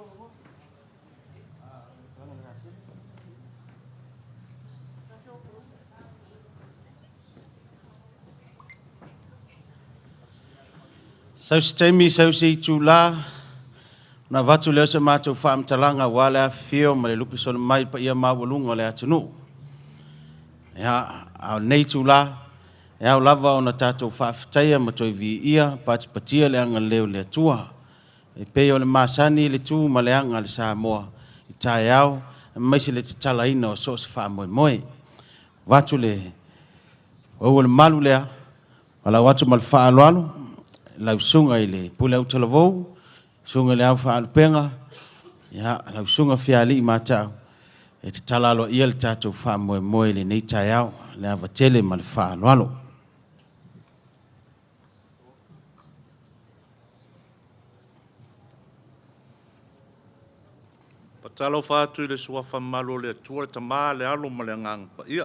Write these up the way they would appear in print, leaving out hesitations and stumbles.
Sau si taimi sau si tula na vatu leo se mātou whaamtalanga wale a whio ma le lupi sona mai pa ia mawalunga le atunu. Ia au nei tula, ia au lava o na tātou whaafitaia ma toi vi ia pati patia le anga leo le atua. E peo le masani le tu ma le anga le Samoa i tae au, maisi le tala ina o so se wha moe moe. Vatu le, o le malu lea, wala watu mal wha alualu, lau sunga i le pule au talavou, sunga le au wha alupenga, ia lau sunga whiali i mātau, e te talalo ia le tātou wha moe moe le nei tae au, le awa tele ma le wha alualu. Patalo whātui le sua whamalo le atua le tamā le alo ma le ngang pa ia.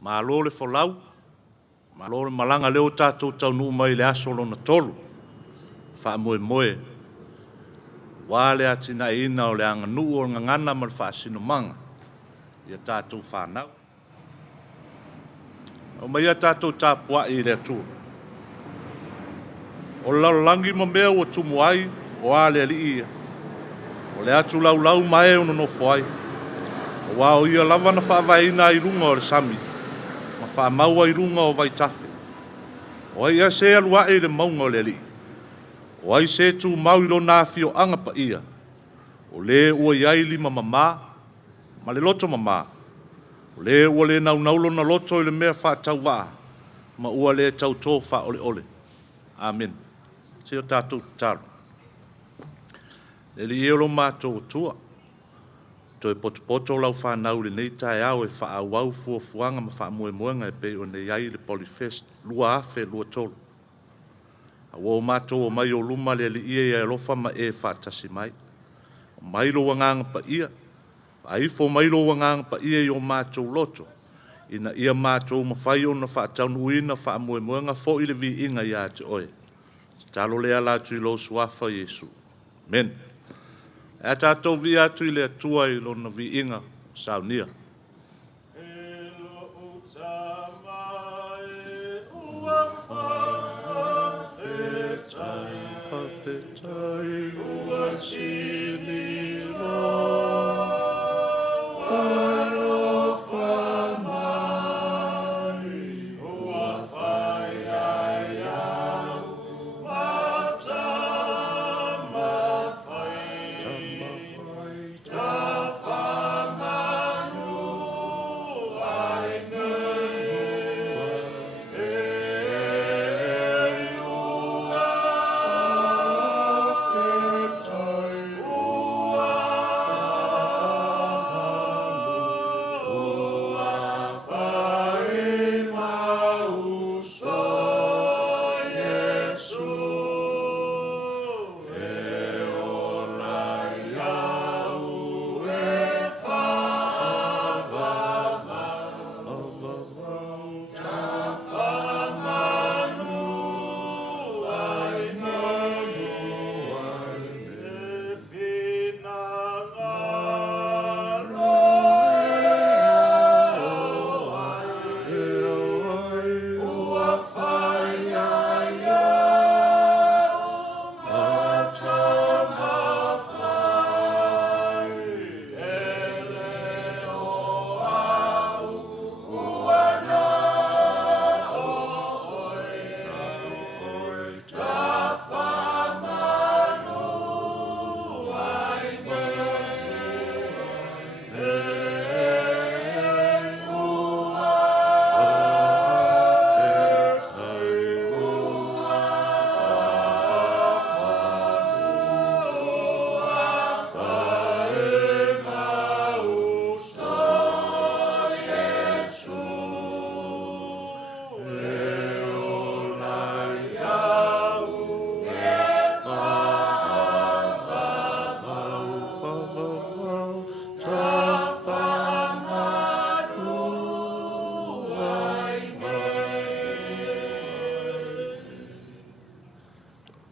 Malo le wholau, malo le malanga leo tātou tau nuu mai le asolo na tolu. Wha moe moe. Wā le atina ina o le anga nuu o ngangana ma le wha asino manga. Ia tātou whanau. O mai ia tātou tāpua i le atua. O laulangi ma mea o tumu ai, o a le ali ia. O le atu lau lau mai o no foai. O wā o ia lava na whaavaina i runga o le sami. Ma whaamaua i runga o vai tafe. O ai ia se alua e le maunga o le li. O ai se tu mau i lo nāwhi o anga pa ia. O le ua iai lima mamā. Ma le loto mamā. O le ua le nau naulo na loto i le mea whaatau waa. Ma ua le tau tō wha ole ole. Amen. Se o tātou tāru. Le li eo lo mātou tua. Toi poto lau whanau le nei tae au e wha au fuanga ma wha mue muenga e pe o nei ai le Polyfest. Lua afe, lua tolu. A wo mātou o mai o luma le li ia e lofa ma e whaatasi mai. O mai lo wanganga pa ia. A ifo mai lo wanganga pa ia i o mātou loto. Ina ia mātou ma whai o na whaatau nuina wha mue muenga fo i le vi inga ia te oe. Talo lea la tui lo suafa Yesu. Amen. E tātou vi atu i le atua i lona vi inga saunia.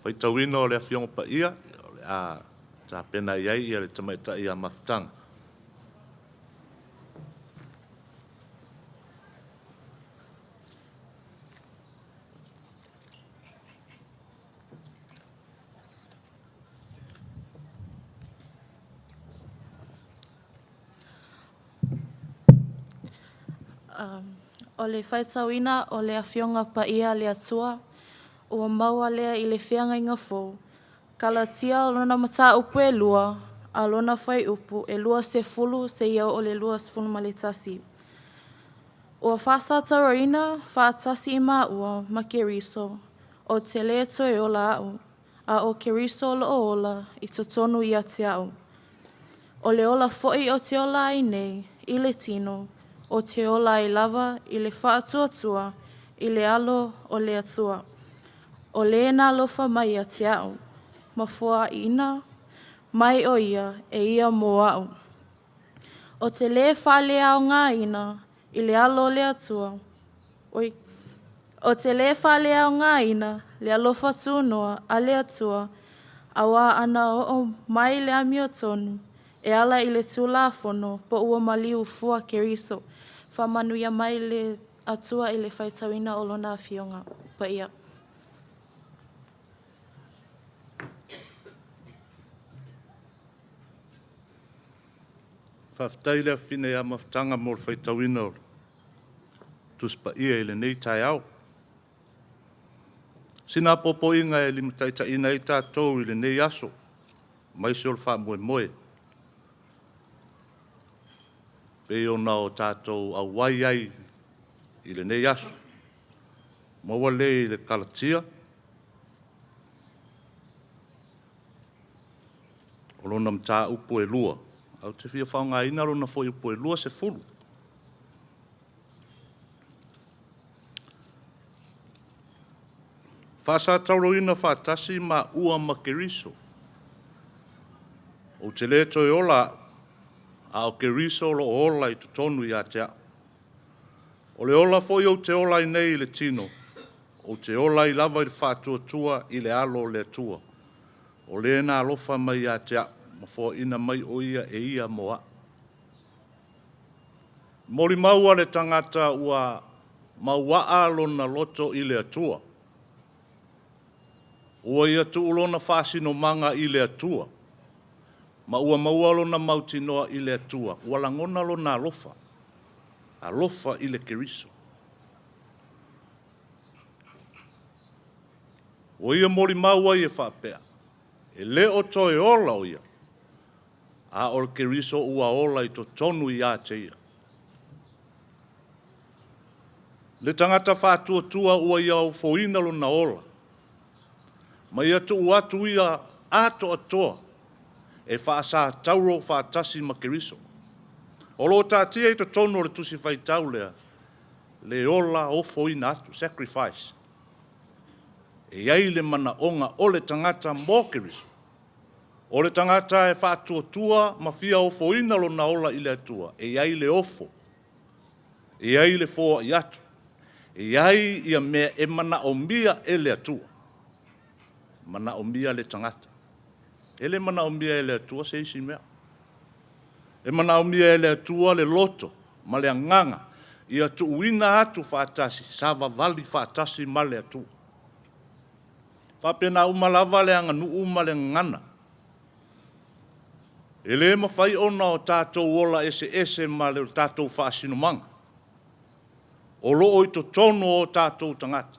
Whaitauina o le awhionga pa ia, a Ta pena iai ia le tamaita ia mafutanga. O le whaitawina o le awhionga pa ia le atua, ua maua lea i le whianga inga fōu. Kalatia o lona mata upu e lua, a lona whai upu e lua se fulu se iau o le lua se fulu ma le tasi. Ua whasa taroina, whaatasi i maa ua ma ke riso, o te lea toi ola au, a o ke riso lo o ola i totonu i a te au. O le ola fo'i o te ola i nei, i le tino, o te ola i lava i le whaatuatua i le alo o le atua. O le na lofa mai a te au, ma fua ina, mai o ia e ia mo au. O te le whale au ngā ina i le alo le atua. Oi. O te le whale au ngā ina le alofa tūnoa a le atua, awa ana o mai le amio tonu, e ala i le tūlafono po ua maliu fua ke riso. Whamanu ia mai le atua i le whaitawina o lona whionga pa ia. Whaftai lea whine a mafutanga mo le whaitawina o tuspa ia i le nei tai au. Sina popo inga e limataita ina i tātou i le nei aso, mai se o le wha moe moe. Pei ona o tātou au wai ai i le nei aso. Maua le i le kalatia. O lona mta upo e lua. Au te fia whaunga ina lona fo i upo e lua se fulu. Whasa tauro ina whaatasi ma ua ma ke riso. O te le toi ola a o ke riso lo ola i tutonu i a te a. O le ola fo i o te ola i nei i le tino. O te ola i lava i le whātua tua i le alo o le tua. O le na alofa mai i a te a. Ma fo ina mai o ia e ia moa. Mori maua le tangata ua maua alona loto i le atua. Ua ia tu ulona whasino manga i le atua. Ma ua maua lona mautinoa i le atua. Ua langona lona alofa. Alofa i le keriso. O ia mori maua i e whapea. E le o toi ola o ia. A o ke riso ua ola i to tonu i a te ia. Le tangata whātua tua ua ia o foina lona ola. Ma ia tu atu ia ato atoa e whaasa tauro whaatasi ma ke riso. O lo tātia i to tonu le tusi whaitau lea. Le ola o foina atu, sacrifice. E iai le mana onga o le tangata mo ke riso. O le tangata e whātua tua ma fia o foina lona ola i le atua. E iai le ofo. E iai le fōa i atu. E iai ia mea e mana o mia e le atua. Mana o mia le tangata. E le mana o mia e le atua se isi mea. E mana o mia e le atua le loto. Ma le anganga. Ia tu uina atu whaatasi. Sava vali whaatasi ma le atua. Whapena umalava le anga nu uma le ngana. E le mawhai ona o tātou ola ese ma le tātou whaasino manga. O loo i to tono o tātou tangata.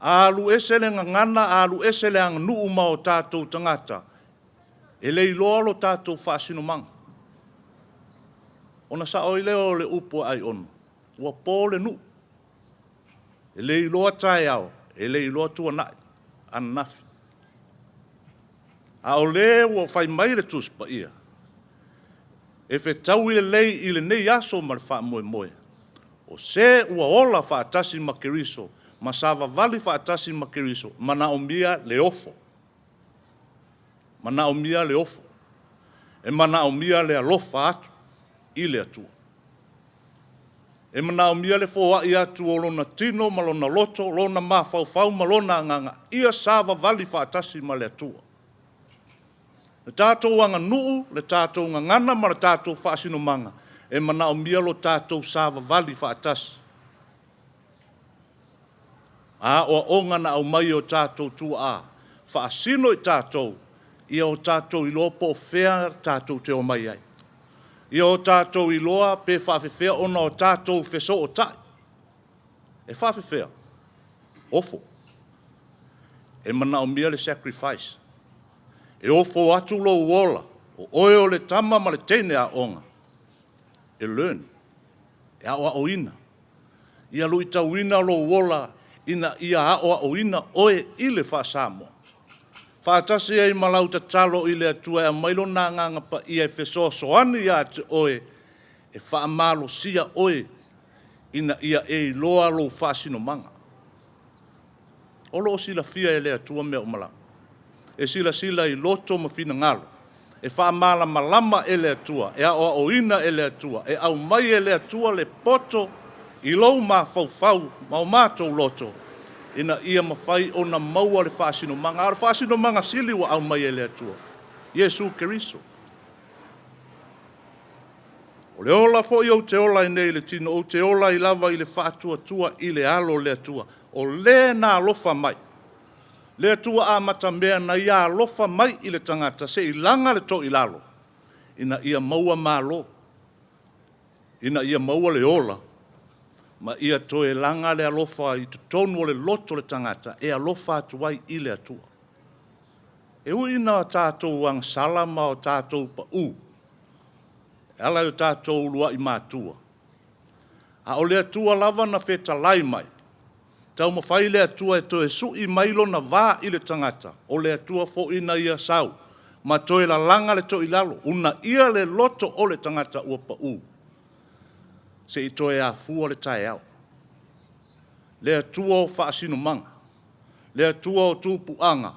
Alu ese le ngana, alu ese le anga nu uma o tātou tangata. E le iloa lo tātou whaasino manga. Ona sa o leo le upo ai ono. Ua pō le nu. E le iloa tai au. E le iloa tua nai. Anafi. A o le ua whai mai le tuspa ia. E whe tau i le nei aso ma le wha moe moe. O se ua ola whaatasi ma ke riso. Ma sava vali whaatasi ma ke riso. Ma na o mia le ofo. Ma na o mia le ofo. E ma na o mia le alofa atu. I le atua. E ma na o mia le fōa i atu o lona tino ma lona loto. Lona ma fau ma lona nganga. Ia sava vali whaatasi ma le atua. Le tātou anga nuu, le tātou ngangana, ma le tātou whaasino manga. E mana o mia lo tātou sāwa vali whaatasi. A o onga na au mai o tātou tu a. Whaasino i tātou. Ia o tātou i loa po whea tātou te o mai ai. Ia o tātou i loa pe whawhewhea ona o tātou wheso o tai. E whawhewhea. Ofo. E mana o mia le sacrifice. E ofo atu lo uola. O oe o le tama ma le tene a onga. E learn. E a o ina. Ia lui tauina lo uola ina ia a o ina oe ile wha Samoa. Whaatasi ei malauta talo i le atua e mailo nā nganga pa ia e wheso soani ia te oe e whaamalo sia oe ina ia e loa lo whaasino manga. Olo o sila fia e le atua mea umala. E sila i loto ma fina ngalo. E whaamala malama e le atua, e a o ina e le atua, e au mai e le atua le poto i lou ma fau ma o mātou loto. Ina ia mawhai o na maua le whaasino manga. Ar whaasino manga sili wa au mai e le atua. Yesu Keriso. O le ola fo i au te ola i nei le tino, o te ola i lava i le whaatua tua i le alo le atua. O le nā lofa mai. Le atua a mata mea na ia lofa mai i le tangata se i langa le to i lalo. Ina ia maua malo. Ina ia maua le ola. Ma ia to e langa le alofa i tonu o le loto le tangata e alofa atuai i le atua. E uina o tātou ang salama o tātou pa u. E ala o tātou lua i mātua. A o le atua lava na feta lai mai. Tau mawhai le atua e to e su i mailo na vā i le tangata. O le atua fo ina ia sau. Ma to e la langa le to i lalo. Una ia le loto o le tangata ua pa u. Se i toe a fua le tae au. Le atua o whaasino manga. Le atua o tūpuanga.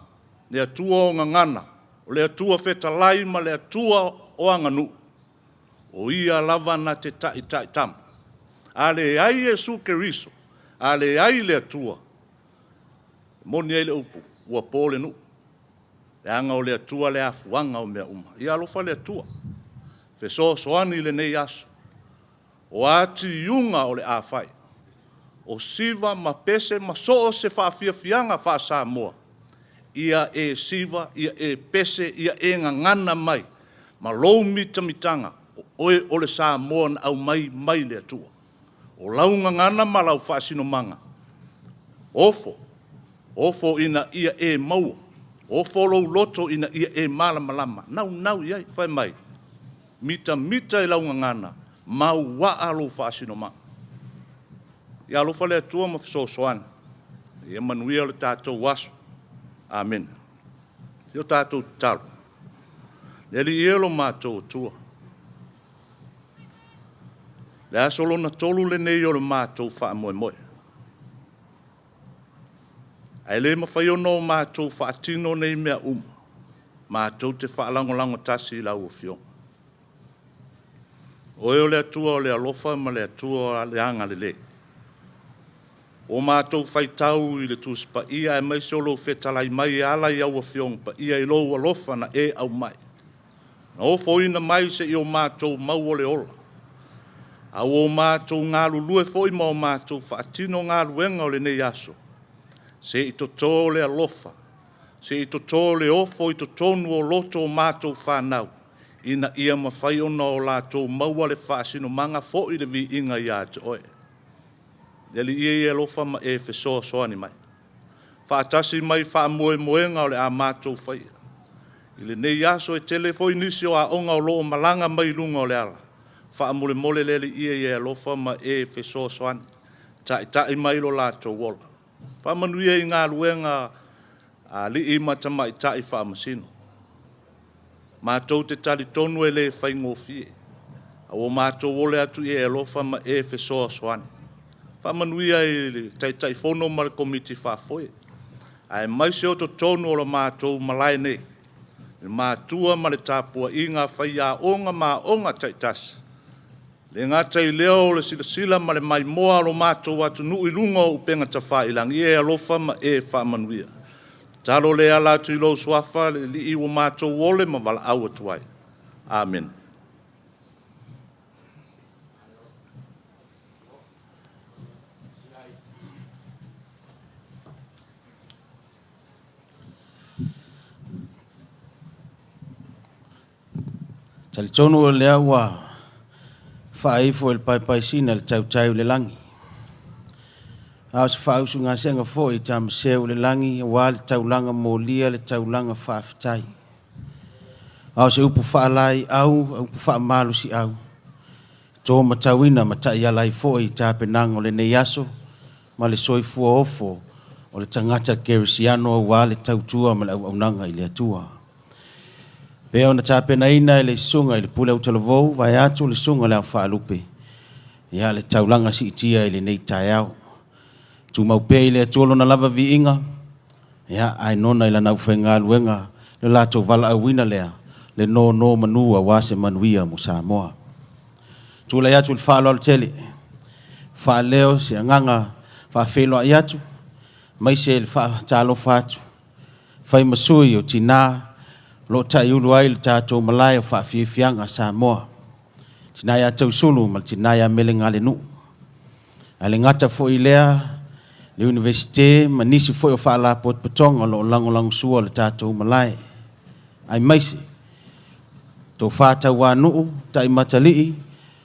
Le atua o ngangana. Le atua feta laima, le atua o anganu. O ia lava na te tai tam. Ale ai Yesu Keriso. Ale ai le atua. Moni ai le upu. Ua pōle nu. Le anga o le atua le afuanga o mea uma. Ia alofa le atua. Feso soani le nei aso. O ati iunga o le awhai. O siva ma pese ma soo se whaafiafianga wha Samoa. Ia e siva, ia e pese, ia e ngangana mai. Ma lou mitanga o oe o le Samoa na au mai le atua. O lau ngangana ma lau whaasino manga. Ofo ina ia e maua. Ofo lou loto ina ia e malama. Nau iai, whai mai. Mita i lau ngangana. Mau wa alo whaasino manga. Ia alofa le atua ma fisosoana. Ia manuia le tātou waso. Amen. Ia tātou talo. Le li ielo mātou tua. Le asolo na tolu le nei o le mātou wha moe. Ai le mawhai ono mātou wha atino nei mea Mātou te wha lango tasi la ua fionga. Oe o le atua o le alofa ma le atua o le anga le le. O mātou whaitau i le tūsi pa ia e mai solo whetalai mai e ala i aua whiong pa ia i lou alofa na e au mai. Na o foina mai se i o mātou mau o le ola. A o mātou ngā lulue foi ma o mātou whaatino ngā luenga o le nei aso. Se i to tō le alofa. Se i to tō le ofo i to tonu o loto o mātou whanau. Ina ia mawhai ona o lātou maua le whaasino manga fo i le vi inga ia te oe. Yali ia lofa ma e whesoa soani mai. Whaatasi mai wha moenga o le a mātou whai. I le nei aso e telefoi nisi o a onga o loo malanga mai lunga o le ala. Wha mole le ia lofa ma e whesoa soani. Tai mai lo lātou wola. Wha manuia i ngā luenga a li i matamai tai wha masino. Mātou te tali tonu e le whai ngōwhie. A o mātou ole atu e alofa ma e whesoa soani. Whamanuia i tai whono ma le komiti whafoe. Ai mai se o to tonu o la mātou malai nei. Le mātua ma le tāpua i ngā whai a onga ma onga taitasi. Le ngata i leo le sila ma le mai moa lo mātou atu nui lunga o upenga ta whailangi e alofa ma e whamanuia. Talo le ala tu lo swafa li I wa mato wole ma wala au atuai. Amen. Tali tonu o lea ua whaifo el pai sina le tau le langi. Ao se whausu ngā senga fo I tam seu le langi wā le taulanga mō lia le taulanga whaafitai. Ao se upu whaalai au, upu whaamalu si au. Tō matawina matai alai fo I tāpenanga o le neiaso ma le soifua ofo o le tangata kerisiano wā le tautua ma le aunanga I le atua. Pea ona tāpena ina I le sunga I le pule au talavou, vai atu le sunga le au whaalupe. Ia le taulanga si itia I le nei tai au. Tu mau pea I le atuolo na lava vi inga. Ia ai nona I la nau whainga luenga, le lato vala au wina lea, le no manua wase manuia mo Samoa. Tu la iatu le whaalo al tele. Whaaleo se anganga, whaafelo a iatu, mai se le whaatalo whaatu. Whai masui o tina, lo tai ulu ai le tātou malai o whaafiafianga Samoa. Tina ia tau sulu, mal tina ia mele ngale nu. Ale ngata fo I lea, le universite, manisi fo I o whaala pot patonga lo lango sua le tātou malai. Ai maisi, tō whātau wā nuu, tai matalii,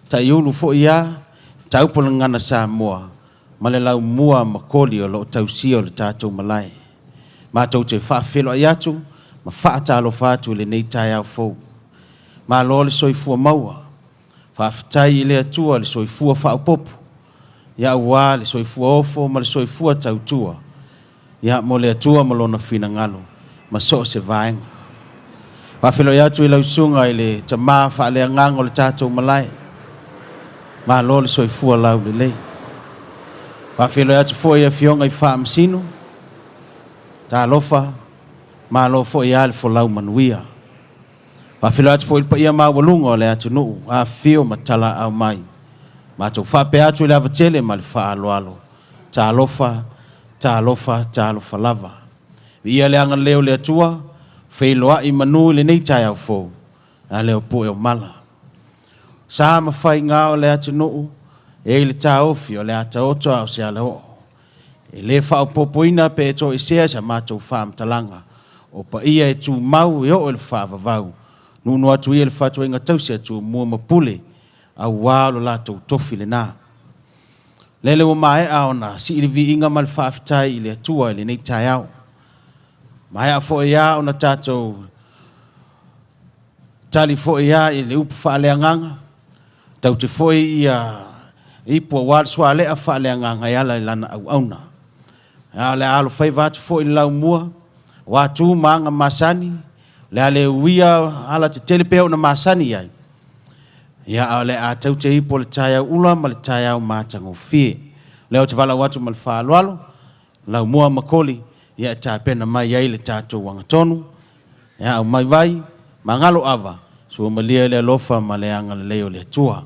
tai ulu fo ia, taupula ngana Samoa, ma le lau mua makoli o lo tausia o le tātou malai. Ma tau te whaafelo ai atu, ma whaatalo whātu le nei tai au fau. Ma lo le soifua maua, whaafitai I le atua le soifua whaapopu, ia ua le soifua ofo ma le soifua tautua, ia mo le atua ma lona fina ngalo, ma so se vaenga. Whaafelo I atu I lausunga I le tamaa whaalea ngango le tātou malai, ma lo le soifua lau le lei. Whaafelo I atu fo I a fionga I whaamsino, tā lofa, ma lo fo I ale fo lau manuia. Whaafelo atu fo I pa ia mawalunga o le atu nuu, a fio matala au mai. Ma tau whape atu I le avatele ma le whaaloalo. Tā lofa lava. Ia le anga leo le atua, whailoa I manu le nei tai au fo, a leo po e o mala. Sa ma whai ngā o le atu nuu, e le tā ofi o le ata oto au se ale o. E le whao popoina pe e to I sea sa mātou whaamtalanga. O pa ia e tū mau e o le whaavavau. Nunu atu ia le whātua inga tausi atu mua mapule au wālo lātou tofi le nā. Lele o mae aona si ili vi inga mal whaafitai I le atua I le nei tai au. Mae a fo ia ona tātou tali fo ia I le upu whaaleanganga. Tau te fo ia ipua wāle swa lea whaaleanganga I ala I lana au auna. Ia le alo whai vātu fo I lau mua. Watu maanga masani, le ale uia ala te telepeo na masani ai. Ia ale a tau te ipo le tai au ula ma le tai au mātango fie. Leo te wala watu ma le whaalualo, lau mua makoli, ia ta pena mai ai le tātou wangatonu. Ia au mai vai, mangalo ava, sua malia le alofa ma le anga le leo le tua.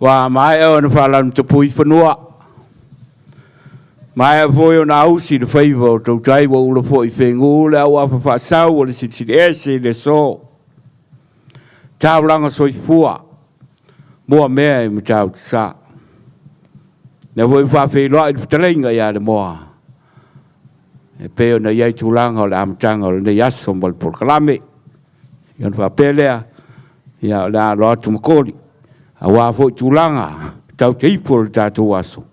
Wa mai o na whalan te pui whanua. Mai a fwoi o na ausi na whaiva o tau tai wa ula fwoi whengu le au afa whaasau o le siti ese le so. Tau langa soi fua. Mua mea I ma tau te sa. Na voi fa fe lo i tlenga ya de mo. E pe na ia tulanga o le amtanga o le yaso mo por klame. Yon fa pelea ya la lo tu mkoli. A wa fo tulanga tau te por tatu waso.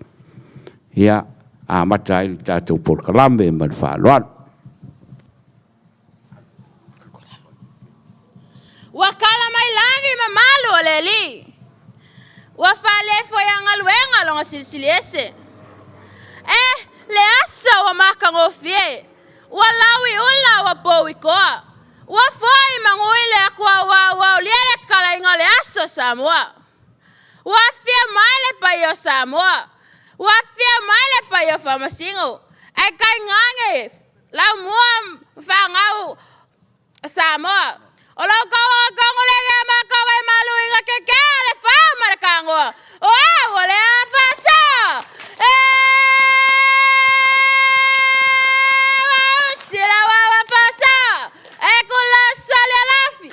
Ya a matai tatu por klame man fa lo. Wakala mai langi mamalo leli. Wa fale fo yang alwenga longa silsilese. Le asa wa maka ngofie. Wa lawi ula wa powi koa. Wa foi manguile akwa wa uliele kala inga le aso Samoa. Wa fia maile pa yo Samoa. Wa fia maile pa yo famasingo. Ai kai ngange. La mua fangau Samoa. Olo kongo lege maka wa malu inga keke le fa marakango. Ole afasa. Sira wa afasa. Ekula sali alafi.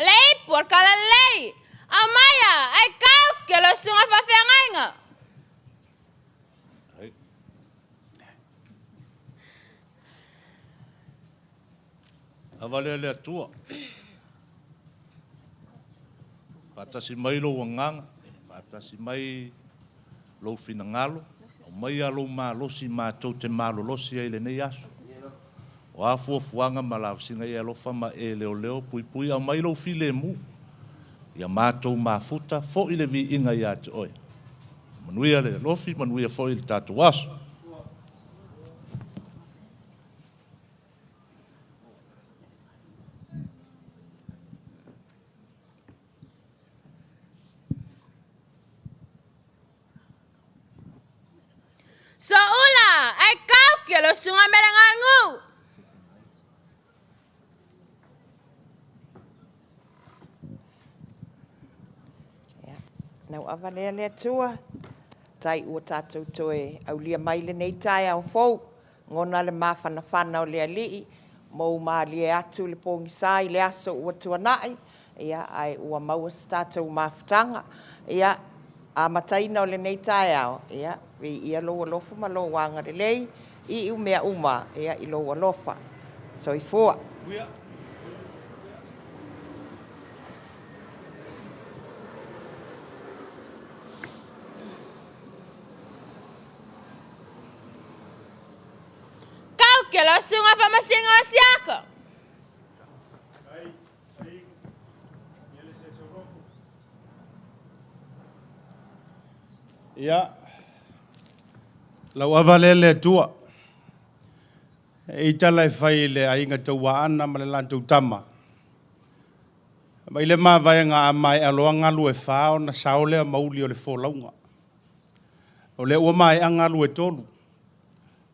Lei por cada lei. Amaya, ai kau ke lo sunga fa fengainga. Avale le atua. Patasi mai lo wanganga, patasi mai lo finangalo, o mai alo ma lo si ma tau te malo lo si ele nei aso. O a fuanga ma la singa ia lo fama e leo leo pui pui a mai lo file mu. Ia mātou mafuta fo ile vi inga ia te oe. Manuia le lofi, manuia fo ile tatu waso. So ula, ai kau ke lo sunga merengangu. Nau awalea lea tua, tai ua tātou toe au lia maile nei tai au fau, ngona le mawhana whana o lea lii, mou mā lia atu le pōngi sai, le aso ua tuanai, ia ai ua maua sa tātou mawhutanga, ia a mataina o le nei tai au, ia vi ia loa lofa ma loa wanga le lei, i umea uma, ia i loa lofa. So i fua. Que lo sunga fa masinga wasiaka. Ia, lau avalele tua. E tala e whai le ainga tau waana ma le lantou tama. Mai le maa vai ngā mai aloa ngalu e whao na saole a mauli o le wholaunga. O le ua mai a ngalu e tolu.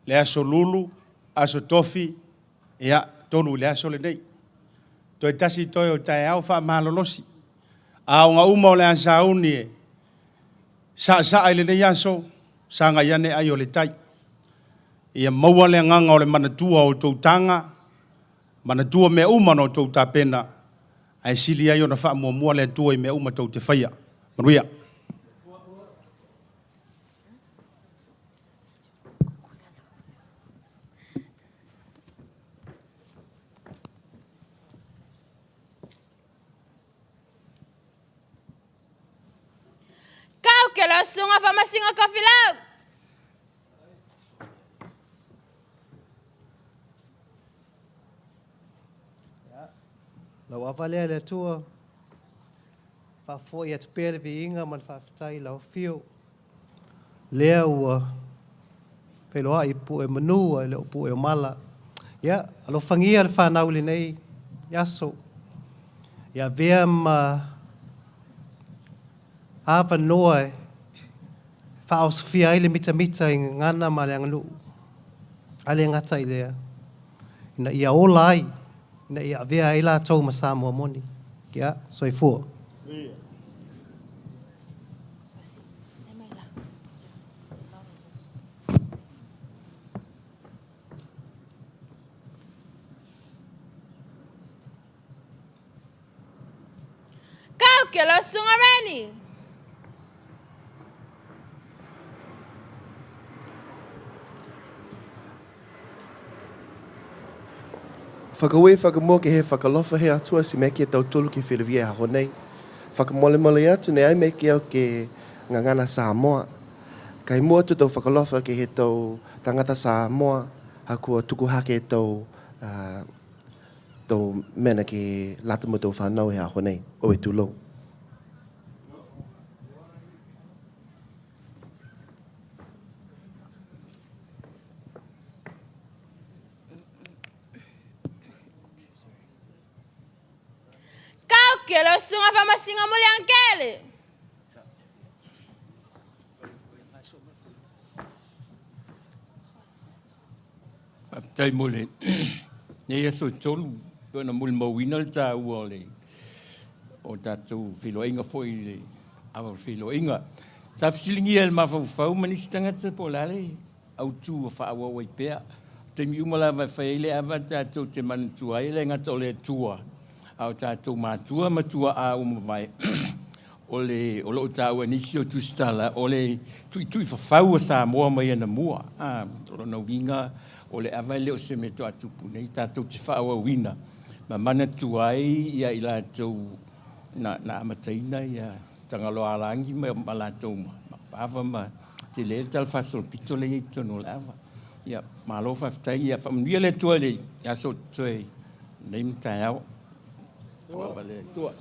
Le aso lulu, aso tofi, ia, tonu le aso le nei. Toi tasi toi o tae au wha malolosi. Au ngā uma o le ansa auni e. Sa ai le nei aso, sa ngā iane ai o le tai. Ia maua le nganga o le manatua o tau tanga, manatua mea uma no tau tapena, ai sili ai o na wha mua le tua i mea uma tau te whaia. Manuia. Kau ke lo sunga fa masinga ka filau. Lau awalea le tua, wha fwoi atu pere vi inga man whawhitai lau whio. Lea ua, peloa i pu e manua, leo pu e mala. Ia, alo whangia le whanau le nei, yaso. Ia vea ma hawa noa e, wha os whia ile mita mita i ngana ma le anganu. Ale ngata i lea. Ina ia ola ai. Ina ia vea ila tau ma Samoa moni. Kia, soi fua. ke lo sunga rani. Whakaue whakamua ke he whakalofa he atua si me kia tau tolu ki whirewia ha honei. Whakamole mole atu ne ai me kia au ke ngangana Samoa. Kai mua tu tau whakalofa ke he tau tangata Samoa hakua tuku hake tau tau mena ke lata mo tau whanau he a honei. O e tūlou. Kau ke lo sunga whamasinga mule angkele. Tai mole. Nei aso tolu. Pena mule mawina ta uole. O tatu filoinga foi le. Awa filoinga. Sa fisilingi el mafau manistanga te polale. Au tu fa awa waipea. Te miumala vai faile ava tatu te mantua ele ngata ole tua. Au tatu matua a umavai. Ole o tau anisio tu stala. Ole tui fafau sa moa mai ana mua. Olo na winga. Ole avai leo se me toa tupu nei tātou te whaawa wina. Ma mana tuai ia i lātou na amataina ia tangaloa alangi ma lātou ma pāwa ma te lea tal whasol pito le i tono lawa. Ia malo whaftai ia whamunia le tua le ia so toi nei mtai au. Wawa le tua.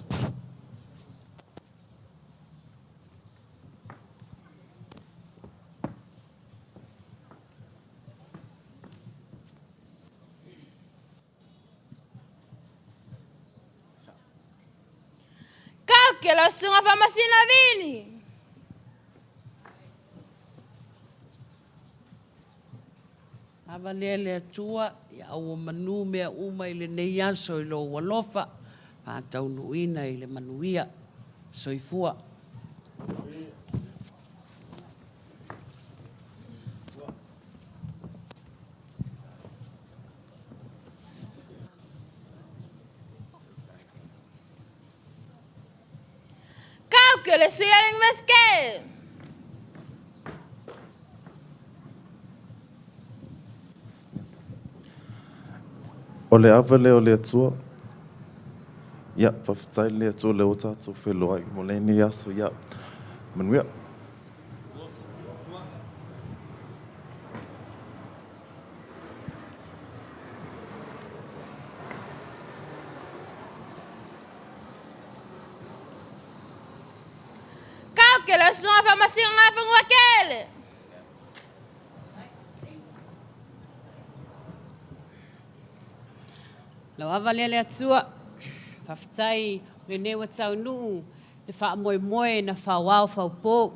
Que lo sunga whamasina vini. Awa lea lea tua, ia au manu mea uma i le nei aso i lo walofa, pātau nuina i le manuia, soifua. Que le suyaring maske. Ole avale ole atua. Ya, whaftai le atua le o tātou wheloai. Mo le ni aso, ya. Manuia. Que lo sunga whamasinga whangua kele. Lau awa lea lea tua, whaftai le newa tau nuu, le wha moe moe na wha wau whau pō,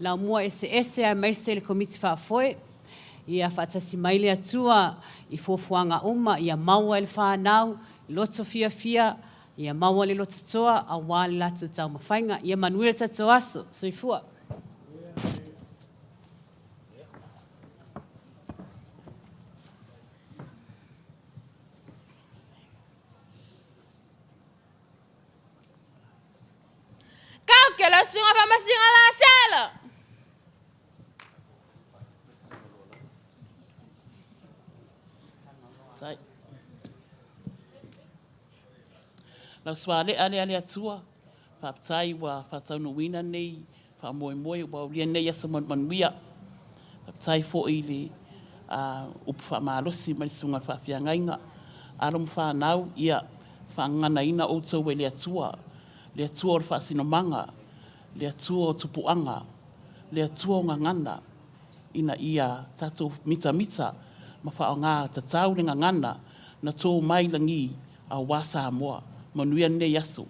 lau mua ese a maise le komiti wha foe, ia whaatasi mai lea tua, i fōfuanga uma, ia maua le wha nau, loto fia, ia maua le loto toa, a wale latu tau mawhainga, ia manuela tato aso, soifua. Que lo sunga whamasinga la sela. Sai. Lau swale ale atua. Whaptai wa whatau wina nei. Whamoe moe wa ulia nei asa manuia. Whaptai fo i le upu whamalosi mai sunga whawhiangainga. Aram whanau ia whangana ina outou e le atua. Le atua o whasinomanga. Le atua o tupuanga. Le atua o ngangana. Ina ia tatou mita. Ma wha o ngā tatau le ngangana. Na tō mai langi a wasa moa. Manuia nei aso.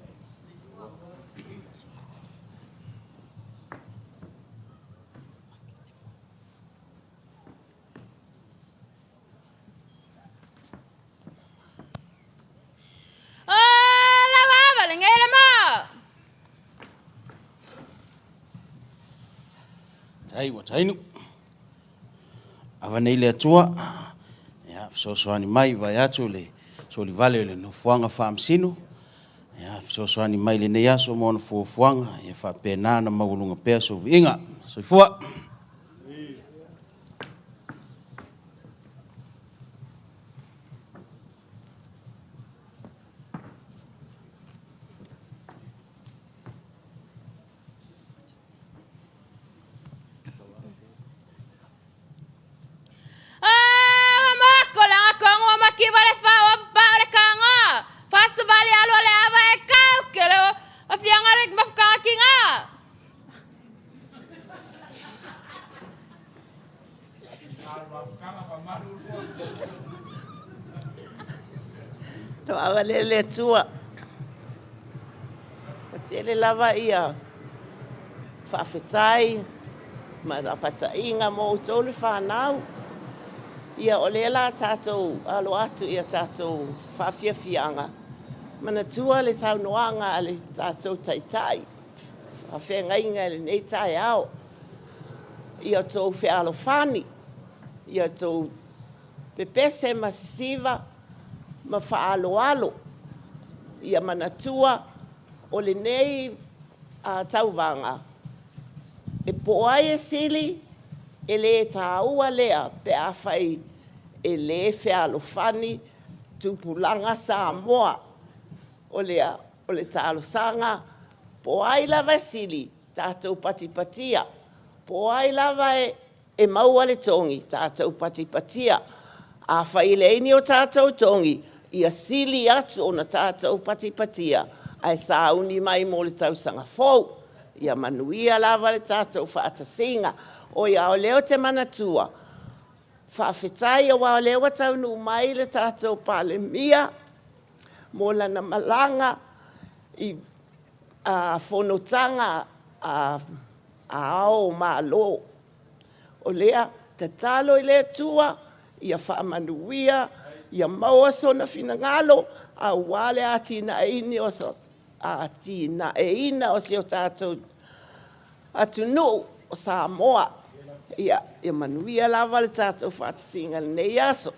Tai wa tainu. Awa nei le atua. Ya, so soani mai vai atu le so li vale le no fuanga fa amsino. Ia fesoasoani mai lenei aso mo ona fuafuaga ia faapena na mauluga pea souviʻiga soifua. To awalele tua. Atele lava ia. Whawhetai. Ma rapata inga mo utole whanau. Ia ole la tātou alo atu ia tātou whawhiawhianga. Mana tua le saunoanga ale tātou taitai. Whawhenga inga le nei tai ao. Ia tō whialo whani. Ia tō pepese masiva. Ma whaalo-alo. Ia manatua o le nei tauvanga. E poai e sili, e le tāua lea pe a whai e le whialo whani tupulanga Samoa. O le tālo sanga, poai lava e sili, tātou patipatia. Poai lava e maua le tongi, tātou patipatia. A whai le ini o tātou tongi, ia sili atu o na tātou patipatia. Ai sauni mai mo le tausanga fau. Ia manuia lava le tātou whaatasinga. O ia o leo te manatua. Whawhetai o wao leo taunu mai le tātou palemia. Mo lana malanga i whonotanga a ao malo. O lea te talo i lea tua. Ia whaamanuia. Ia maua sona finangalo. A wale a tina ini o so. A tina e ina o si o tātou atunu o Samoa. Ia manuia lava le tātou whaatasinga nei aso.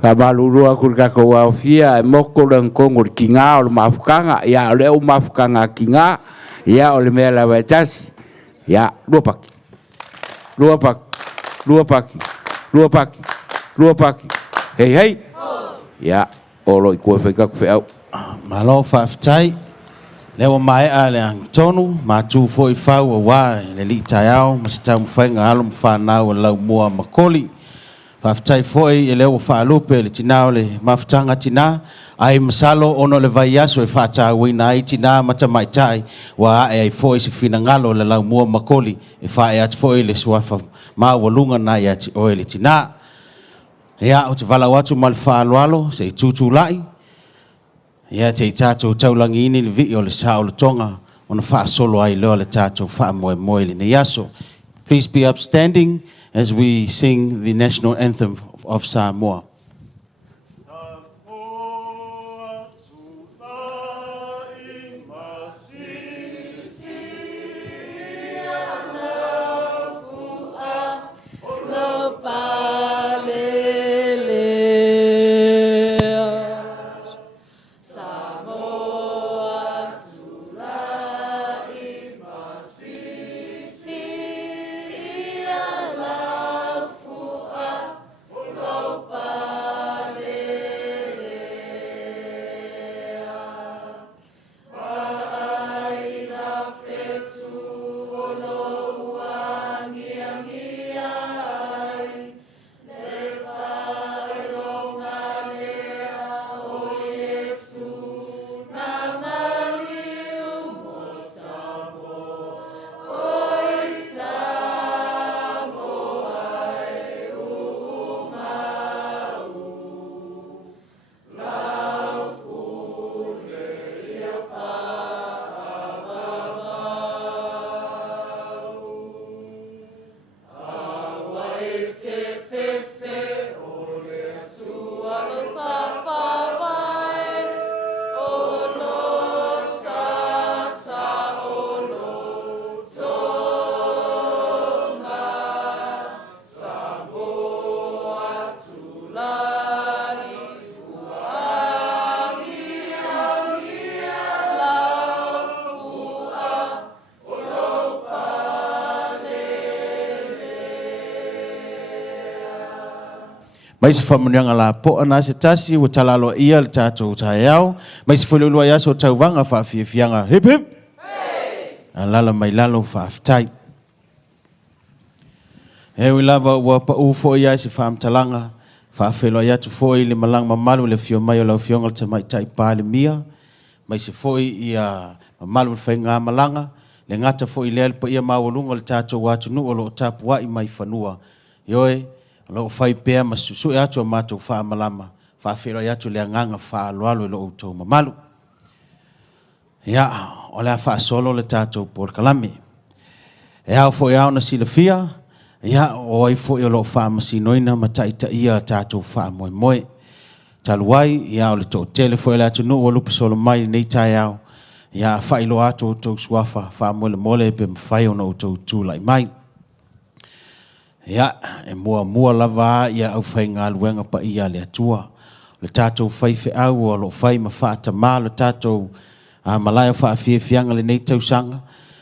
Ka malurua kurika wa fia e moko le kongo ki ngā o le mafukanga. Ia o le o mafukanga ki ngā. Ia o le mea lawa e tasi. Ia luapaki. Lua paki. Hei. Ia, olo i kua whaikaku whiau. Malo whawhitai. Leo mai a le ang tonu. Ma tū fo i whau a wā. Le li tai au. Ma se tau mwhainga alo mwhanau a lau mua makoli. Whawhitai fo i leo whaalupe le tinao le mawhitanga tina. Ai masalo ono le vai aso e whaata wina ai tina mata mai tai. Wa ai fo i se fina ngalo le lau mua makoli. E whae ati fo i le suafa maa walunga na i ati oe le tina. Ia o te wala watu ma le whaaloalo se i tūtū lai. Ia te i tātou taulangi ini le vi o le sao le tonga. Ona wha solo ai leo le tātou wha moe moe le ne yaso. Please be upstanding as we sing the national anthem of Samoa. mai se whamunianga la po ana se tasi o talalo ia le tātou tae au, mai se whululua ia so tauvanga whaafiafianga, hip hip, alala mai lalo whaafitai. Hewi lava ua pa ufo ia se whaamtalanga, whaafelo ia tu foi le malang mamalu le fio mai o lau fionga le tamai tai pāle mia, mai se foi ia mamalu le whainga malanga, le ngata foi lea le pa ia mawalunga le tātou watu nu o lo tapua i mai whanua. Ioe, lo fai pea masusu e atu matou fa malama fa fero ya tu le nganga fa loalo lo uto mamalu ya ola fa solo le tato por kalame ya fo ya na silafia ya o fo yo lo fa masinoina matai ta ia tato fa moi moi taluai ya le to telefo la tu no lo solo mai nei ta ya fa ilo ato to swafa fa mole mole pe fa no to tu lai mai. Ya, e mua lava ia au whai ngā luenga pa ia le atua. Le tātou whai whi au o lo whai ma whaata mā, le tātou malaya wha a whianga le nei tausanga.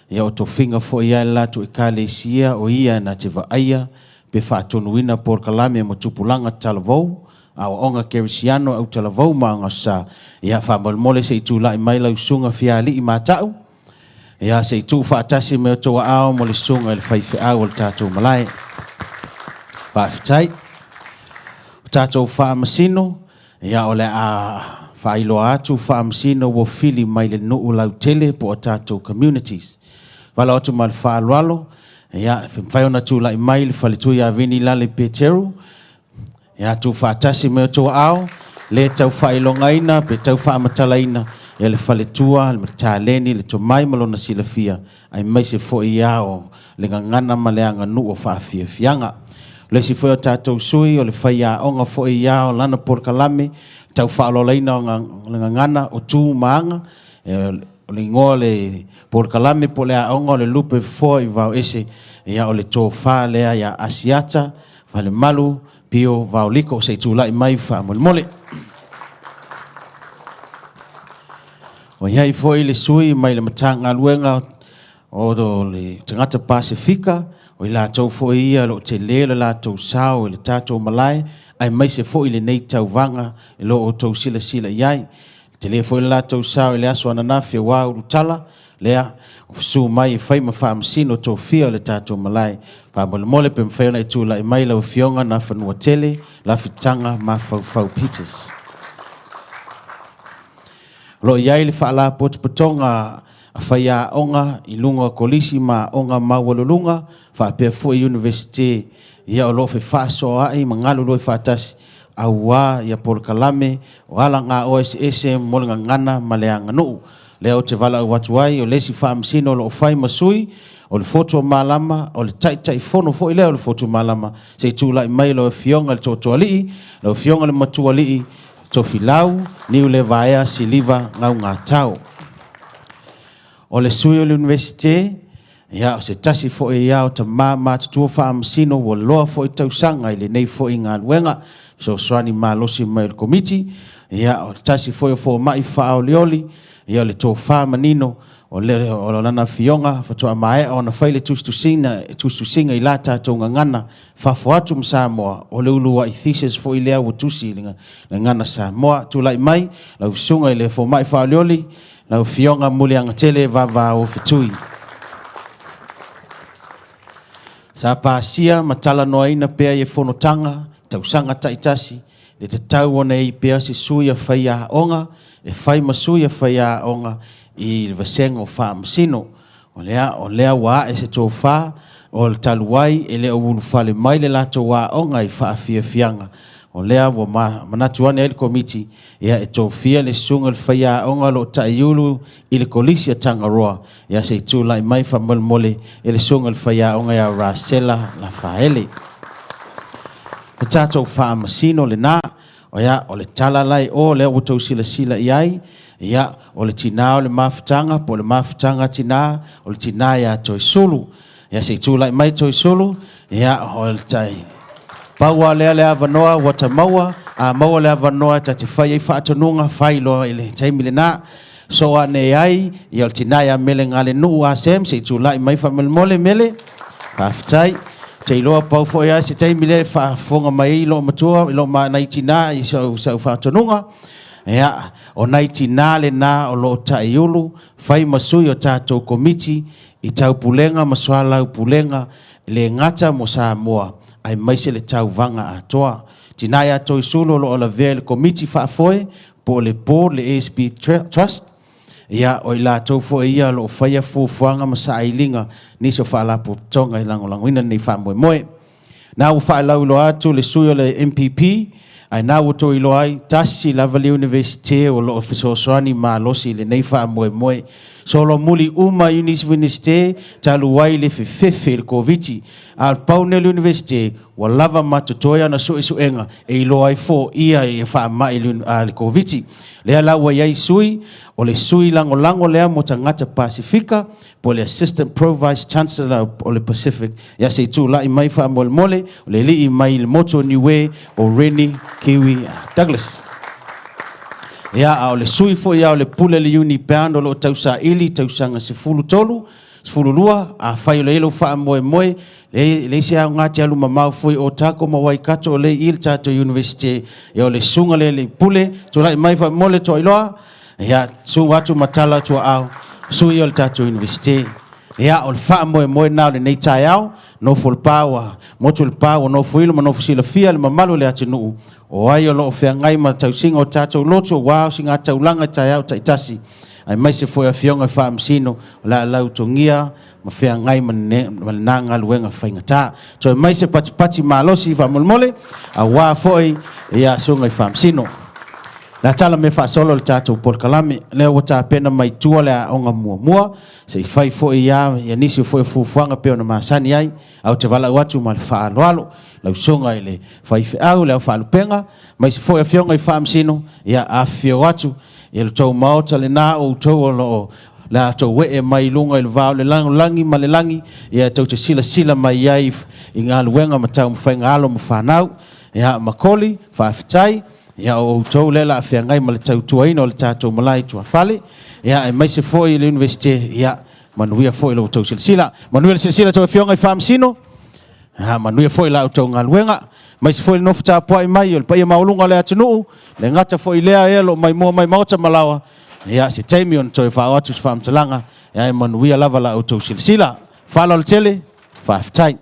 Ia o to whinga fo ia la tu e ka le sia o ia na te waaia, pe whaatonuina por kalame mo tupulanga talavou, au onga kerisiano au talavou maanga sa. Ia whamalmole se i tū lai mai lau sunga whia li i mātau. Ia se i tū whaatasi me o toa au mo le sunga le whai whi au o le tātou malaya. Pāwhitai, tātou whaamasino, ia ole a whailoa atu whaamasino wo whili mai le nuu lau tele po o tātou communities. Wala otu ma le whaalualo, ia whaiona tū lai mai le whalitui a vini la le Peteru, ia tū whaatasi meo tō ao, le tau whailongaina, pe tau whaamatalaina, ia le whalitua, le tāleni, le tō mai malona silafia, ai mai se fo ia o le ngangana ma le anga nuu o whaafia fianga. Le si foi o tātou sui o le whaia onga foi ia o lana por kalame, tau whaaloleina o ngangana o tū maanga, o le ngoa le por kalame po lea onga o le lupe foi vau ese, ia o le tō wha lea ia asiata, whale malu, pio vau liko se tūlai mai wha mole mole. O iai foi le sui mai le matanga luenga o le tangata Pasifika, o la tau fo ia lo te lele la tau sao le tatou malai ai mai se fo ile nei tau vanga lo o tau sila sila iai te le fo la tau sao le aso ana fe wa utala le su mai fai ma fam sino to fia le tatou malai pa mole pe mfa na tu la mai la fionga na fanua tele la fitanga ma fau Peters lo iai le fa la potonga a whaia onga i lunga kolisi ma onga mawalulunga wha pia fua university ia o lofe whaaso ai ma ngalu loi whaatasi a ua ia por kalame o ala ngā OSS molinga ngana ma leanga nuu leo te vala au watuai o lesi whaamsino lo whai masui o le foto malama o le tai fono fo i leo le foto malama se tūlai mai lo fionga le totoa lii lo fionga le matua lii to filau niu le vaea siliva ngau ngā tau o le sui o le universite, ia o se tasi fo e ia o ta mā tutua whaamasino o loa fo i tausanga i le nei fo i ngā luenga, so swani mā losi mai le komiti, ia o tasi fo i fo mai wha o leoli, ia o le tō whaamanino o lana fionga, fatoa mai o na whaile tustusinga i la tātou ngana, whafo atu Samoa, o le ulua i thesis fo i lea o tusi le ngana Samoa, tūlai mai, lau sunga i le fo mai wha o leoli, lau fionga muli anga tele vava o fitui. Sa pāsia matala noa ina pea i whanotanga, tausanga taitasi, le te tau ona i pea si sui a whaia onga, e whai masui a whaia onga i le vasenga o whaamasino. O lea wā e se tō whā, o le taluai e lea ulu whale mai le lato wā onga i whaafia fianga. O lea wa manatuane ele komiti ia e tō fia le sunga le whaia onga lo taiulu i le kolisi a Tangaroa ia se tūla i mai whamolmole i le sunga le whaia onga ia Rasela la whaele. O tātou whaamasino le nā o ia o le talalai o lea utau sila iai ia o le tina o le mafutanga po le mafutanga tina o le tina ia toi sulu ia se tūla i mai toi sulu ia o le tai Paua lea avanoa wata maua, a maua lea avanoa ta te whai ei whaatonunga, whai loa ele taimi le nā. So ane ai, i al tinai a mele ngale nuu ASM, se tū lai mai whamele mole mele, pāwhitai. te iloa pau fo ia se taimi le whaafonga mai ilo matua, ilo ma naitina i sau whaatonunga. Ia, o naitina le nā o lo tai ulu, whai masui o tātou komiti, i tau pulenga, maswala pulenga, le ngata mo Samoa, ai maise le tau vanga atoa. Tina ia toi sulu lo o la vea le komiti whaafoe, po le ASB Trust, ia o i la tau fo ia lo whaia fufuanga masa ailinga niso whaalapu tonga i langolanguina nei whaamoe moe. Nā u whaalau lo atu le sui o le MPP, ai nā u toi lo ai tasi lava le universite o lo ofisoswani ma losi le nei whaamoe moe. So lo muli uma universite talu wai le fefefe le koviti. Al paune le universite wa lava matutoya na so isu enga e ilo ai fo ia e whaamai le koviti. Lea la wa yai sui, o le sui lango lea mo tangata Pasifika, po le Assistant Pro-Vice Chancellor o le Pacific, ya se tu la i mai wha mole, o le li i mai le moto niwe o Reni Kiwi Douglas. Ia o le sui fo ia o le pule le uni peando lo tausa ili, tausanga se fulu tolu, se fulu lua, a whai o le ilo wha moe, le se au ngati alu mamau fui o tako mawai kato o le il tato universite, ia o le sunga le pule, tu lai mai wha mole to iloa, ia su watu matala tu au, sui o le tato universite, ia o le wha moe nao le nei tai au, no ful pawa, motu le pawa, no fuilo, no fusila fia, le mamalu le atinu, o ai o lo fea ngai ma tau singa o tato loto, wao singa tau langa tai au taitasi, ai mai se foi a fionga fa amsino la lautongia ma fea ngai ma nanga luenga faingata so mai se pati malosi fa molmole a wa foi ia sunga fa amsino la tala me fa solo le tato por kalame le wata pena mai tua le onga mua se fai foi ia nisi foi fuanga pe ona masani ai au te vala watu mal fa alo la sunga ile fai au le fa lupenga mai se foi a fionga fa amsino ia a fio watu ia le tau maota le nā o tau o lo la tau we e mai lunga i le vau le langi ma le langi ia tau te sila mai ai i ngā luenga ma tau mwhai ngalo ma whanau ia makoli, whaafitai ia o tau le la awhia ngai ma le tau tuaina o le tātou malai tua whale ia e mai se foi i le universite ia manuia foi lo tau sila manuia le sila tau whionga i whaamsino manuia foi la o tau ngā luenga mai se foi no fta po mai o pa ia maulunga le atunu le ngata foi lea e lo mai mo mai mauta malawa ia se taimi on toi fa watu fa mtalanga ia e manuia lava la auto silsila fa lo tele fa ftai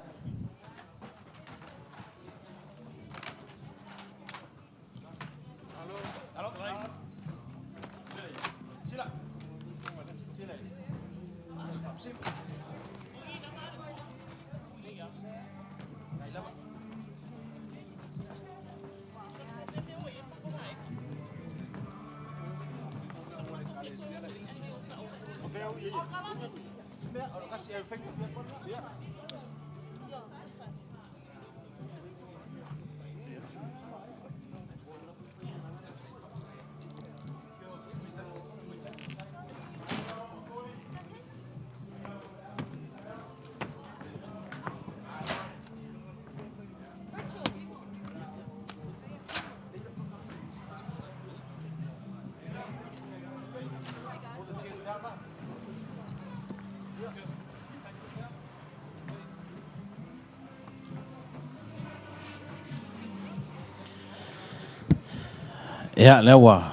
ia lewa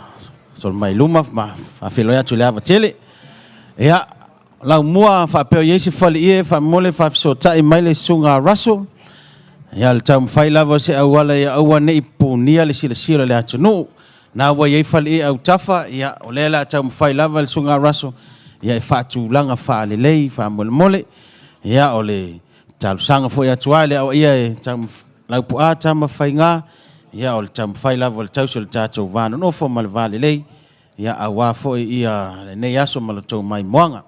sol mai luma ma fa filo ya tule ava tele ia la mua fa pe yesi fali e fa mole fa so tai mai le sunga raso ia le tam fai lava se awala ia awane ipunia le sila le atunu na wa ye fali e au tafa ia olela tam fai lava le sunga raso ia fa tu langa fa le lei fa mole ia ole tal sanga fo ya tuale au ia tam la pu ata ma fainga ia o le tam fai lava le tau se le tātou vāna no fo ma le vale lei ia a wā fo ia le nei aso ma le tau mai moanga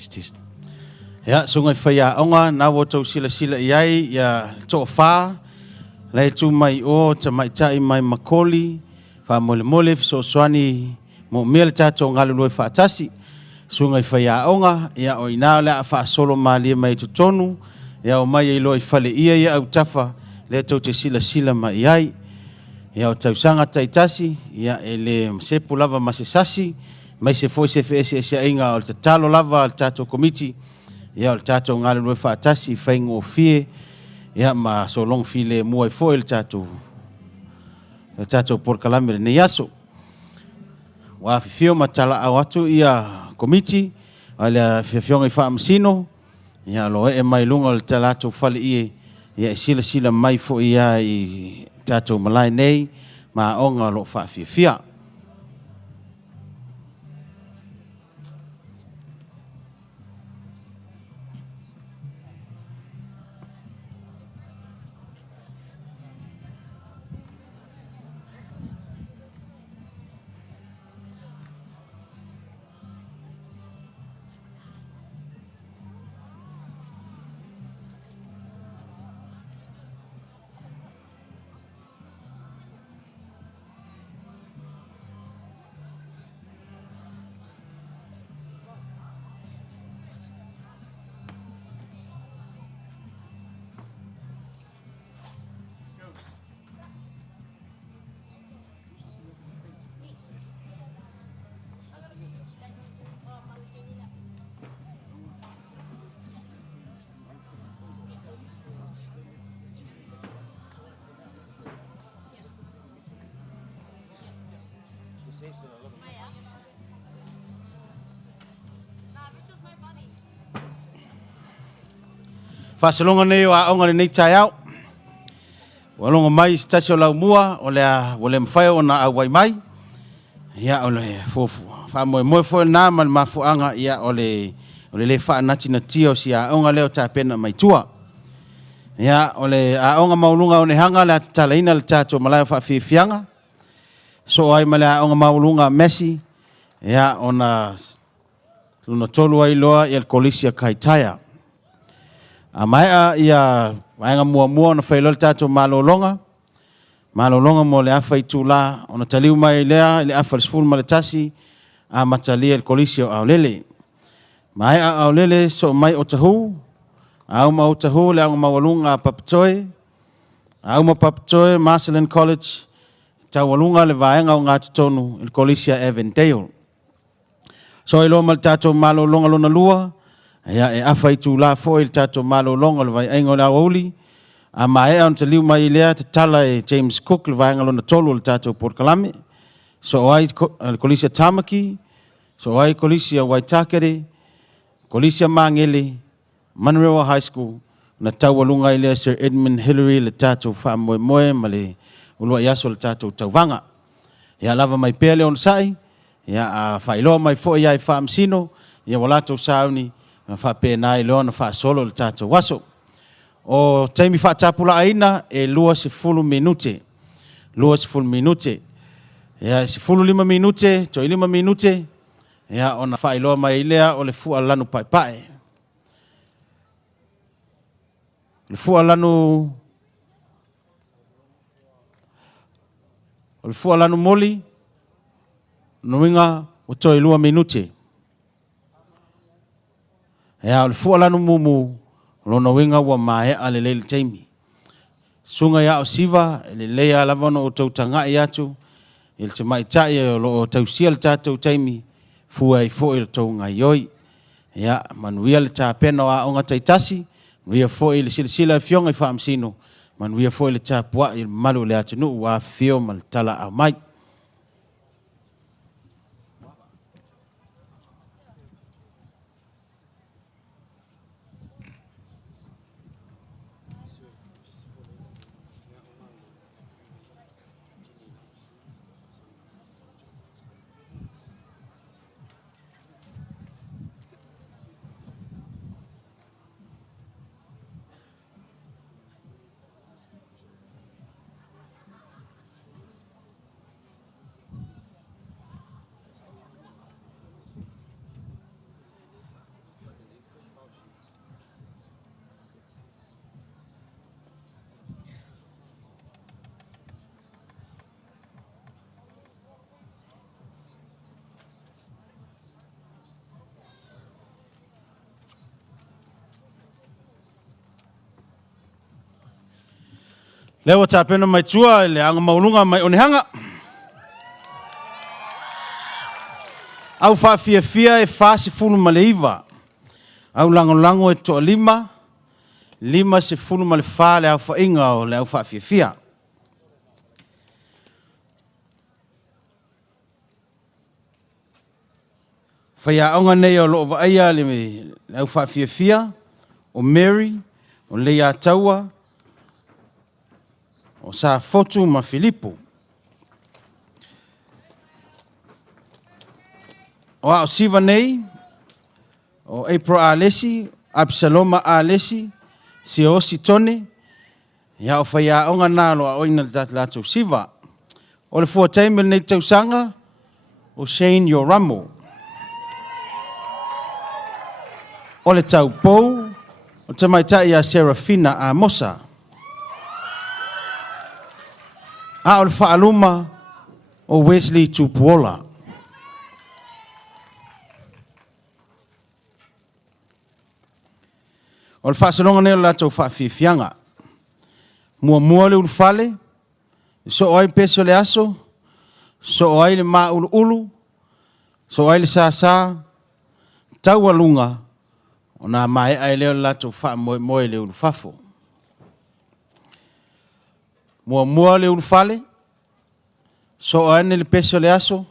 tis. Ya, sungai whaia onga, nā wotou sila iai, ia toa whā, lai tu mai o, ta mai tai mai makoli, wha mole so swani, mo mele tātou ngaluloi whaatasi, sungai whaia onga, ia o ina lea wha solo malia mai tutonu, ia o mai loi whale ia au tafa, le tau te sila mai iai, ia o tausanga taitasi, ia le sepu lava masesasi, mai se foi se ese inga o te talo lava, tātou komiti, ia o tātou ngaluloi whaatasi, whaingo fie, ia ma so long file mua foi le tātou porkalamere ne yaso. Wa fio matala au atu ia komiti, ala fionga i whaamsino, ia lo mai lunga le tātou whale ia sila mai fo ia i tātou malai nei, ma onga lo whaafia. Whasalonga nei o a onga nei tai au. Walonga mai stasi o lau mua, o lea mwhai o na au wai mai. Ia o le fofu. Wha moe fo na man mafuanga ia o le le wha nati na tio si a onga leo ta pena mai tua. Ia o le a onga maulunga o ne hanga le atalaina le tato malaya wha fianga. So ai male a onga maulunga Messi. Ia o na luna tolu ai loa ia le kolisia kaitaia. A mai a ia wainga mua na whailol tātou malolonga mo le awha i tūla o na taliu mai lea le awha le sfulu ma le tasi a matalia le kolisi o Aolele. Mai a Aolele so mai o tahu, a uma o tahu le au mawalunga a Papatoe, a uma Papatoe, Marcelin College, tau walunga le vaenga o ngā tutonu le kolisi a Avondale. So ilo ma le tātou malolonga lona lua, ia e awha i tūla fo i tātou malolonga le vai aingo le auli, a mai on te liu mai lea te tala e James Cook le vaenga lona tolu le tātou Port Kalame, so ai kolisia Tamaki, so ai kolisia Waitakere, kolisia Mangele, Manrewa High School, na taualunga i lea Sir Edmund Hillary le tātou wha moe ma le ulua iaso le tātou tauvanga. Ia lava mai pele on sai, ia a whailoa mai fo ia i whaamsino, ia walatou sauni, na wha pēnā i loa na wha solo le tātou waso. O taimi wha tāpula aina e 20 minute. 20 minute. Ia 15 minute, to 5 minute. Ia o na wha iloa mai ilea o le fua lanu pai. Le fua lanu moli. Nuinga o to 2 minute. Ia o le fua lanu mumu. Lona winga wa mae ale le taimi. Sunga ya o siva, le lea lavano o tau tanga i atu, il te mai tai o lo tau sia le tātou taimi, fua i fo il tau ngai oi. Ia, manuia le tā pena a onga taitasi, nuia fo il sila fionga i whaamsino, manuia fo il tā pua il malu le atu nu wa fio mal tala a mai. Leo tapena mai tua le anga maulunga mai onehanga. Au fia e fasi fulu maleiva. Au lango e toa lima se fulu male fa le au fa inga o le au fia. Faya onga nei o loo vaaya le au fia o Mary, o Leia Taua, o sa fotu ma Filipo. O au siva nei, o April Alesi, Absaloma Alesi, si o si tone, ia o faya onga nalo a oina lato siva. O le fua taimel nei tausanga, o Shane Yoramo. O le tau pou, o tamaitai a Serafina a Mosa. A o le whaaluma o Wesley Tupuola. O le whaasalonga neo lato whaafifianga. Mua le ulufale, so oi peso le aso, so oi le maa ulu, so oi le sa, tau alunga, o nā mai ai leo lato wha moe le ulufafo. Mua le ulufale, so ane le peso le aso,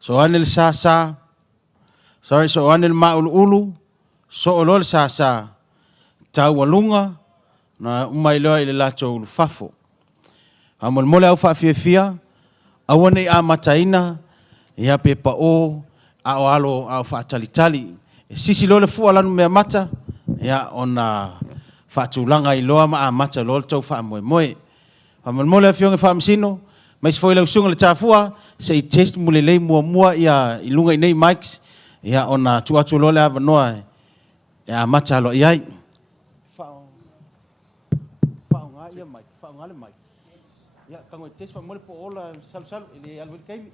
so ane le sa, so ane le maa ulu, so o le sa, tau alunga, na umai loa ile lato ulufafo. Mole au whaafia, awane a mataina, ia pepa o, a o alo au whaatalitali. Sisi lo le fua lanu mea mata, ia ona whaatulanga i loa ma a mata lo le tau wha moe. Mole a fionga wha msino, mais foi lau sunga le tafua, se i test mule lei mua ia ilunga i nei mics, ia ona tuatu lo le ava noa, ia mata lo iai. Whaongale mai. Ia, kango test wha mole po ola sal, ili alwiri kaimi.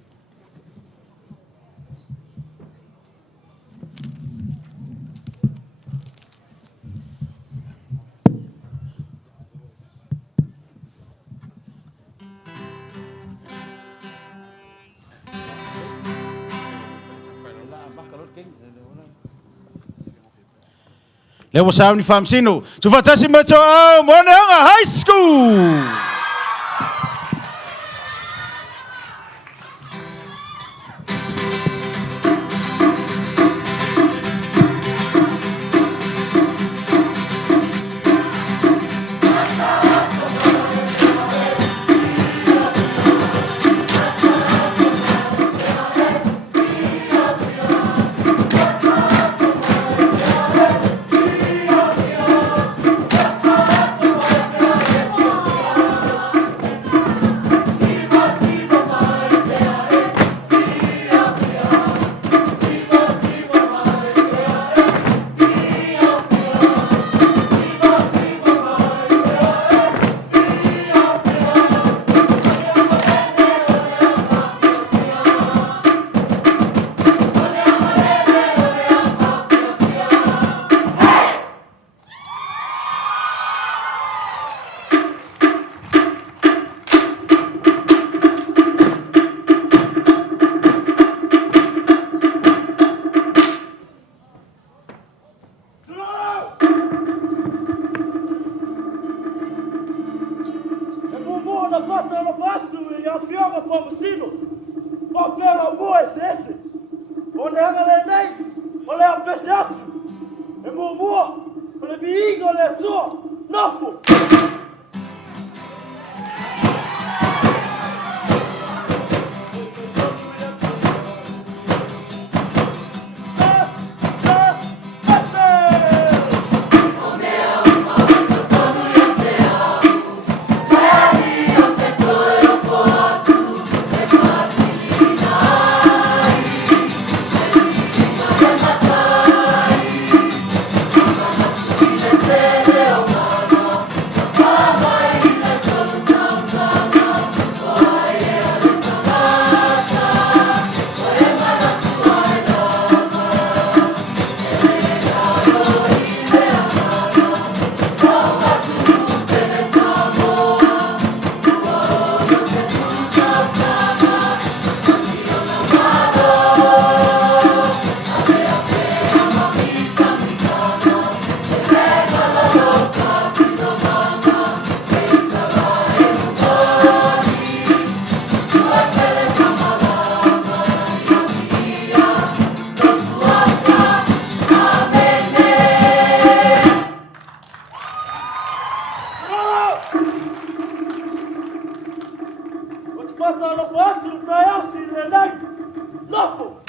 Lewa sauni famsino. Tufatasi meto Moneanga High School. Bye. Fata la fatu tai au si le nei. Lofo.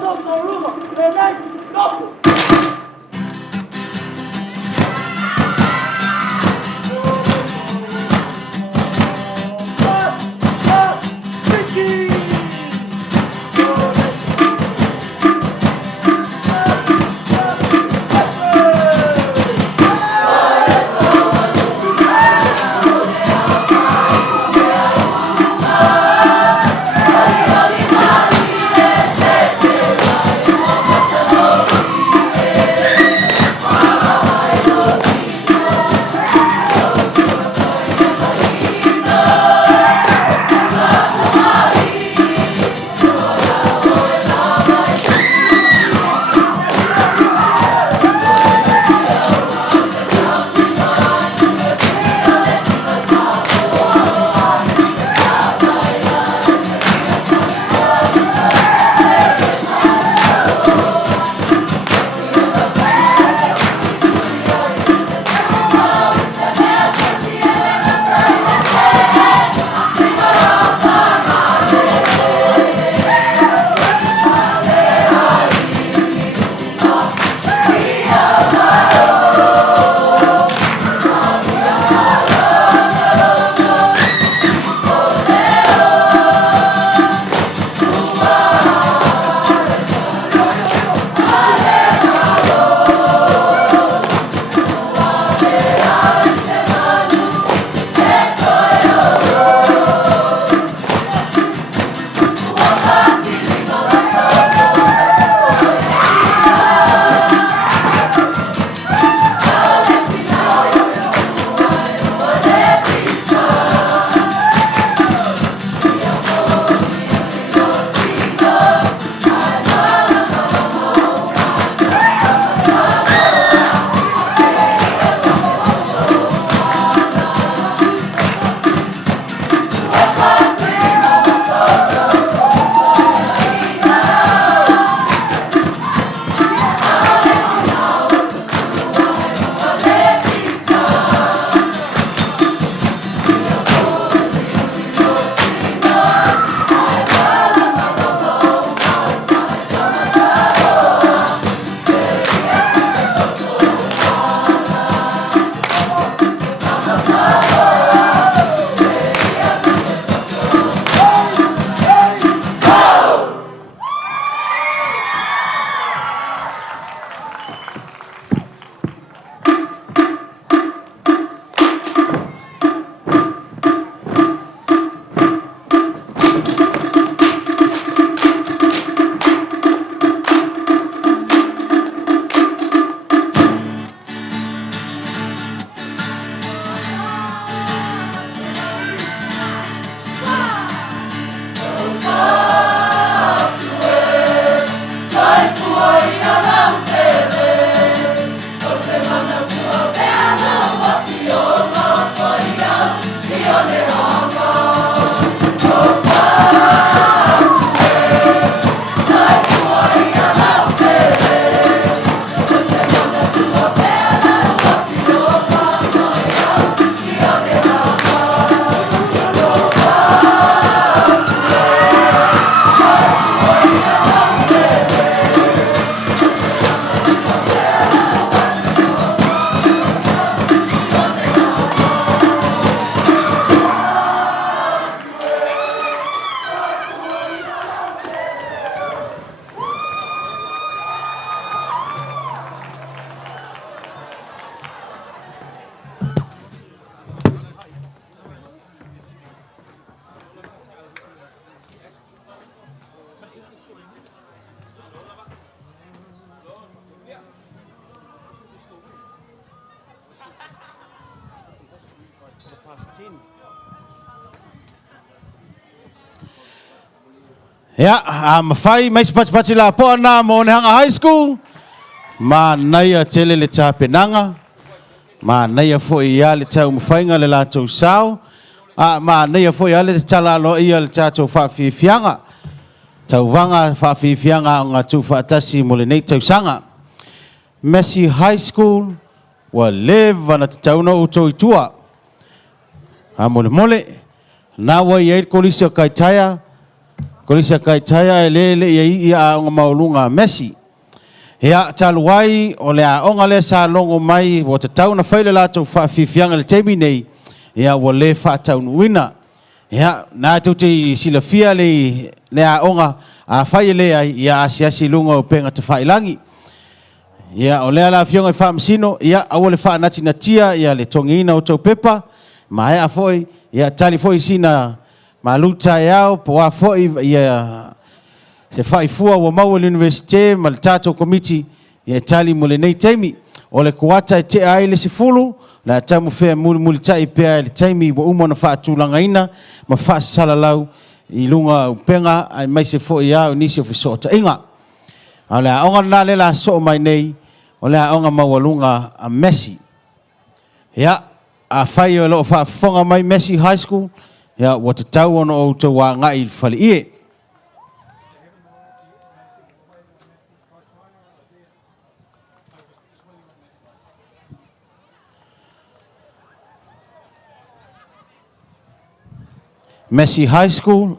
tau tau runga, le nei, nofu. Ya, mafai mai sepati-pati la po na mo ne hanga high school. Ma nai tele le tapenanga. Ma nai fo ia le tau mafai nga le la tau sao. Ma nai fo ia le tala lo ia le tau fa fianga. Tau vanga fa fianga nga tu fa tasi mo le nei tau sanga. Messi High School wa live ana tau no uto itua. Mole mole. Na wa ia kolisi kai taya. Kolisia kai taia e le ia o maulunga Messi. Hea taluai o le aonga le sa longo mai o te tauna whaile lato whaafifianga le teimi nei hea o le whaataunuina. Hea nā tute sila fia le aonga a whaile lea ia asiasi lunga o penga te whailangi. Ia o lea la fionga i whaamasino ia au le whaanati na tia ia le tongiina o tau pepa ma hea foi ia tali foi sina ma luta e au po a foi ia se whaifua wa maua le universite ma le tato komiti ia tali mo le nei teimi o le kuata e te ai le sifulu la tamu fea muli tai pea le teimi wa umona whaatulanga ina ma whaasalalau i lunga upenga ai mai se foi au nisi o fisota inga. O le aonga na le la so mai nei, o le aonga mawalunga a Messi. Ia, a whai o lo whaafonga mai Messi High School, ia, wa te tau ono o te wā ngai whali ie. Messi High School,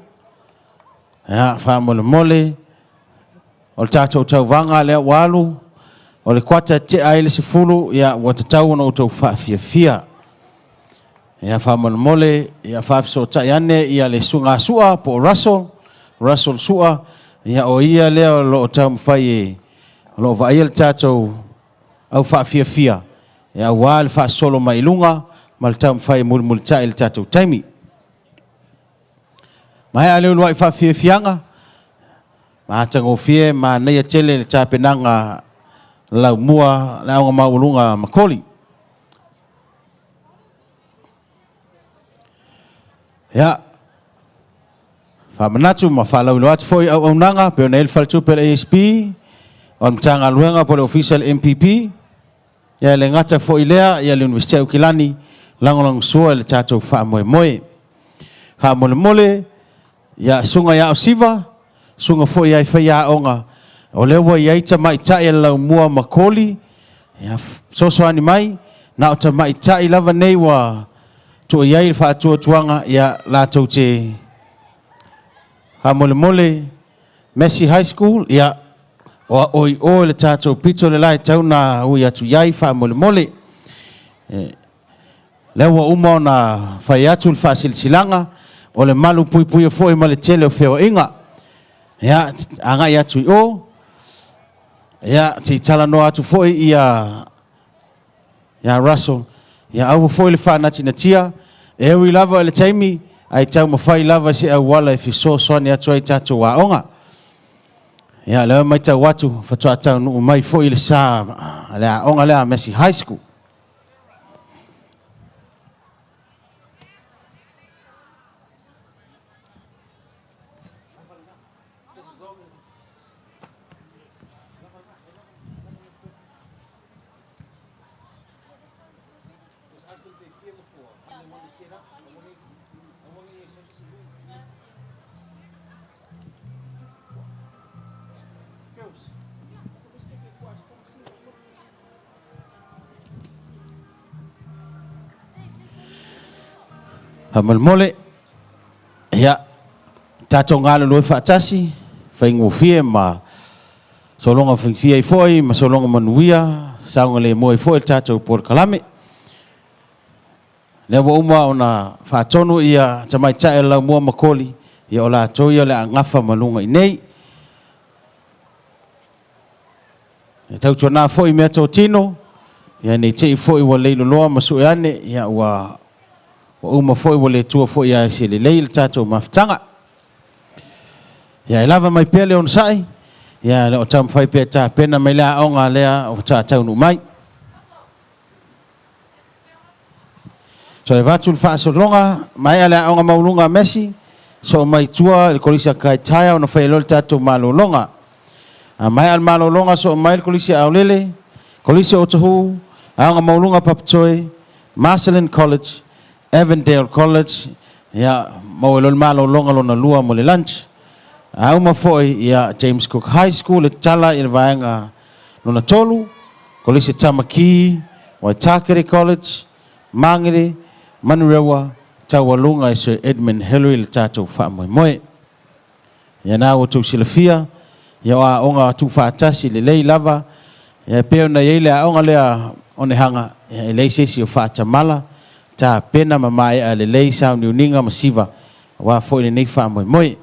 ia, whaamole mole, o le tātou tau wanga lea walu, o le kwata te aile se fulu, ia wa te tau ono tau whaafia. Ia whaamole mole, ia whaafiso taiane, ia le sunga sua po Russell sua, ia o ia lea lo tau mwhai e, lo vaia le tātou au whaafia. Ia wā le whaasolo mai lunga, ma le tau mwhai muli tai le tātou taimi. Mai a leo luai whaafianga, ma tango fie ma nei tele le tapenanga lau mua la nga maulunga makoli ya fa manatu ma fa lau loat foi au nanga pe na el faltu pe ASB on tanga luenga por official MPP ya le ngata foi lea ya le universite ukilani langolong so le tato fa moe ha mole ya sunga ya siva sunga foi ai whaia onga o lewa iai ta mai tai lau mua makoli ya soso ani mai na o ta mai tai lava nei wa to iai whaatua tuanga ya lātou te ha mole Messi High School ya o le tātou pito le lai tau na ui atu iai wha mole lewa uma na whai atu le whaasilsilanga o le malu pui o foi ma le tele o wheo inga. Ya, anga ya tui o. Ya, ti tala no atu foi ia Russell. Ya, au foi le whanati na tia. E ui lava le taimi, ai tau mawhai lava si au wala e fiso soani atu ai tatu wa onga. Ya, leo mai tau watu, fatua tau nuu mai foi le sa, lea onga lea Messi High School. Mole ya tato ngalo lo fatasi faingo fie ma solonga fie foi ma solonga manuia saungale mo foi tato por kalame le wo uma ona fatonu ia tamai tae la mo makoli ia ola toia le ngafa malunga nei tau tona foi me to tino ia nei te foi wa leilo loa masu ane ia wa uma foi wole tua foi ia se le leil tato maftanga ia lava mai pele on sai ia le tam fai pe ta pena mai la onga lea o ta tau nu mai so e vatul fa so longa mai ala onga maulunga Messi so mai tua le kolisia kai taia ona fai lol tato malo longa mai al malo longa so mai le kolisia aulele kolisia o tuhu onga maulunga paptoi Marcelin College Avondale College ya mawelol malo longa lona lua mo le lunch au ma foi ya James Cook High School le tala il vaenga lona tolu kolisi Tamaki Waitakere College Mangere Manurewa Tawalunga Sir Edmund Hillary le tatou wha moe Ia nā o tau silafia, ia o a onga tu whaatasi le lei lava, ia peo na iele a onga lea one hanga, ia lei sesi o whaatamala, ta pena mamai a le lei sao ni uninga masiva, wa foi le nei wha moi moi.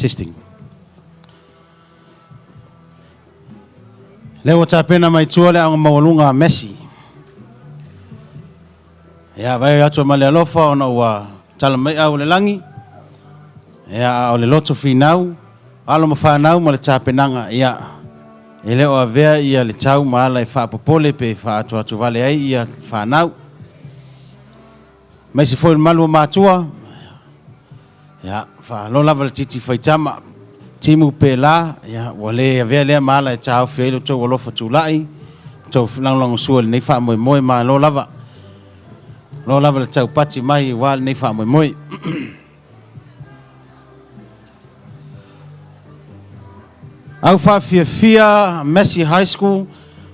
testing. Leo tapena mai tua le ang mawalunga Messi. Ya vai atu male alofa ona wa tala mai au le langi. Ya o le loto finau, alo mafanau ma le tapenanga ia. Ele o avea ia le tau maala e whaapopole pe whaatu vale ai ia whanau. Mai se foi malu mātua. Ya, lo lava le titi whaitama. Timu pe la, ya, wale avea lea maala e tau whiailo tau walofa tūlai. Tau langlong sua le nei wha moe moe ma lo lava. Lo lava le tau pati mai wale nei wha moe moe. Au fia Messi High School,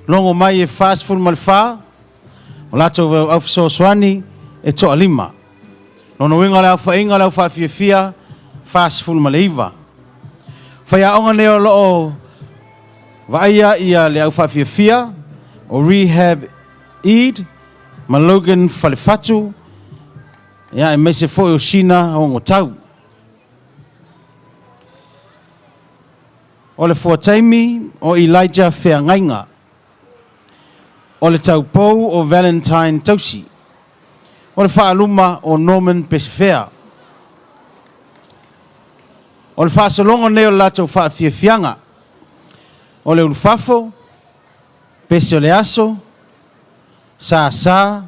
longo mai e fast full malfa. O lato au fiso swani e toa lima. Nono winga le au whainga le au fia fast full maleiva. Whaia onga neo loo vaia ia le au fia o rehab Eid, ma Logan Falifatu. Ia e mese fo o Shina o ngotau. O le fuataimi o Elijah Feangainga. O le taupou o Valentine Tausi. O le whaaluma o Norman Pesifea. O le whaasalongo neo lato whaafiafianga. O le ulfafo, pese o le aso, sa,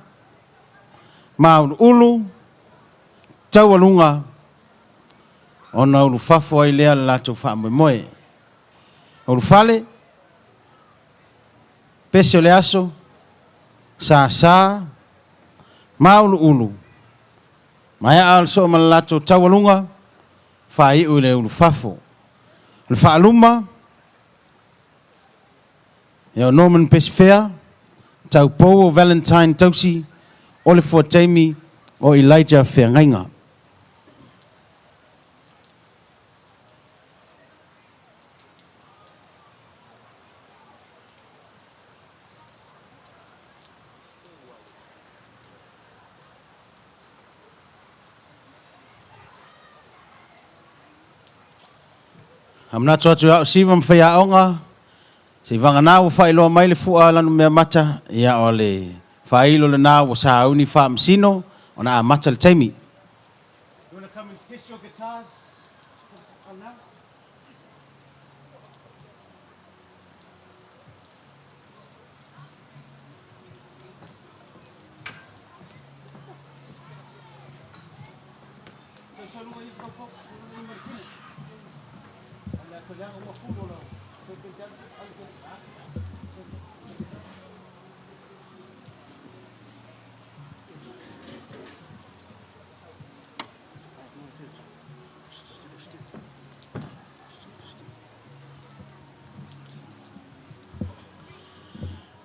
maun ulu, taualunga, o na ulfafo ai lea lato whaamoemoe. O fale, pese o le aso, sa, maulu ulu. Mai al so malato tawalunga, fai u le ulu fafo. Le faaluma, ya Norman Pesifea, tau pou o Valentine Tausi, o le fuataimi o Elijah Feangainga. Amna tuatu au sivam faya onga. Si vanga na u fai lo mai le fua lanu mea mata. Ia o le fai lo le na u sa uni fa msino. Ona a mata le taimi. You want to come and test your guitars?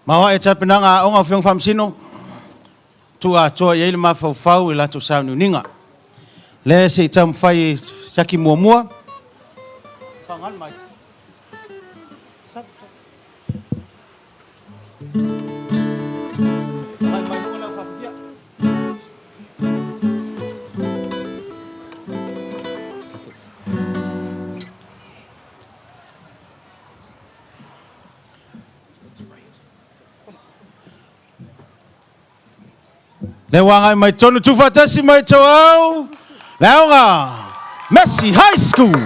Mawa e tapinanga onga fiong famsino. Tua toa yeile mafau ila tu sau ninga. Le se tam fai saki mua. Pangan mai. Le wanga mai tonu tufatasi mai toau. Leonga Messi High School.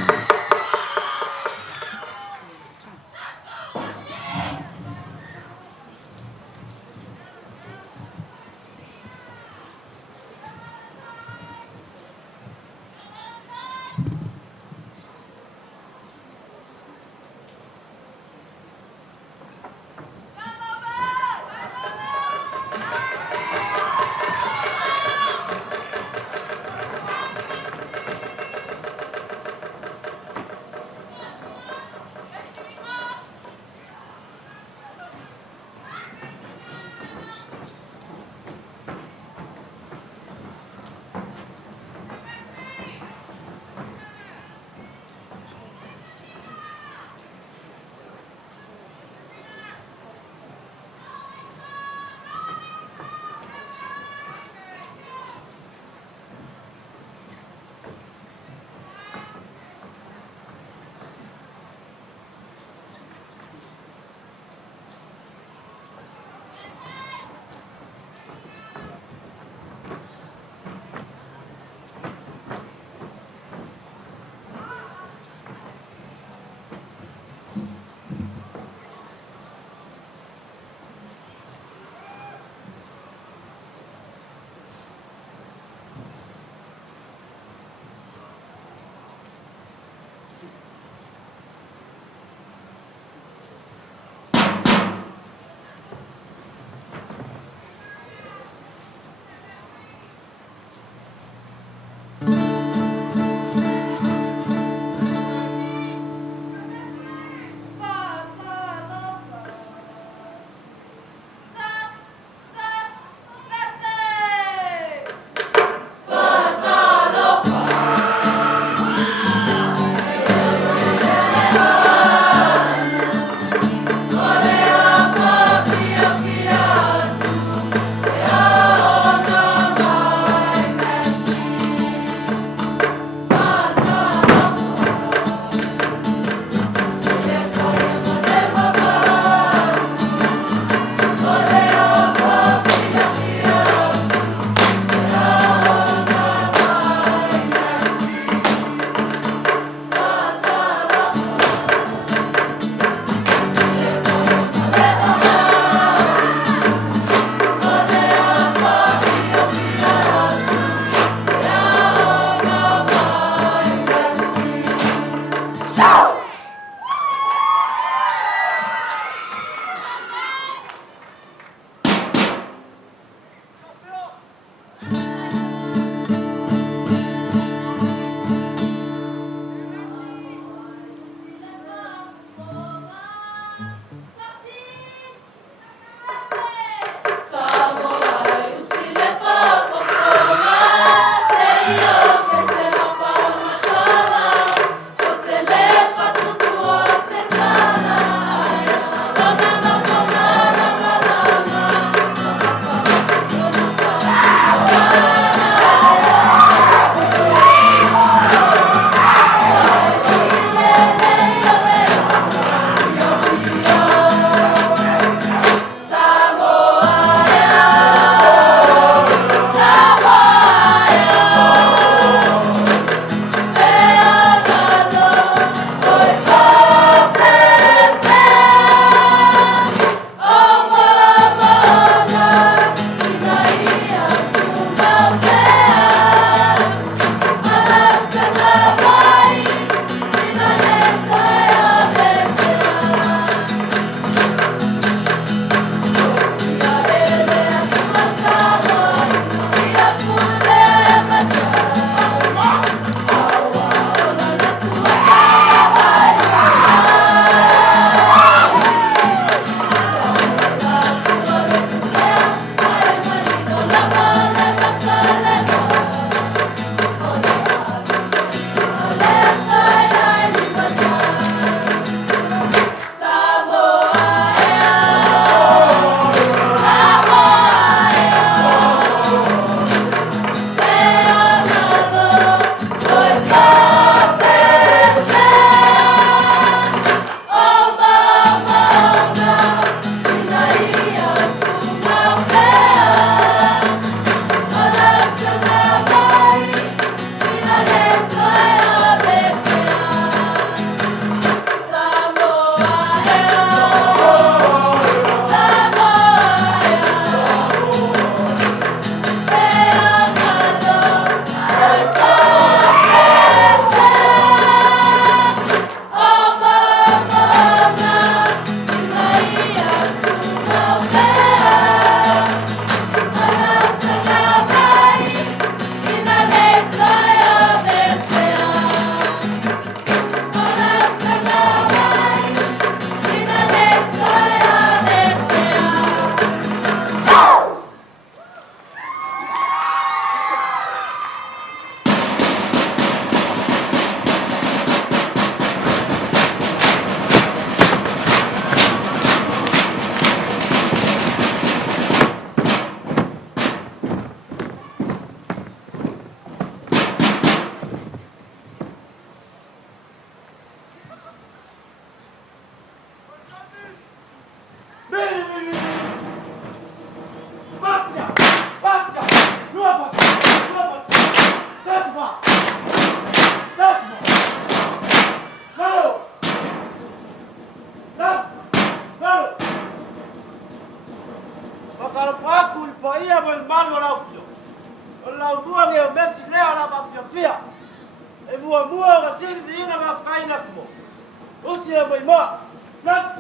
el malo la ufio. La mua que o Messi leo la mafia. E mua ga sin dinga ma faina ko. Usi e mai ma. Na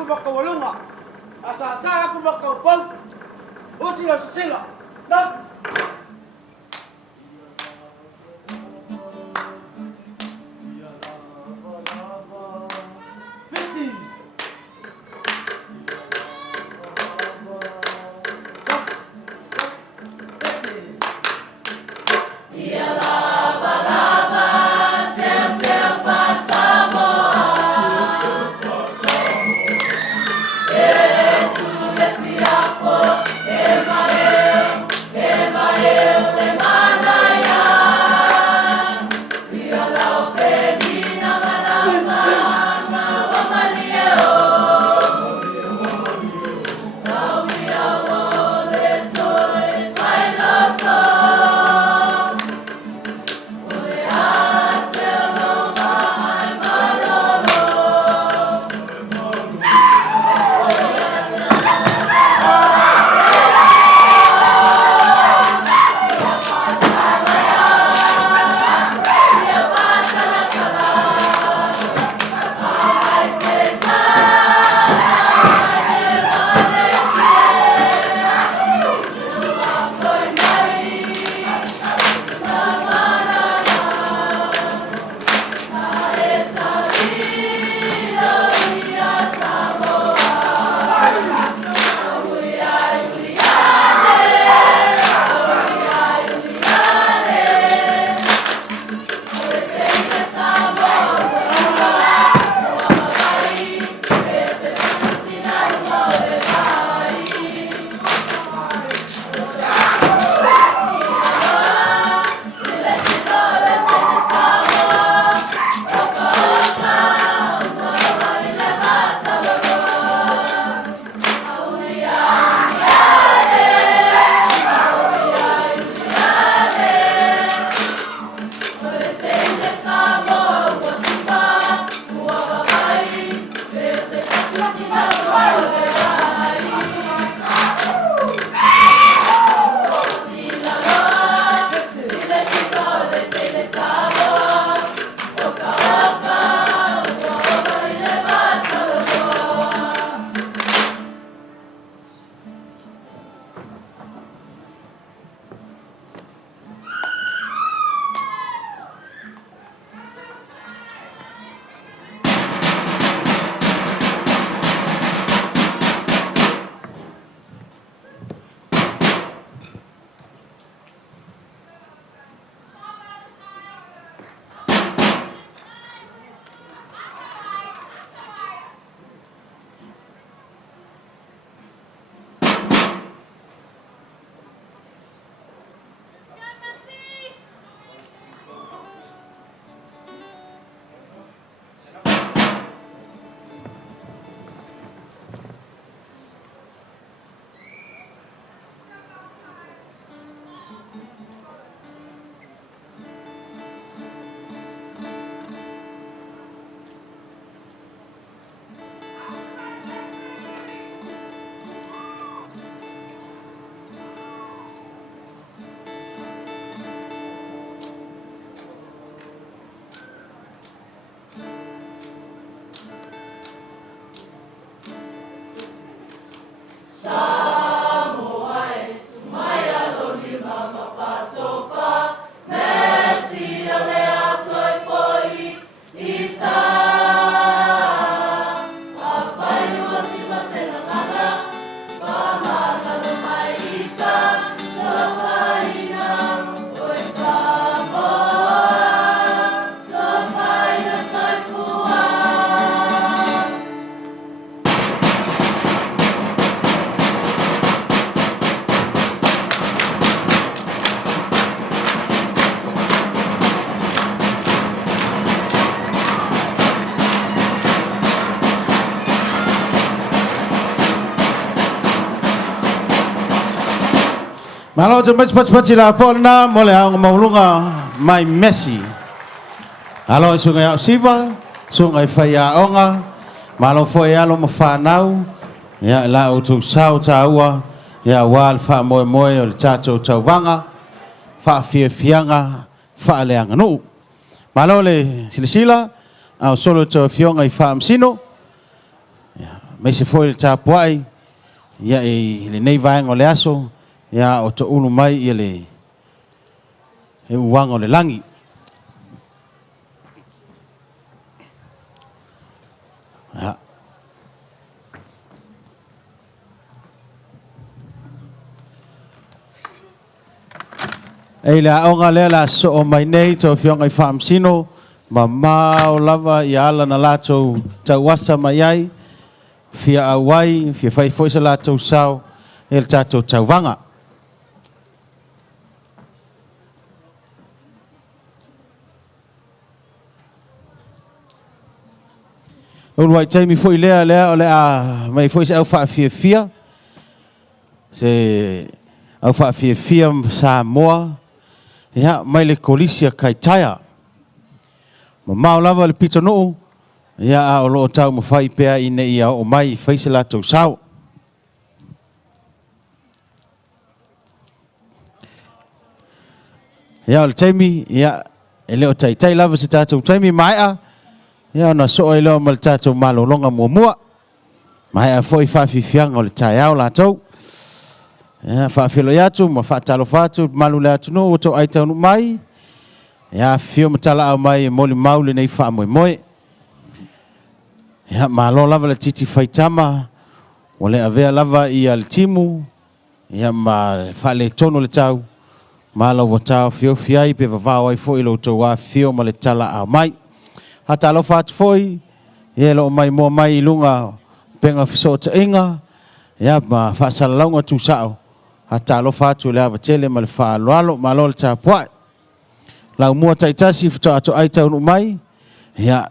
aku makawalunga. Asa-asa aku makawpag. Usi ang sila. Na! Emael, Malo te mas la polna mole ang maulunga mai Messi. Alo sungai au siva, sungai faya onga, malo foi alo mafanau, ya la o tu sau taua, ya wal fa moe moe o le tatou tauwanga, fa fianga, fa leanga no. Malo le silasila, au solo to fionga I fa amsino. Me se foi le tapuai, ya I le nei vaenga o le aso, ya o to ulu mai I le uwanga o le langi. Ja. Ei la onga le la so o mai nei to fionga I whaamsino ma mau lava I ala na lato tau wasa mai ai fia awai fia fai foisa lato sao el tato tau wanga. Ulu taimi foi lea o lea mai foi se au fia se au fia Samoa ya mai le kolisia kaitaia ma mau lava le pito no ya o lo tau mo fai pea ine ia o mai fai se la tau sao ya o taimi ya ele o tai lava se tatu taimi mai a ya na so ele o mal tatu malo longa mua mai a foi fa fianga o le tai au la tau ya fa filo yatu ma fa talo fatu malu le atu no to ai tau mai ya fio matala au mai moli maule nei fa moe ya malo lava le titi faitama ole avea lava I al timu ya ma fa le tono le tau malo watao fio fiai pe vavao ai foi lo to wa fio ma le tala au mai hata lo fatu foi ye lo mai mo mai lunga penga fiso ta inga ya ma fa salonga tu sao hata lo fatu le avatele ma le fa lo malo le tapua la mua taitasi fito ato ai tau mai ya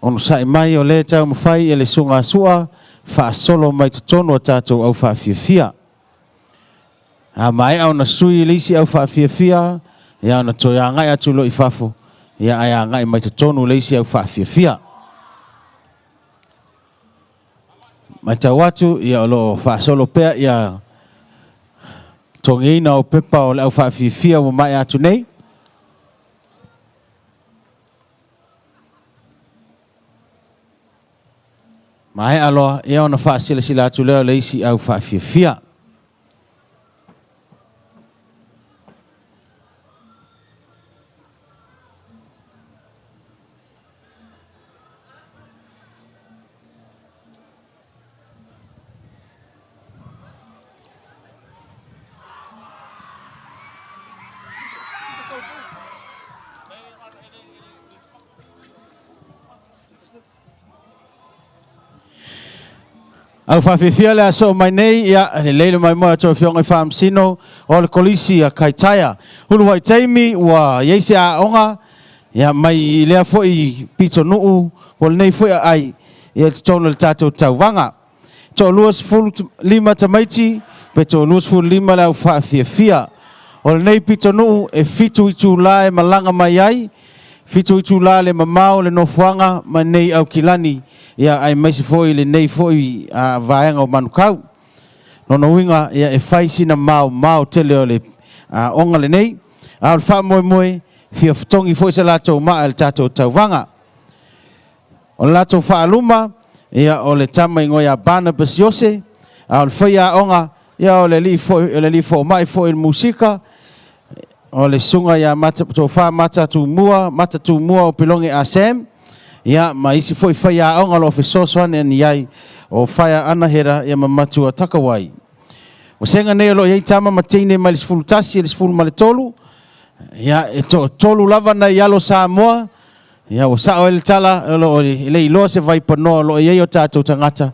ono sai mai o le tau mafai e le sunga sua fa solo mai tono tato au fa fia a mai au na sui lisi au fa fia ya na to ya ngai atu lo ifafo ya aya ngai mai tono lisi au fa fia mai tawatu ya lo fa solo pe ya tongina o pepa o le au fa fia mo mai atu nei mai alo ia ona fa sila atu leo leisi au fa fia au fafifia le aso mai nei ia le leile mai moa to fionga I whaamsino o le kolisi a kaitaia hulu wai taimi wa yeise a onga ia mai lea foi pito nuu o le nei foi ai ia tono le tatou tauwanga to luas full lima tamaiti pe to luas full lima le au whaafia o le nei pito nuu e fitu I tūla e malanga mai ai fitu I tūla le mamao le nofuanga ma nei au kilani ia ai mai se foi le nei foi a vaenga o manukau no winga ia e faisi na mau tele o le onga le nei a fa moe fia ftongi foi se lato ma el tato tauwanga o lato fa aluma ia o le tama ingoia bana besiose a foi a onga ia o le li foi mai foi musika o le sunga ia mata to fa mata tu mua o pilongi asem ia ma isi foi faia onga lo fesosoan en iai o faia ana hera ia mamatu takawai o senga nei lo ia tama matine mai fultasi le ful mal tolu ia e tolu lava na yalo Samoa ia o sa o el tala lo le lo se vai pono lo ia o tato tangata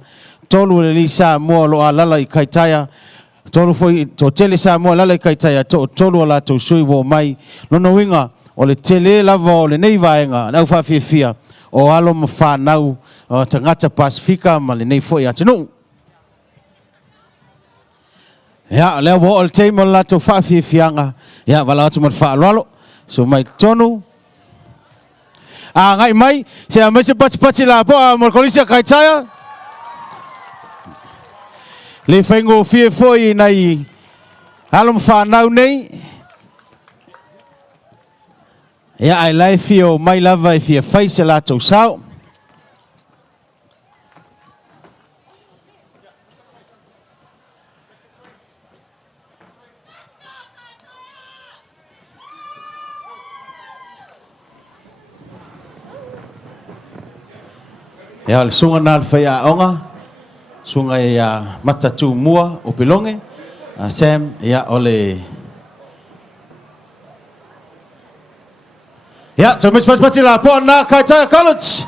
tolu le Samoa lo alala I kaitaia tolu foi to tele Samoa lala I kaitaia tolu la to sui wo mai no winga o le tele lava o le nei vaenga na fa fia o alo mawhanau o tangata Pasifika ma le nei foi atu no. Ya, leo bo ol te mo la to fa fi fianga. Ya, wala tu mo fa lolo. So mai tonu. Ngai mai, se mai se pat la po mo kolisia kai taya. Le fengo fi foi nai. Halom fa nau nei. Ya, ai lai fio mai lava fi fai se la to sao. Ya, le sunga na fai a onga. Sunga ya matatu mua o pilonge. Sam ya ole. Ya, terus pas la po na Kaita College.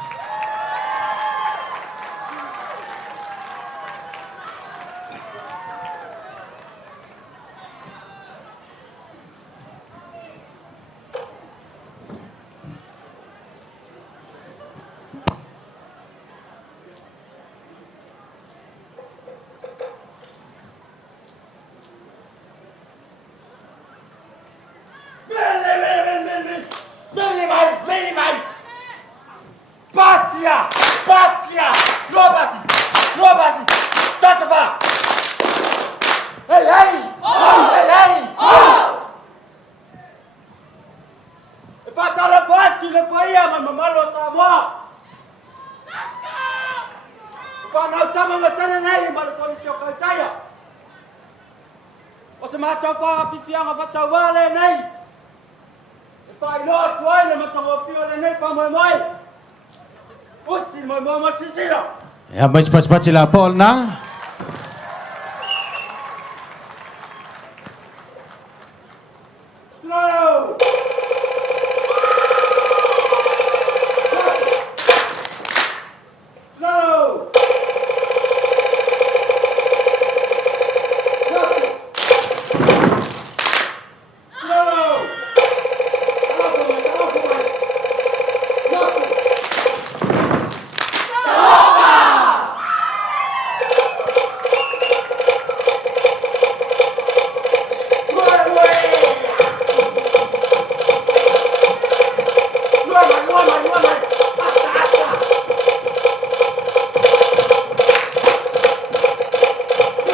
Ya, mais pas la Paul na.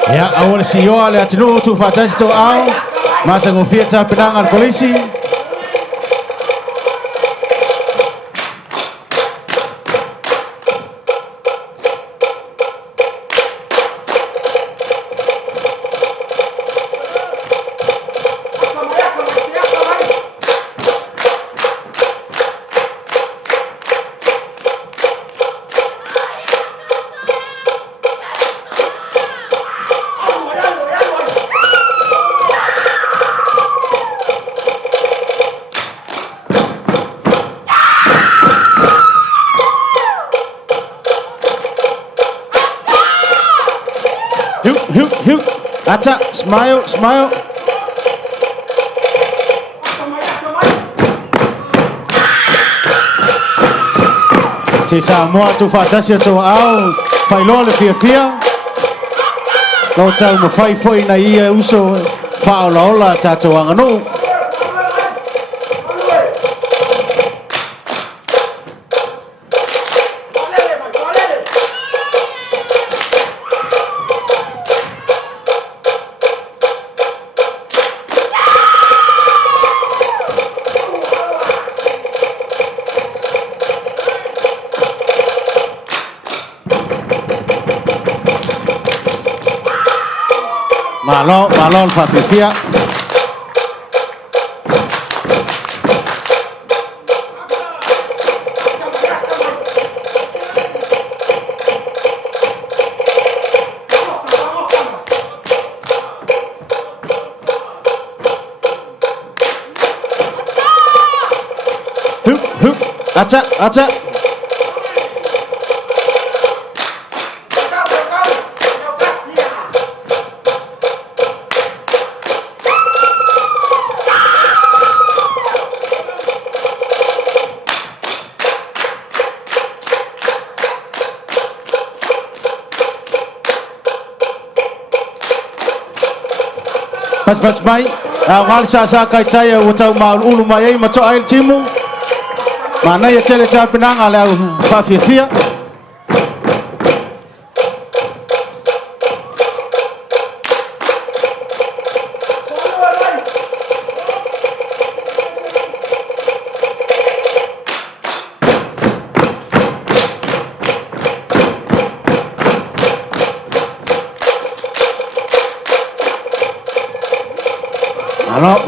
Ya, awal siyo ale atinu tu fatas to au. Mata ngofieta penangan polisi. Acha, smile. Si Samoa tu fatas ya tu au, pailo le fia. Kau tahu mo fai foi na ia uso fa ola tato angano. Malon Patricia. Acha. Pas mai. Ngal sa kai chaya o tau ma ulu mai ai ma to ai timu. Mana ya tele cha pinanga le fa fia.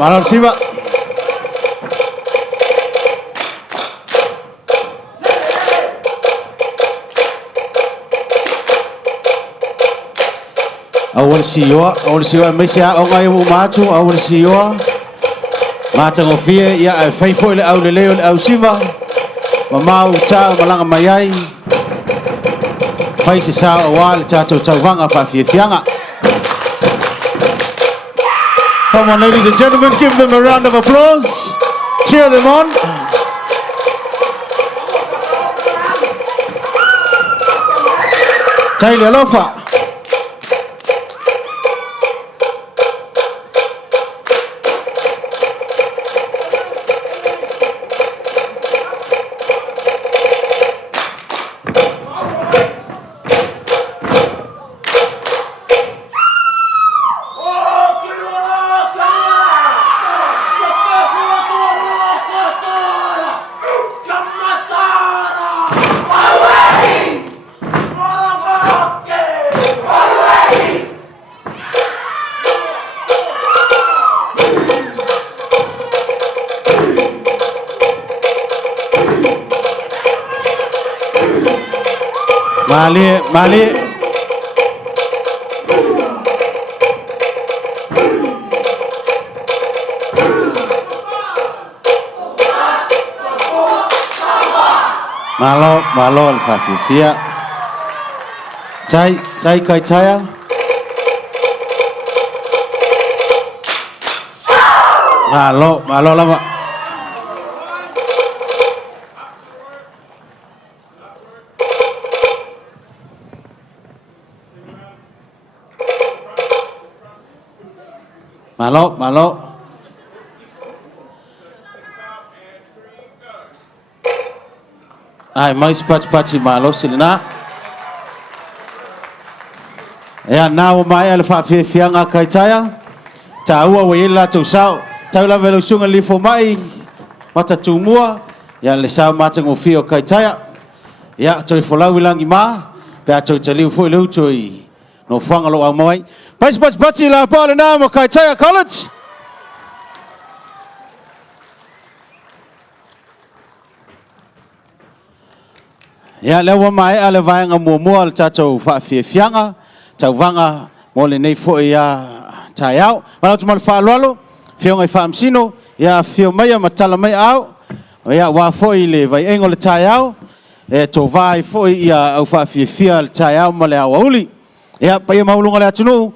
Malon siba. Awal siwa mesia ongai umatu awal siwa. Mata ngofie ya faithful au leo au siva. Mama uta malanga mayai. Faisi sa awal chato chawanga fa fianga. Come on, ladies and gentlemen, give them a round of applause. Cheer them on. Taylor Lofa. Mali. Malo fa fia. Chai kai chaya. Malo lama. Malo. Ai mais pati malo silina. Ya now mai alfa fianga kai chaya. Taua wela tu sao. Taula velo sunga lifo mai. Mata tumua ya le sao mata ngofio kai chaya. Ya toi folau wilangi ma. Pe toi taliu foi lu toi. No fanga lo amoi. Pati la pole na mo kai chaya college. Ya lewa mai ale vainga mua al tato fa fianga. Tau vanga mo le nei foi ya taiao. Mana tu mal fa lolo. Fionga fa amsino ya fio mai matala mai au. Ya wa foi le vai engo le taiao. E to vai foi ya au fa fia le taiao mo le auli. Ya pa ia maulunga le atunu.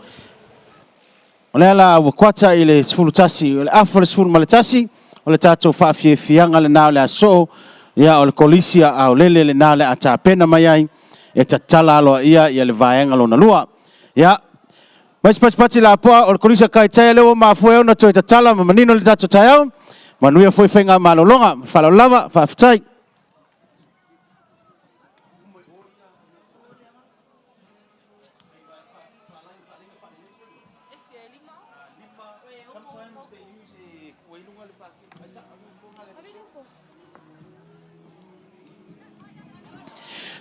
Ole la wakwata ile sfulu tasi, ole afole sfulu maletasi, ole tato fa fianga le nao le aso, ya ole kolisia au lele le nao le atapena mayai, e tatala alo ia le vaenga lo na lua. Ya mas pati la poa ole kolisia kai taya lewa mafue ona to tatala manino le tato tayao, manuia foi fenga malolonga, fala lava, fa fitai.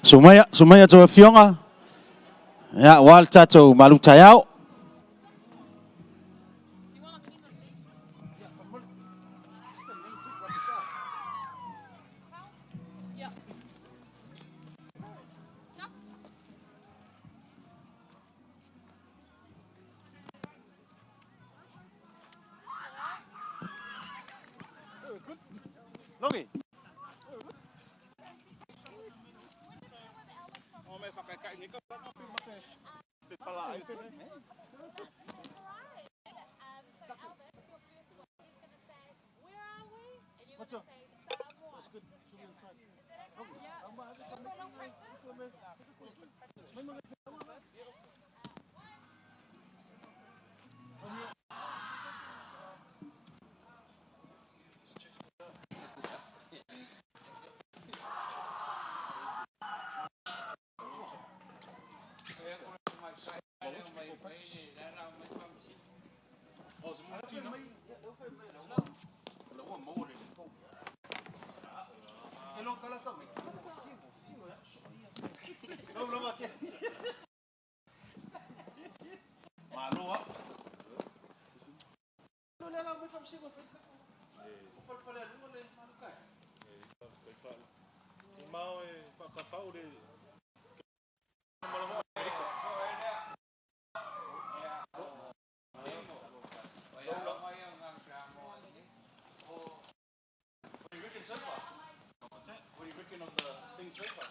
Sumaya to fionga. Ya wal tato malu tayao. Longi. Mau e whakawhau re What do you reckon on the thing so far?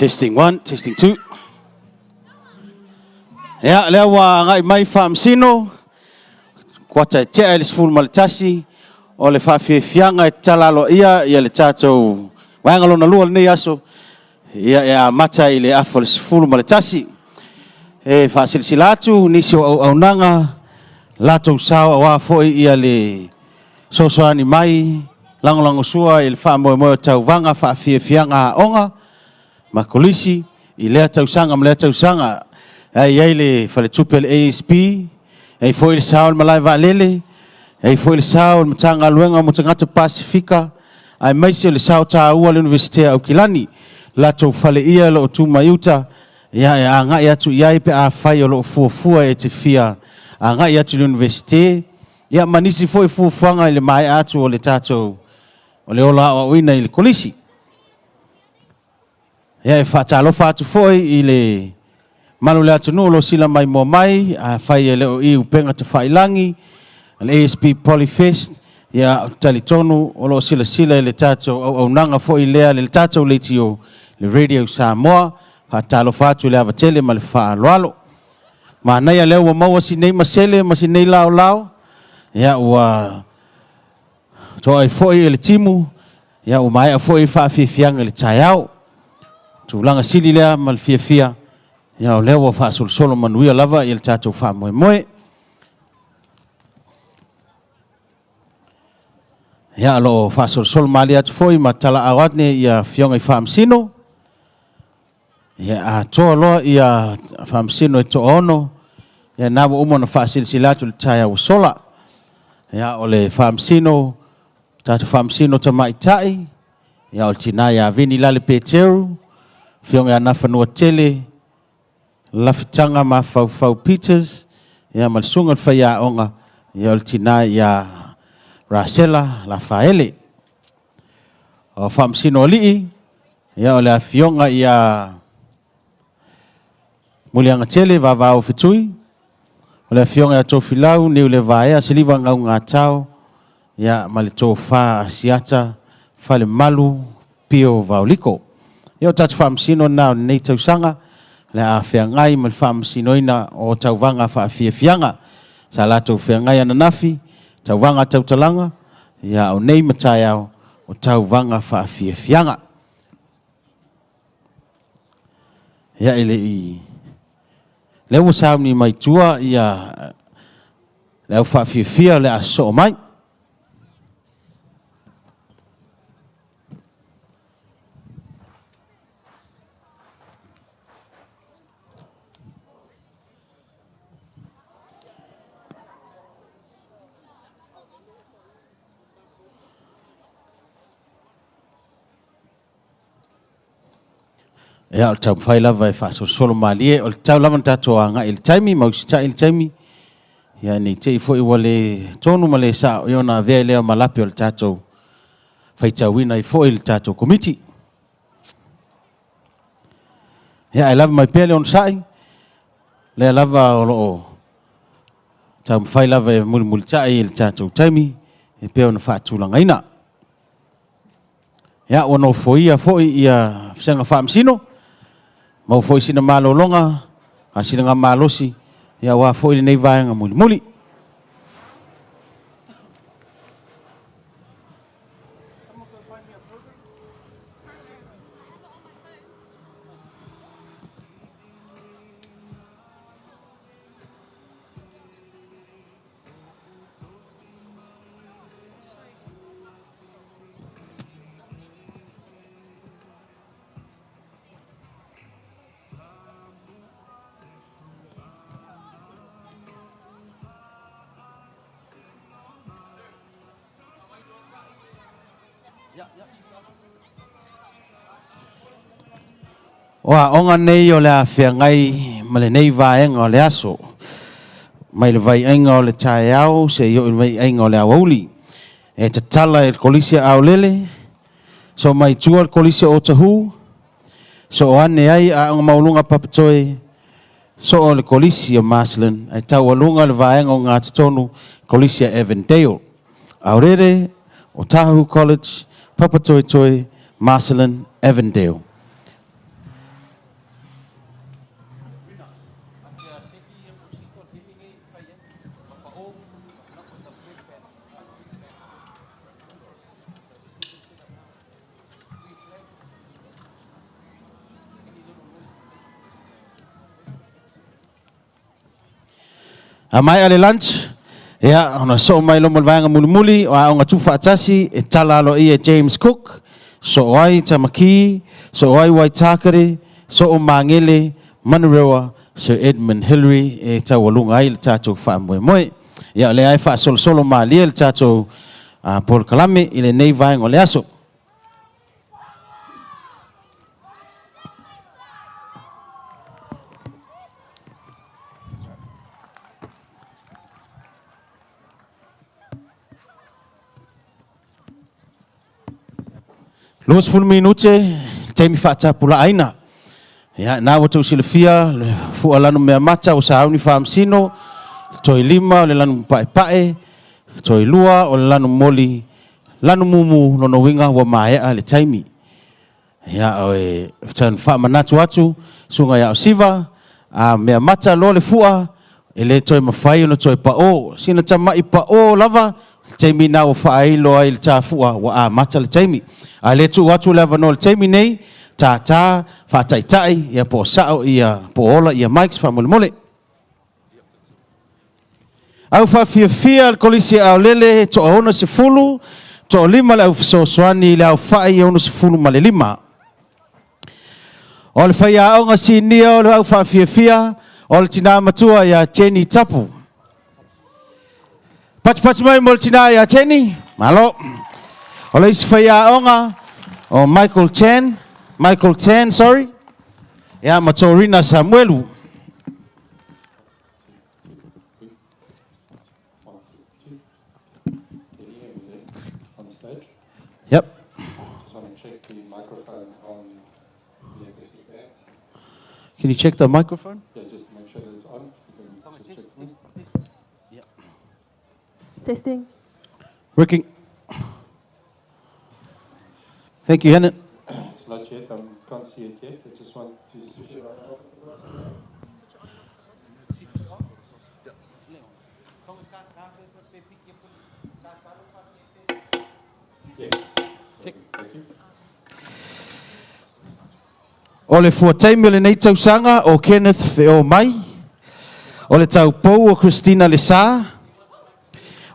Testing 1, testing 2. Ya, lea wa ngai mai whaamsino. Kua tai tea le sfulu maletasi. O le whawhiwhianga e talalo ia le tātou. Waingalo na lua nei aso. Ia mata i le afo le sfulu maletasi. E whaasilisila atu, nisi o au nanga. Latou sao awa foi ia le sosoani mai. Langolango sua i le whaamoe tau vanga whawhiwhianga onga. Makolisi, i lea tausanga, ma lea tausanga. Ai le whale tupe le ASB. Ai foi le sao le malai vaalele. Ai foi le sao le matanga aluenga mo tangata Pasifika. Ai maisi le sao ta ua le Universitea au Kilani. Lato whale ia lo tu maiuta. Ia a ngai atu iai pe a whai o lo fuafua e te fia. A ngai atu le Universite. Ia manisi foi fuafuanga i le mai atu o le tatou. O le ola o uina i le kolisi. Ia e whaatalofa atu foi i le malu le atu nuolo sila mai mo mai. A whai e leo i upenga te whailangi. Le ASB Polyfest. Ia talitonu o lo sila i le tatou au nanga foi lea le tatou le tio le radio Samoa. Whaatalofa atu le avatele ma le whaaloalo. Ma nei a leo wa maua si nei masele ma si nei lao lao. Ia ua toa i foi e le timu. Ia ua mai a foi whawhiwhianga le taiao. Tūlanga sili lea ma le fia. Ia o leo wa whaasolosolo manuia lava i le tātou whaamoe moe. Ia alo whaasolosolo mali atu foi ma tala awatne ia fionga i whaamsino. Ia a toa loa ia whaamsino e toa ono. Ia nawa umona whaasilisila atu le taiao sola. Ia o le whaamsino, tātou whaamsino ta maitai. Ia o le tina ia vini lale Peteru. Fionga ana whanua tele, lafitanga ma Fau Peters, ia malsunga whaia onga, ia o le tina ia Rasela, la faele. O whamsino lii, ia o le fionga ia mulianga tele, vavao fitui, o le fionga ia tofilau, niu le vaea, siliva ngau ngā tau, ia mali tō wha asiata, whale malu, pio vauliko. Ia tatu whaamsino na nei tausanga, le a whiangai ma le whaamsino ina o tauvanga whaawhiawhianga. Sa lato whiangai ananafi, tauvanga tautalanga, ia o nei matai au o tauvanga whaawhiawhianga. Ia ele i leo sauni mai tua, ia leo whaawhiawhia le a so mai. Ia o tau mwhai lava e whaasolo malie, o tau lava tato a ngā il taimi, mausita il taimi. Ia ni te ifo iwa le tonu ma le sa o iona vea leo malapi o le tato whaitawina ifo il tato komiti. Ia e lava mai pele on sai, le lava o loo tau mwhai lava e muli tai il tato taimi, e peo na whaatulanga ina. Ia o no foia foi ia fsenga whaamsino, mau foi sina malo longa, a sina ngā malosi, ia wa foi nei vaenga muli. Wa onga nei o le whiangai ma le nei vaenga o le aso. Mai le vai ainga o le taiao se i o le vai ainga o le awauli. E te tala e kolisia au lele. So mai tua le kolisia o tahu. So o ane ai a anga maulunga papatoe. So o le kolisia Marsland. E tau alunga le vaenga o ngā tutonu kolisia Evandale. Aurere o Tahu College, Papatoe Marsland, Evandale. Amai ale lunch. Ya, ona so mai lo malvanga muli o aonga tu whaatasi e tala alo ia James Cook. So ai Tamaki, so ai Waitakere, so o Mangele, Manurewa, Sir Edmund Hillary e tawalunga ai le tatou whaamoemoe. Ia le ai whaasolo maalia le tatou Paul Kalame i le nei vaenga o le aso. Luas fulu minute, taimi whaatapula aina. Ia, nā wata usilafia, fua lanu mea mata o sauni whaamsino, toi lima o le lanu pae, toi lua o le lanu moli, lanu mumu nono winga wa maea le taimi. Ia, oe, tan whaamanatu atu, sunga ia o siva, mea mata lo le fua, ele toi mawhai ono toi pao, sina tamai pao lava, taimi nā o whaailo ai le tā fua wa a mata le taimi. A le tu watu leva no le taimi nei, tā, whaataitai, ia po sao, ia po ola, ia mics, whamole. Au whawhiawhia le kolisi au lele, to ona se fulu, to lima le au fisosoani, le au whai ona se fulu ma le lima. O le whaia aonga si nia o le au whawhiawhia, o le tina matua ia Jenny Tapu. Pati mai mo le tina ia Jenny, malo. O le isi whaia aonga, o Michael Chan, sorry. Ia Matorina Samuelu. Yep. Just want to check the microphone on the ASB band. Can you check the microphone? Yeah, just to make sure that it's on. You can just check for me. Yep. Testing. Working. Thank you, Hannah. It's not yet. I can't see it yet. I just want to switch it on. Yes. Thank you. O le fuataimi o le nei tausanga o Kenneth Feo Mai. O le taupou o Christina Lesa.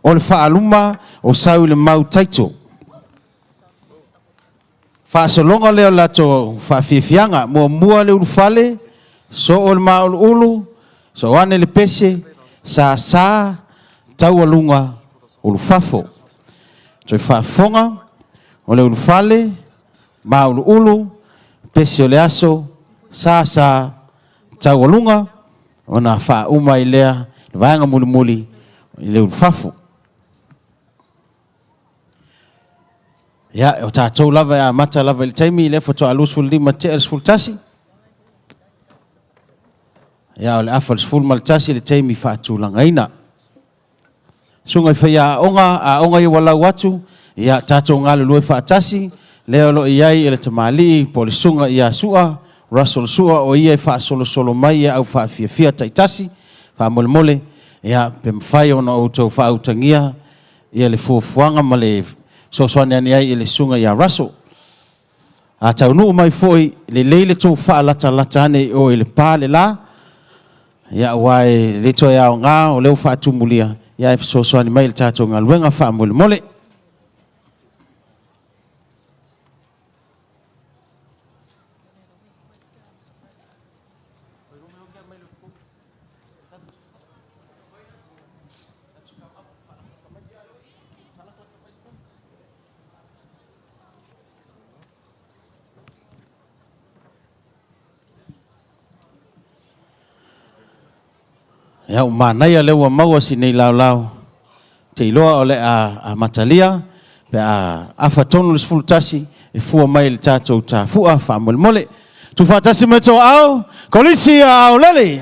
O le whaaluma o Sau le Mau Taito. Whaasolonga leo lato whawhiwhianga. Mua le ulufale. So o le maulu ulu. So ane le pese. Sa taualunga ulufafo. Toi whaafonga. O le ulufale. Maulu ulu. Pese o le aso. Sa taualunga. Ona wha uma i lea. Vaanga muli i le ulufafo. Ya, o tātou lava ya mata lava i le taimi i le foto alusu lima te el sfultasi. Ya, o le afa le sfulma le tasi le taimi whaatulanga ina. Sunga i whaia aonga i walau watu. Ya, tātou ngā lulue whaatasi. Leo lo iai i le tamali po le sunga i a sua. Russell sua o ia i whaasolo mai ia au whaafia taitasi. Whaamole. Ya, pe mwhai ona outou whaautangia. Ia le fuafuanga ma le so soane ani ai le sunga ia Russell. A tau nuu mai foi le leile tō wha lata ane o le pāle la. Ia wae le tō ia o ngā o leo wha atumulia. Ia e so soane mai le tātou ngā luenga wha mole. Ya manai le wa maua sinei lau te iloa o le a matalia pe a fatonu le fultasi e fua mai le tatou ta fua fa mole tu fatasi me to au kolisi au lele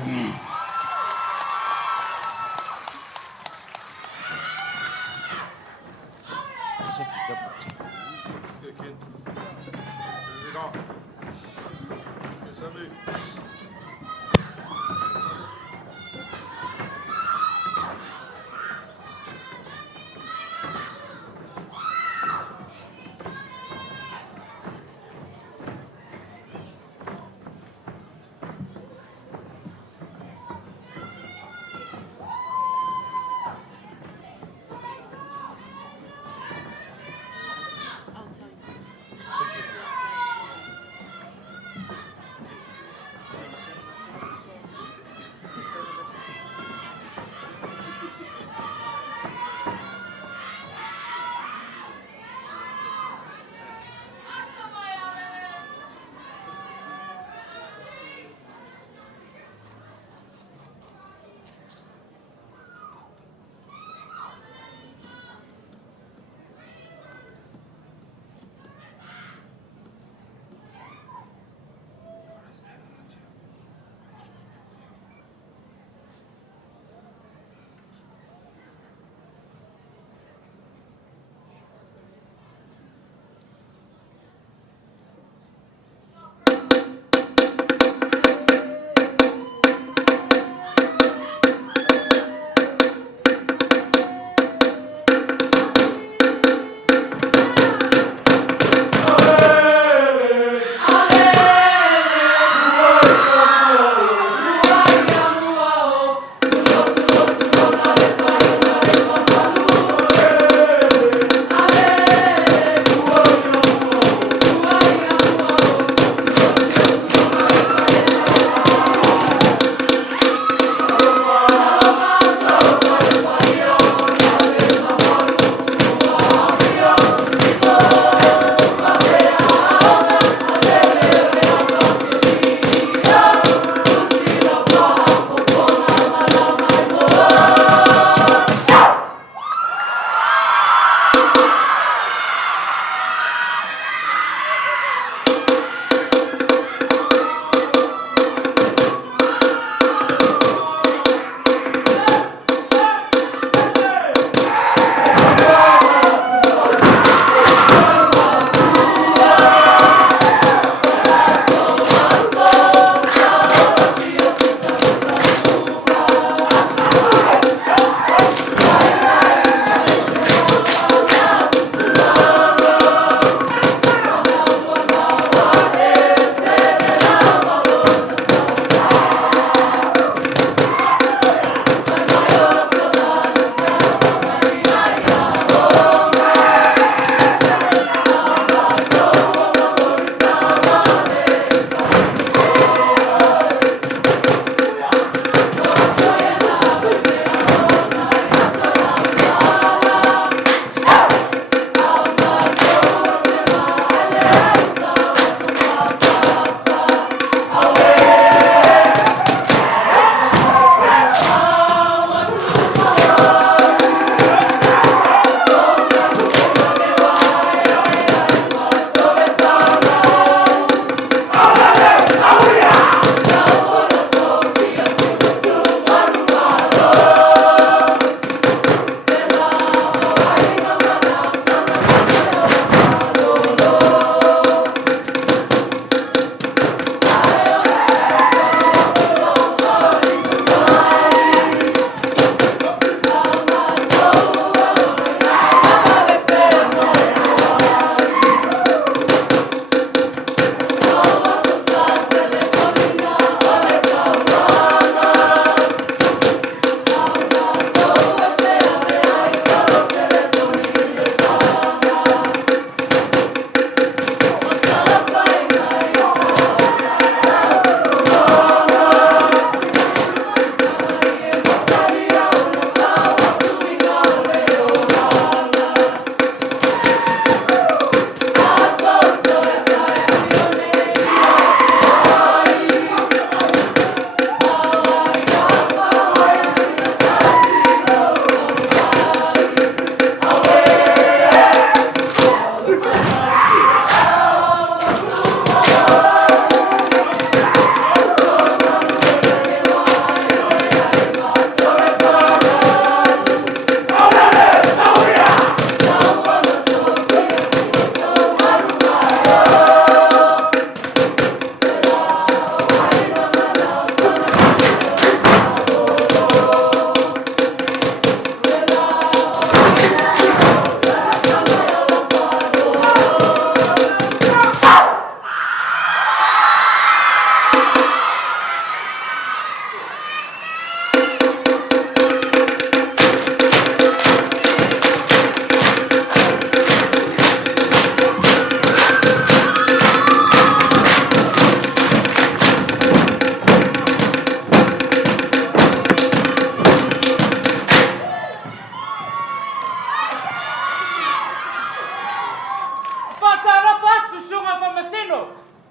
tino.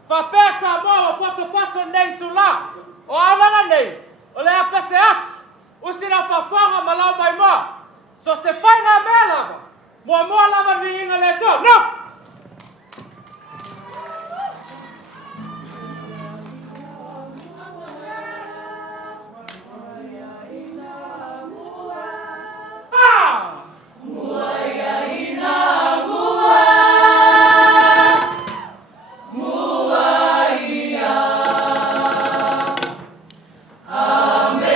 Fa pesa mo poto nei tu la. O alana nei. O le apese atu. Usina fa fonga malau mai mo. So se fai na mela. Mo lava ringa le to. No. Amen.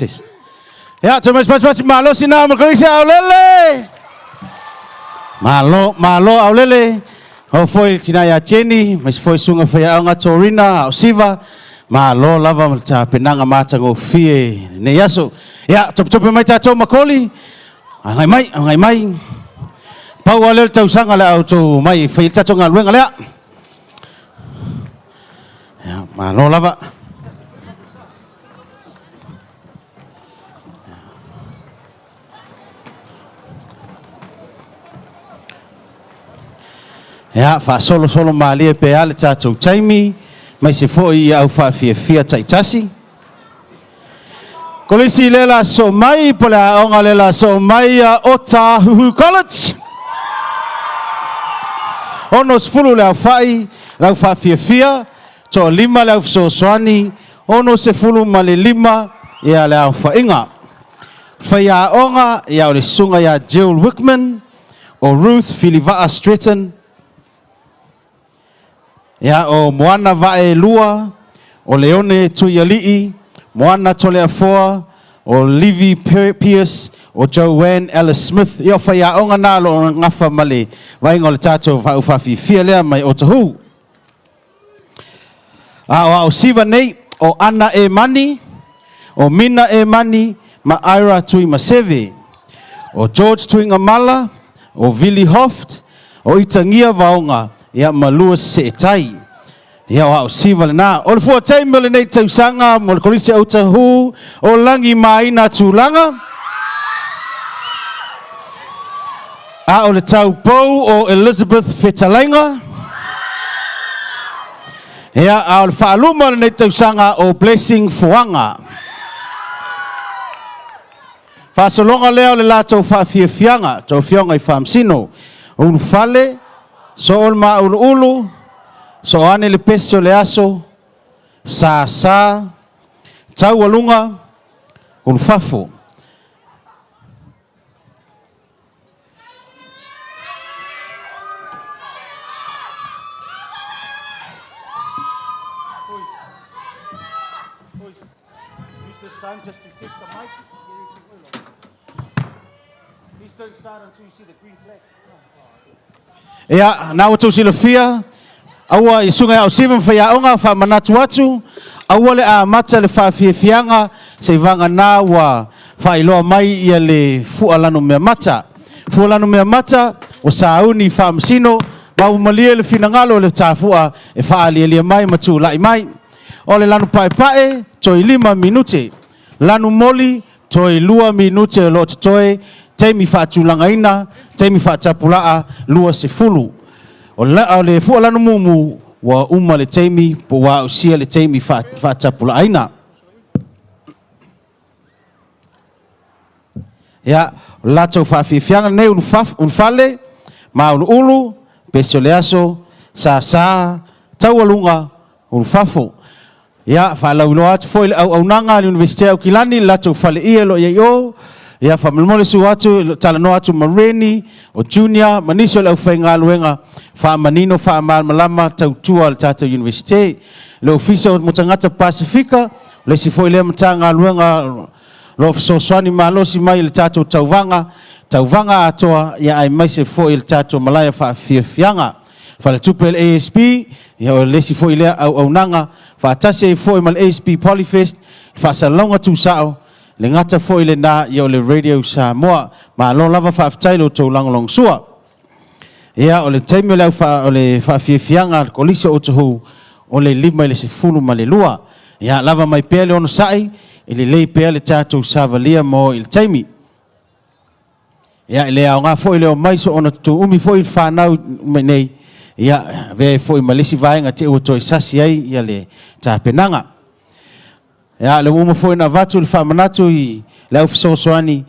Test. Ya, terima kasih malo sina Malaysia aulele. Malo aulele. Ho foi tina ya Jenny, mas foi sunga foi anga Torina, au Siva. Malo lava malta penanga mata ngo fie ne yaso. Ya, top mai tato makoli. Angai mai. Pau alel tau sanga la auto mai foi tato ngalwenga la. Ya, malo lava. Ya, fa solo mali pe ale tatou taimi, mai se foi au fa fia taitasi. Kolisi lela so mai pola onga lela so mai Ota Huhu College. Onos fulu lau fai, lau fa fia, to lima lau so soani, ono se fulu male lima, ia lau fa inga. Faya onga, ia ole sunga ya Jill Wickman, o Ruth Filivaa Stratton, ya o Moana Vae Lua, o Leone Tuyalii, Moana Tolea Foa, o Livy Pierce, o Joanne Ellis Smith. Ia whaia onga nā lo ngafa male, vai ngole tātou whauwhawhi fia lea mai o tahu. O Siva nei, o Ana e Mani, o Mina e Mani, ma Ira Tui Maseve, o George Tui Ngamala, o Willie Hoft, o Itangia Vaonga, ia malua se tai. Ia o Siva le nā. O le fua taimi le nei tausanga, mo le kolisi au tahu, o langi maina tūlanga. O le tau pou o Elizabeth Fetalainga. Ia o le whaaluma le nei tausanga o Blessing Fuanga. Whaasolonga leo le lātou whaafiafianga, tau fionga i whaamsino. Unu fale, so o le maa ulu, so ane le peso le aso, sa, tau alunga, unu fafo. Use this time just to test the mic. Please don't start until you see the green flag. Ia, nā watu sila fia, aua i sunga au sivan whaia onga wha manatu atu, aua le a mata le wha fianga, se vanga nā wa wha iloa mai ia le fualano mea mata. Fualano mea mata, o sauni wha msino, ma umalia le finangalo le tāfua e wha alia mai matu lai mai. O le lanu pae, toi 5 minute. Lanu moli, toi 2 minute lo toi. Taimi whaatulangaina, taimi whaatapulaa, lua se fulu. O le fualano mumu, wa uma le taimi, po wa usia le taimi whaatapulaaina. Ia, lato whaafiafianga nei unfale, ma ulu, peso le aso, sa, taualunga, unfafo. Ia, whaalaulo atu foi au nanga, le Universitea o Kilani, lato whale ia lo ia ia whamilmole su atu, talano atu Mareni, o Junior, maniso lau whainga luenga, wha manino, wha malama, tautua le Tata Universite, le ofisa o Motangata Pasifika, le si foi lea matanga luenga, lo fisoswani malosi mai le Tata Tauvanga atoa, ia ai mai se foi le Tata Malaya wha fianga, wha le tupe le ASB, ia o le si foi lea au nanga, wha atase foi mal ASB Polyfest, wha salonga tu sao, le ngata foi le na ia o le radio Samoa, ma lo lava whaaftailo tau langolong sua. Ia o le taimi o le whaafiafianga kolisa o tuhu o le 5 le se fulu ma le lua. Ia lava mai pea le ono sai, le lei pea le tātou savalia mo il taimi. Ia le au ngā foi le o maiso ona tu umi foi whanau nei. Ia ve foi malisi vaenga te o toi sasi ai ia le tāpenanga. Ia le uma foi na vatu le whamanatu i le au fisosoani.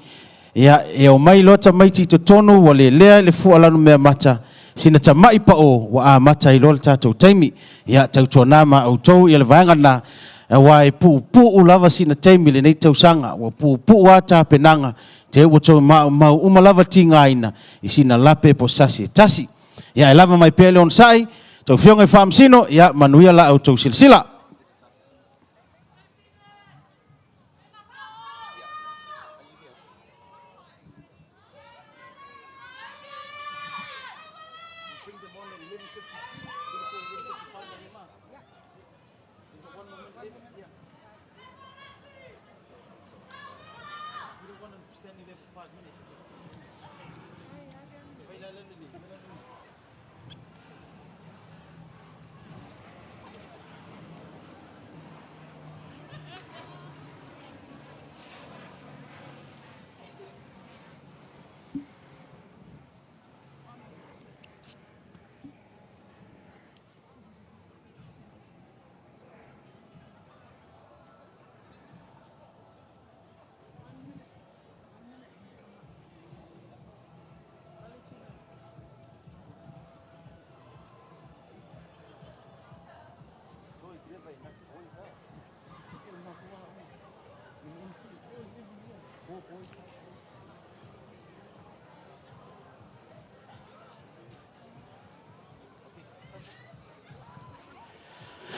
Ia e o mai lota mai ti tonu wa le lea le fualanu mea mata. Sina ta mai pa o wa a mata i lola tātou taimi. Ia tau tuanama au tau i le vaenga na wa e pu lava sina taimi le nei tau sanga. Wa pu wa ta penanga. Te ua tau mau umalava tinga aina. I sina lape po sasi tasi. Ia e lava mai pele on sai. Tau fionga i whaamsino. Ia manuia la au tau silsila. bring them on at 11:52. Before 11:55 on your mark. Yeah. We've got 1 more minute left. Yeah. We don't want them standing there for 5 minutes. Wait, let me leave.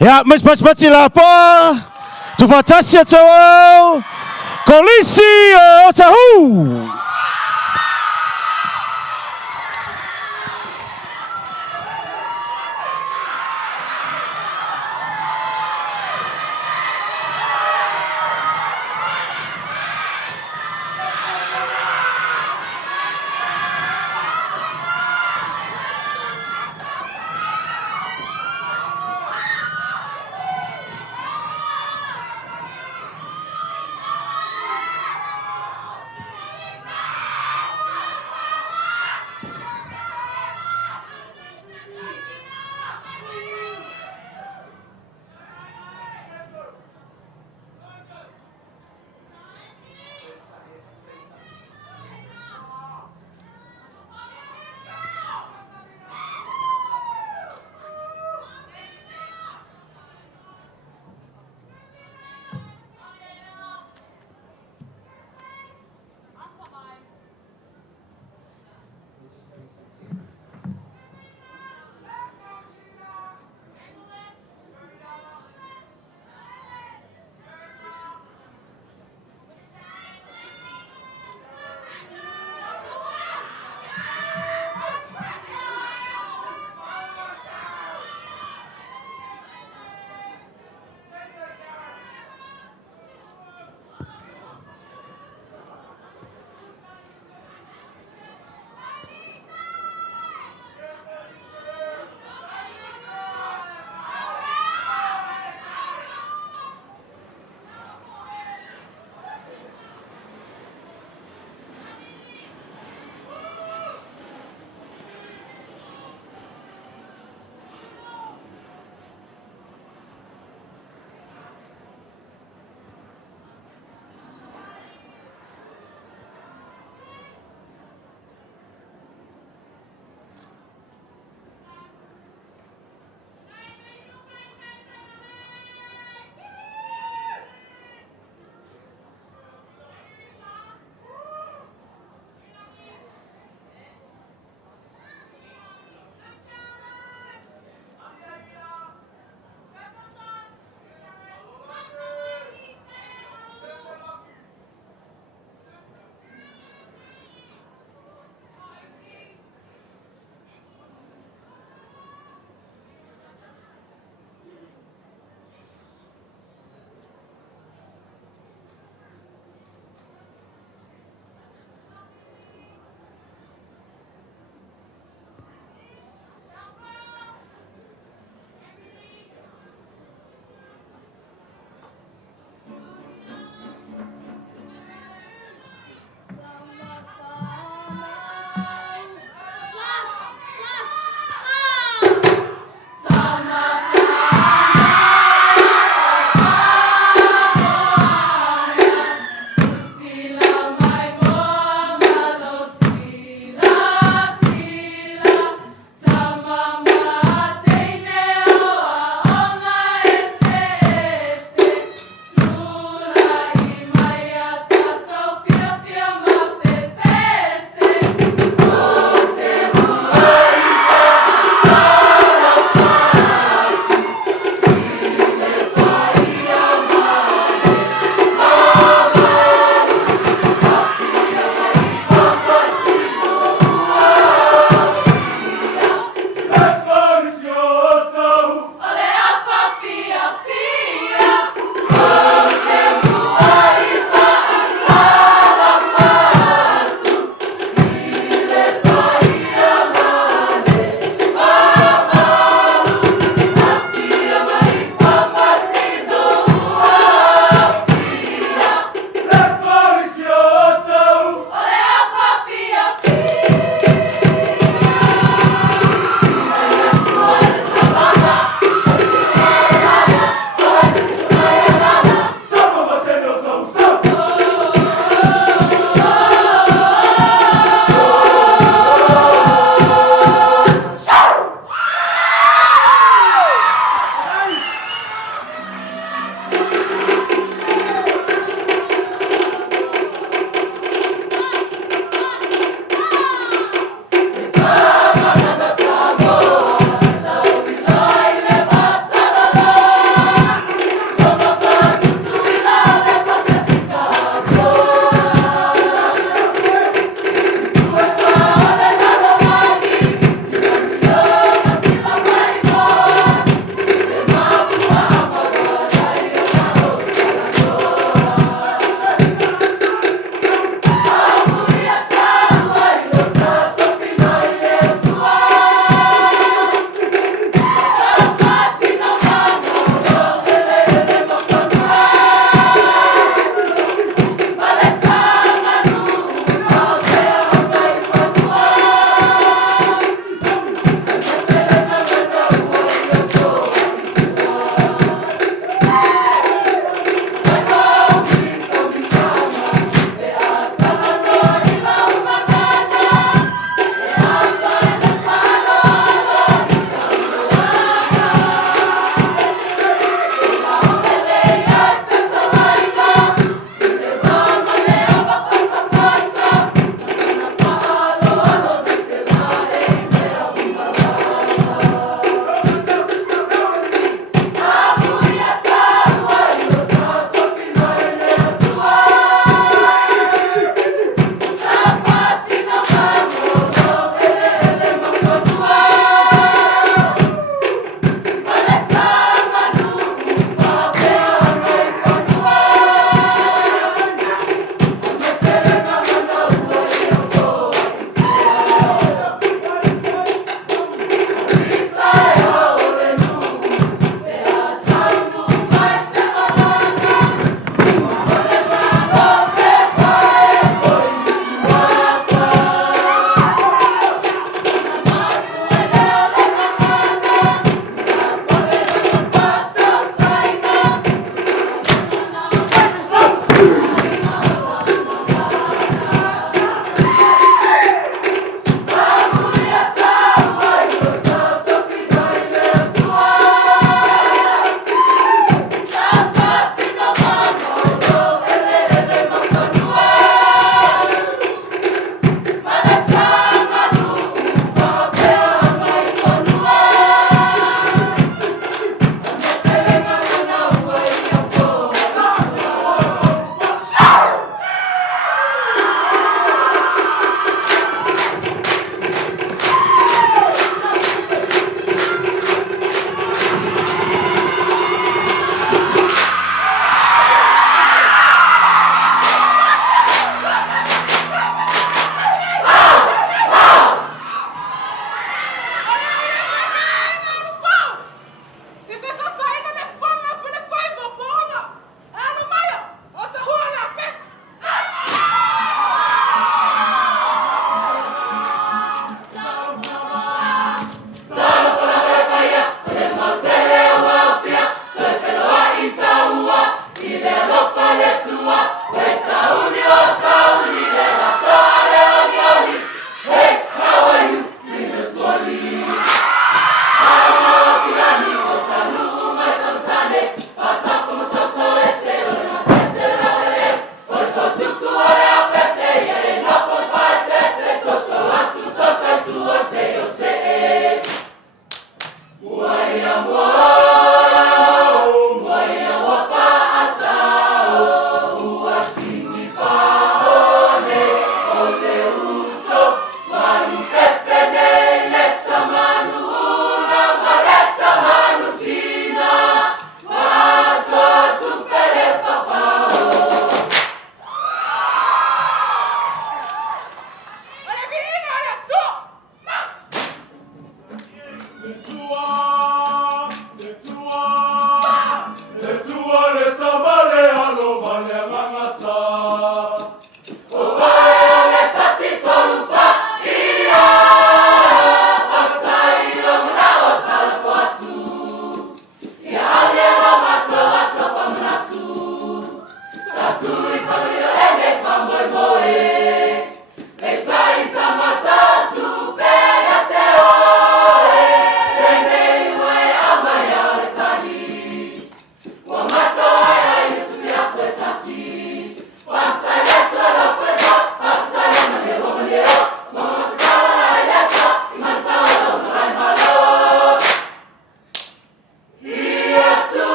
Ja, mas pati la po. Tu fantasia to. Kolisi o tahu.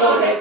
Samoa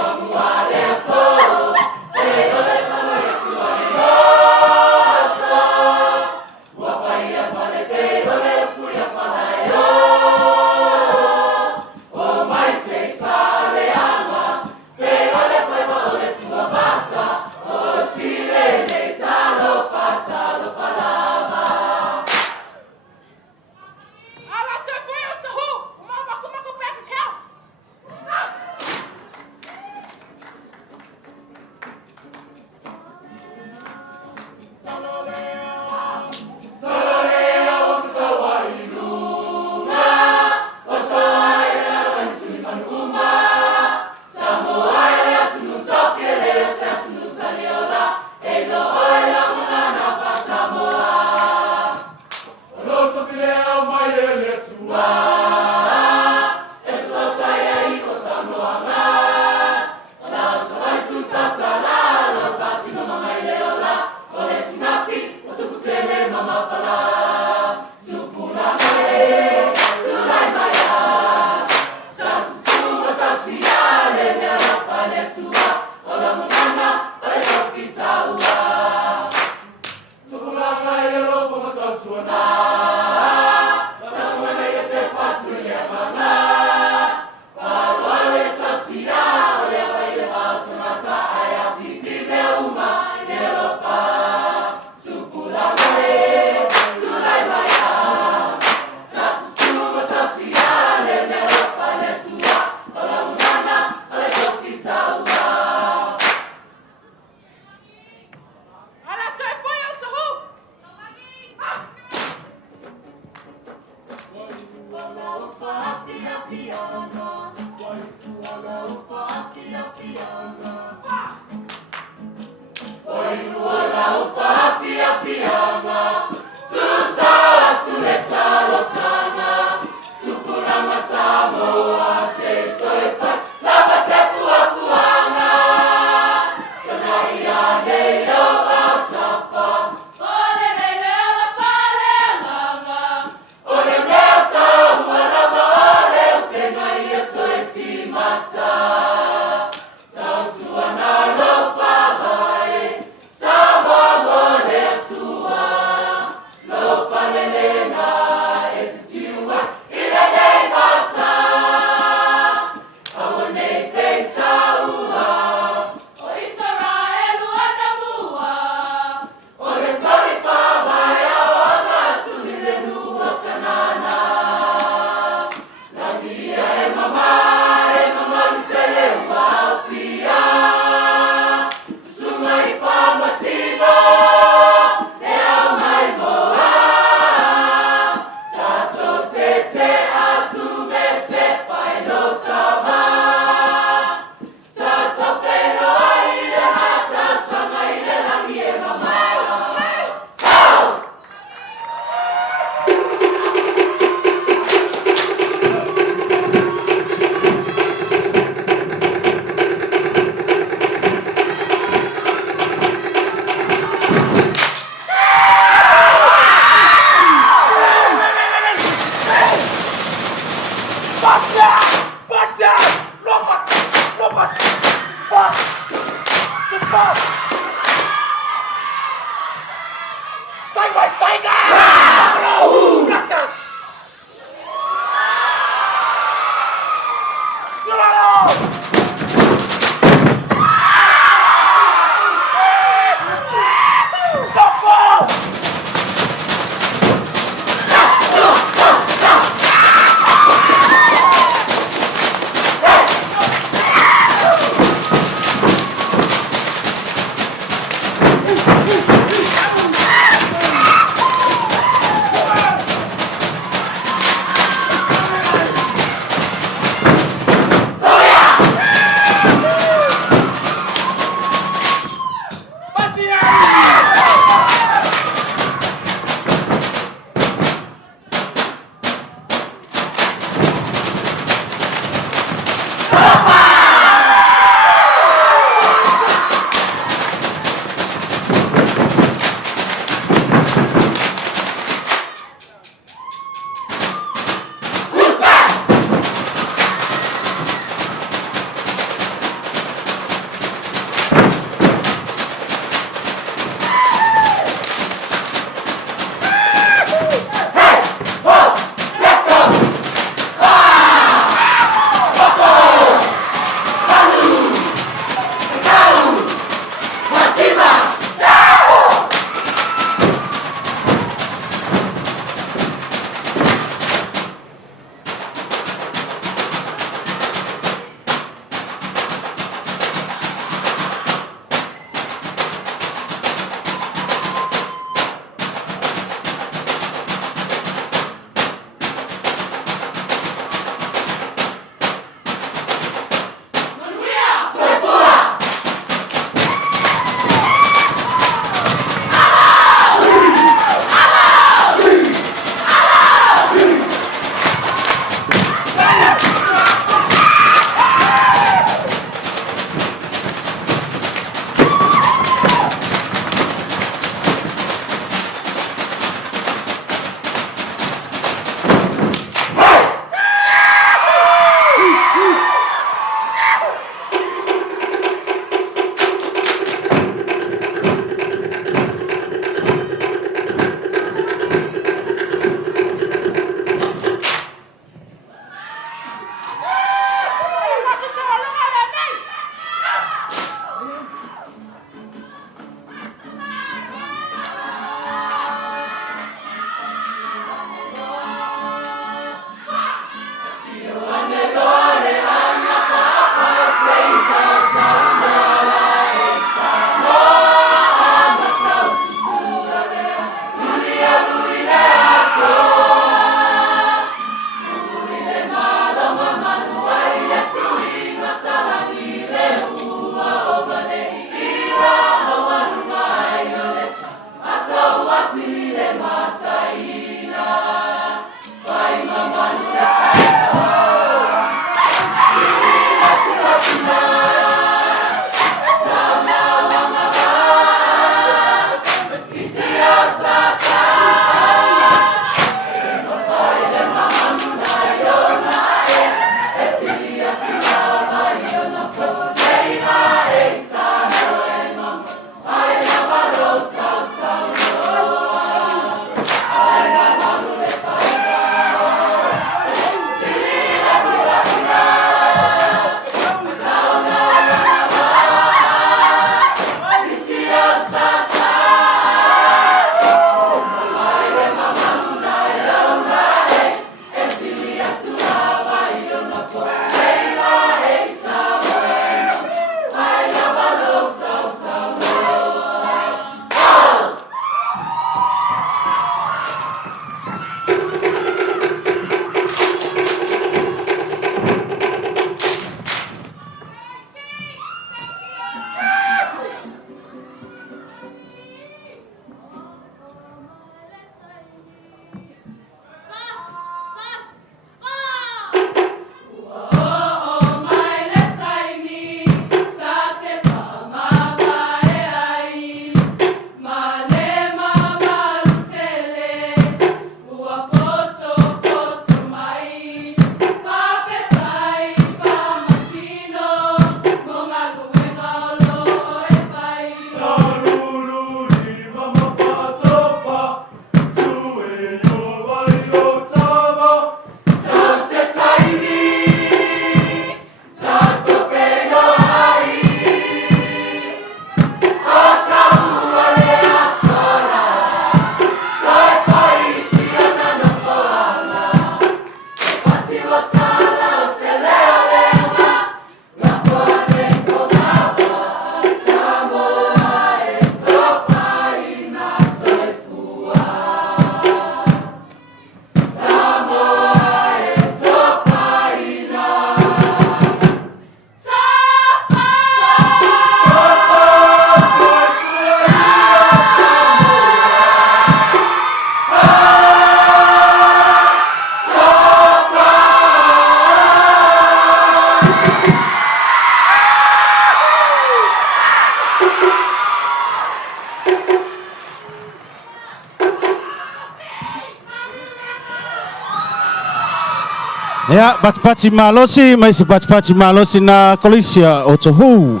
Ya, pati malosi, mai se pati malosi na kolisia o tohu.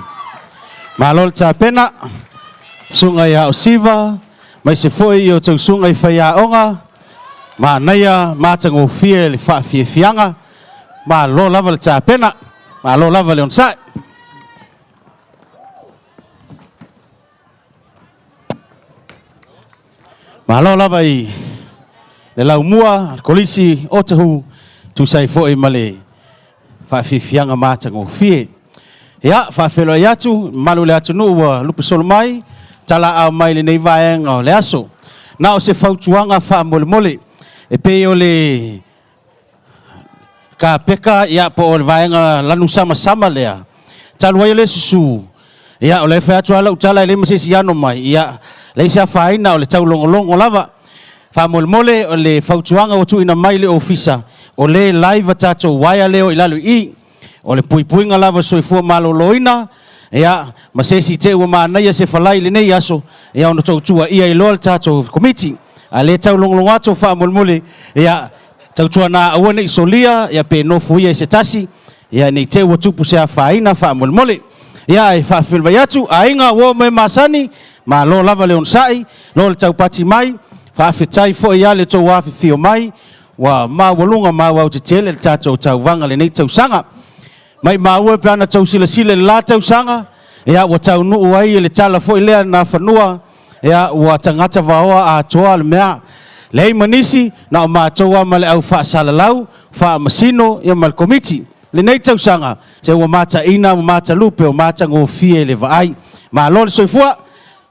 Malol ta pena, sunga ya o siva, mai se foi o tau sunga I whaia onga, ma naya mātango fie le wha fie fianga, ma lo lava le ta pena, ma lo lava le on sai. Ma lo lava I le lau mua, kolisi o tohu, tu sai foi male fa fi fianga mata ngo fie ya fa felo yatu malu le atu no lupu sol mai tala a mai le nei vai ngo le aso na o se fautuanga fa mole mole e pe o le ka peka ya po o vai nga lanu sama sama lea talu ai le susu ya o le fa atu ala utala le mse siano mai ya le sia fa ina o le tau longo longo lava fa mole mole o le fautuanga o tu ina mai le ofisa o le live tato waia leo ilalu I o le pui pui lava soifua maloloina ya masesi te ua mana ia se falai le nei aso ya ono tautua ia I loa tato komiti a le tau longolongo ato wha mulmule ya tautua na aua nei solia ya pe nofu ia se tasi ya nei te ua tupu se a whaina wha mulmule ya e wha filma yatu a inga ua me masani ma lo lava leon sai lo le tau pati mai wha fitai fo ia le tau wafi fio mai wa ma walunga ma wa te tele tato tau vanga le nei tau sanga mai ma ua pe ana tau sila sila la tau sanga ya wa tau nuu ai le tala fo ilea na whanua ya wa tangata vaoa a toa le mea le manisi na o ma toa ma le au wha salalau wha masino ya mal komiti le nei tau sanga se wa mata ina wa mata lupe o mata ngō fie le vaai ma lo le soifua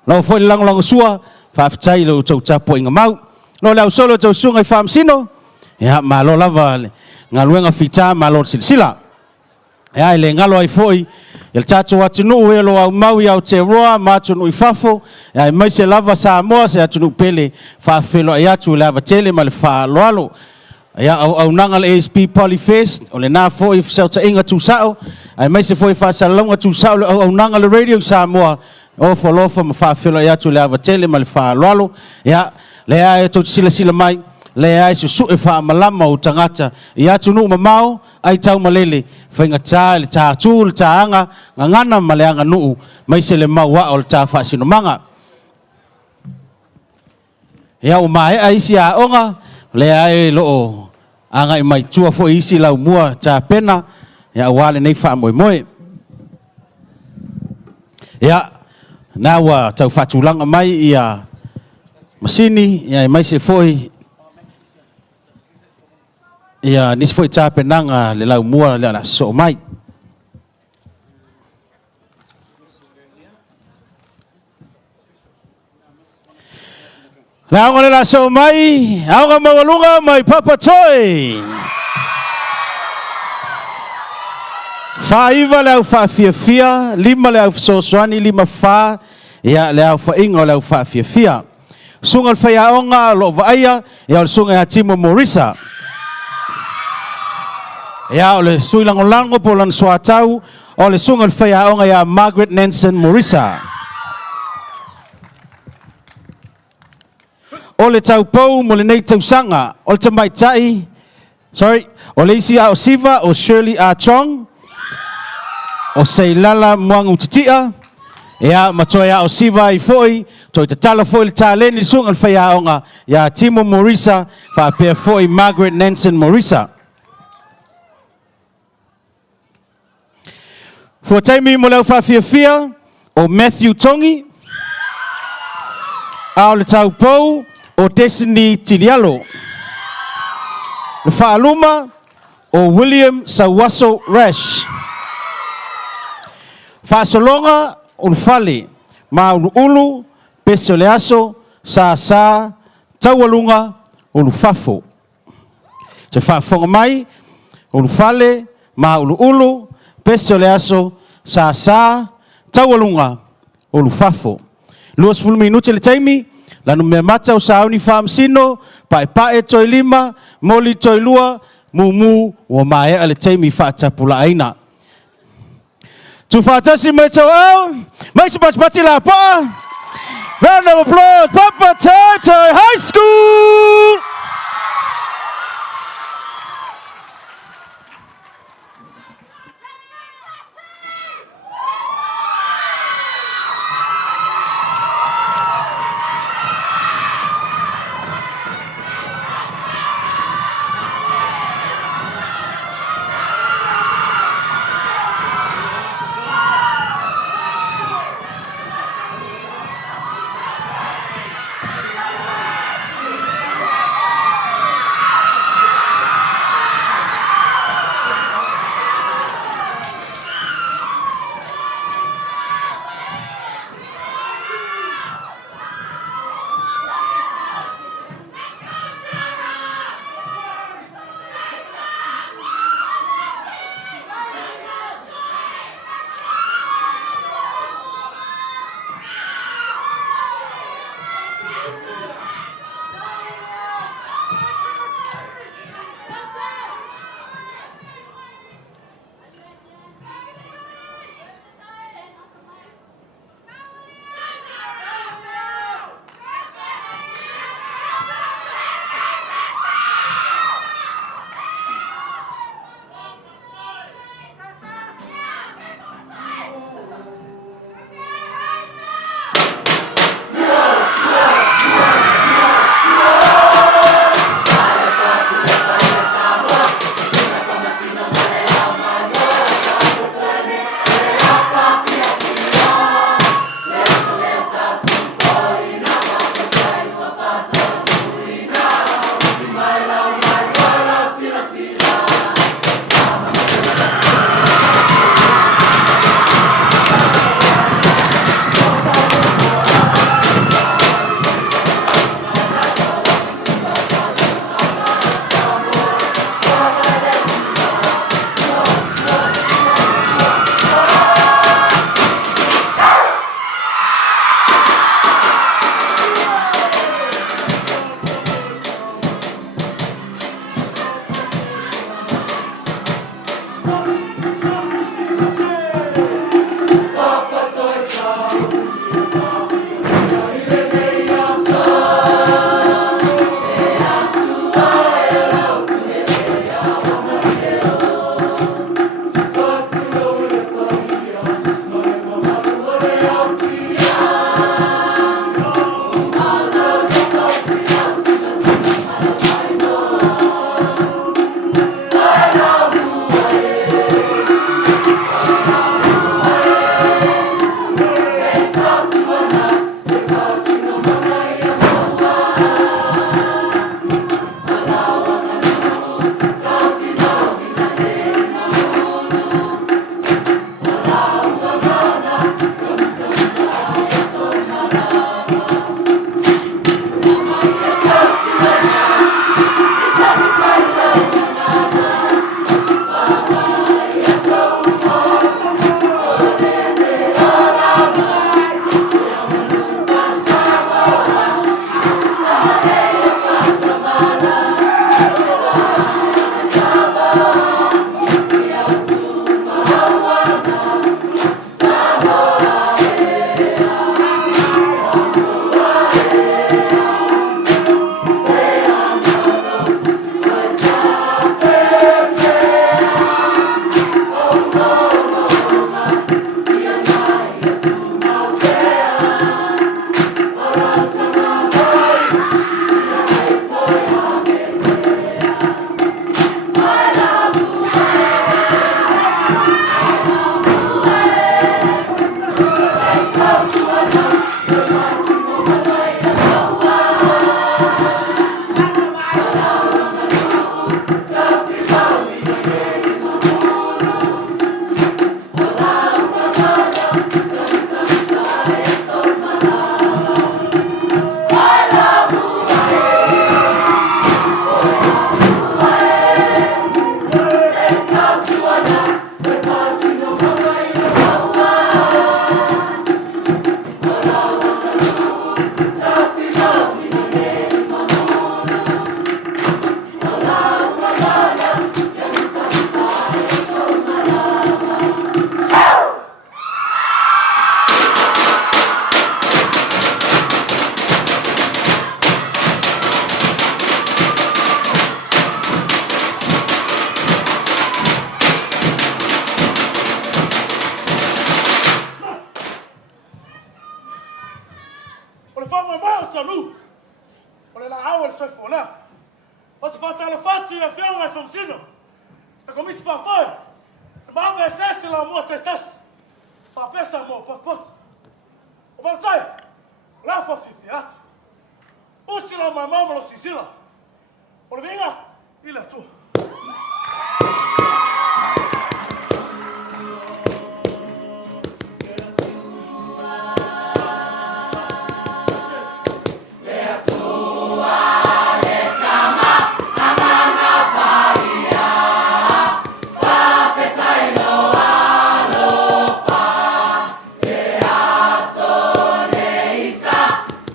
lau fo le lango sua wha fitai le tau tapo inga mau lo le au solo tau sunga I wha masino ya malo lava ngaluenga fita malo silsila ya ile ngalo ai foi el tato watunu elo au mau ya te roa matunu ifafo ya mai se lava sa mo se atunu pele fa felo ya tu lava tele mal fa loalo ya au nangal ASB Polyfest ole na foi selta inga tu sao ai mai se foi fa salonga tu sao au nangal radio sa mo o folo fa felo ya tu lava tele mal fa loalo ya le ya to sila mai le ai su e fa malama o tangata ia tunu mamao ai tau malele fainga ta le ta tul taanga ngana maleanga nu mai se le mawa o ta fa sino manga ia o mai ai sia onga le ai lo anga I mai tua fo isi lau mua ta pena ia wale nei fa moi moi ia nawa tau fatulanga mai ia masini ia mai se foi ia nisi foi ta penanga le lau mua le ana so mai la ngole la so mai au mawalunga mai papa toy fa iva le fa fia lima le so swani lima fa ia le fa ingo le fa fia sungal fa ya onga lo vaia ia sunga ya timo morisa ya ole suilango lango polan swatau ole sungal faya onga ya Margaret Nansen Morisa ole tau pou mole nei tau sanga ole tamai tai sorry ole isi a Siva o Shirley A Chong o Seilala Mwangu Titia ya matoya o Siva I foi to te tala foi le taleni sungal faya onga ya Timo Morisa fa pe foi Margaret Nansen Morisa for taimi mo lau fia o Matthew Tongi au le tau pou o Destiny Tilialo le whaaluma o William Sawaso Rash whaasolonga o le whale ma ulu peso le aso sa taualunga o le whafo te whaafonga mai o le whale ma ulu peso le aso sa taualunga o lufafo. 20 minuti le taimi, lanu me mata o sauni whaamsino, pae toi lima, moli toi lua, mumu o mae ale taimi whaatapula aina. Tu whaatasi mai tau au, mai se pati la pa. Round of applause, Papa Toi High School!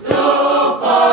Tupo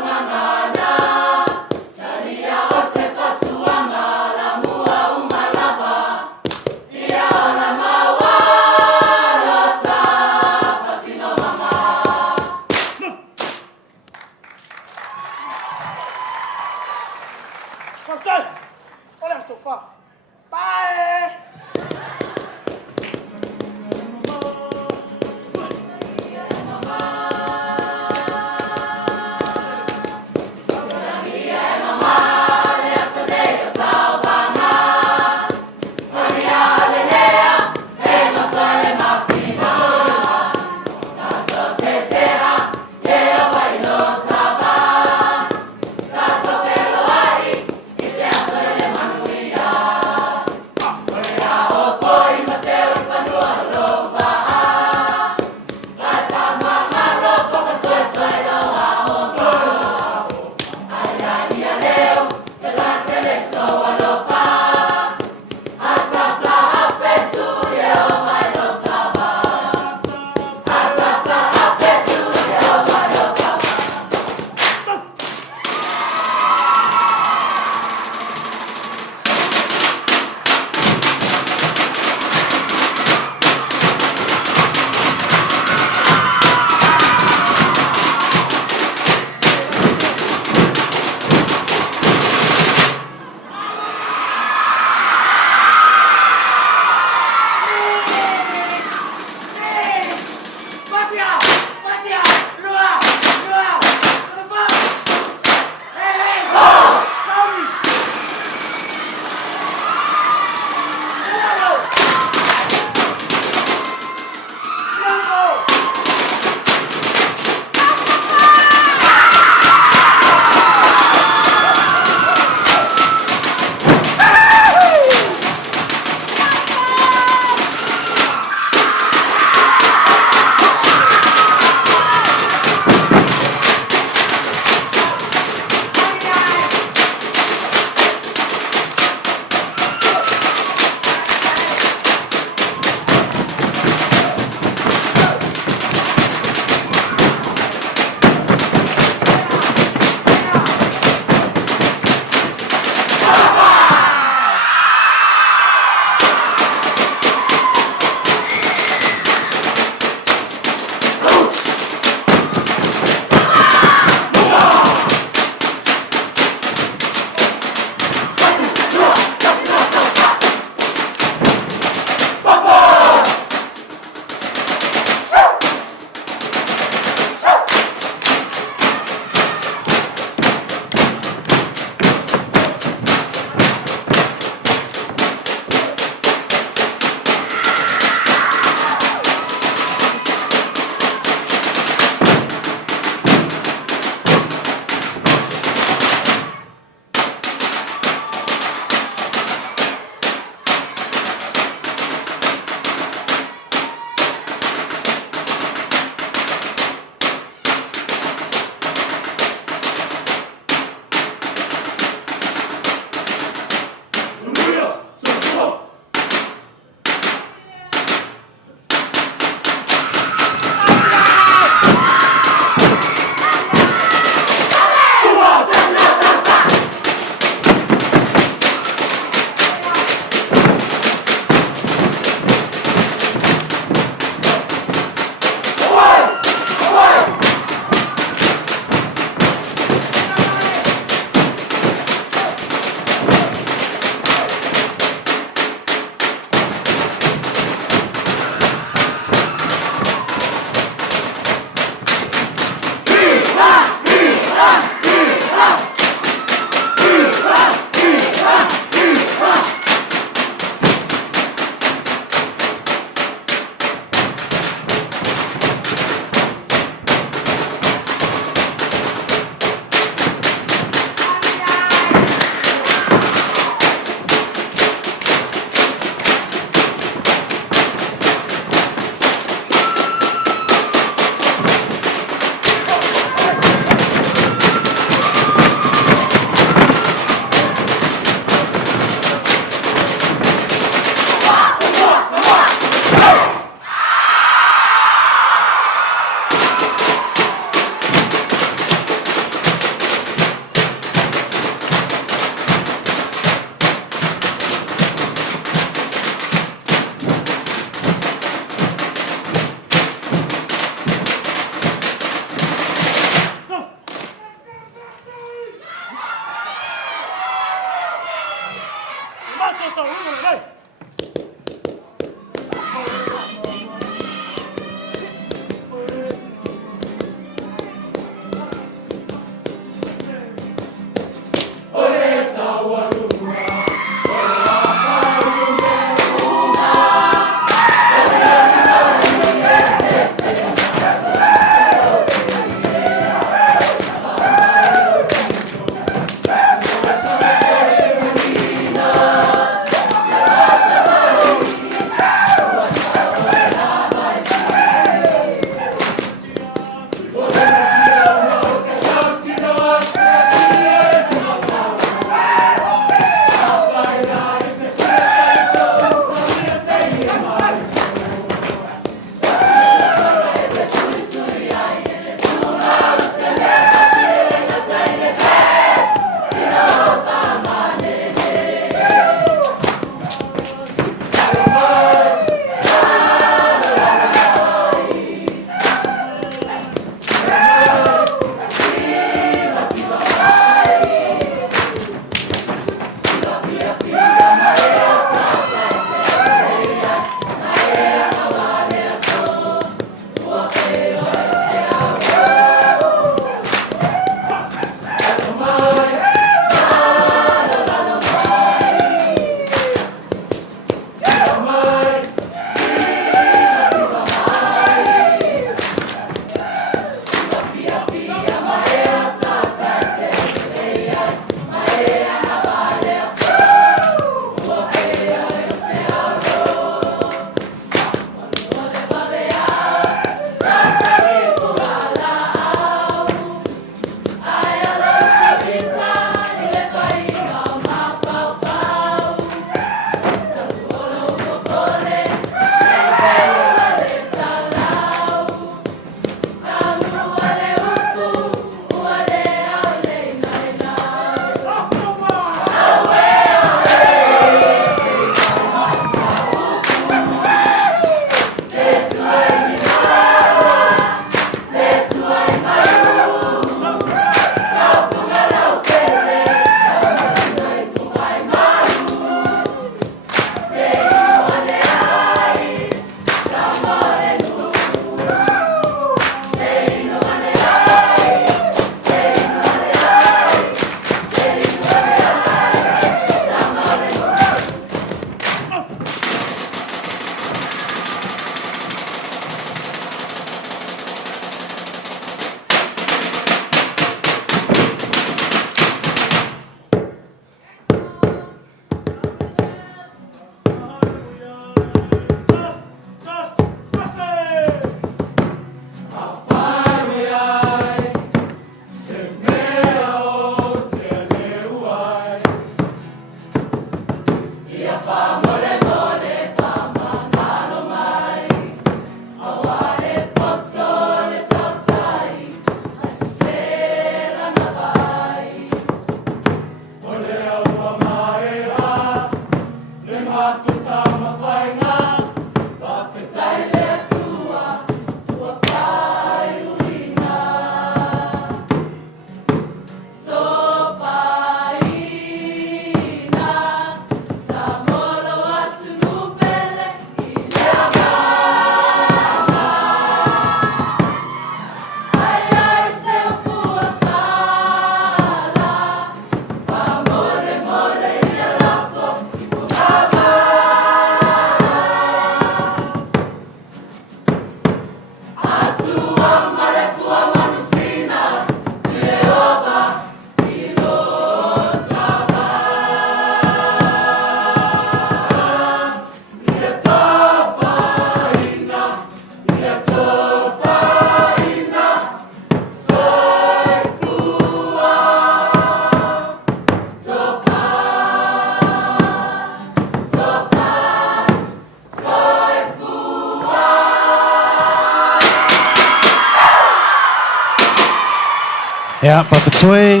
Yeah, Papa Toy.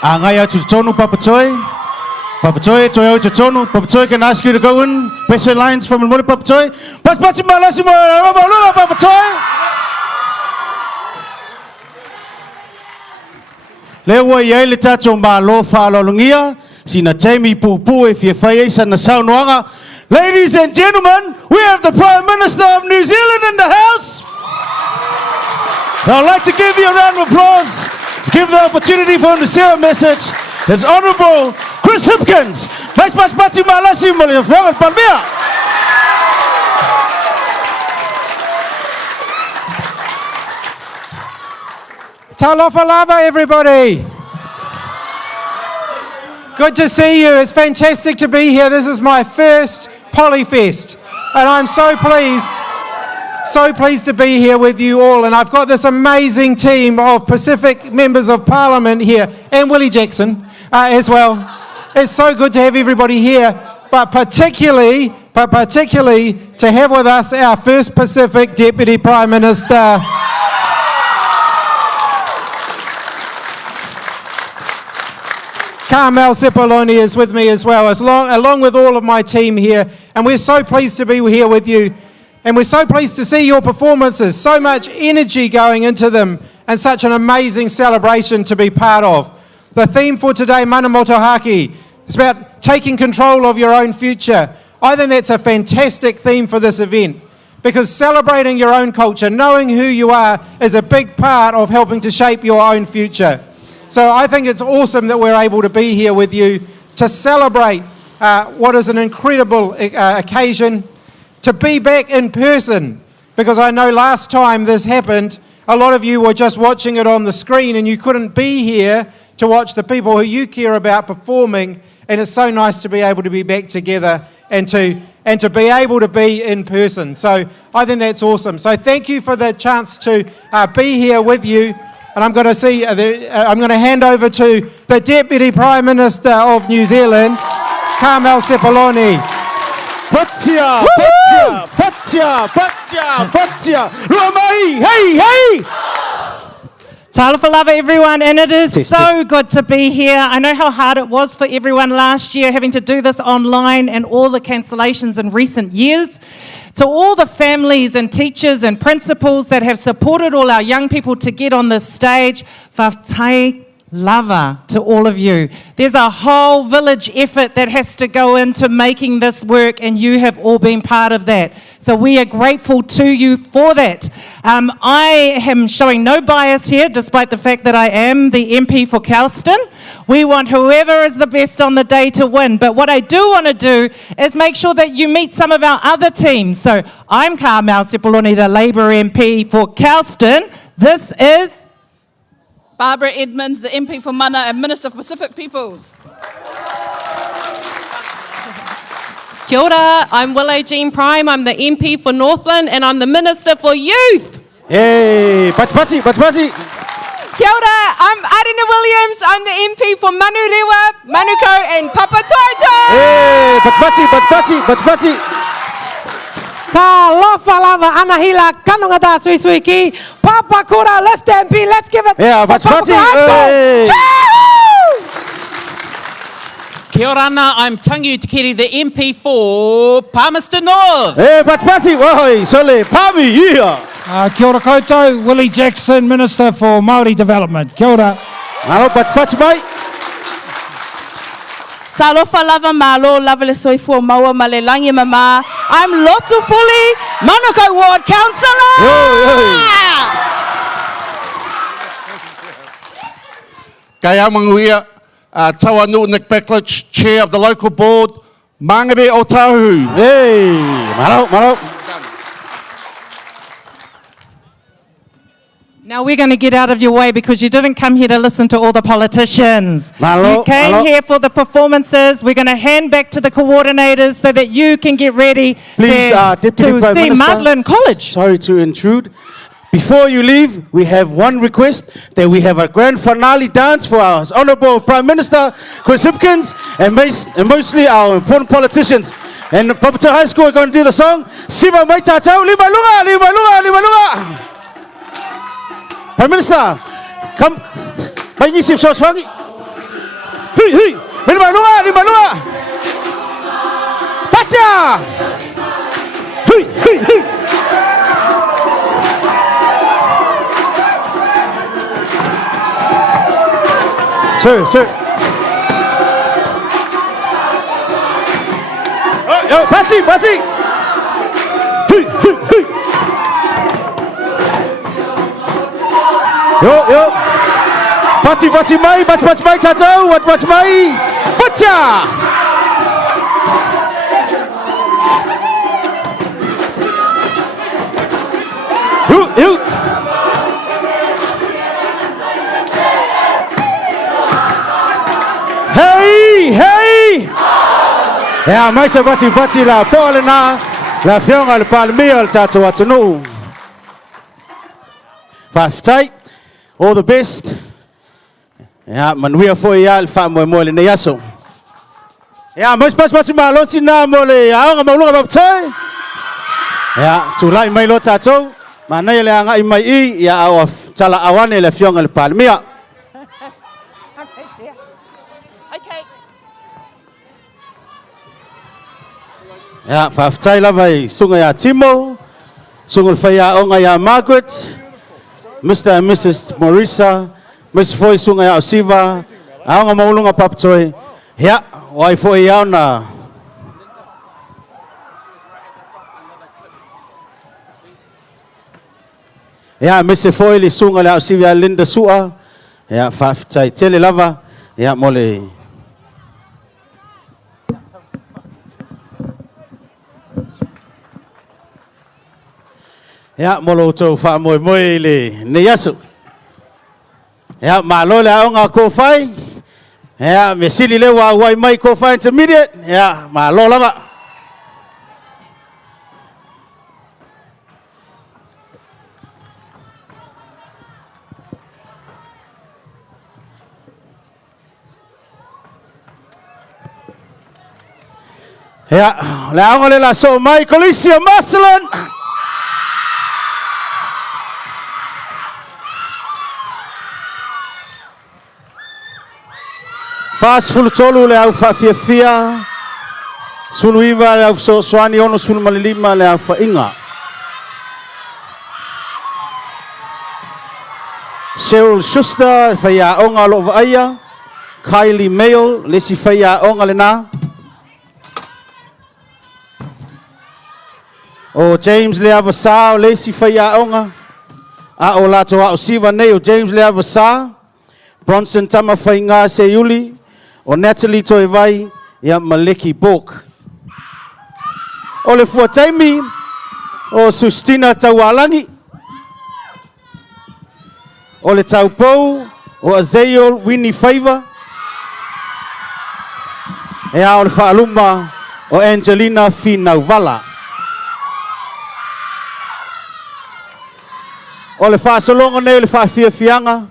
Ngai atu tonu, Papa Toy. Papa Toy, Toy atu tonu. Papa Toy, can I ask you to go in? Special lines from the morning, Papa Toy. Papa Toy. Lewa ia le tato malo falo lungia. Sina Jamie Pupu if you face and the sound wanga. Ladies and gentlemen, we have the Prime Minister of New Zealand in the house. I'd like to give you a round of applause. Give the opportunity for him to share a message. His Honourable Chris Hipkins. Mais pati malasi mole fangat palmia. Talofa lava, everybody. Good to see you. It's fantastic to be here. This is my first Polyfest, and I'm so pleased to be here with you all. And I've got this amazing team of Pacific members of Parliament here, and Willie Jackson as well. It's so good to have everybody here, but particularly to have with us our first Pacific Deputy Prime Minister. Carmel Cipollone is with me as well, along with all of my team here. And we're so pleased to be here with you. And we're so pleased to see your performances, so much energy going into them, and such an amazing celebration to be part of. The theme for today, Mana Motohaki, is about taking control of your own future. I think that's a fantastic theme for this event, because celebrating your own culture, knowing who you are, is a big part of helping to shape your own future. So I think it's awesome that we're able to be here with you to celebrate what is an incredible occasion, to be back in person, because I know last time this happened, a lot of you were just watching it on the screen and you couldn't be here to watch the people who you care about performing, and it's so nice to be able to be back together and to be able to be in person. So I think that's awesome. So thank you for the chance to be here with you. And I'm going to hand over to the Deputy Prime Minister of New Zealand, Carmel Cipollone. Patia! Luamai! Hey! Talofa lava, everyone, and it is so good to be here. I know how hard it was for everyone last year having to do this online and all the cancellations in recent years. To all the families and teachers and principals that have supported all our young people to get on this stage, whaftai lava to all of you. There's a whole village effort that has to go into making this work, and you have all been part of that. So we are grateful to you for that. I am showing no bias here, despite the fact that I am the MP for Kelston. We want whoever is the best on the day to win. But what I do want to do is make sure that you meet some of our other teams. So I'm Carmel Cipollone, the Labour MP for Kelston. This is Barbara Edmonds, the MP for Mana and Minister for Pacific Peoples. Kia ora, I'm Willow Jean Prime, I'm the MP for Northland and I'm the Minister for Youth. Hey, pati. Kia ora, I'm Arina Williams, I'm the MP for Manurewa, Manukau and Papatoetoe. Hey, pati. Ka lofa lava anahila kanonga da sui ki Papa Kura, let's MP, let's give it. Yeah, pati. Hey. Kia ora ana, I'm Tangi Utikiri, the MP for Palmerston North. Hey, pati, wahoi, sole, pami, here. Kia ora koutou, Willie Jackson, Minister for Māori Development. Kia ora. Malo, pati, mai. Talofa lava malo, lava le soifua maua malelangi mama. I'm Lotu Puli, Manukau Ward Councillor. Kaya manguia, Tawanu Nick Beckledge, Chair of the local board, Mangabe Otahu. Hey, malo. Now we're going to get out of your way because you didn't come here to listen to all the politicians. You came here for the performances. We're going to hand back to the coordinators so that you can get ready to see Muslin College. Sorry to intrude. Before you leave, we have one request, that we have a grand finale dance for our Honourable Prime Minister, Chris Hipkins, and mostly our important politicians. And Papatoetoe High School are going to do the song, Siva Mai Tātou, Lima Lunga. Prime Minister, come. Mai ngisi so swangi. Hui hui. Lima lua. Baca. Hui hui hui. Sir. Yo, Patsy. Hui. Yo. Patsy mai, baca mai cacau, baca mai. Baca. Yuk. Hey. Ya, mai se baca la polena, la fiona le palmia le tatu atunu. Faftai, all the best. Ya, manuia foi ya le fa mo le yaso. Ya, mas pas malo sina mo le a nga maulunga baptai. Ya, tulai mai lo tatu, mana le anga mai I ya awaf tala awane le fiona le palmia. Ya, faftai la vai sunga ya Timo, sunga faya onga ya Margaret, Mr. and Mrs. Marisa, Miss Foi sunga ya Osiva, aonga maulunga paptoi. Ya, wai foi ya na. Ya, Miss Foi li sunga ya Osiva Linda Sua. Ya, faftai tele lava. Ya, mole. Ya, molo to fa moi le ne yasu. Ya, malo le aonga ko fai. Ya, mesili le wai mai ko fai intermediate. Ya, malo lava. Ya, le aonga le la so mai Colisia Marcelan. Fas fulu tolu le au fa fia. Sulu iwa le au so swani ono sulu malilima le au fa inga. Cheryl Schuster fa ya onga lo va aya. Kylie Mail le si fa ya onga le na. O James le ava sa le si fa ya onga. A o la to a o siva ne o James le ava sa. Bronson tama fa inga se yuli. O Natalie toi vai ya Maleki Bok. O le fua taimi o Sustina Tawalangi. O le taupou o Azael Winnie Favor. E a o le whaaluma o Angelina Finauvala. O le whaasolongo nei o le whaafiafianga.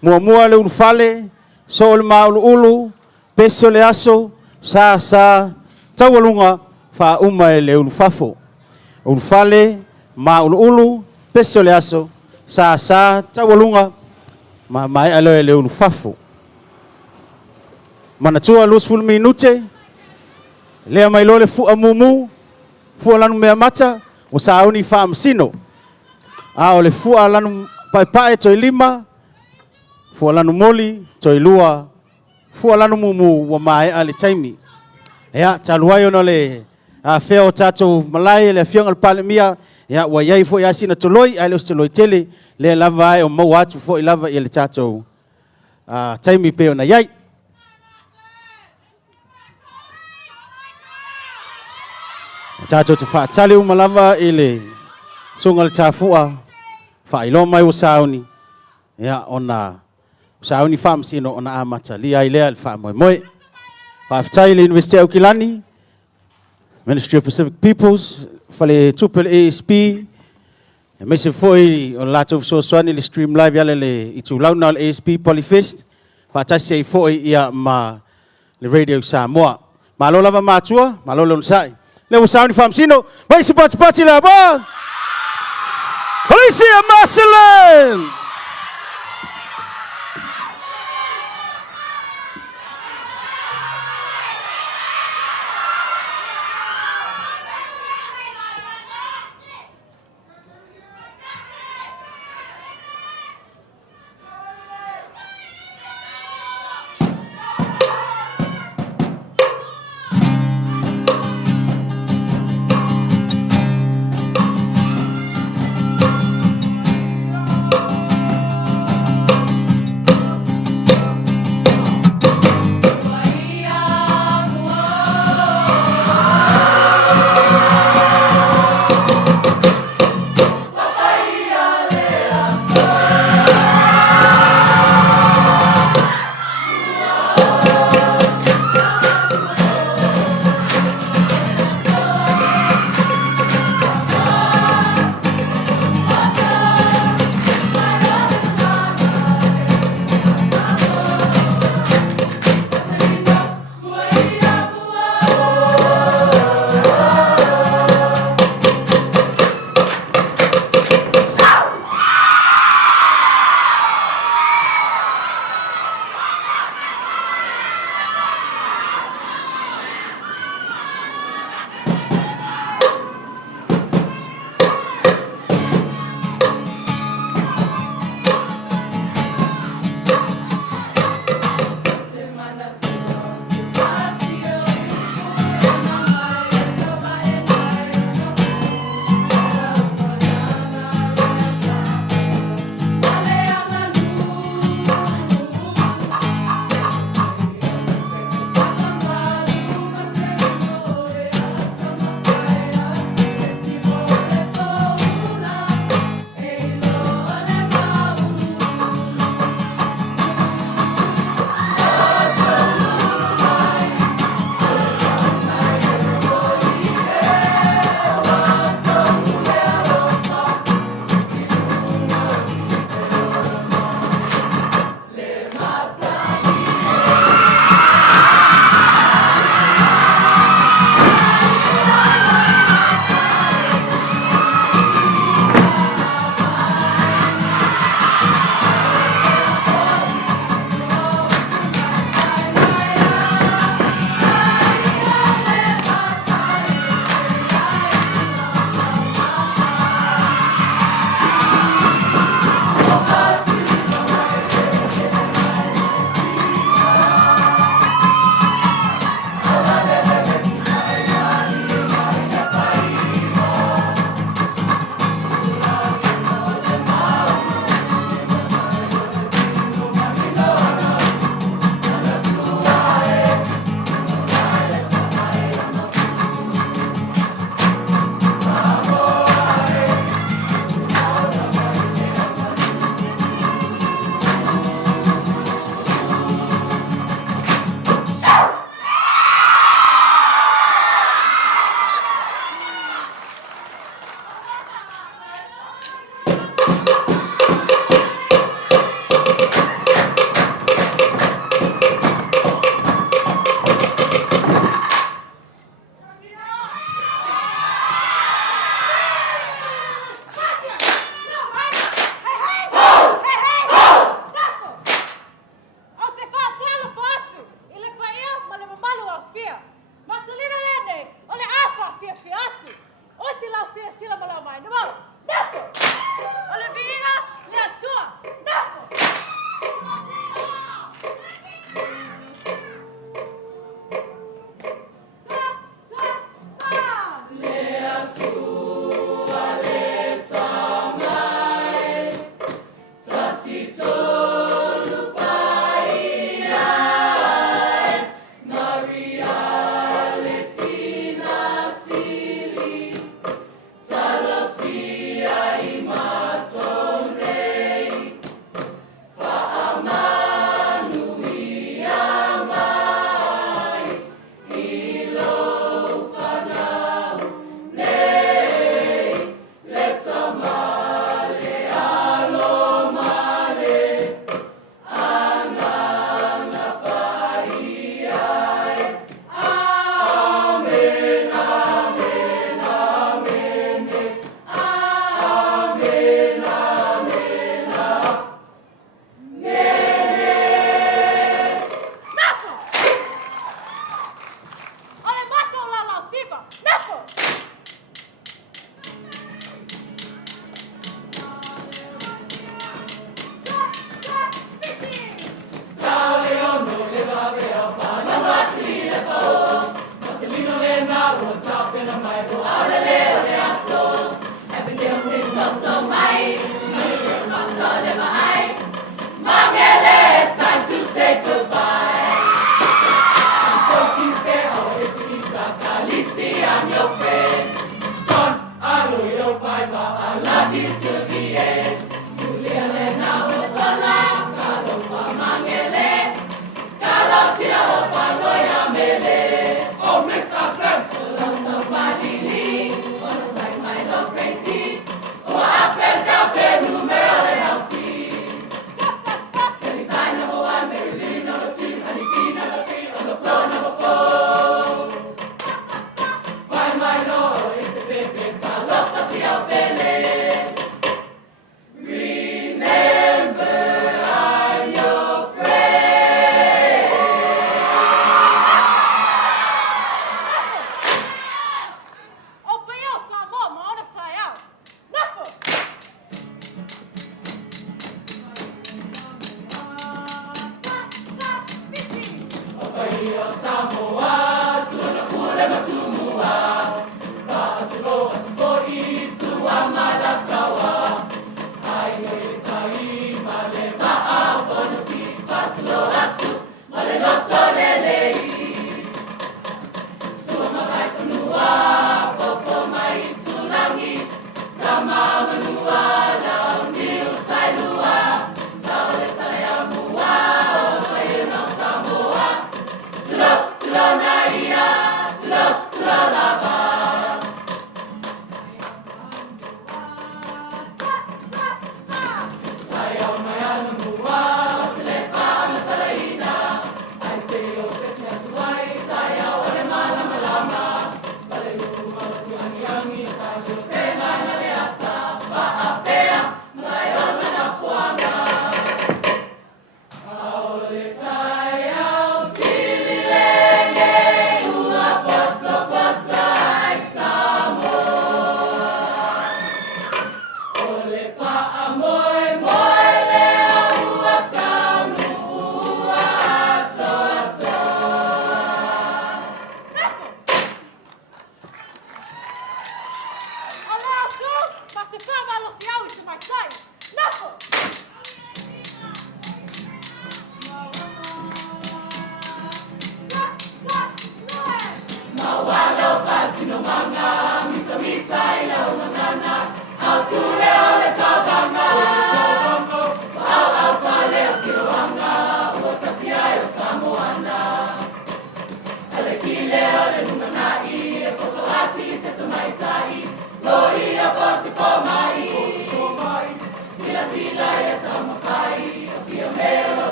Mua le ulufale. So le maulu peso le aso sa tawalunga fa uma le ulfafo ulfale maulu peso le aso sa tawalunga mai alo le ulfafo mana tua lus ful minute le mai lo le fu amumu fu lanu me mata o sa uni fa msino a o le fu lanu pai to lima fu lanu moli toi lua fu lanu mumu wa mai ale taimi ya taluai ono le a feo tato malai le fianga le palemia ya wa yai fo ya sina toloi ale toloi tele le lava o mo atu fo lava ile tato a taimi pe ona yai tato te fa tale uma lava ile sungal tafua fa ilo mai usauni ya ona Sauni fam sino ona amata li ai le fa moi. Fa ftai le University of Kilani, Ministry of Pacific Peoples, fa le Triple ASB. Me se foi on lato so swani le stream live yale le itu launa le ASB Polyfest. Fa tasi foi ia ma le radio Samoa. Malo lava matua, malo lon sai. Le sauni fam sino, vai se pati la ba. Policia Marcelan.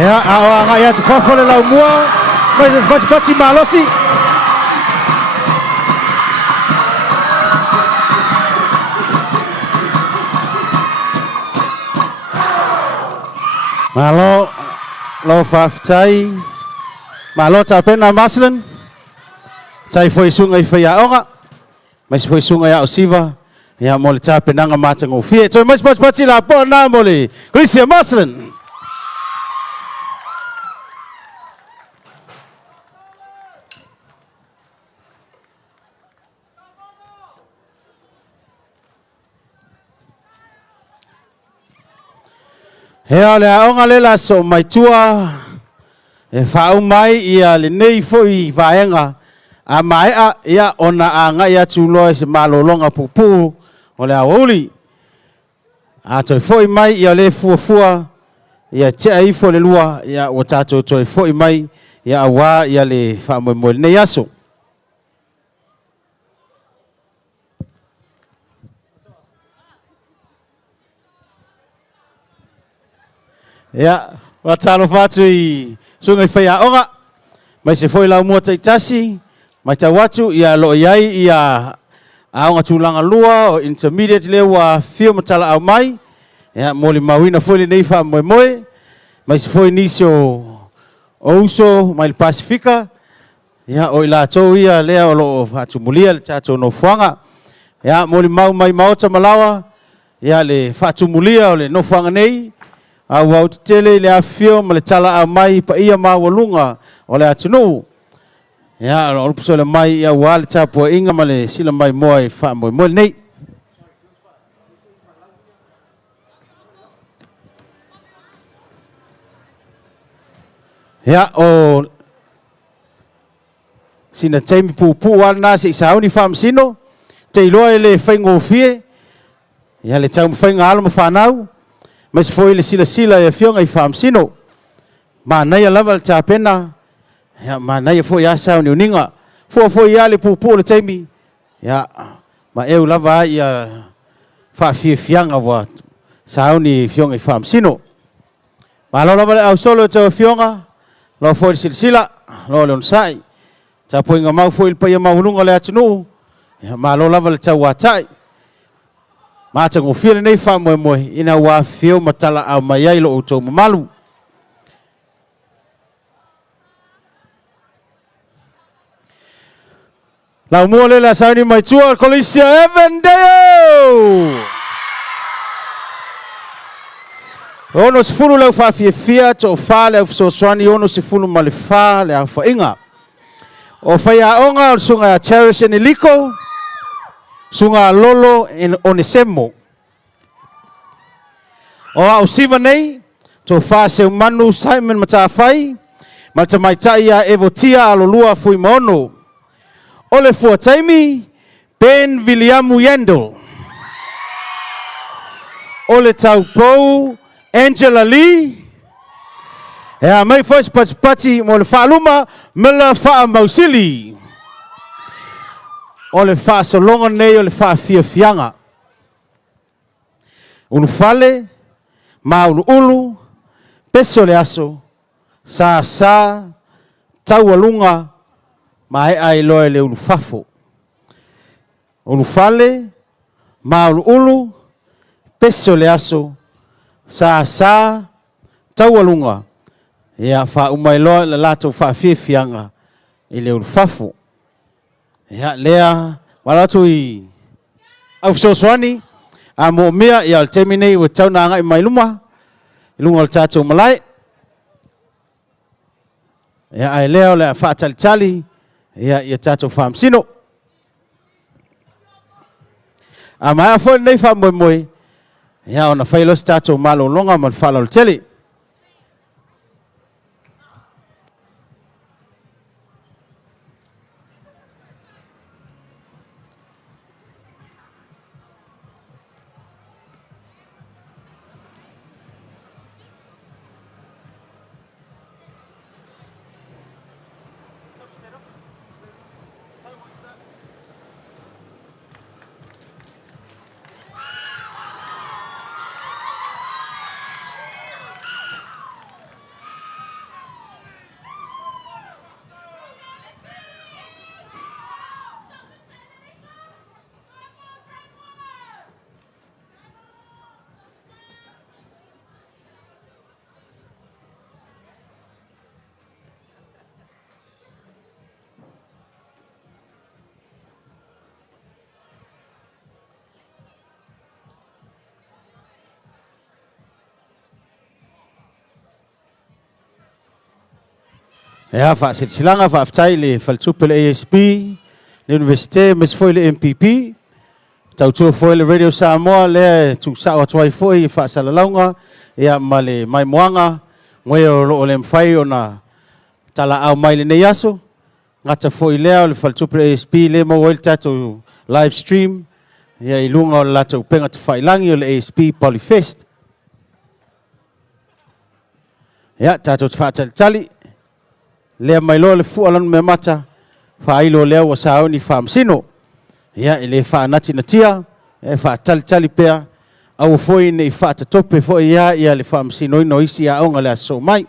Ya, awa ya tu fafole la mua. Mas pati malosi. Malo lo faftai. Malo tapena maslen. Tai foi sungai foi a ora. Mas foi sungai a osiva. Ya mole tapena nga matang ofie. So mas pati la pona mole. Krisia maslen. Hea le aonga lela so mai tua e whau mai ia le nei foi vaenga a mai a ia ona a ngai atu loa se malolonga pupu o le auli a toi foi mai ia le fuafua ia tea ifo le lua ia o tato toi foi mai ia awa ia le whamoe nei aso. Ya, wa talo fatu I sungai whaia onga. Mai se foi lau mua taitasi. Mai ta watu ia lo iai ia aonga tūlanga lua o intermediate le wa fio matala au mai. Ya, moli mawina foi le nei wha moe moe. Mai se foi nisi o uso mai le Pasifika. Ya, o ila tau ia lea o lo fatu mulia le tato no fuanga. Ya, moli mau mai maota malawa. Ya, le fatu mulia o le no fuanga nei. Au tele le afio ma le tala a mai pa ia mawalunga o le atunu. Ya, o lupuso le mai ia wale tapo inga ma le sila mai moa I wha moe moe nei. Ya, o sina taimi pupu wana se isauni wha msino. Te iloa le whaingo fie. Ya, le tau mwhainga alo ma whanau. Mas foi le sila e fionga I whamsino. Ma nei a lava le tāpena. Ya, ma nei a foi asa o niuninga. Foi ia le pupu le taimi. Ya, ma eu lava ia whawhia fianga wa sauni fionga I whamsino. Ma lo lava le au solo tau fionga. Lo foi le sila. Lo le unsai. Ta poinga mau foi le paia maulunga le atunu. Ya, ma lo lava le tau watai. Mata ngo file nei wha moe moe ina wa fio matala au mai ai lo utou mamalu. Lau mua le la sauni mai tua Kolisia Evendeo. Ono se fulu lau wha fia to wha le au fisoswani ono se fulu ma le wha le au wha inga. O whaia onga o sunga Terrace ni liko. Sunga lolo in onesemo. O au siva nei, to wha se manu Simon matawhai, malta mai taia evotia alolua fui mono. Ole fua taimi, Ben Williamu Yendel. Ole tau pou, Angela Lee. Ea mai fos pati mo le whaaluma, mela wha mausili. O le wha solonga nei o le wha fia fianga. Unu fale, ma unu ulu, peso le aso, sa, tau alunga, ma ai loe le unu fafo. Unu fale, ma unu ulu, peso le aso, sa, tau alunga, ia wha umai loe le lato wha fia fianga, I le unu fafo. Ya lea walatu I au fisoswani a mo mea ia le temine o tau na ngai mai luma lunga le tatou malai ya ai lea le fa tali ia tatou famsino a mai fo nei fa moi moi ya ona failo tatou malo longa man fa lo tele. Ya fa silanga fa aftai le faltupe le ASB le universite mes foi le MPP tau tu foi le radio Samoa le tu sa o toi foi fa salalaunga ya male mai moanga ngwe o le mfai ona tala au mai le neyaso ngata foi le le faltupe le ASB le mo welta to live stream ya ilunga o la tu penga tu failangi o le ASB Polyfest ya tato fa tali le mai lo le fu alan me mata fa ilo le wa sa ni fam sino ya ile fa nati natia e fa tali pea au foi ne fa ta tope foi ya le fam sino no isi ya onga le so mai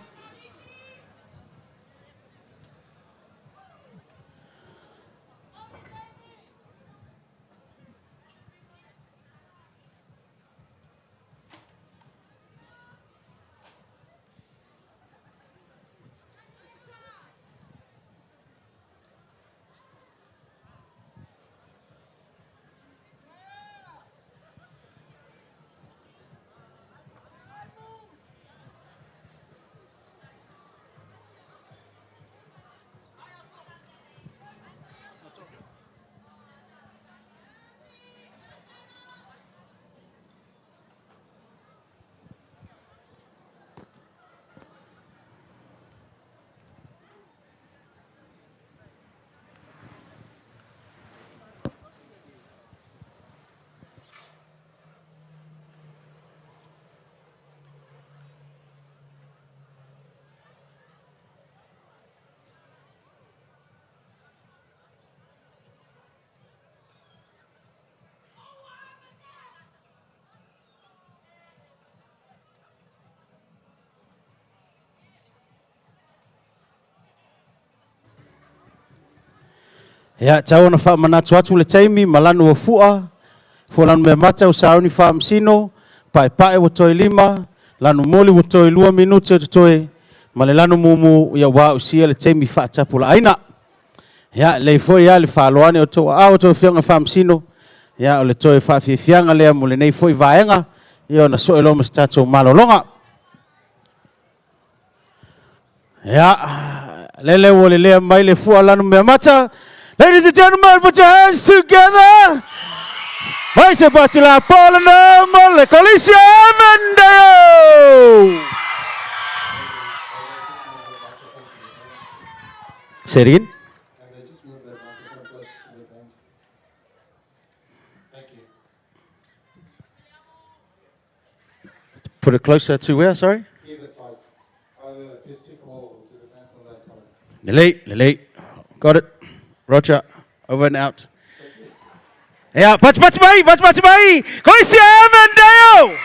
ya tau na fa manatu atu le taimi malanu o fua lanu me mata o sauni fa msino pai o toi lima lanu moli o toi 2 minuti o toi male lanu mumu ya wa usia le taimi fa tapula aina ya le foi ya le fa loane o to a o to fianga fa msino ya o le toi fa fianga le mo le nei foi vaenga yo na so elo mstato malolonga ya lele wo le mai le fua lanu me mata. Ladies and gentlemen, put your hands together. Vai se batila polana mole colisia Mendeo. Say it again. Put it closer to where, sorry? Lele. Got it. Roger, over and out. Yeah, patch mai. Colisia Mendeo.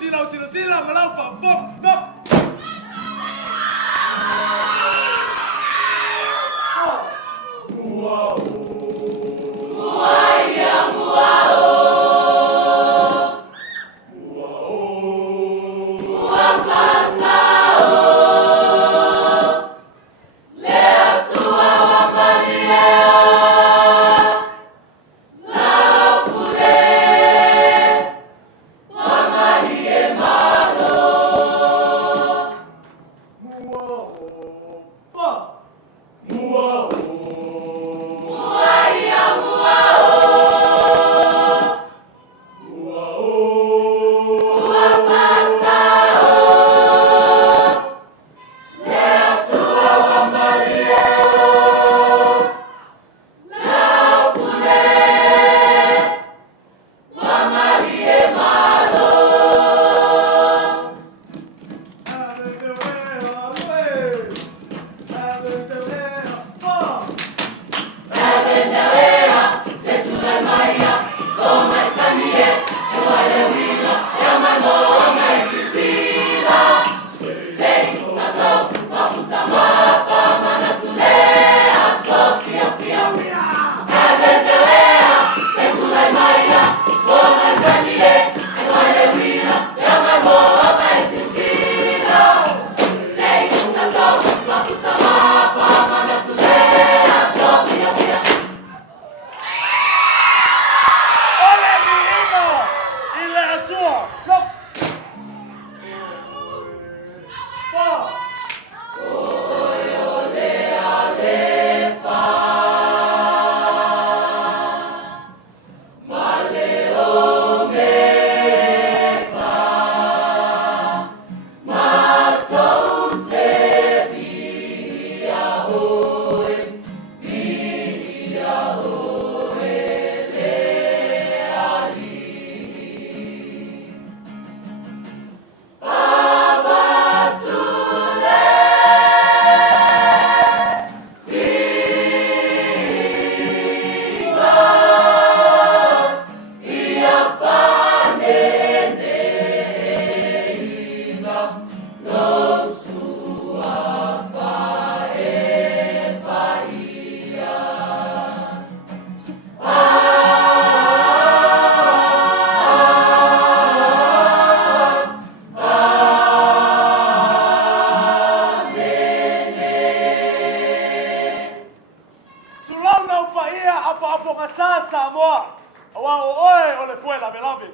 sila malau fa fo. Samoa. Wao oe ole fuela belave.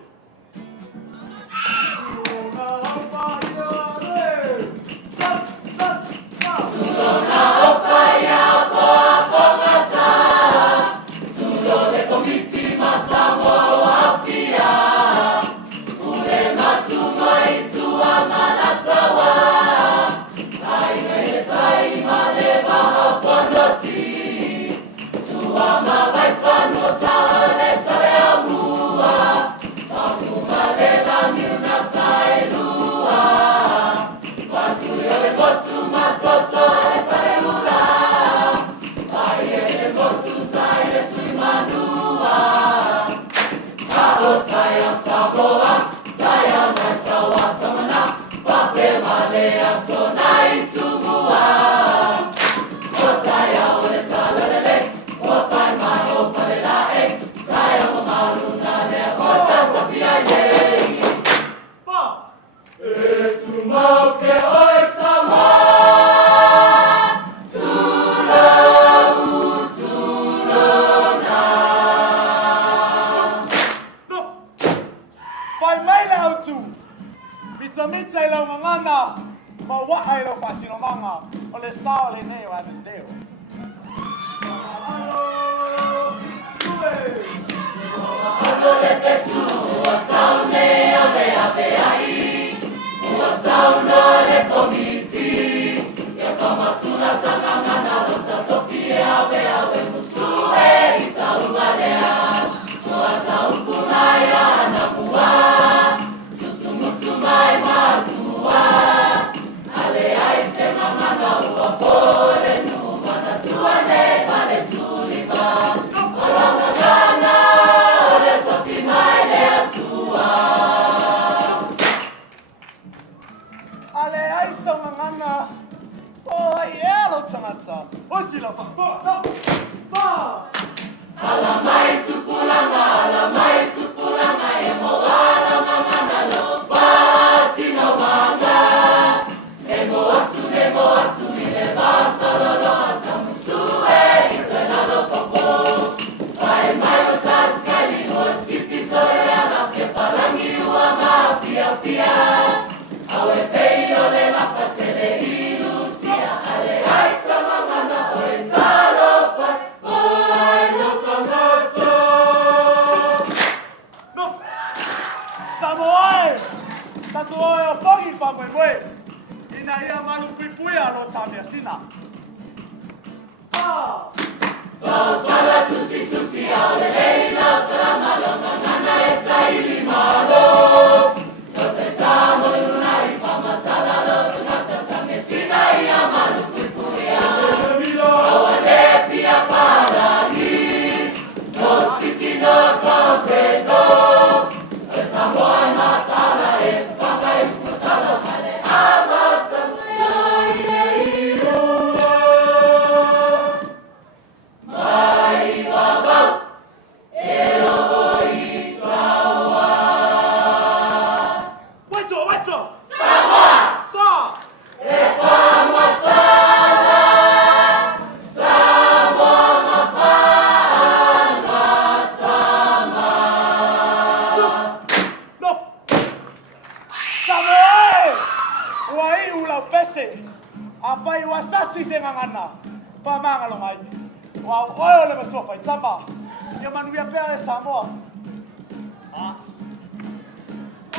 Tuane, oe o pongi whamoe. Ina ia malu pipuia lo tamia sina. Tala tusi tusi au le leila drama lona nana esa ili malo. No te tamo luna I fama tala lo tunata tamia sina ia malu pipuia. Awale pia parani. Nos pikino comprendo. Samoan matala e fanga e matala hale amata ya ile irua mai baba e o isawa Waito Samoa ta e famatala Samoa mafana tama Samoe! Uai ula pese. Afai wasasi se ngangana. Pamanga lo mai. Wa oe le matua fai tama. Ia manuia pea e Samoa.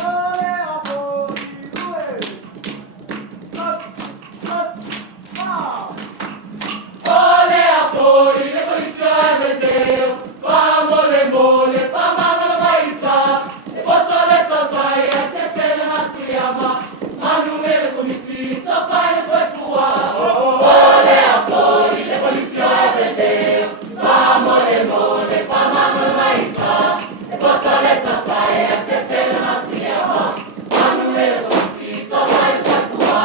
Ole a boi rue. Ole a poi le polizia vendeo, famole mole, famanga la maitza, e botole tatai, e se le matriama, manuele comizi, fai le sue fua. Ole a poi le polizia vendeo, famole mole, famanga la maitza, e botole tatai, e se le matriama, manuele comizi, fai le sue fua.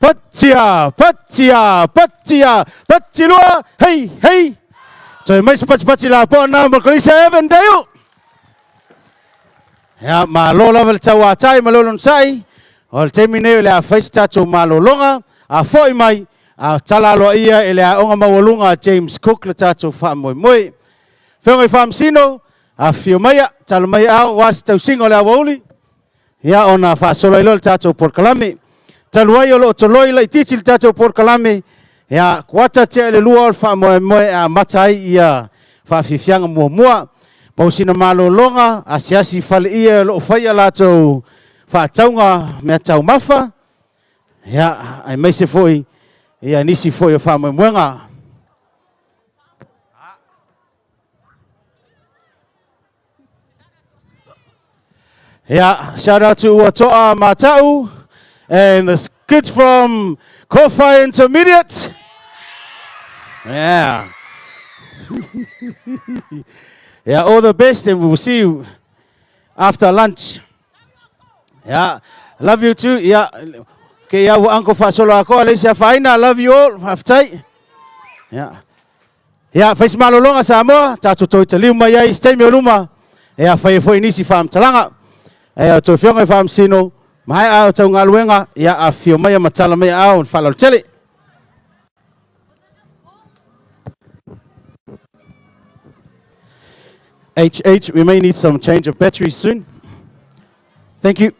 Patia, patia, patia, patilua, hey, hey. So mais patila po na berkolisa Evan dayu. Ya malola vel tawa tai malolon sai. Ol temine le a festa to malolonga a foi mai a talalo ia ele a onga mawalunga James Cook le tato fa moi moi. Fengo fam sino a fio mai tal mai a was tau singo le awoli. Ya ona fa solo ilo le tato por kalame. Taluai lo toloi le titi le tato por kalame. Ya kwata te le lua fa moi moi a matai ia fa fifianga mua mua. Pausina malolonga a siasi fale ia lo faia lato fa taunga me tau mafa. Ya ai mai se foi ia nisi foi fa moi muenga. Yeah, shout out to Uatoa Matau and the kids from Kofi Intermediate. Yeah. Yeah, all the best and we will see you after lunch. Yeah, love you too. Yeah. Okay, yeah, Uncle Fasolo ako, Alicia Faina, love you all. Have tight. Yeah. Yeah, face malolonga Samoa, tatu toi taliu mai stay me luma. Yeah, foi nisi fam talanga. To fionga fam sino mai au tau ngaluenga ya afio mai matala mai au falal tele. We may need some change of batteries soon. Thank you.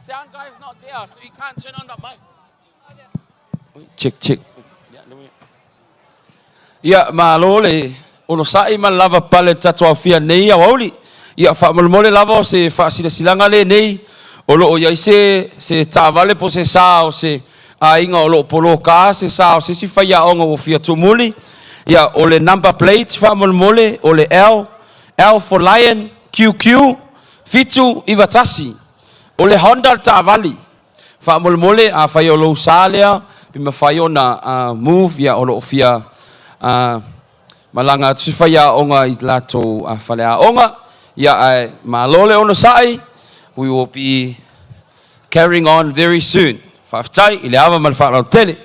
Sound guy's not there, so he can't turn on the mic. Check. Ia malo le ono sai ma lava pale tatua fia nei auli. Ia fa mole lava se fa silanga le nei. O ia se tavale po se sao se a inga o polo ka se sao se si fa ia onga o fia tumuli. Ia o le number plate fa mole o le L for lion, QQ, fitu iwatasi. O le Honda tavali. Fa mole a fa yo lo salea bima fa yo na move ia o fia malanga tsifaya onga islato afalea onga ya malole ono sai. We will be carrying on very soon. Faftai ile ava malfa tele.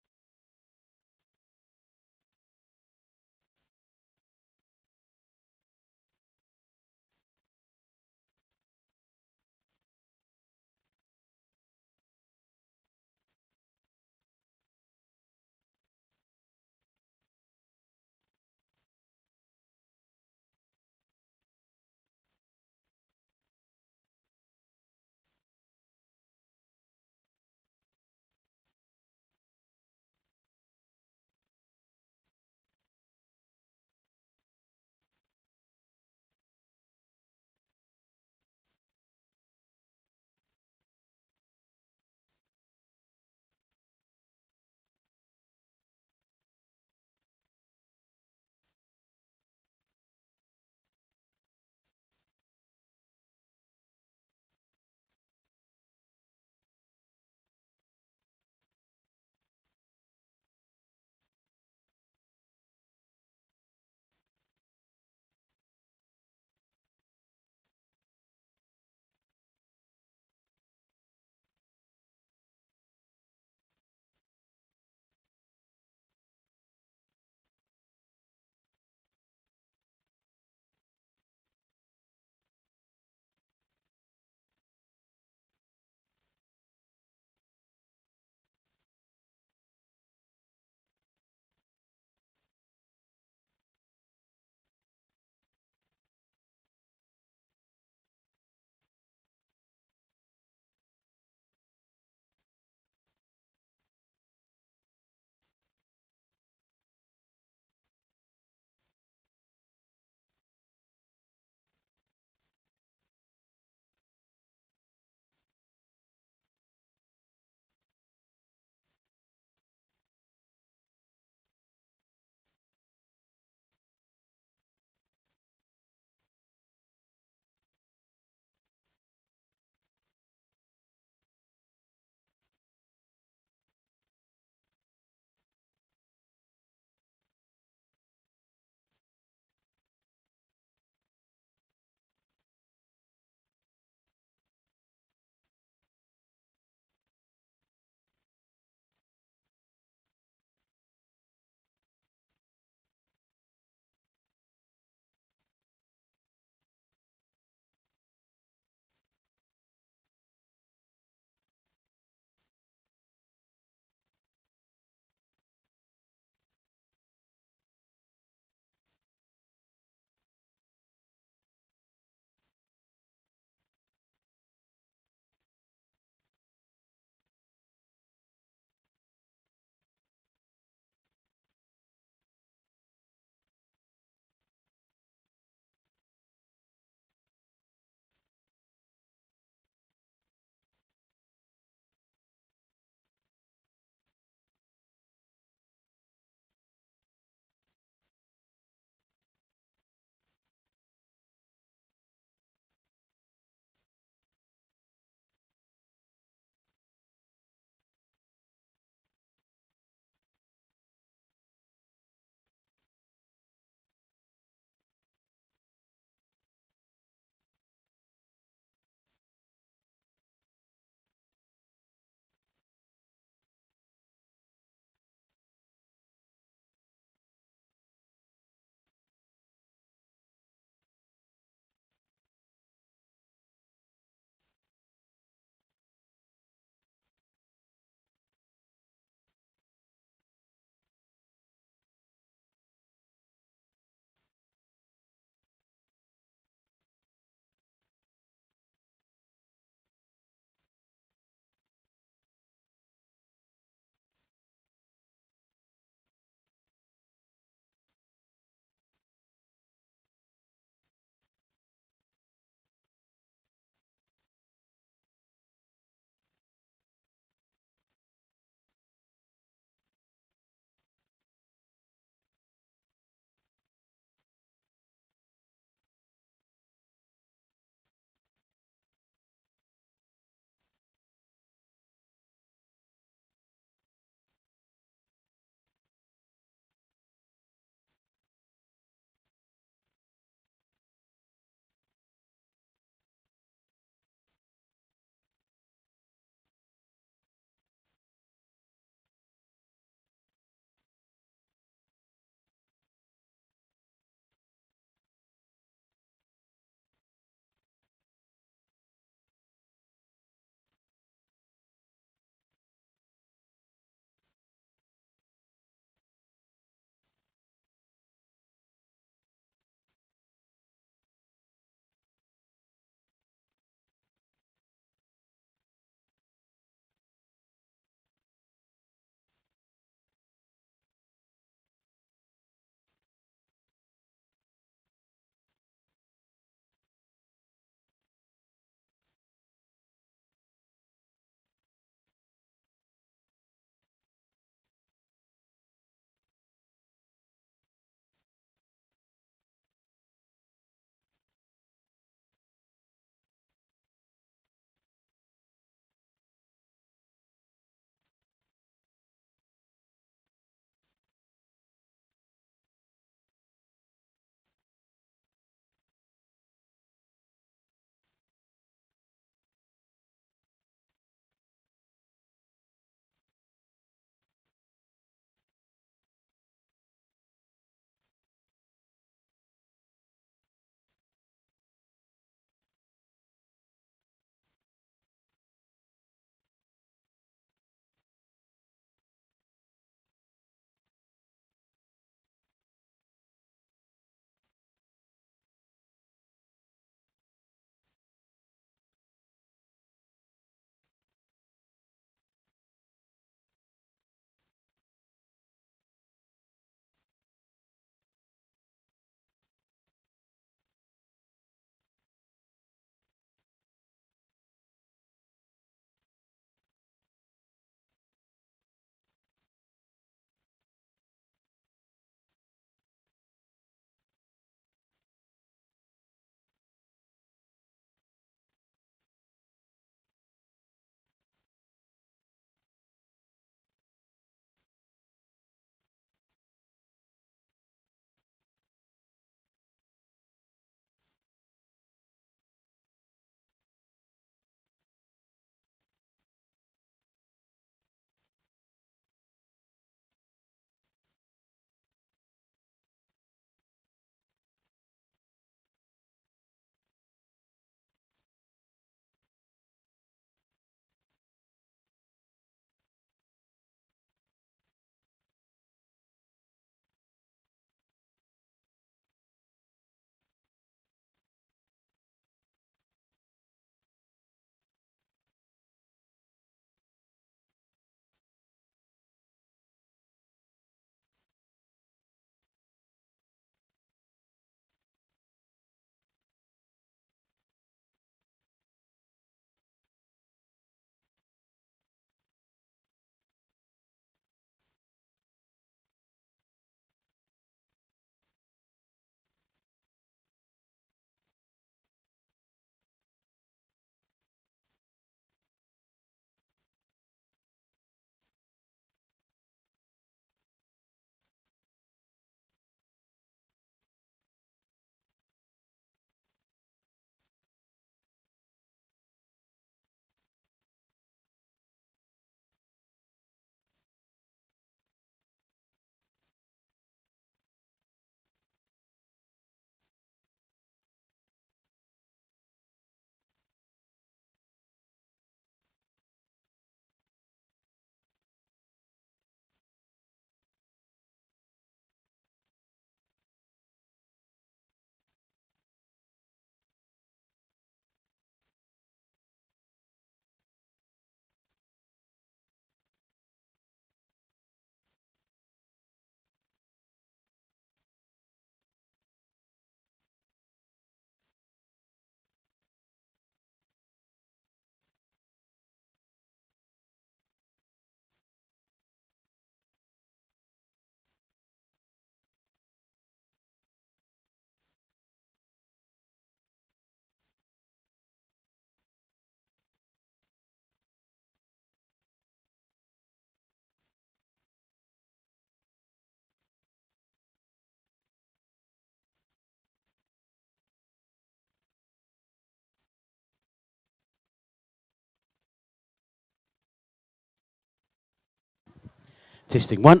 Testing 1.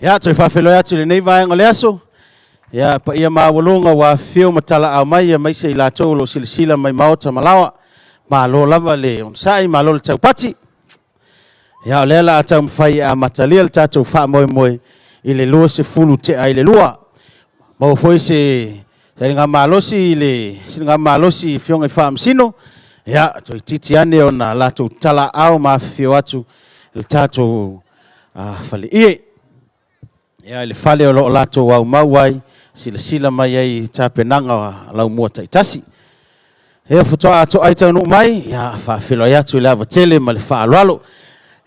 Ia, toi whawhelo atu le nei vaenga le aso. Ia, pa ia mawalunga wa whio matala au mai, ia maise I lātou lo silasila mai maota malawa. Ma lo lava le onsai, ma lo le taupati. Ia, o lela atau mwhai a matalia le tātou wha moe moe I le lua se fulu te ai le lua. Mau foi se ngā malosi fionga I wha amsino. Ia, toi titi ane o na lātou tala au ma whio atu le tātou whale ie. Ia, le whale o lo lātou au mauai, sila mai ai tāpenanga lau mua taitasi. Ia, futoa ato aitau nuk mai, ia, whawhelo ai atu le awa tele ma le whaalwalo.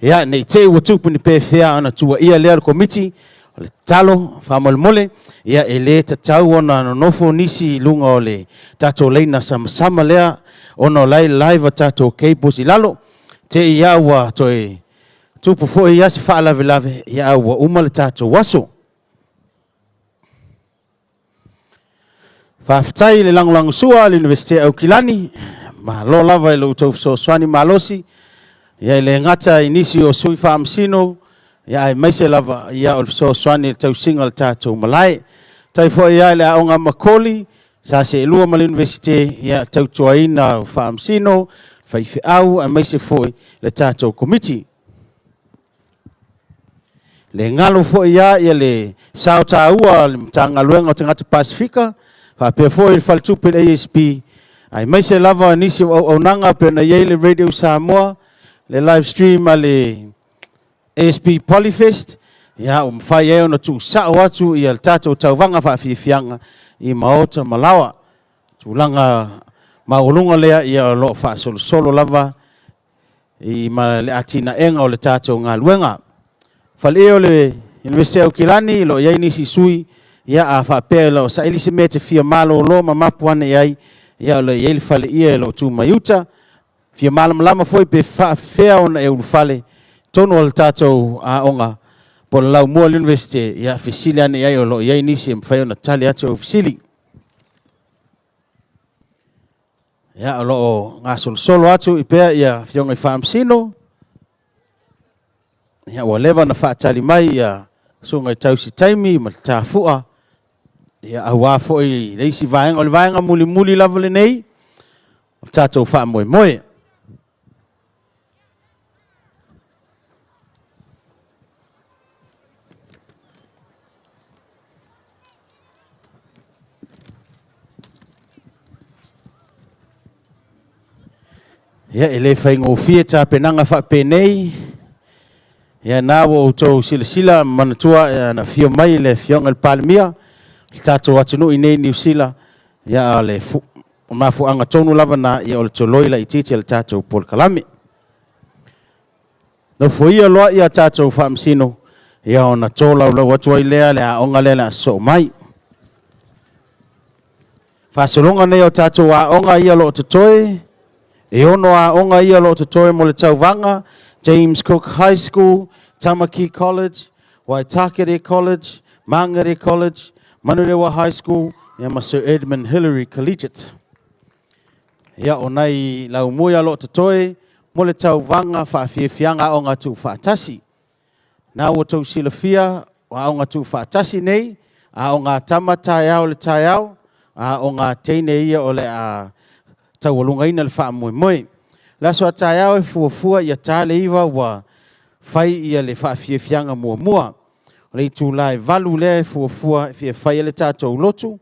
Ia, nei te ua tupu ni pēwhea ana tua ia lea le komiti, o le talo, whamole ia e le tatau ona nonofo nisi lunga o le tātou leina sama lea, ono lai live tātou keipos I lalo, te ia ua toi tupu fo ia se whaalave ia ua uma le tātou waso. Whawhitai le langolango sua le Universite au Kilani, ma lo lava I lo utau swani malosi, ia le ngata inisi o sui whaamsino, ia maise lava ia o swani le tau singa le tātou malai, tai fo ia le aonga makoli, sa se lua ma le Universite, ia tau tuaina o whaamsino, whaife au, a maise fo le tātou komiti. Le ngalo fo ia le sao tāua, le mtanga luenga o tangata Pasifika, whapea fo I whaltupe le ASB, ai maise lava nisi o nanga pe na iei le Radio Samoa, le live stream a le ASB Polyfest, ia o mwhai eo na tu sao atu I al tātou tauwanga whawhiwhianga I maota malawa. Tūlanga maulunga lea ia lo whaasolo lava I ma le atina enga o le tātou ngā luenga. Whale eo le Universite au Kilani, lo iei nisi sui, ia a whapea lo sa ili se mea te fia malo lo ma mapuane iai, ia lo iei le whale ia lo tū maiuta, fia malo malama foi pe whawhea ona e ulufale, tono al tātou a onga, po lau mua le Universite, ia whisili ane iai o lo iei nisi e mwhai ona tali atu o whisili. Ia o lo o ngā solo atu I pea ia fionga I whaamsino, ia ua lewa na whaatali mai ia sunga I tausi taimi ma tā fua, ia awa fo I leisi vaenga, o le vaenga muli lava le nei, o tātou wha moe. Ia e le whaingo fia tā penanga wha penei, ia nā o tau sila manatua na fio mai le fionga le palemia, le tātou atunu I nei New Zealand, ia le mafuanga tonu lava na ia o le toloi la ititi le tātou Pol Kalame. No fo ia loa ia tātou whaamsino, ia o na tōlau lau atua I lea le a onga lea so mai. Whasolonga nei o tātou a onga ia lo totoe, e ono a onga ia lo totoe mo le tauwanga, James Cook High School, Tamaki College, Waitakere College, Mangere College, Manurewa High School, ia ma Sir Edmund Hillary Collegiate. Ia o nei lau moia lo totoe, mo le tauwanga whaafia o ngā tū whaatasi. Nā o tau silafia, o ngā tū whaatasi nei, a o ngā tama tāiau le tāiau, a o ngā teine ia o le a taualunga ina le wha moe. Laso a tāiau e fuafua ia tāle iwa wa whai ia le whaafiafianga mua. Le I tūlai valu le e fuafua fia whai le tātou lotu.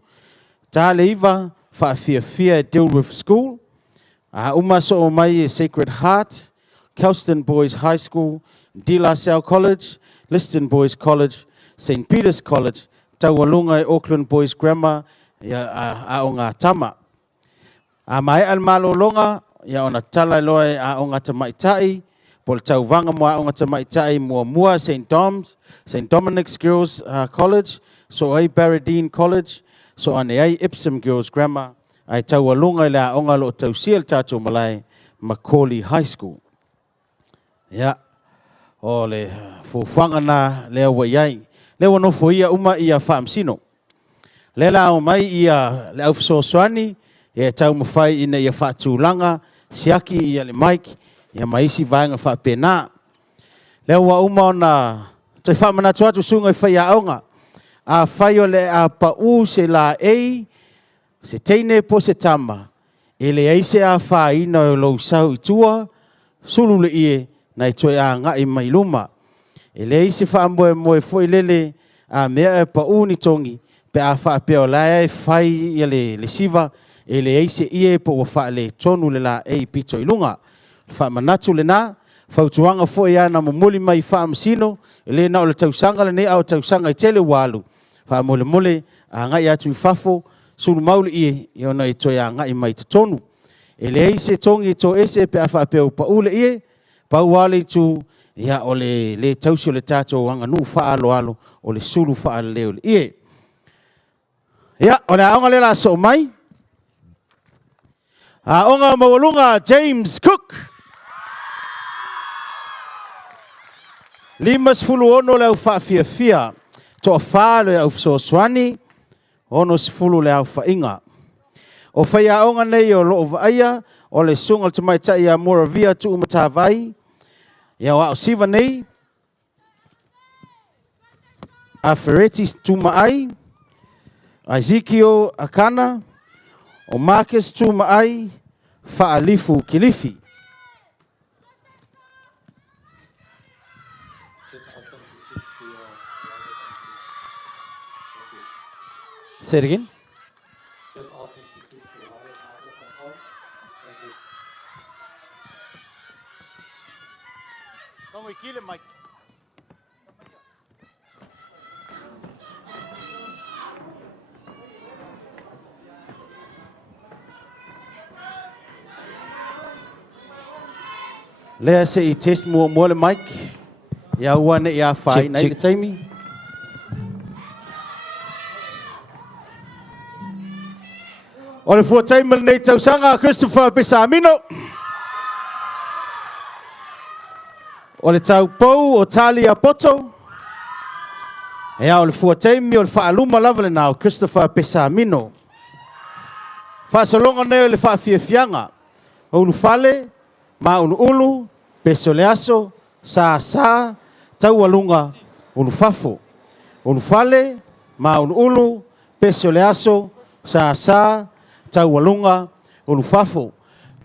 Tāle iwa whaafiafia e Dilworth School. Uma so o mai e Sacred Heart, Kelston Boys High School, De La Salle College, Liston Boys College, St. Peter's College, taualunga e Auckland Boys Grammar ia a o ngā tama. A mai al malolonga, ia ona tala loe a o ngata maitai, pol tauwanga mo a o ngata maitai mua St. Dominic's Girls College, so ai Barradine College, so ane ai Ipsum Girls Grammar, ai taualunga le a onga lo tausia le tātou malai Macaulay High School. Ia, o le fuwhanga na lea wa iai, lea no fo ia uma ia whaamsino. Le la o mai ia le aufsoswani, ia tau mawhai ina ia whaatūlanga, siaki ia le Mike, ia maisi vaenga whapena. Leo wa uma ona te whamana tuatu sunga i whai aonga. A whai o le a pa u se la ei, se teine po se tama. E le eise a whaina o lo sau i tua, sulu le ie na i toi a ngai mai luma. E le eise whaamboe moe foi lele a mea e pa u ni tongi, pe a whaapeo la e whai i le siva, e le eise ie po wa wha le tonu le la ei pito i lunga. Whaamanatu le na, whautuanga fo ia na mumuli mai whaamasino, e le na o le tausanga le ne au tausanga i tele walu. Whaamole mole, a ngai atu i whafo, sulu mauli ie, i ona i toi a ngai mai te tonu. E le eise tongi to ese pe a whaapeo pa ule ie, pa uale tu, ia o le tausi o le tato wanga nu wha alo alo, o le sulu wha alo leo le ie. Ia, o le aonga le la so mai. Aonga mawalunga James Cook. 50 le au whaafia. Toa wha le au soaswani. Ono 10 le au whainga. O whai aonga nei o loo vaia. O le sunga te mai tai a Moravia tu umatawai. Ia wa o siva nei. A Ferretti tu maai. Ezekiel Akana. O Marcus tu maai. Faalifu Kilifi. Say it again. Just ask them to switch to the highest outlook on. Thank you. Come we kill him, Mike. Lea se I test mo le Mike. Ia wane ia whai nei le taimi. O le fua taimi nei tausanga Christopher Pesamino. O le tau pou o Talia Poto. Ea o le fua taimi o le whaaluma lava le nao Christopher Pesamino. Whaasalonga nei o le whaafiafianga. O ulu fale. Ma ulu peso le aso, sa, tau alunga, ulu fafo. Ulu fale, ma ulu peso le aso, sa, tau alunga, ulu fafo.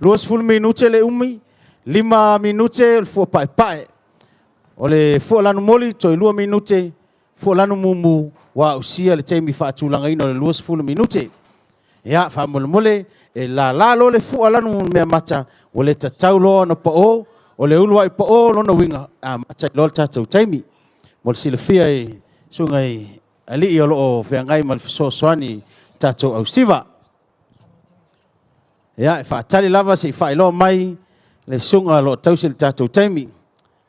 20 minute le umi, 5 minute le fua pae. O le fua lanu moli, toi 2 minute, fua lanu mumu, wa usia le teimi whaatulanga ino le 20 minute. Ia, whaamole e la lo le fua lanu mea mata, o le tatau loa na pa'o, o le ulua I pa'o lona winga, a mata I loa tatou taimi. Mo le silafia e sunga I ali I o loo whiangai ma le fisosoani tatou au siva. Ia, e whaatali lava se I whailoa mai, le sunga lo tausi le tatou taimi.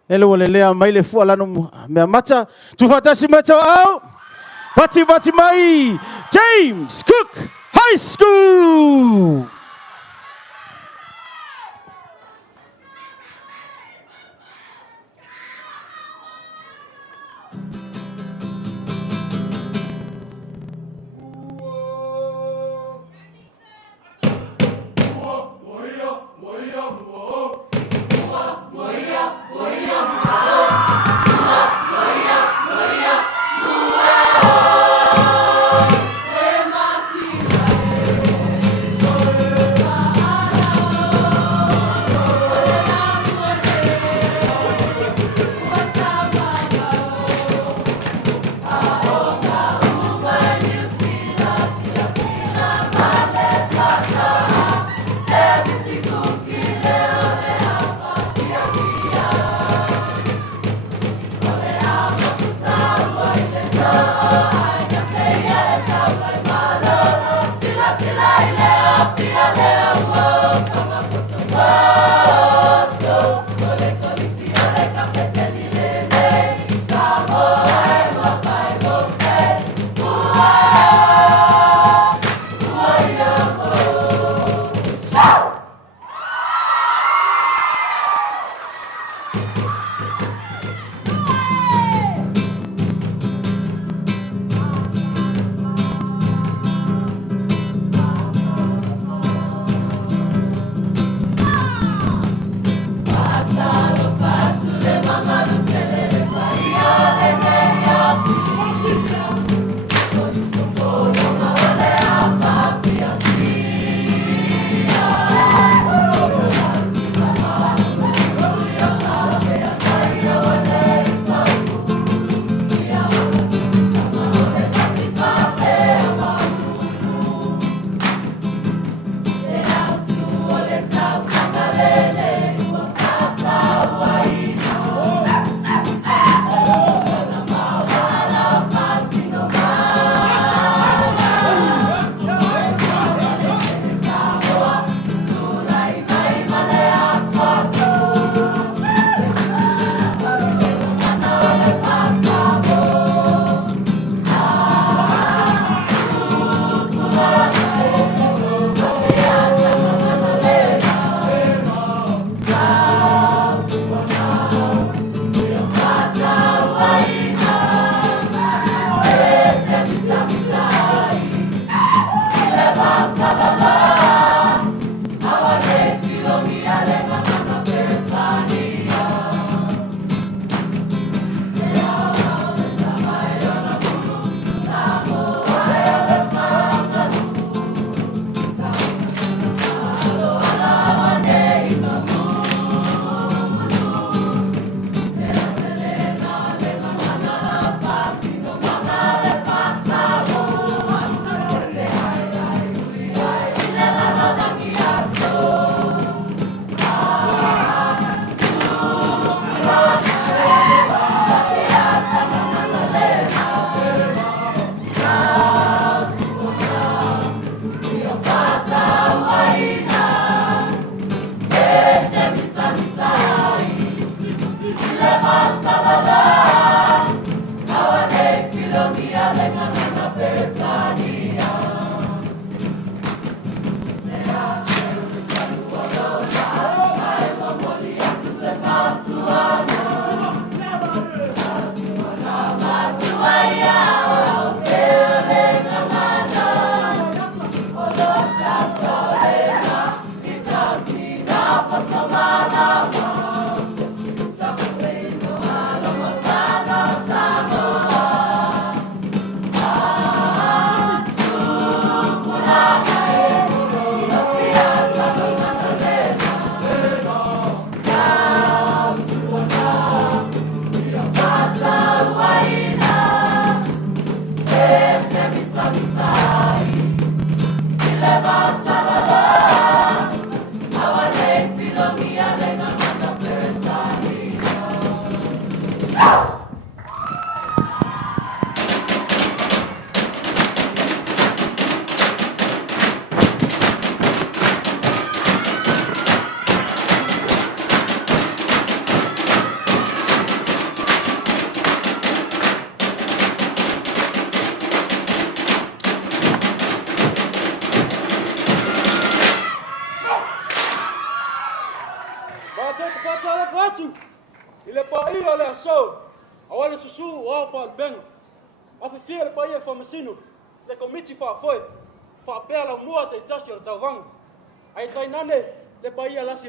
Ele o le lea mai le fua lanu mea mata, tu whatasi mata au, pati mai, James Cook High School!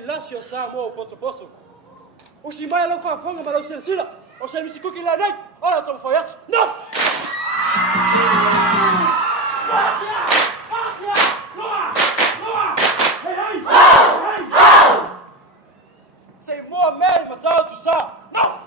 Lasi o Samoa poto. Usi mai lo fa fonga ma lo sensila. O se misi kuki la nei. Ora tau foi atu. Nof! Sei moa mei ma tau tu sa. Nof!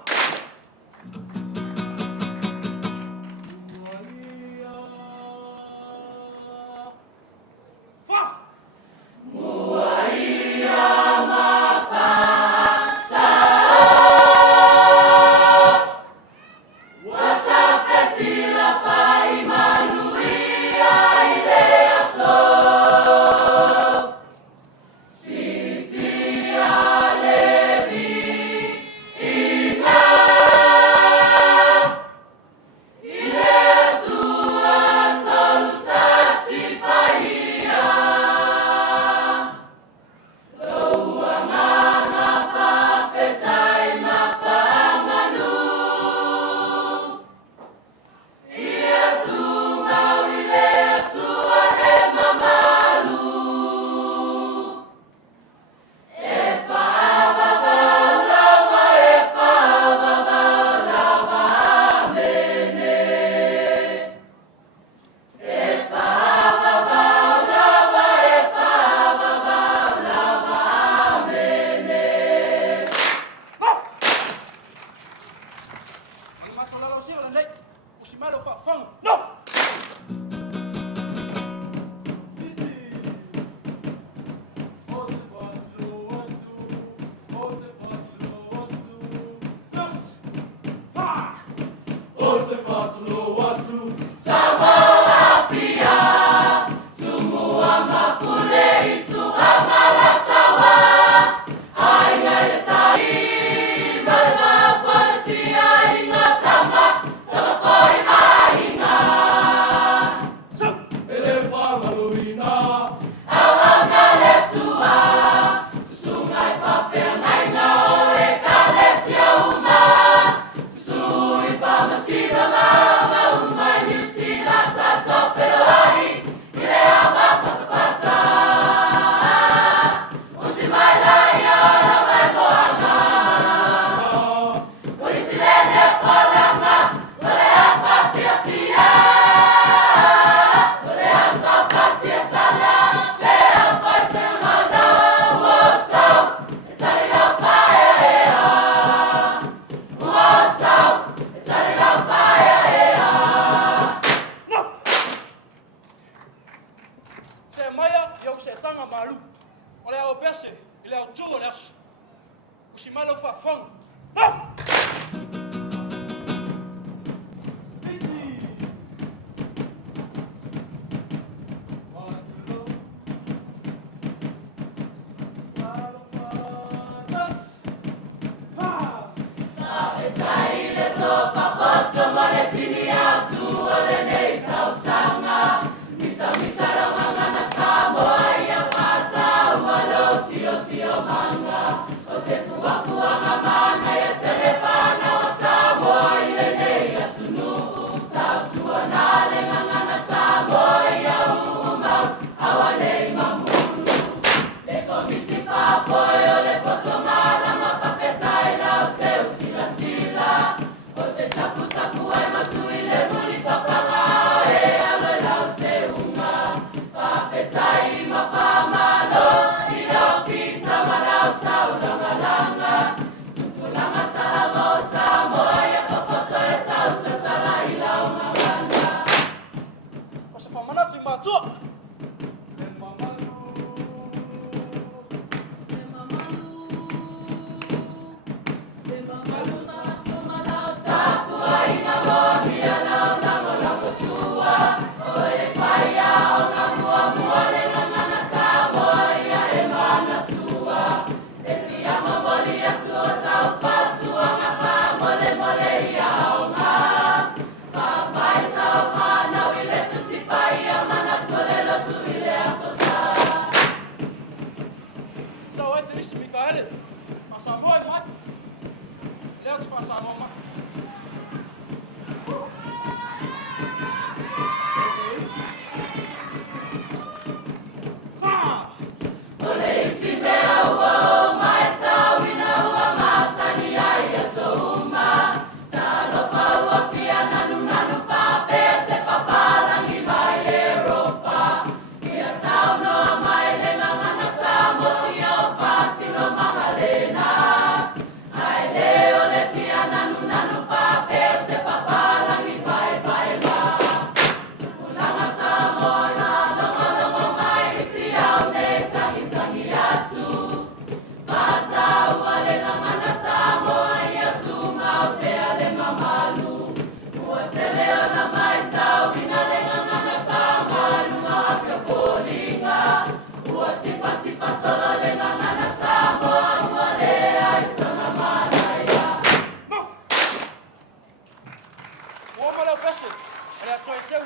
Somebody see me out to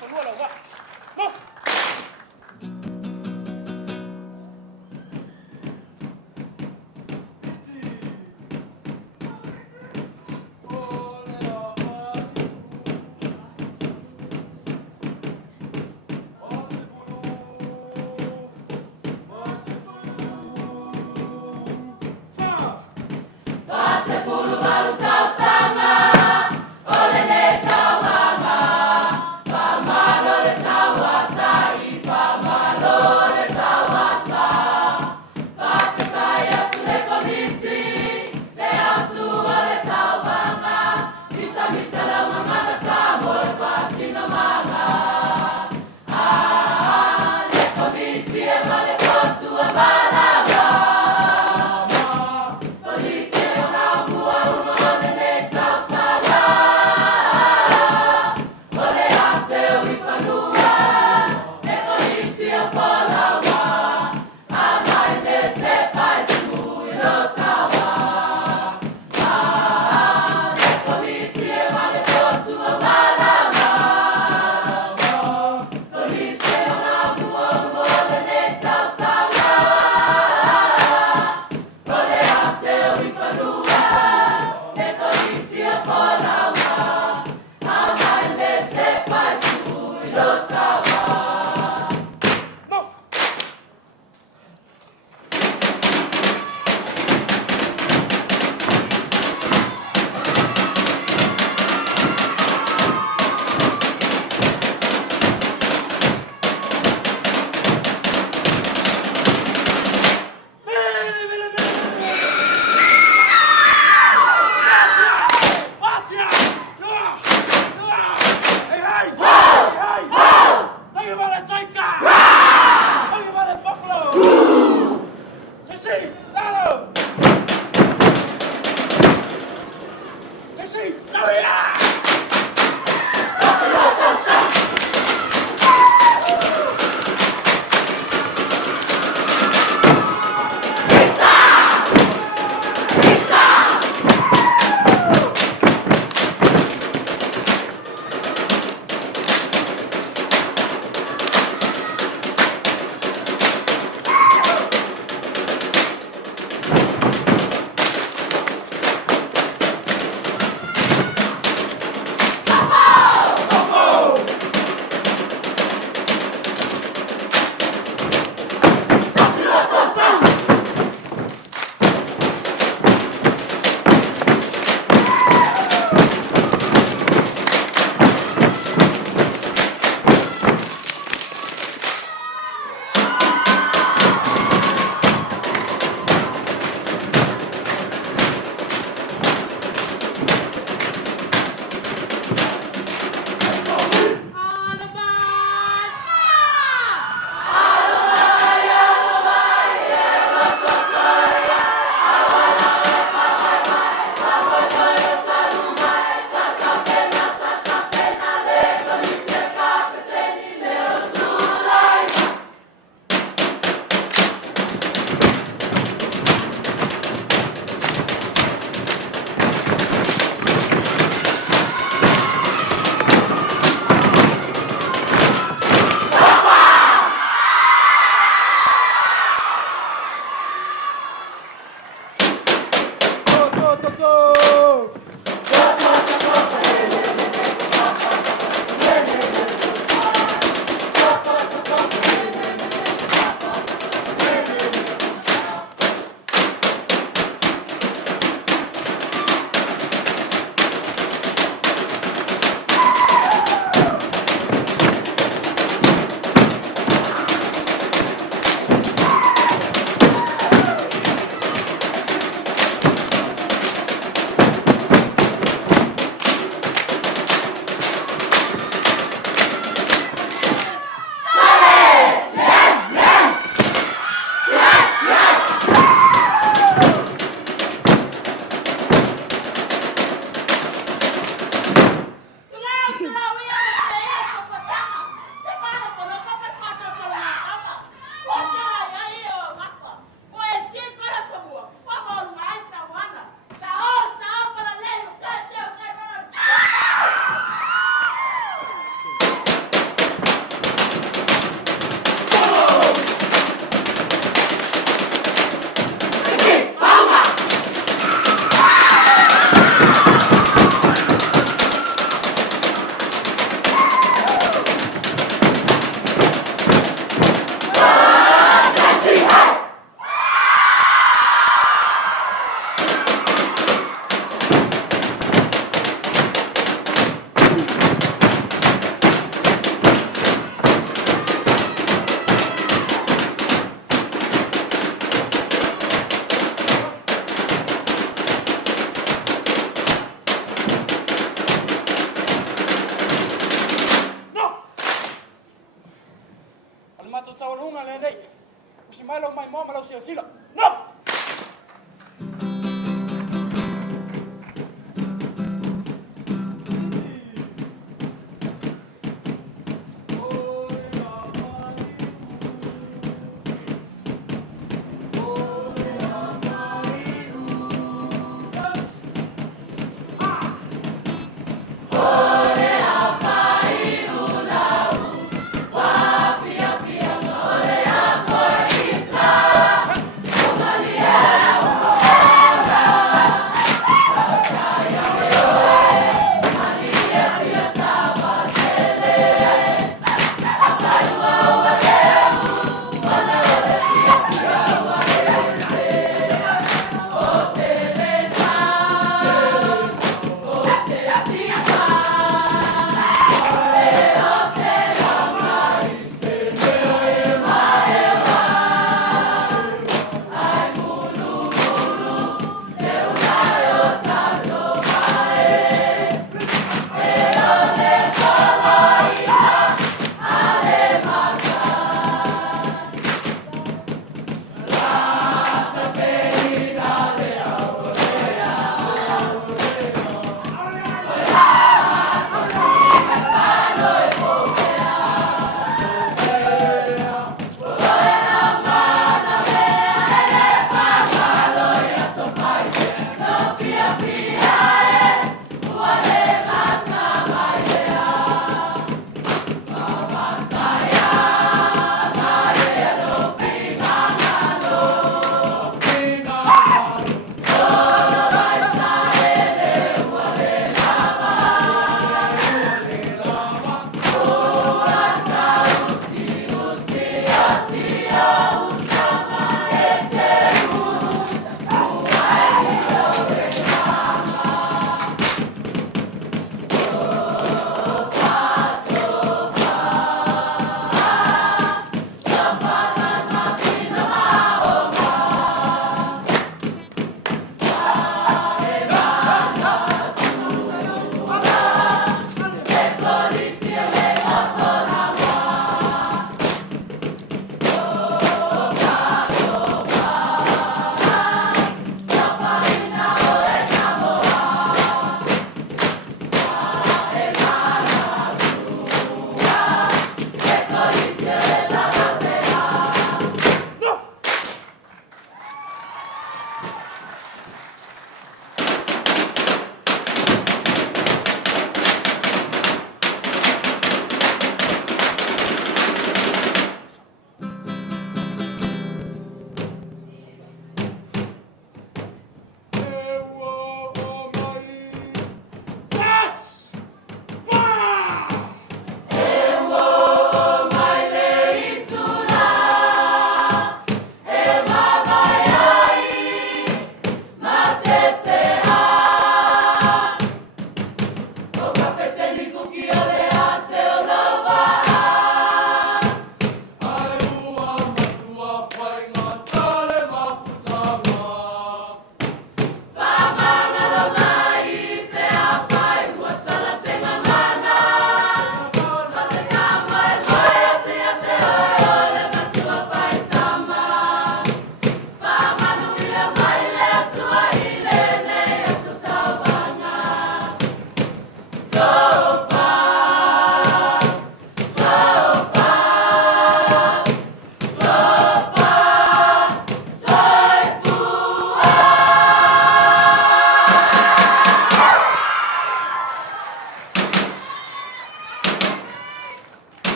whanua la wa. Nos! Ole ne tauanga, pa malo le tauata. Mato taurunga le nei. Usi malo mai mo malo sila sila. No!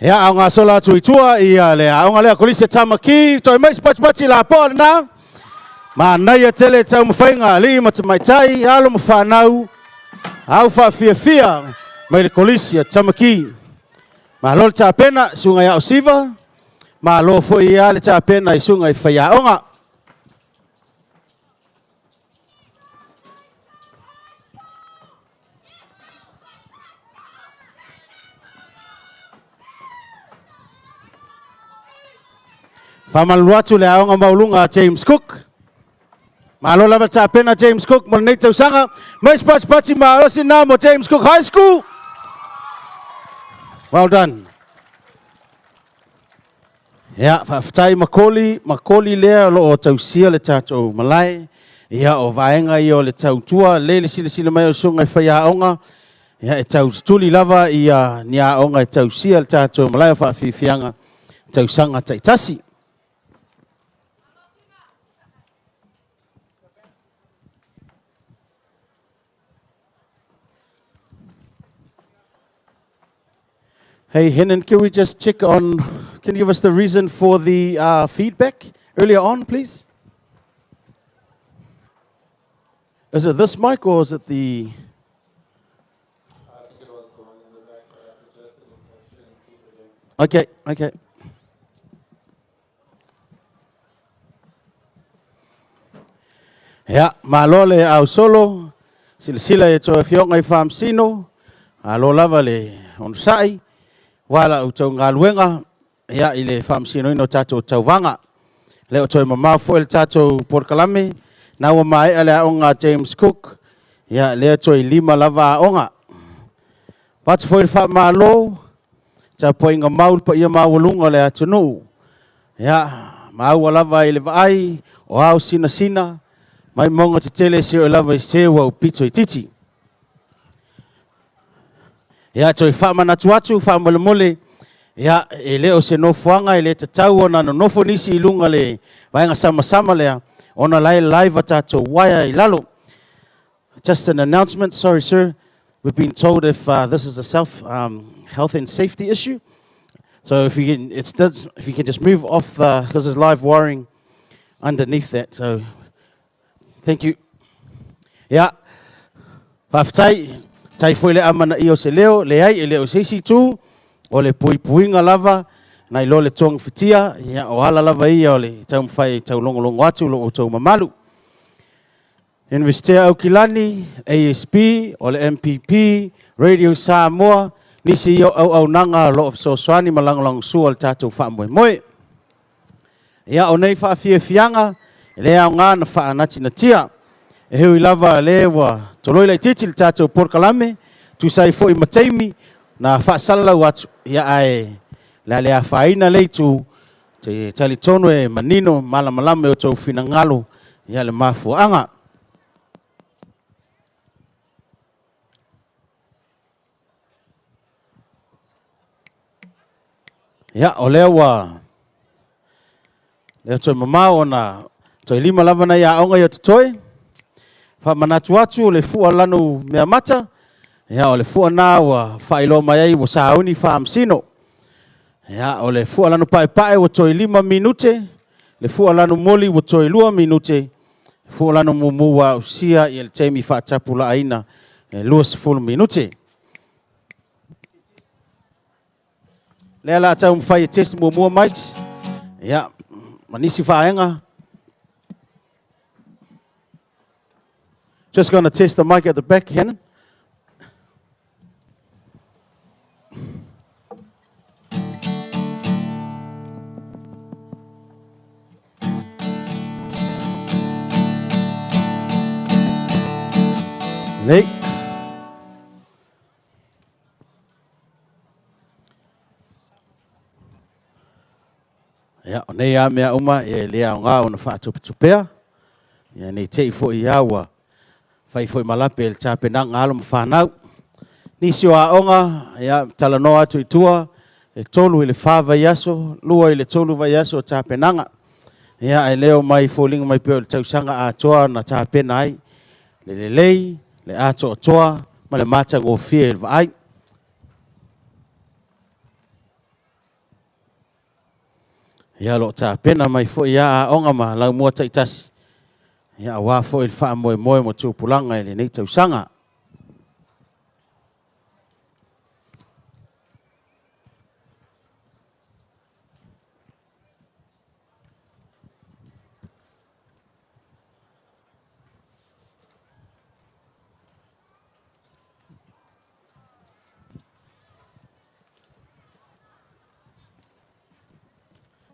Ya aunga sola tuitua ia le aunga le kolise tamaki toi mai spatspati la pona ma na ia tele tau mfainga li matamai tai alo mfanau au fa fia mai le kolise tamaki ma lol ta pena sunga ya osiva ma lo fo ia le ta pena isunga ifaya onga Whamalu atu le aonga maulunga James Cook. Malo lava tapena James Cook mo nei tausanga. Mais pati ma rosi na mo James Cook High School. Well done. Ya, whaftai makoli lea lo o tausia le tatou malai. Ia o vaenga i o le tautua, le sila mai o sunga i whaia aonga. Ia e tau tuli lava i a nia aonga e tausia le tatou malai o whawhiwhianga tausanga taitasi. Hey, Henan, can we just check on, can you give us the reason for the feedback earlier on, please? Is it this mic or is it the... Okay. Ya, malole au solo, sila e toa fionga I whamsino, alo lava le onusai, wala utau ngā luenga, ia I le whamsino ino tatou tauwanga. Leo toi mamafo el tatou porkalame, na ua mai ale aonga James Cook, ia leo toi 5 lava aonga. Patu foi wha malo, ta poinga maul pa ia mawalunga le atunu. Ia, maua lava I le vaai, o au sina, mai monga te tele se o lava I sewa o pito I titi. Ia toi wha manatu atu, wha mole, ia e leo se nofuanga, e le tatau ona no nofo nisi I lunga le vaenga sama lea, ona lai live atato waia I lalo. Just an announcement, sorry sir, we've been told if this is a health and safety issue. So if you can just move off because there's live wiring underneath that. So thank you. Yeah. Tai foi le amana I o se leo, le ai e leo seisi tu, o le puinga lava, na ilo le tong fitia, ia o hala lava ia o le tau mwhai tau longo atu, lo o tau mamalu. Universitea Aukilani, ASB, o le MPP, Radio Samoa, nisi I au nanga lo of sosoani malangolang sua le tatou wha moe. Ia o nei wha fianga, le au ngā na wha anati na tia. E hui lava le wa toloi lai titi le tatou porkalame, tu sai fo I mataimi, na wha salau atu ia ae le a whaina leitu, te tali tono e manino malamalame o tau fina ngalo, ia le mafuanga. Ya, o leo toi mamao na toi 5 lava na ia aonga ia tutoi. Wha manatu atu o le fua lanu mea mata. Ya, o le fua na wa whailo mai ai wa sahauni whaamsino. Ya, o le fua lanu pae wa toi 5 minute. Le fua lanu moli wa toi 2 minute. Fua lanu mumu wa usia I le teimi whaatapula aina 2 minute. Lea la tau mwhai e test mua mics. Ia, manisi whaenga. Just going to test the mic at the back, Hannon. Nei. Ia, o nei a mea uma e lea o ngā o na whaatupea. Ia, nei tei fo I awa. Whai fo I malape e le tāpenanga alo mwhanau. Nisi o aonga, ia, talanoa atu I tua. E tolu I le whāwa iaso, lua I le tolu vai iaso o tāpenanga. Ia, e leo mai fo linga mai peo le tausanga a toa na tāpena ai. Le lei, le ato o toa, ma le mata ngō fia il vai. Ia lo ta pena mai fo ia onga ma lau mua taitasi. Ia wa fo il wha moe mo tūpulanga ele nei tausanga.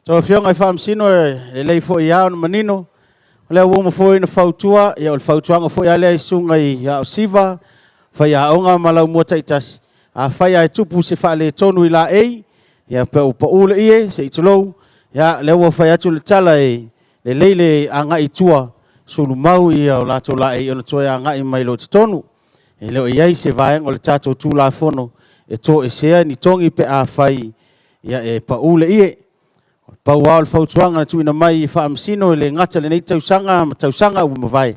So fionga I whaamsino e lei fo i au na manino. Lea uomo fo ina whautua, ia o le whautuanga fo ia lea isunga i au siva, whai a onga malau mota i tasi. A whai a tupu se wha le tonu i la ei, ia pe upa ule ie, se itulou, ia lea ua whai atu le tala e le leile a ngai tua, sulu mau i au lato la ei ona tua a ngai mai lo te tonu. E leo iai se vaenga o le tato tu la fono, e to e sea ni tongi pe a whai, ia e pa ule ie. Pau wao le whautuanga na tuina mai i whaamsino le ngata le nei tausanga ua mawai.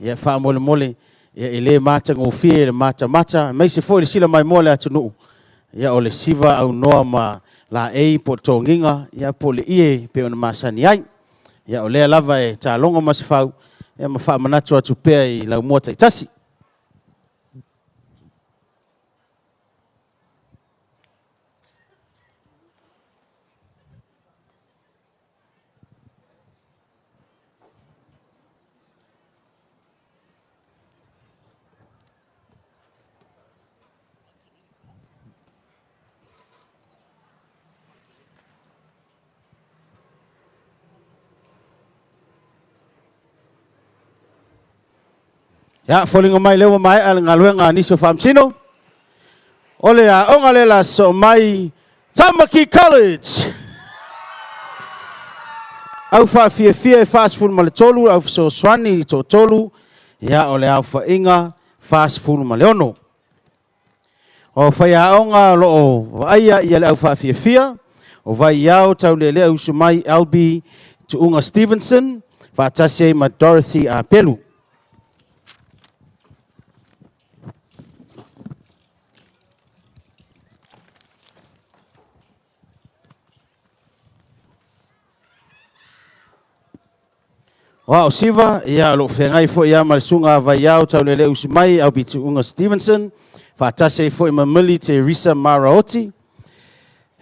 Ia wha mole mole, ia e le mata ngofie, le mata mata, mai se fo le sila mai mole atu nuu. Ia o le siva au noa ma la ei po tonginga, ia po le ie pe ona masani ai. Ia o lea lava e ta longa masifau, ia ma wha manatu atu pea i lau mota i tasi. Ya, folingo mai lewa mai al ngalwe nga niso whaamsino. Ole a onga lela so mai Tamaki College. Au wha fie fast food male tolu, au so swani to tolu. Ya, ole au wha inga fast food male ono. O whai a onga lo o waia i ale au wha fie. O vai iau tau lele au sumai LB to unga Stevenson. Wha tase ma Dorothy a Pelu. Wow, siva, ia lo whengai fo ia malisunga vai iau tau lele usimai au bitu unga Stevenson. Whaatase fo ima mili te Risa Maraoti.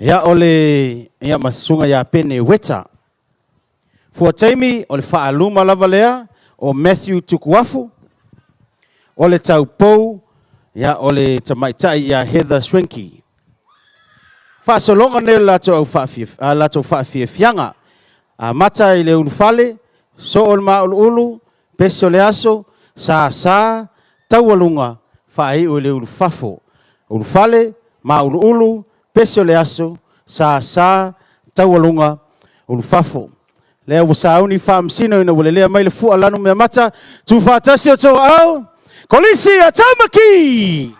Ia ole, ia malisunga ia pene weta. Fua taimi, ole whaaluma lava lea, o Matthew Tukuafu. Ole tau pou, ia ole tamaitai ia Heather Swenky. Whaasolonga ne lato au whaafie fianga. Mata i le unufale, so ol ma ulu peso le aso sa tawalunga fai o le ulu fafo ulu fale ma ulu peso le aso sa tawalunga ulu fafo le usa uni fam sino ina wale le mai le fu alanu me mata tu fatasi o to au kolisi atamaki.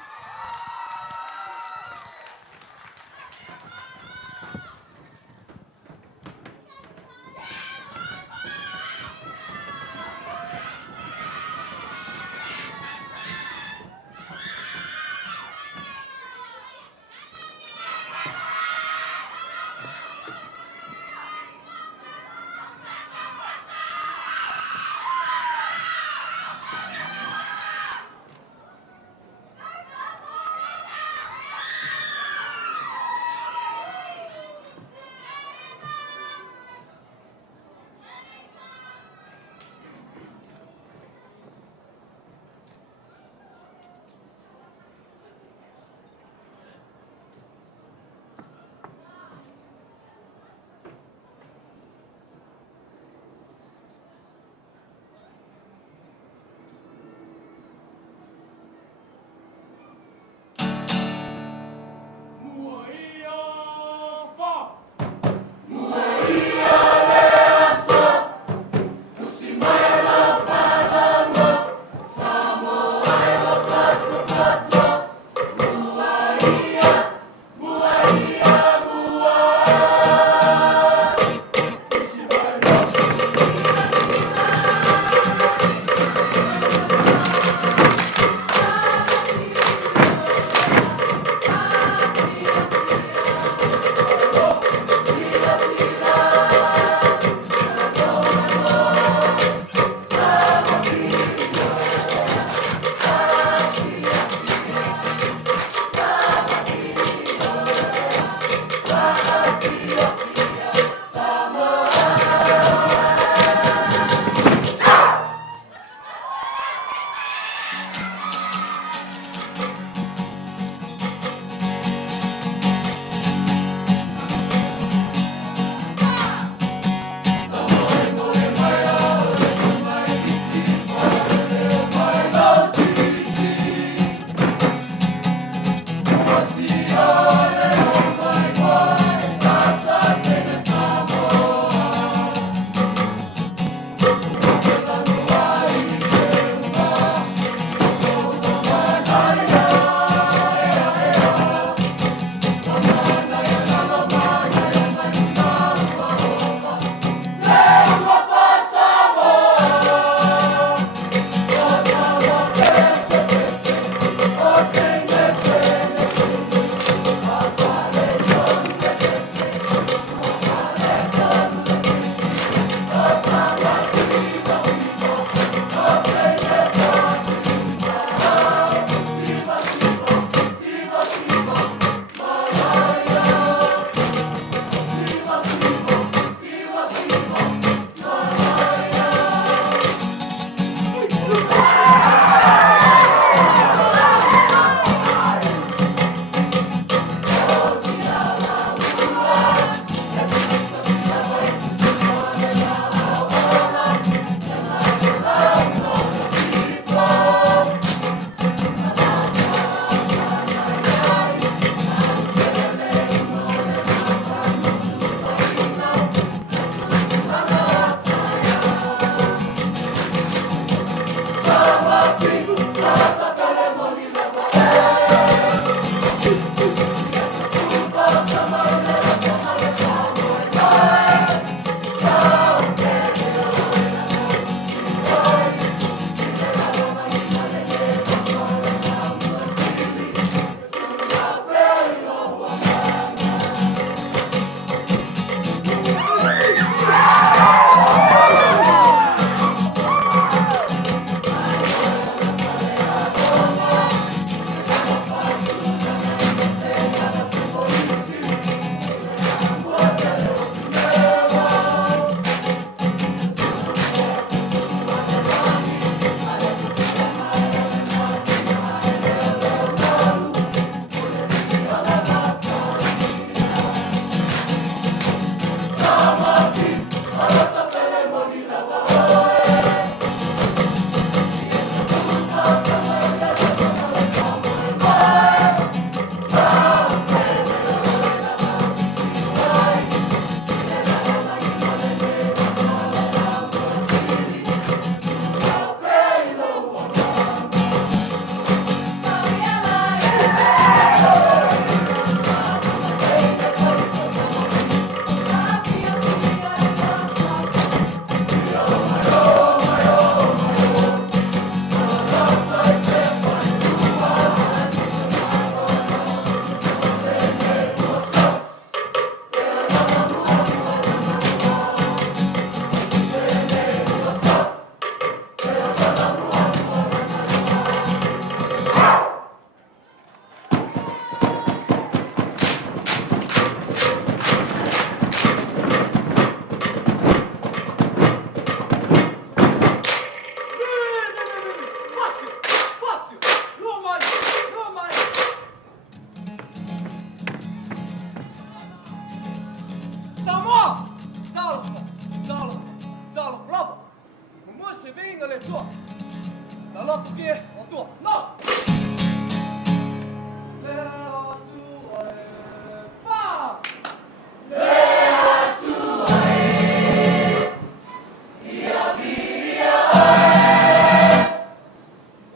Zalo flava. Musi vinga le tua. La lopie o tua. No. Leo tua e pa. Leo tua e ia via e.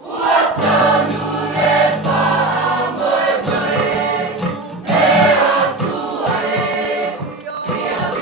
Watanu le pa moe moe. Leo tua e ia via e.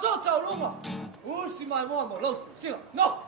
Tau Lunga. Usi mai moa mo losi. Sila, no.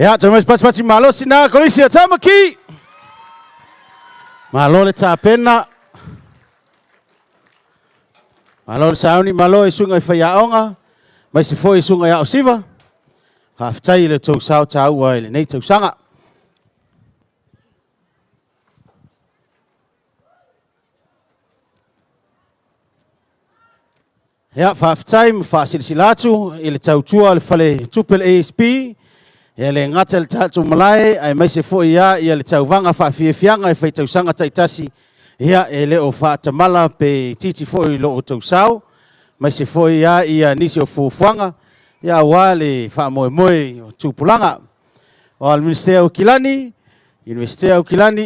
Ya, terima kasih malo sina kolisi tamaki. Malo le tapena. Malo sauni malo isunga fayaonga. Mai se foi isunga ya osiva. Ha ftai le tau sao tau wa le nei tau sanga. Ya, fa ftai fa silsilatu ile tau tua le fale tupel ASB. Ele ngatel tatu malai ai mai se foi ia le tauvanga fa fiafianga e fai tausanga taitasi ia ele o fa tamala pe titi foi lo o tausau mai se foi ia nisi o fufuanga ia wale fa moe tupulanga o al ministero kilani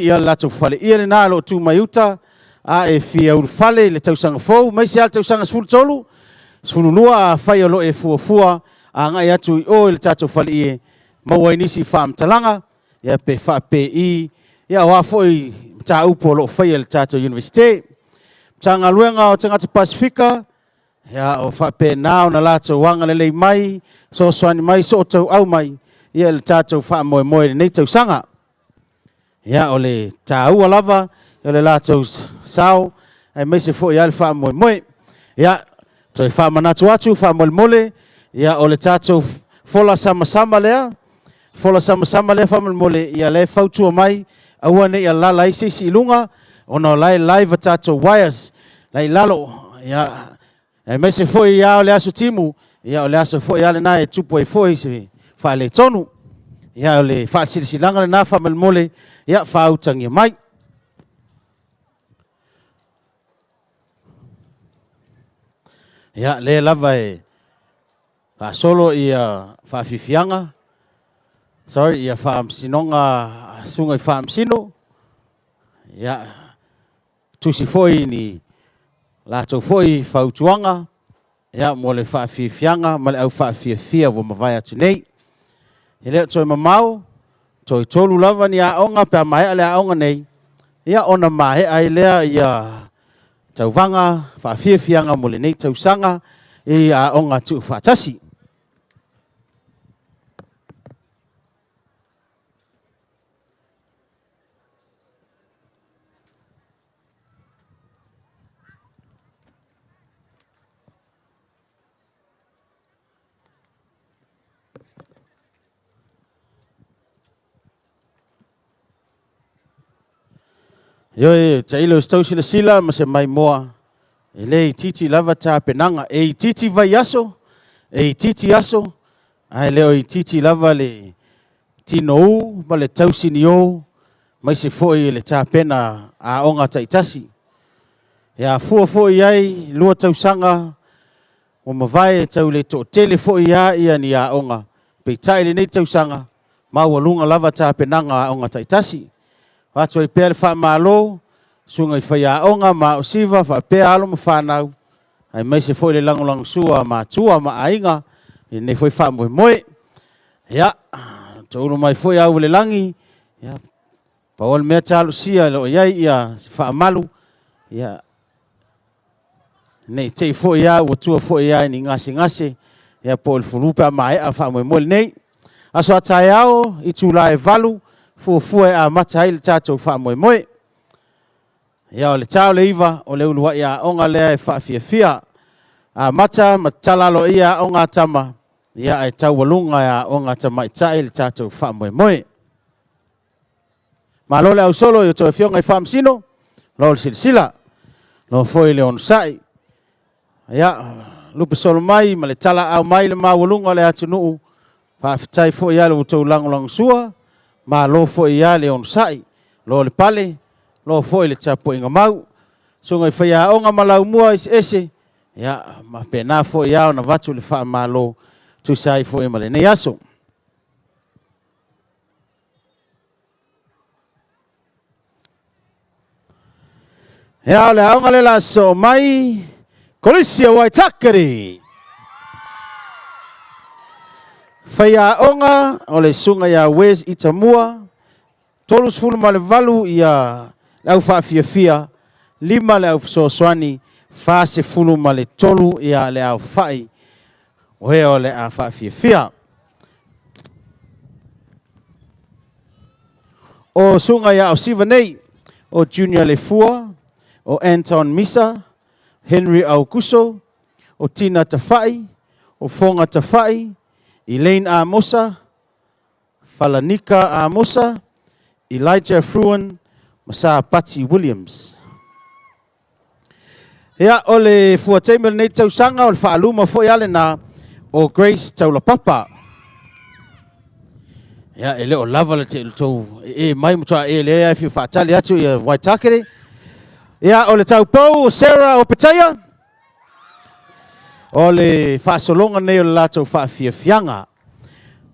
ia la tu fale ia le na lo tu maiuta a e fia ul fale le tausanga fo mai se al tausanga sfulu tolu sfulu lua fai lo e fuafua a ngai atu o le tatu fale ia Mawai nisi fam talanga ia pe whaapei, ia wafoi ta upo lo whai le tātou university. Tanga luenga o tangata Pasifika, ia o whape nao na lātou wanga lelei mai, so swani mai, so tau au mai, ia le tātou wha moe moe nei tau sanga. Ia o le tā ua lava, ia le lātou sao, ai meise fo ia le wha moe moe. Ia, toi wha manatu atu, wha mole mole, ia o le tātou fola sama lea, fola sama lea wha mole mole, ia le fautua mai, aua ne ia lala isi ilunga, ono lai live tātou wires, lai lalo, ia, ai meise fo ia o le aso timu, ia o le aso fo ia le na e tupu e fo isi wha le tonu, ia o le wha silanga le na wha mole mole, ia wha utangia mai. Ia le lava e fa solo ia fa fifianga. Sorry, ia fa amsinonga sunga fa amsino. Ia tusi foi ni lato foi fa utuanga. Ia mo le fa fifianga, ma le au fa fifia vo mavai atu nei. Ile toi mamau, toi tolu lava ni a onga pe mai ale a onga nei. Ia ona mai ai lea ia tau vanga, wha whiawhianga mole nei tau sanga, e a onga tu whatasi. Yo tailo stausi la sila ma se mai moa. Ele titi lava ta penanga e titi vai aso. E titi aso. Ai leo i titi lava le tino u ma le tausi ni o. Mai se foi le ta pena a onga taitasi. Ya foi ai lua tausanga. O mavai tau le to tele foi ia ni a onga. Pe tai le nei tausanga. Ma walunga lava ta penanga a onga taitasi. Watu i pere wha malo, sunga i whaia onga ma o siva, wha pere alo ma whanau. Ai mai se foi le langolang sua ma tua ma ainga, i ne foi wha moe moe. Ia, tōru mai foi au le langi, ia, paol mea talo sia lo iai ia wha malu, ia, nei tei foi ia, ua tua foi ia ni ngase, ia po le furupa ma ea wha moe moe nei. Aso atai au, i tūla e valu, fua a mata hai le tātou wha moe moe. Ia o le tau le iwa o le ulua ia onga lea e wha fia. A mata ma talalo ia onga tama. Ia e tau walunga ia onga tama i tai le tātou wha moe moe. Ma lo le au solo i o tō e fionga i wha msino. Lo le silisila. Lo foi le onu sai. Ia lupe solo mai ma le tala au mai le ma walunga le atu nuu. Wha fitai fo ia le utau langolang sua. Ma lo fo ia le on sai, lo le pale, lo fo le chapo inga mau. Sunga i whaia onga malau mua ese, ia ma pena fo ia ona vatu le wha ma lo tu sai fo ima le nei aso. Ia le onga le laso mai, Kolisia Waitakere. Whaia onga o le sunga ia Wes Itamua, tolus fulu ma le valu ia lau whaafia, 5 le au fsoswani, whaase fulu ma le tolu ia le au whai, o heo le a whaafia. O sunga ia au siva nei, o Junior Lefua, o Anton Misa, Henry Auguso, o Tina Tafai, o Fonga Tafai, Elaine Amosa, Falanika Amosa, Elijah Fruin, Masa Patsy Williams. Ia ole fuateimel nei tausanga o le whaaluma fo iale na o Grace Taulapapa. Ia ele o lava le te tau e mai mutua e le e fi whaatali atu i Waitakere. Ia o le taupou o Sarah o Petaya. O le whaasolonga nei o le lātou whaafiafianga.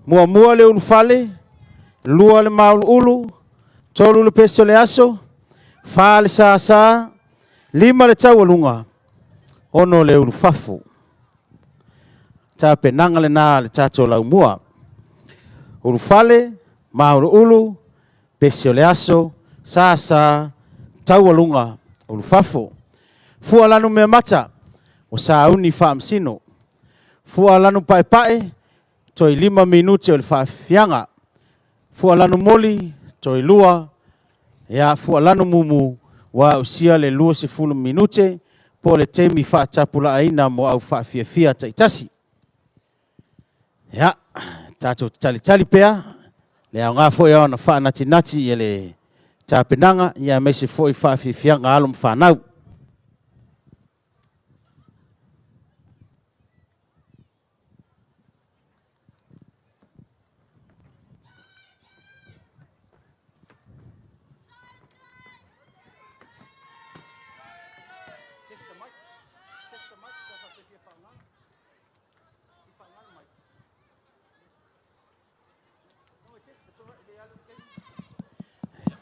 Mua le ulufale, lua le maulu ulu, tolu le peso le aso, wha le sa, 5 le taualunga, ono le ulufafu. Tā penanga le nā le tātou lau mua. Ulufale, mauro ulu, pese o le aso, sa, taualunga o lufafo. Fua lanu mea mata, o sa uni whaamsino. Fua lanu pae, toi 5 minuti o le whaafianga. Fua lanu moli, toi 2, ia fua lanu mumu, wa usia le 20 minute, po le teimi whaatapula aina mo au whaafiafia taitasi. Ia, tātou tali pea, le au ngā fwoi au na whaanati i le tāpenanga, ia meise fwoi whaafiafia ngā alum whanau.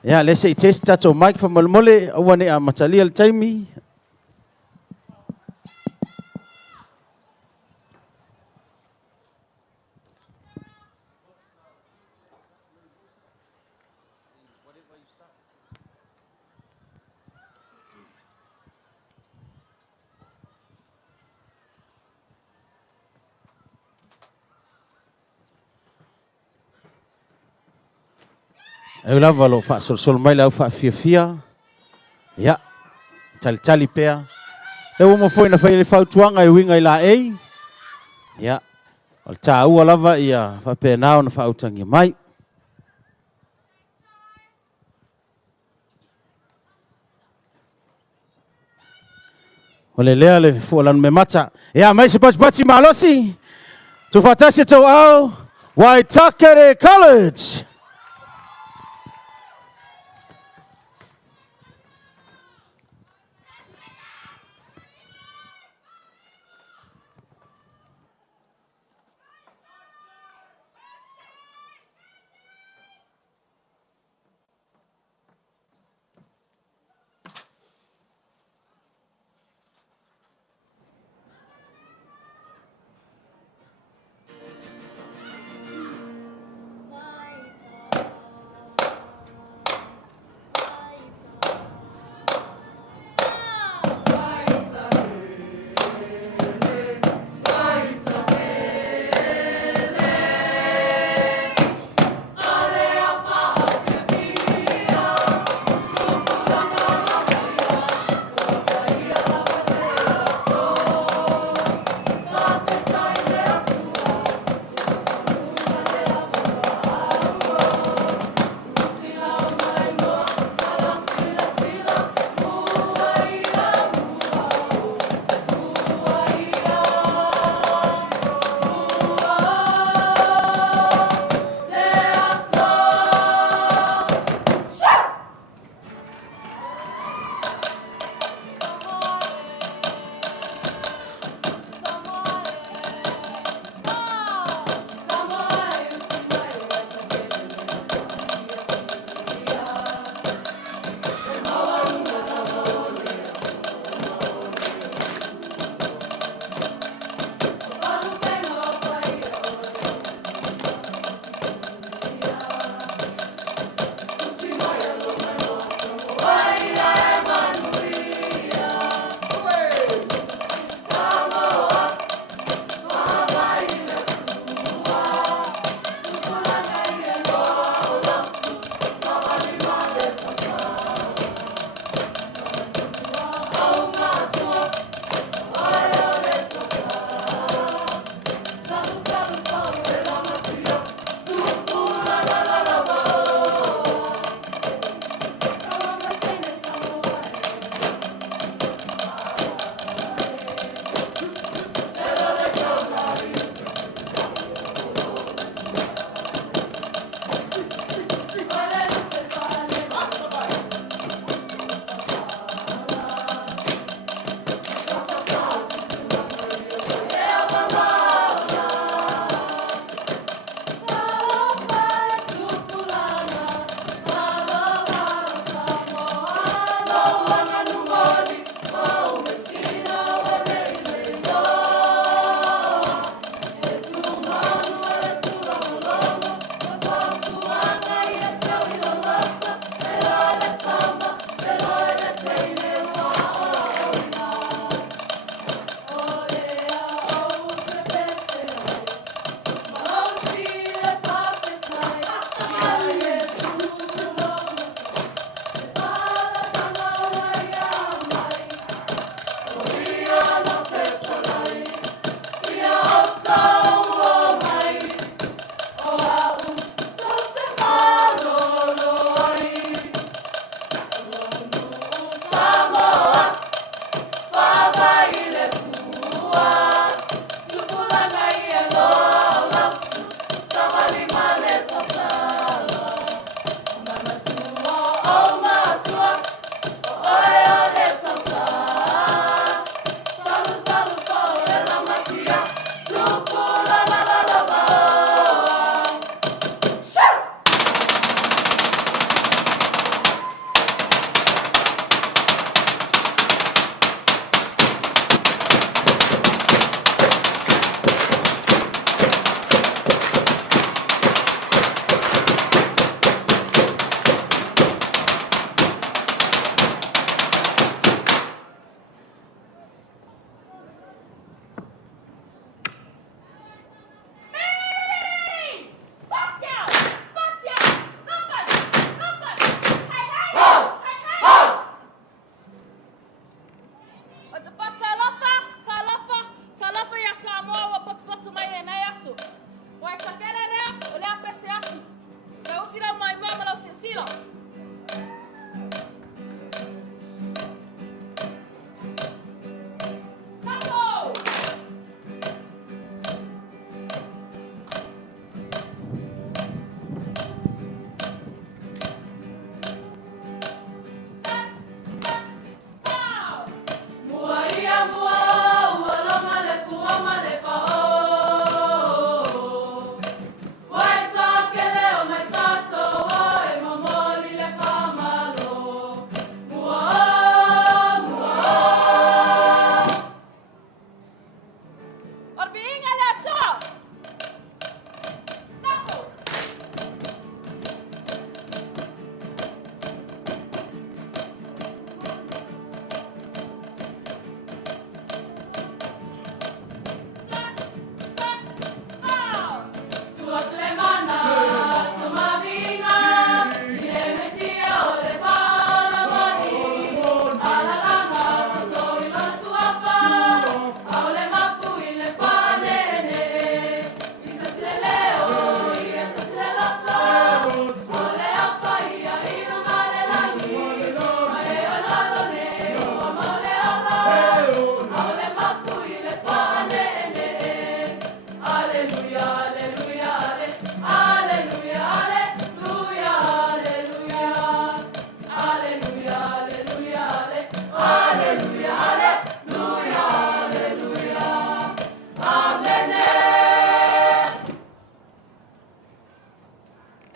Ya, le se test tato mic fa mole awane a matalia le taimi. Eu lava lo fa sol mai la fa fia. Ya. Tali pea. Eu mo foi na fa le fa tuanga e winga ila ei. Ya. Al ta u lava ia fa pe na ona fa utangi mai. Ole le fu lan me mata. Ya mai se pati malosi. Tu fatasi to au. Waitakere College.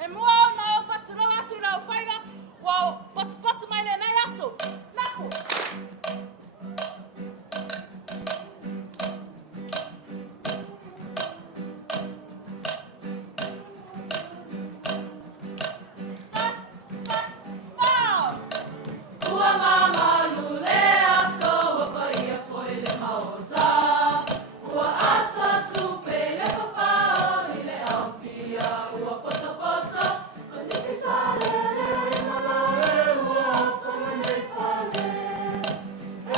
E mua o na o whaturonga atu na o whainga, wa patu mai le nei aso. Nako. Ua mama lule aso wapa ia foi le maota. Ua ata tupe le whawhao i le awhia. Ua pota pota, o titi sale le mama e ua whanga nei whale. E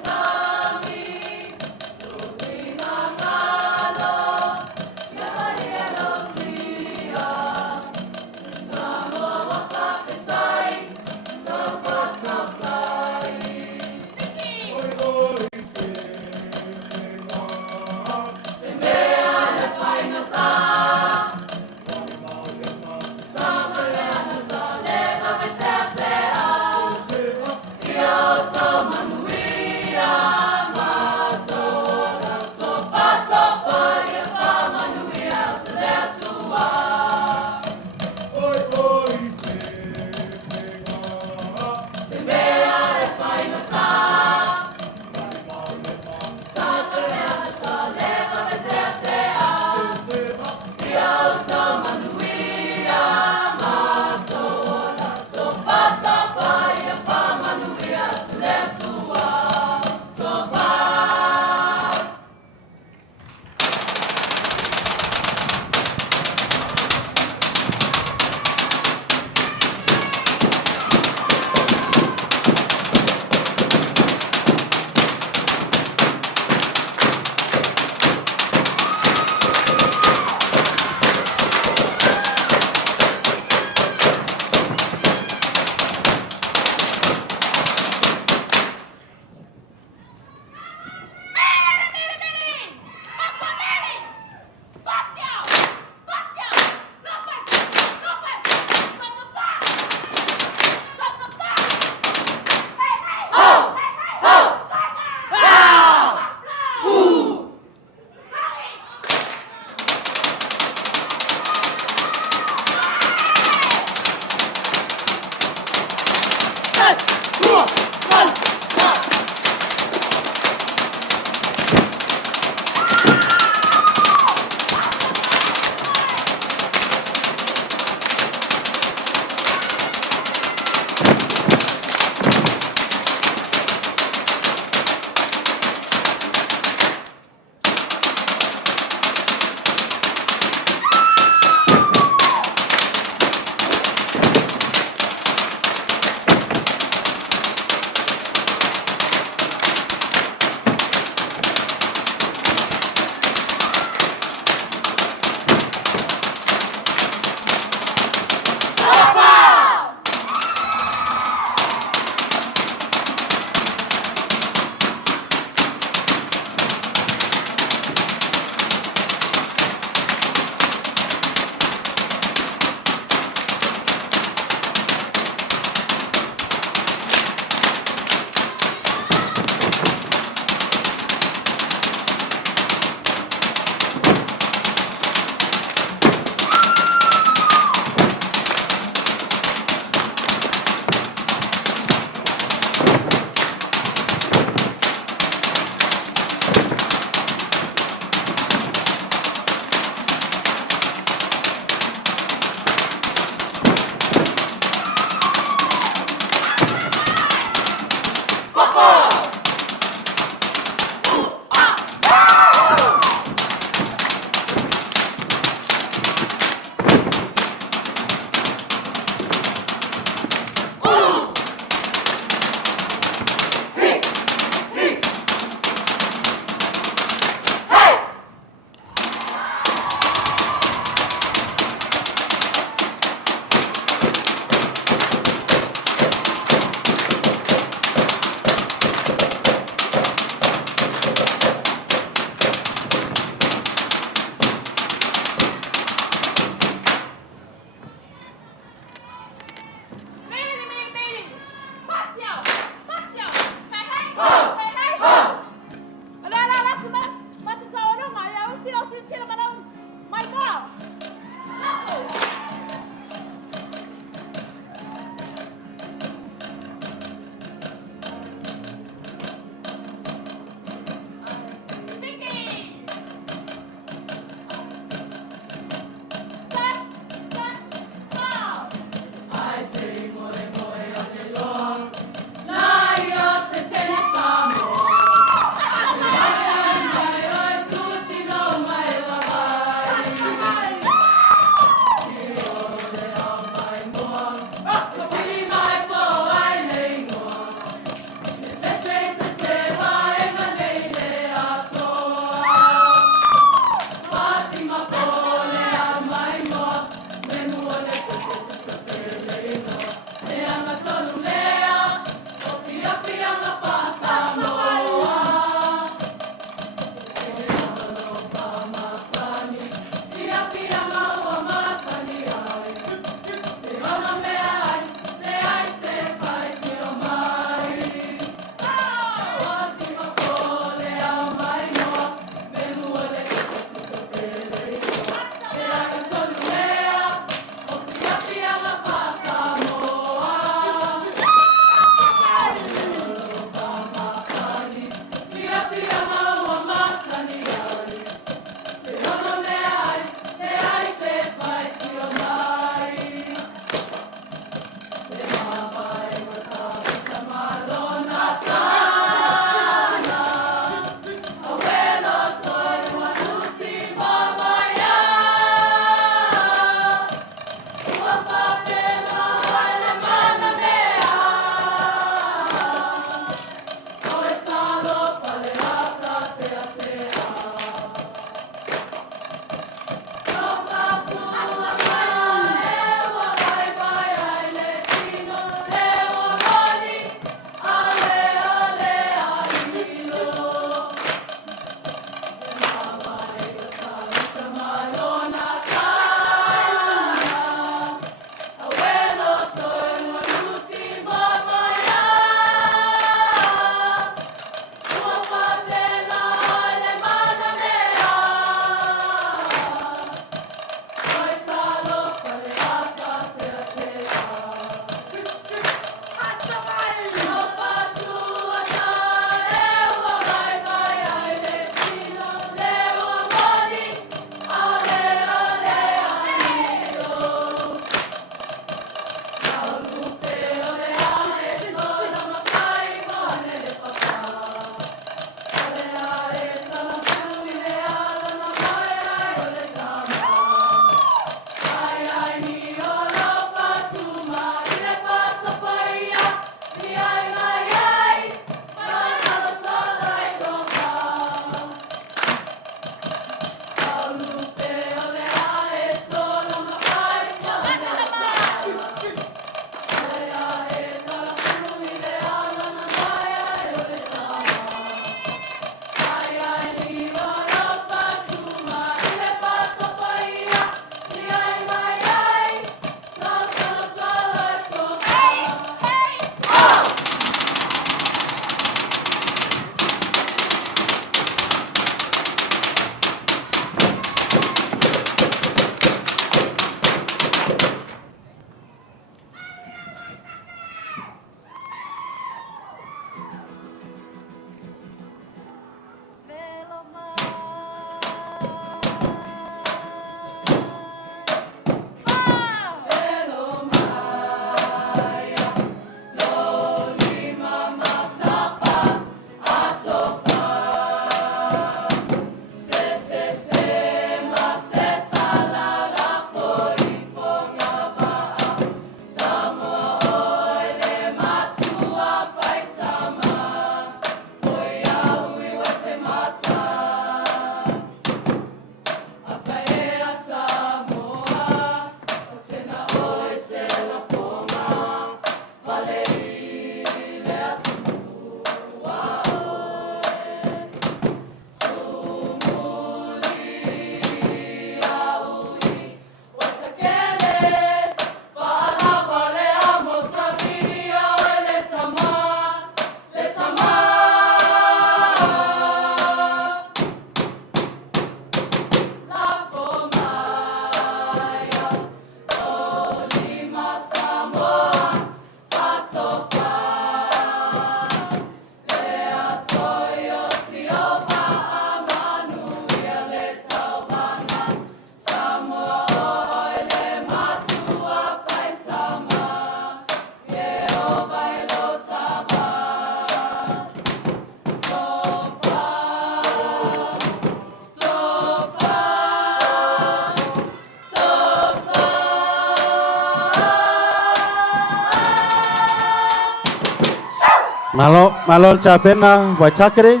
Malo le tapena, Waitakere.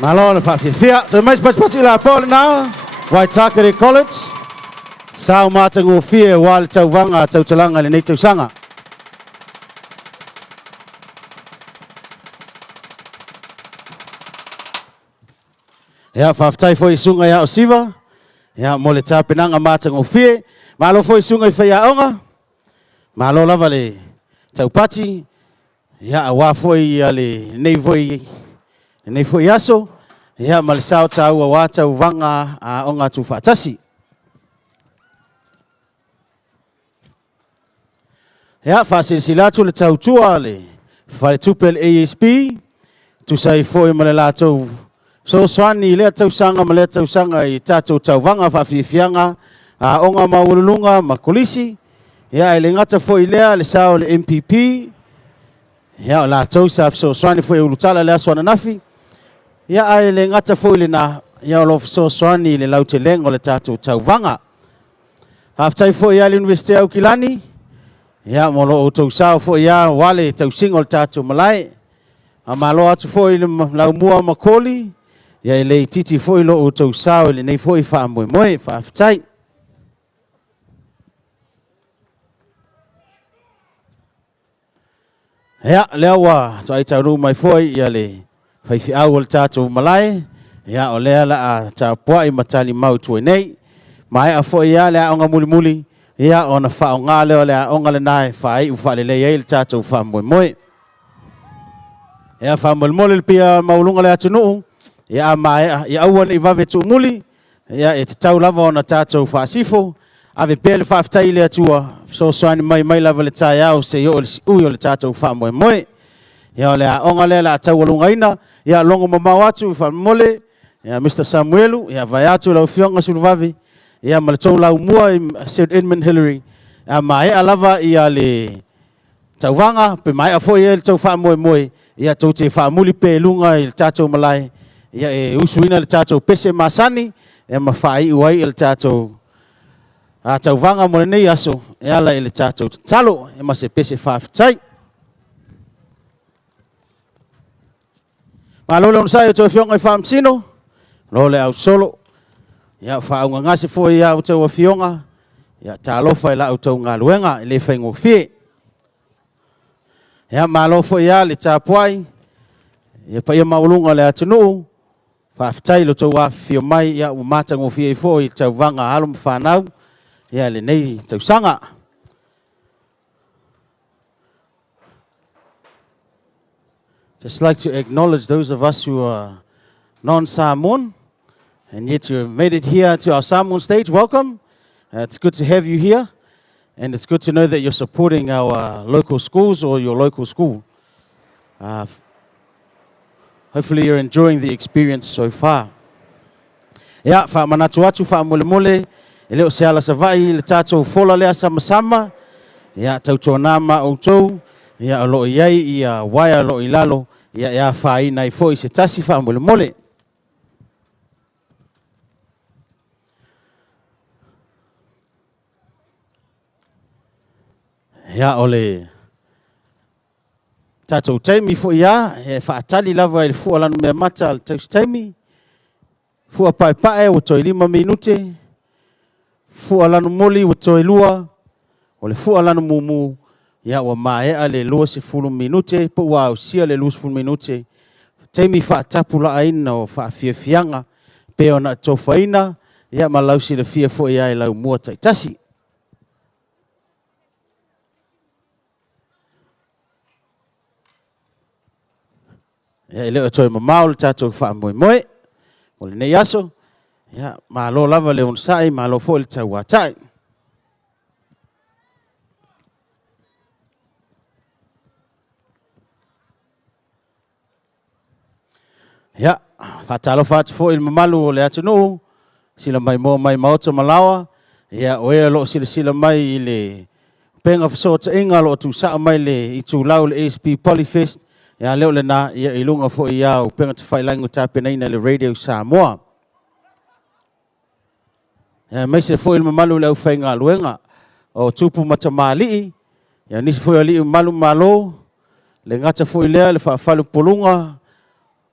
Malo le whawhiawhia. So mais pasi la pole now. Waitakere College. Sao mātango whia wā le tauvanga, tautalanga le nei tausanga. Ia whawhtai foi sunga ia o siva. Ia mo le tāpenanga mātango whia. Malo foi sunga I whai aonga. Malo lava le taupati. Ia wā foi ia le nei foi aso. Ia ma le sao tau a wā tauvanga a onga tu whaatasi. Ia whasilsilatu le tautua le whare tupe le ASB. Tu sai foi ma le lātou so swani le tausanga ma le tausanga I tātou tauvanga whawhiwhianga a onga maulunga ma kolisi. Ia le ngata foi lea le sao le MPP. Ia la tausa so swani foi ulutala le aswana nafi. Ia le ngata foi le na ia lo so swani le laute lengo le tātou tauvanga. Haftai foi ia le University au Kilani. Ia molo o tausao foi ia wale tausingo le tātou malai. A malo atu foi le laumua makoli. Ia le titi foi lo o tausao le nei foi wha moe moe wha aftai. Ia lea wa tai tauru mai foi ia le whaifi au le tātou malai. Ia o lea la a tāpua I matali mau tue nei. Mai a foi ia lea onga muli muli. Ia ona whao ngā leo lea onga le nai whai u whale lei le tātou wha moe moe. Ia wha moe moe le pia maulunga lea tunu. Ia mai ia awan I vave tu muli. Ia te tau lava ona tātou wha sifo. Ave pele whaftai lea tua. So soani mai lava le tai au se yo le ui o le tātou wha moe moe. Ia lea onga lea la tau alunga ina. Ia longo mamau atu wha mole. Ia Mr. Samuelu. Ia vai atu lau fionga sulu vave. Ia ma le tau lau mua I St. Edmund Hillary. Ia mai a lava ia le tauvanga. Pe mai a foi le tau wha moe moe. Ia tau te wha muli pe lunga I le tātou malai. Ia usuina le tātou pese masani. Ia ma whai uai le tātou tauvanga mo le nei aso. Ia la le tātou talo. Ia ma se pese whawhitai. Ma lole unsai o tau fionga I whamsino. Lole au solo. Ia whaunga ngase fo ia au tau a fionga. Ia tālofa I la au tau ngā luenga. I le whaingo fie. Ia malofo ia le tāpuai. Ia pa ia maulunga le atunu. Whawhitai lo tau a fio mai. Ia umatango fie I fo I tau vanga halum whanau. Ia le nei tau sanga. Just like to acknowledge those of us who are non-Samoan. And yet you have made it here to our Samoan stage. Welcome. It's good to have you here. And it's good to know that you're supporting our local schools or your local school. Hopefully you're enjoying the experience so far. Ia, wha manatu atu, wha mole mole. E leo se ala savai, le tātou fola lea sama. Ia, tau tō nāma o tau. Ia, alo I iai, ia waia alo I lalo. Ia, wha ina I fo I se tasi wha mole mole. Ia ole tātou taimi fo ia, e whaatali lava I le fua lanu mea mata al tausi taimi. Fua pae pae o toi 5 minute. Fua lanu moli o toi 2. O le fua lanu mumu, ia ua maea le 20 minute, po ua au sia le 20 minute. Taimi whaatapu la aina o whaafiafianga, pe ona tofaina, ia malausi le fia fo ia I lau mua taitasi. Ia leo toi mamau le tātou wha moe moe. O le nei aso. Ia malo lava le unsai, malo fo le tau watai. Ia, whatalo whatu fo il mamalu o le atunu. Sila mai mo mai maoto malawa. Ia oe lo sila mai I le penga whasota inga lo tu saa mai le I tu lau le ASB Polyfest. Ia leo le na ia ilunga fo ia o penga te whailangu tāpena ina le radio Samoa. Mai se foi malu le ufainga luenga o tupu matamali. Ya nisi foi ali malu malo le ngata foi le fa falu polunga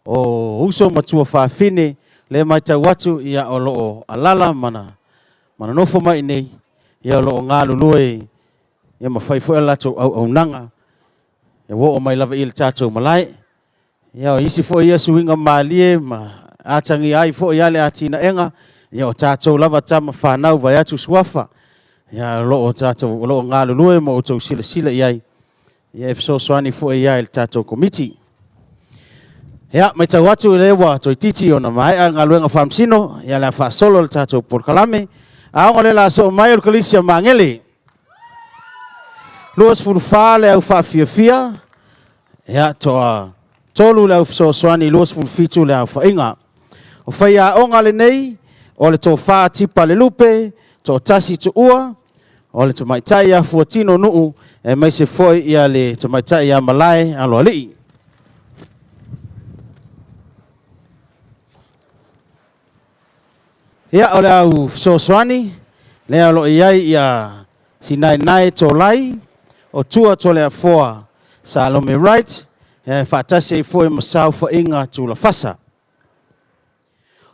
o uso matua fa fine le mai tau watu ia o loo alala mana nofo mai nei ia o loo ngalu lue ia mawhai foi alato au nanga e wo o mai lava il tatou malai ia o isi foi ia suinga malie ma atangi ai foi ia le atina enga ia o tatou lava tama whanau vai atu suafa ia loo tatou loo ngalu lue mo o tau sila iai ia e fesoasoani foi ia il tatou komiti. Ya, mai tau atu lewa toi titi ona mai a ngaluenga whamsino, ia la wha solo le tatou porkalame, a onga le la so mai o kalisia mangele. Luas fulfa le au wha fia, ya toa tolu le au fesoasoani luas fulfitu le au wha inga. O whai a onga le nei, o le tō wha tipa le lupe, tō tasi tu ua, o le tō maitai a fuatino nuu, e mai se foi ia le tō maitai a malai alo alii. Ia o le au fesoasoani, le alo iai ia sinai nai tō lai, o tua tō le afoa sa alome right, e whaatasi i foi masau wha inga tū la fasa.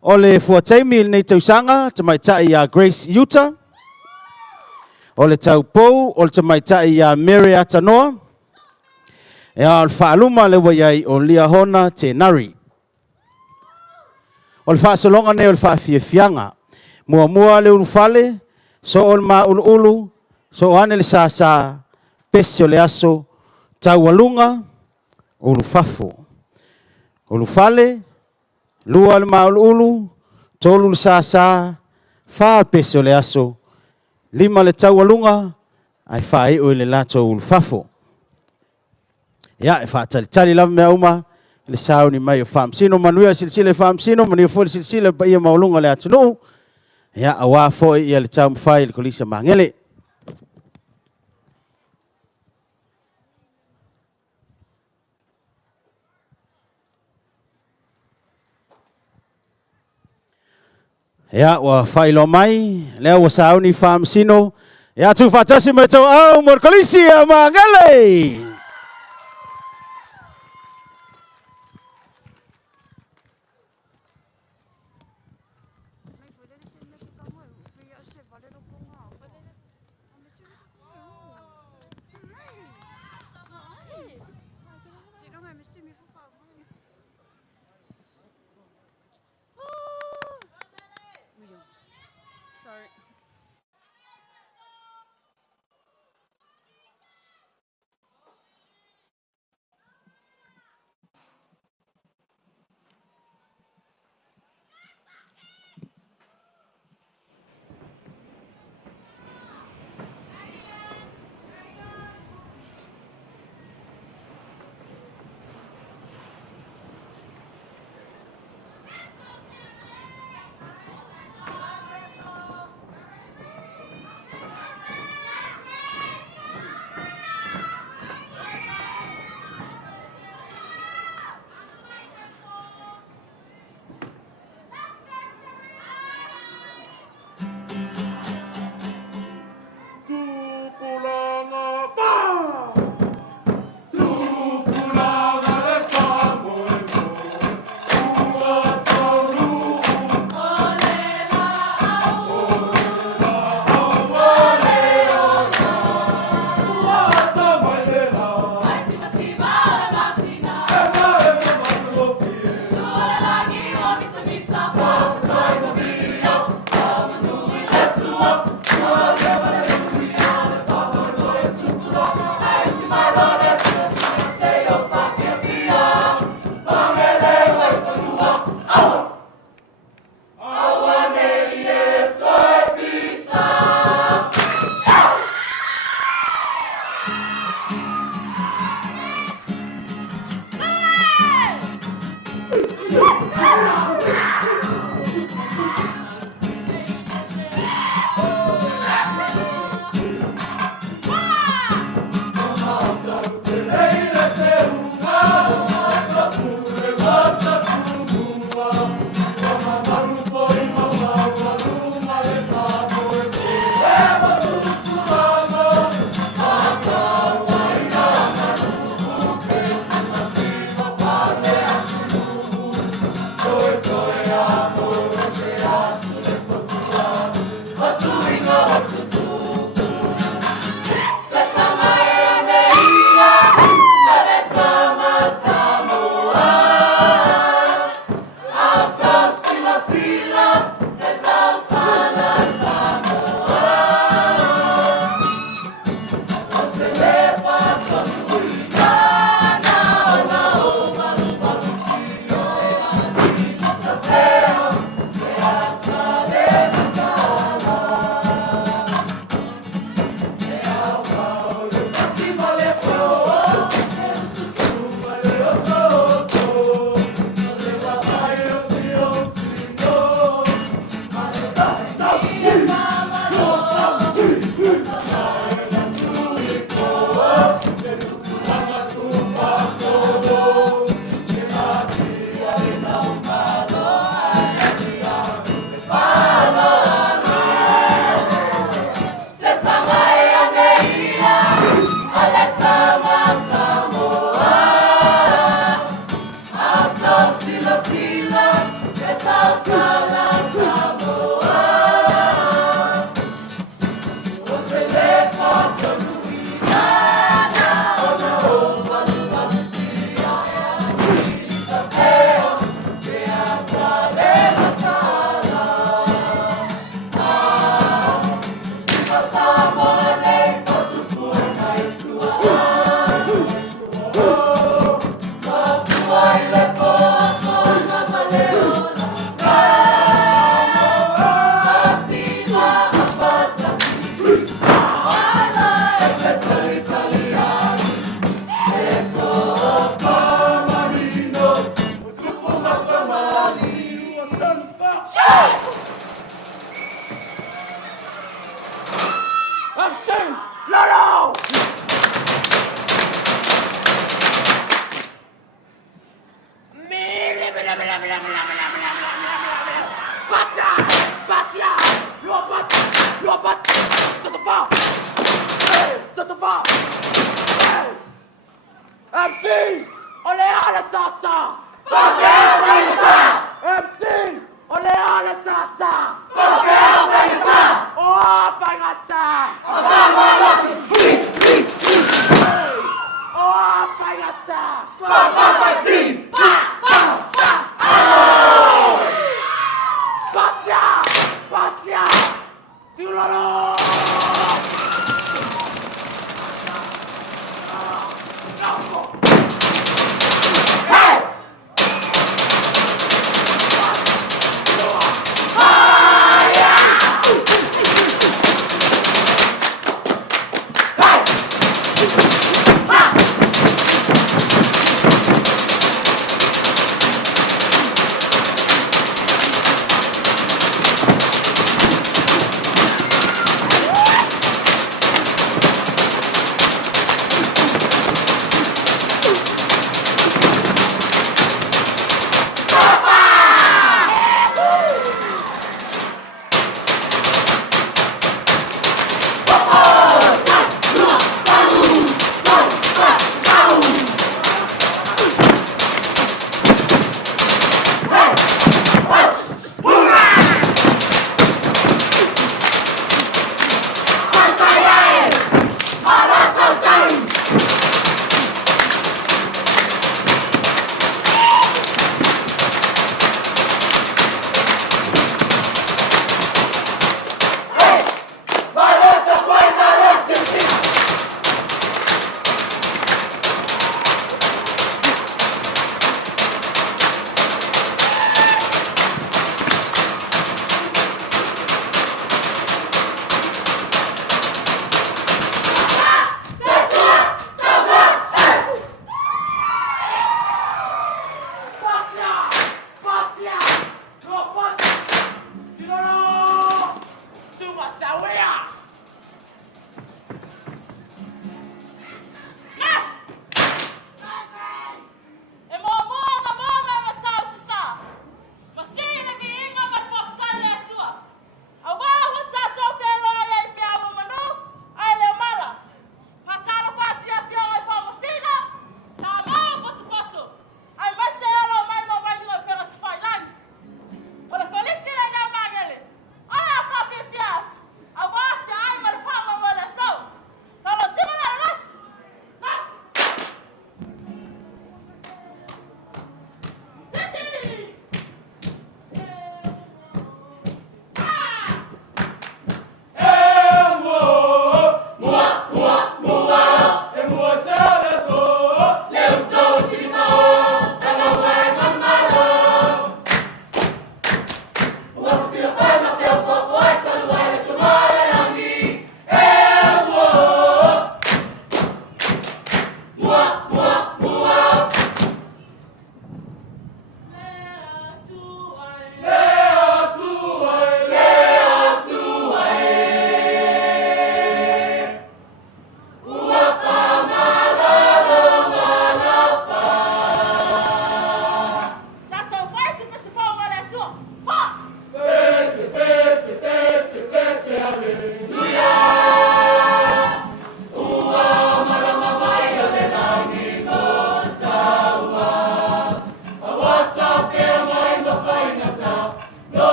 O le fuataimi nei tausanga, tamaitai ia Grace Utah, o le tau pou, o le tamaitai ia Mary Atanoa, e a o le whaaluma le waiai o lia hona te nari. O le whaasalonga nei o le whaafiafianga, mua le unufale, so o le ma ulu, so o ane le sa pesi o le aso, tau alunga, ulufafo. Ulufale, lua le ma ulu, tolu le sa wha pesi o le aso, lima le tau alunga, ai whae o le lato ulufafo. Ia, e whaatalitali lava mea uma, le sao ni mai o whamsino, manuia silsile whamsino, manuia fo le silsile pa ia maulunga le atunu, ia awa fo ia le tau mwhai le kolisa mangele. Ia, wa whailo mai, lea wa sao ni whamsino, ia tu whatasi mai tau au mor kolisia mangele. MC, ole ala sasa. MC, ole ala sasa. Oh, fangata. Oh, fangata. Patia. Tulolo.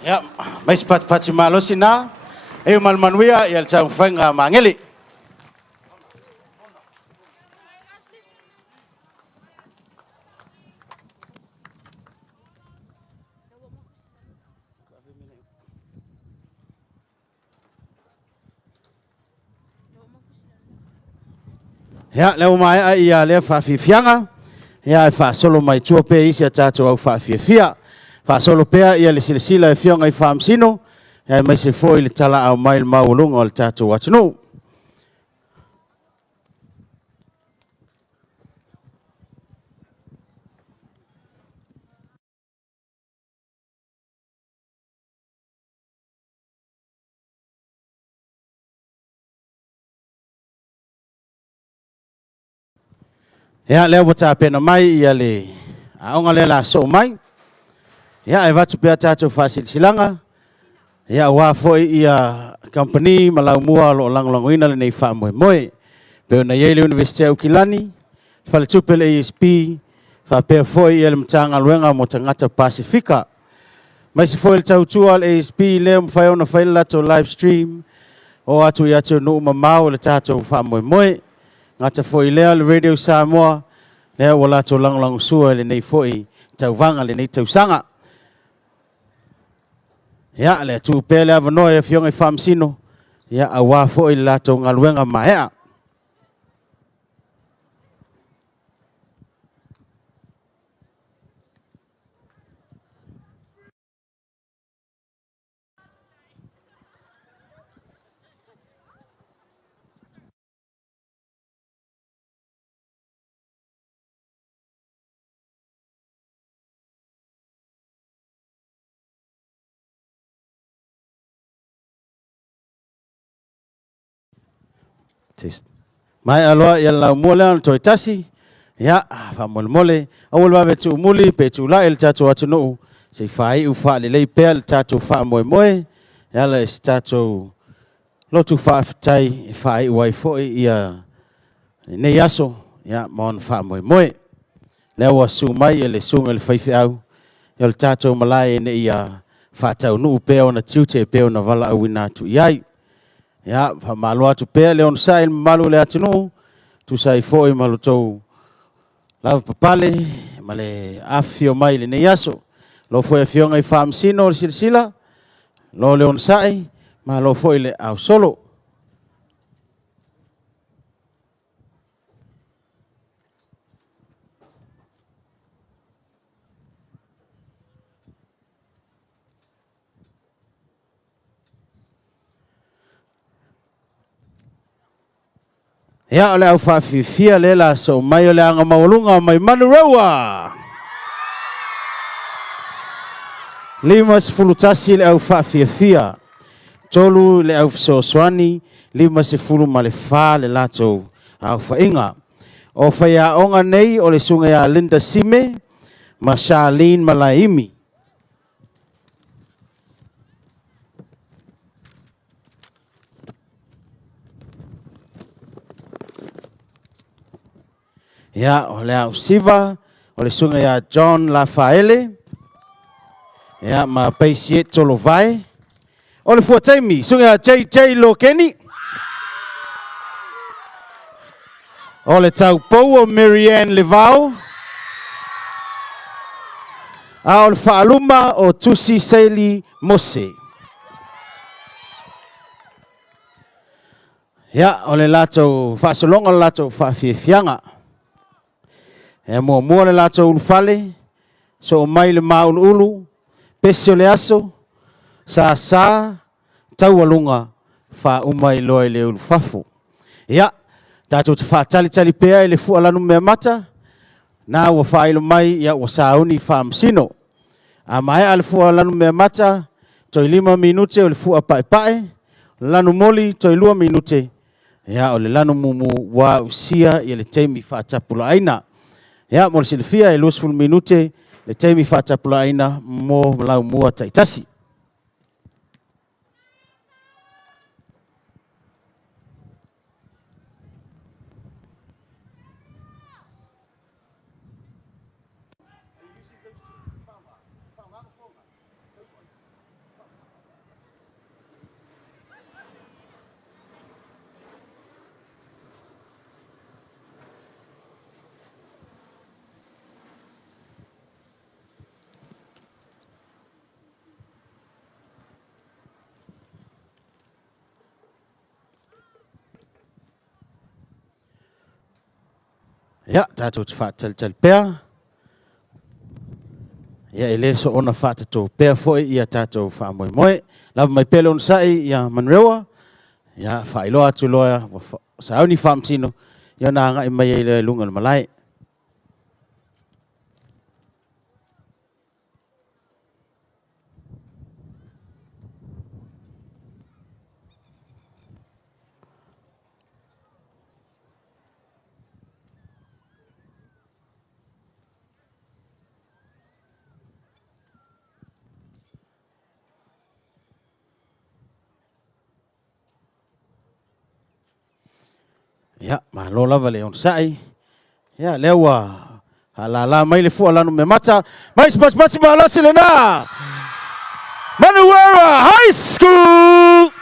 Ya, mai pat malo sina. Mal manuia ia tau fanga mangeli. Ya, leo mai ia le fa fianga. Ya fa solo mai tua pe isi tatu au fa fia. Fa solo pe ia le silsila e fianga i fa amsino. Ya mai se foi le tala au mai maulunga o le tatu watunu. Ya leo bota pena mai ia le aonga le la so mai. Ya e watu pe tatu fa silsilanga. Ya wa foi ia company malau mua lo lang-langoina le nei fa moe. Pe na Yale University o Kilani. Fa le tupele ASB fa pe foi ia le mtanga luenga mo tangata Pasifika. Mai se foi le tautua le ASB le mfai ona faila to live stream. O atu ia tu no mamau le tatu fa moe. Ngata foi le radio Samoa. Le wala to lang sua le nei foi tauwanga le nei tausanga. Ya le tu pele avano e fiong e famsino. Ya awa foi la to ngaluenga mahea. Mai aloa ia la mole an toitasi. Ya fa mole. Awol ba betu muli petu la el tatu atunu. Se fai u fa le pel tatu fa moe. Ya la tatu lotu fa tai fai wai foi ia ne yaso ya mon fa moe. Le wa su mai ele sunga le fai au. El tatu malai ne ia fa tau nu pe ona tiute pe ona vala awina tu yai. Ya, fa malu atu pe leon sai malu le atunu tu sai foi malu tou la papale male afio mai le neyaso lo foi afio ngai fam sino silsila lo leon sai ma lo foi le au solo ya ole au fa fia le la so mai ole anga maulunga mai manurewa limas fulutasi le au fa fia tolu le au so swani limas fulu male fa le lato au fa inga o fa ya onga nei ole sunga ya Linda Sime ma Charlene Malaimi ya ole au Siva ole sunga ya John Lafaele ya ma Paisiet Tolovai ole fuataimi sunga ya JJ Lokeni ole tau Pou Marianne Levau ole Faaluma o Tusi Saili Mose Ya, o le latou whaasolonga le latou whawhiawhianga. E mua le latou ulufale, so o mai le maulu ulu, pesi o le aso, sa, taualunga, wha umai loe le ulufafu. Ya, tātou te whaatali pēa le fualanu mea mata, na ua whailo mai ia ua sauni whaamsino. A mai a le fualanu mea mata, toi 5 minute o le fua pae, lanu moli toi 2 minute, ya o le lanu mumu wa usia ia le teimi whaatapula aina. Ya, mo le silifia e 20 minute, le teimi whaatapula aina mo lau mua taitasi. Ya, tātou te whaatali pēa. Ia e le so ona whaatatou pēa foi ia tātou whaamoemoe. Lava mai pēle on sai ia manrewa. Ia whaailoa atu loa, sa auni whaamtino. Ia nā ngai mai e le lunga le malai. Ya, malo lava le on sai. Ya, lewa. Halala mai le fualanu me mata. Mai spas malasi le na. Manuera High School.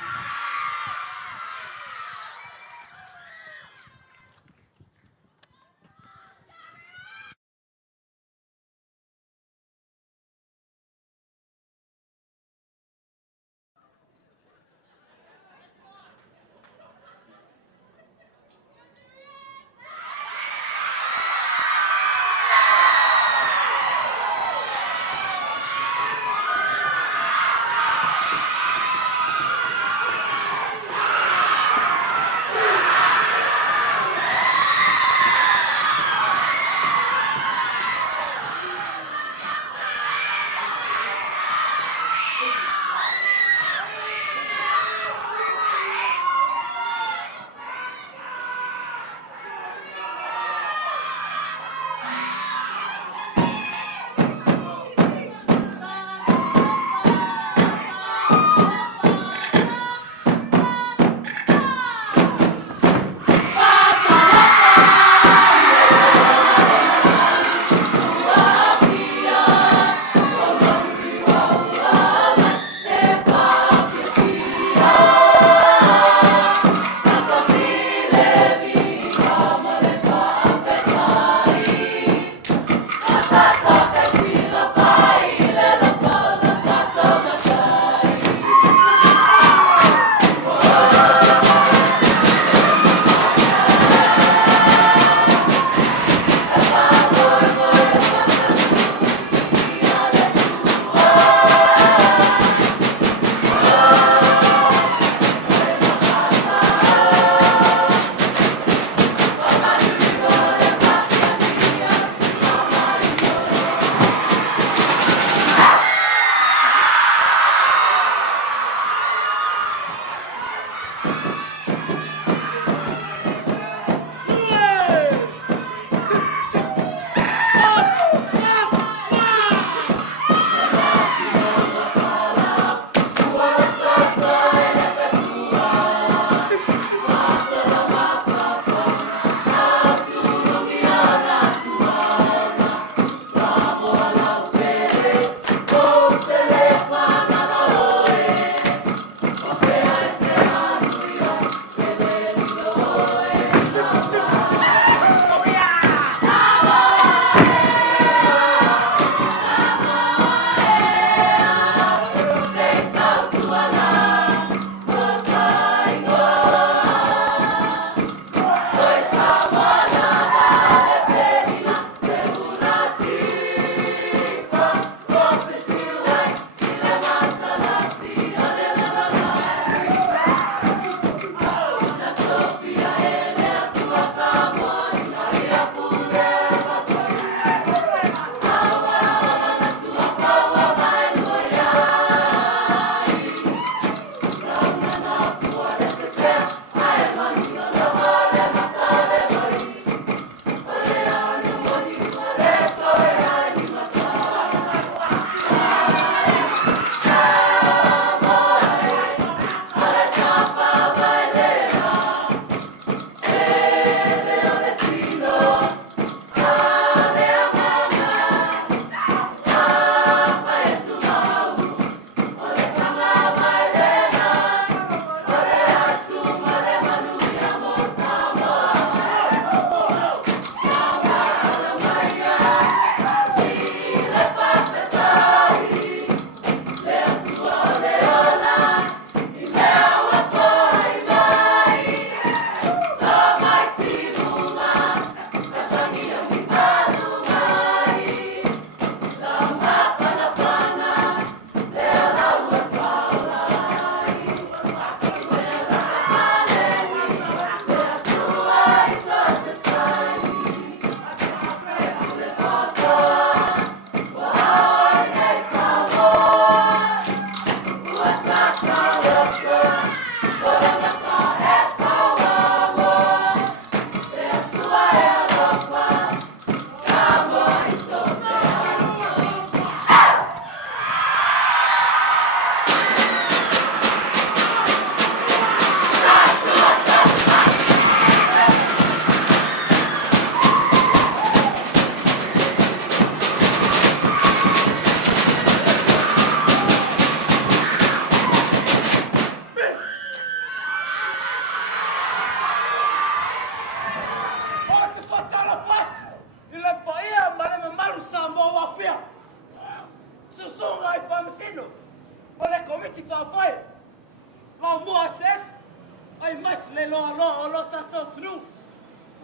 lo lo tatou tunu.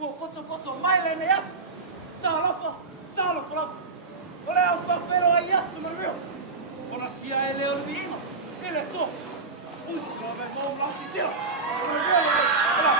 Ua poto mai le nei atu. Talofa. O le au whawhero ai atu ma reo. O na sia e leo le viinga. E le tō. Usi lo me mō mlasi sila. O le reo le la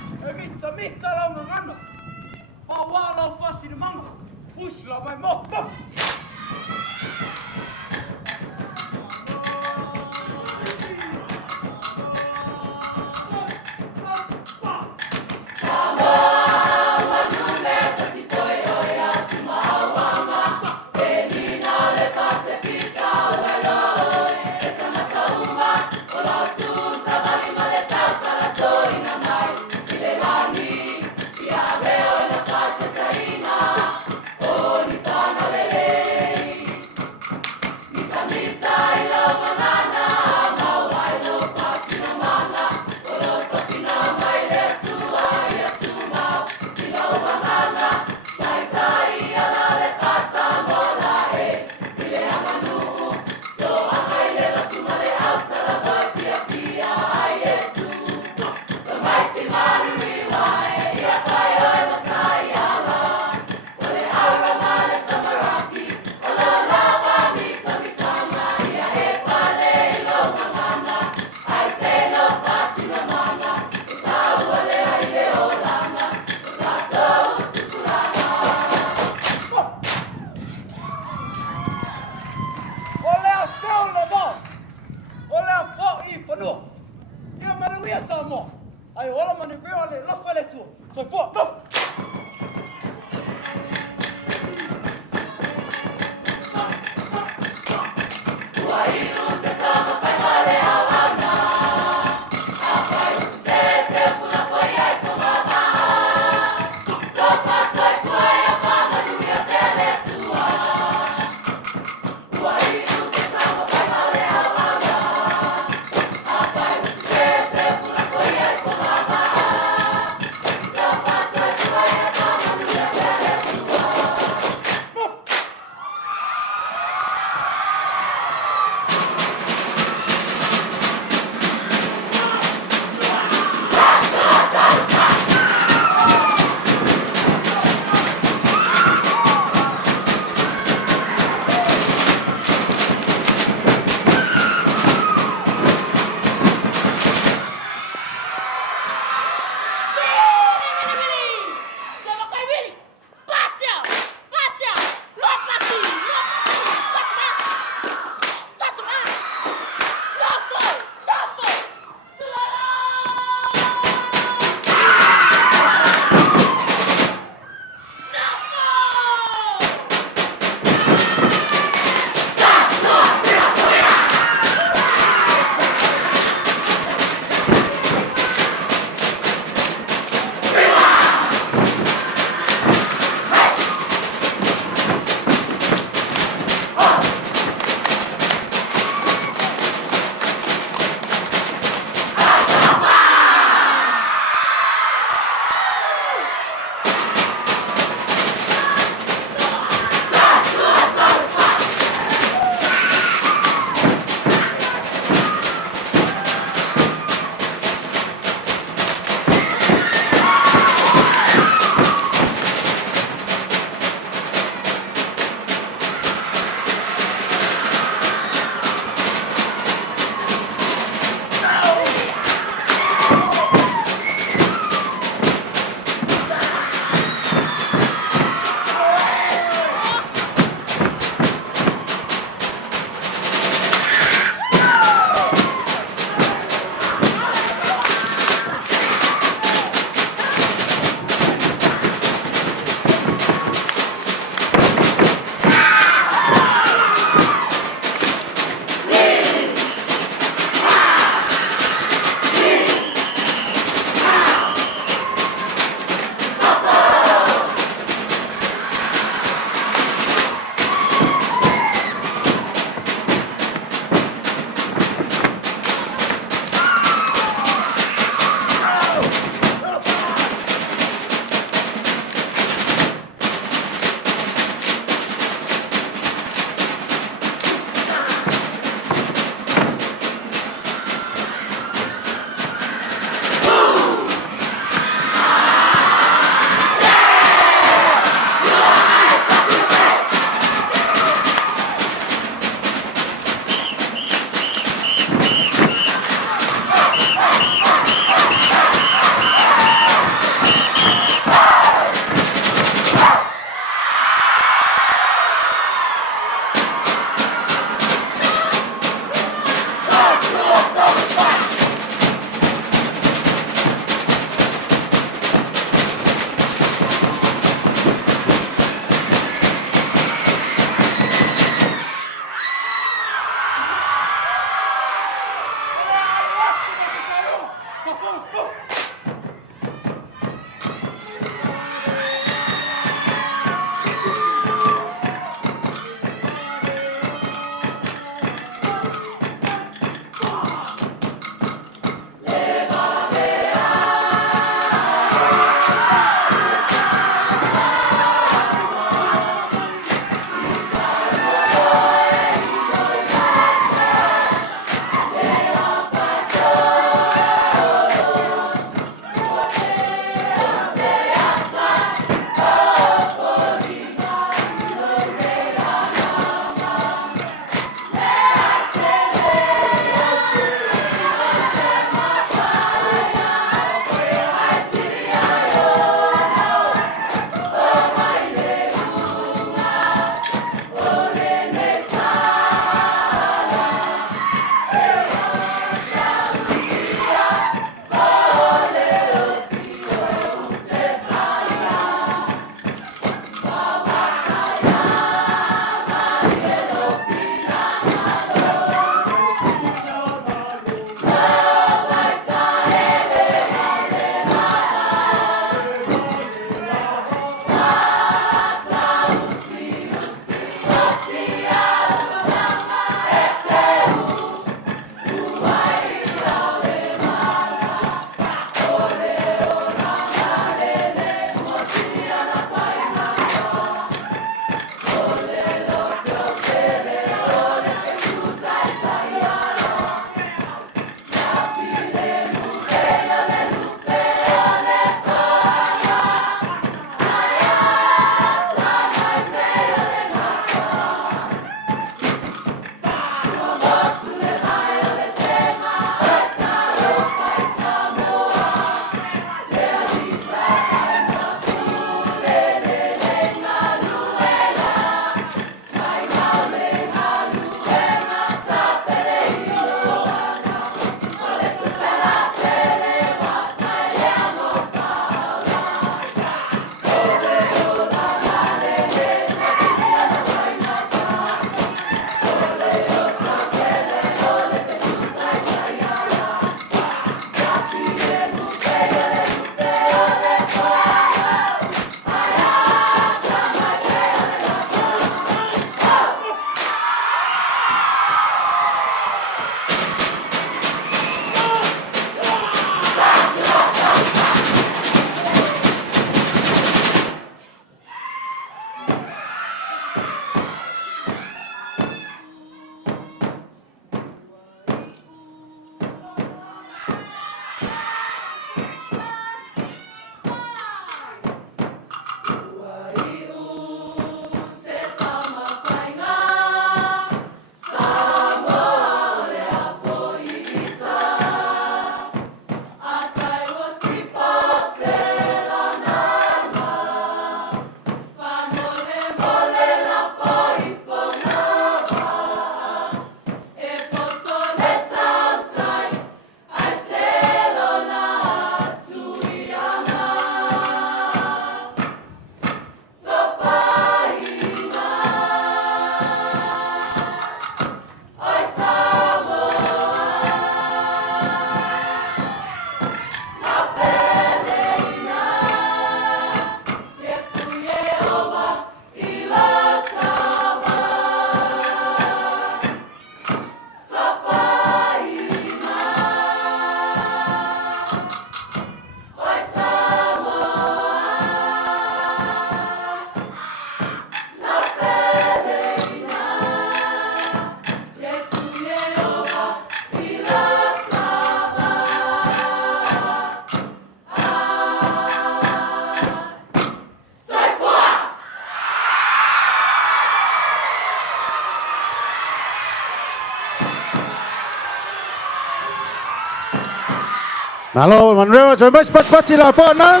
Malo, Manuela, tu mais pat la pona.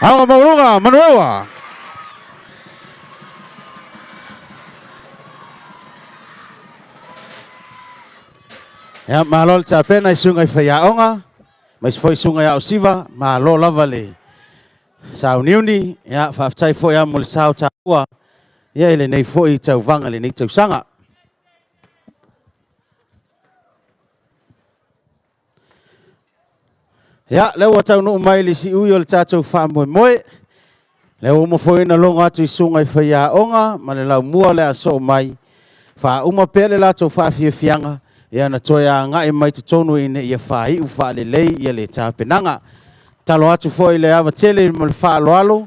Awa maulunga, Manuela. Ya malol cha pena isunga ifayaonga. Mas foi sunga ya osiva, malo lava le. Sau niuni, ya faftai foi ya mul sau taua. Ya ile nei foi tau vanga le nei tau sanga. Ya, leo tau no mai le si uyo le tatou fa moe. Leo mo foi na longa atu isunga ifayaonga, ma le lau mua le aso mai. Fa uma pele la tau fa fianga. Ya na toya nga e mai tonu ine ia fai u fa le lei ia le tapenanga talo atu foi le ava tele mo fa alo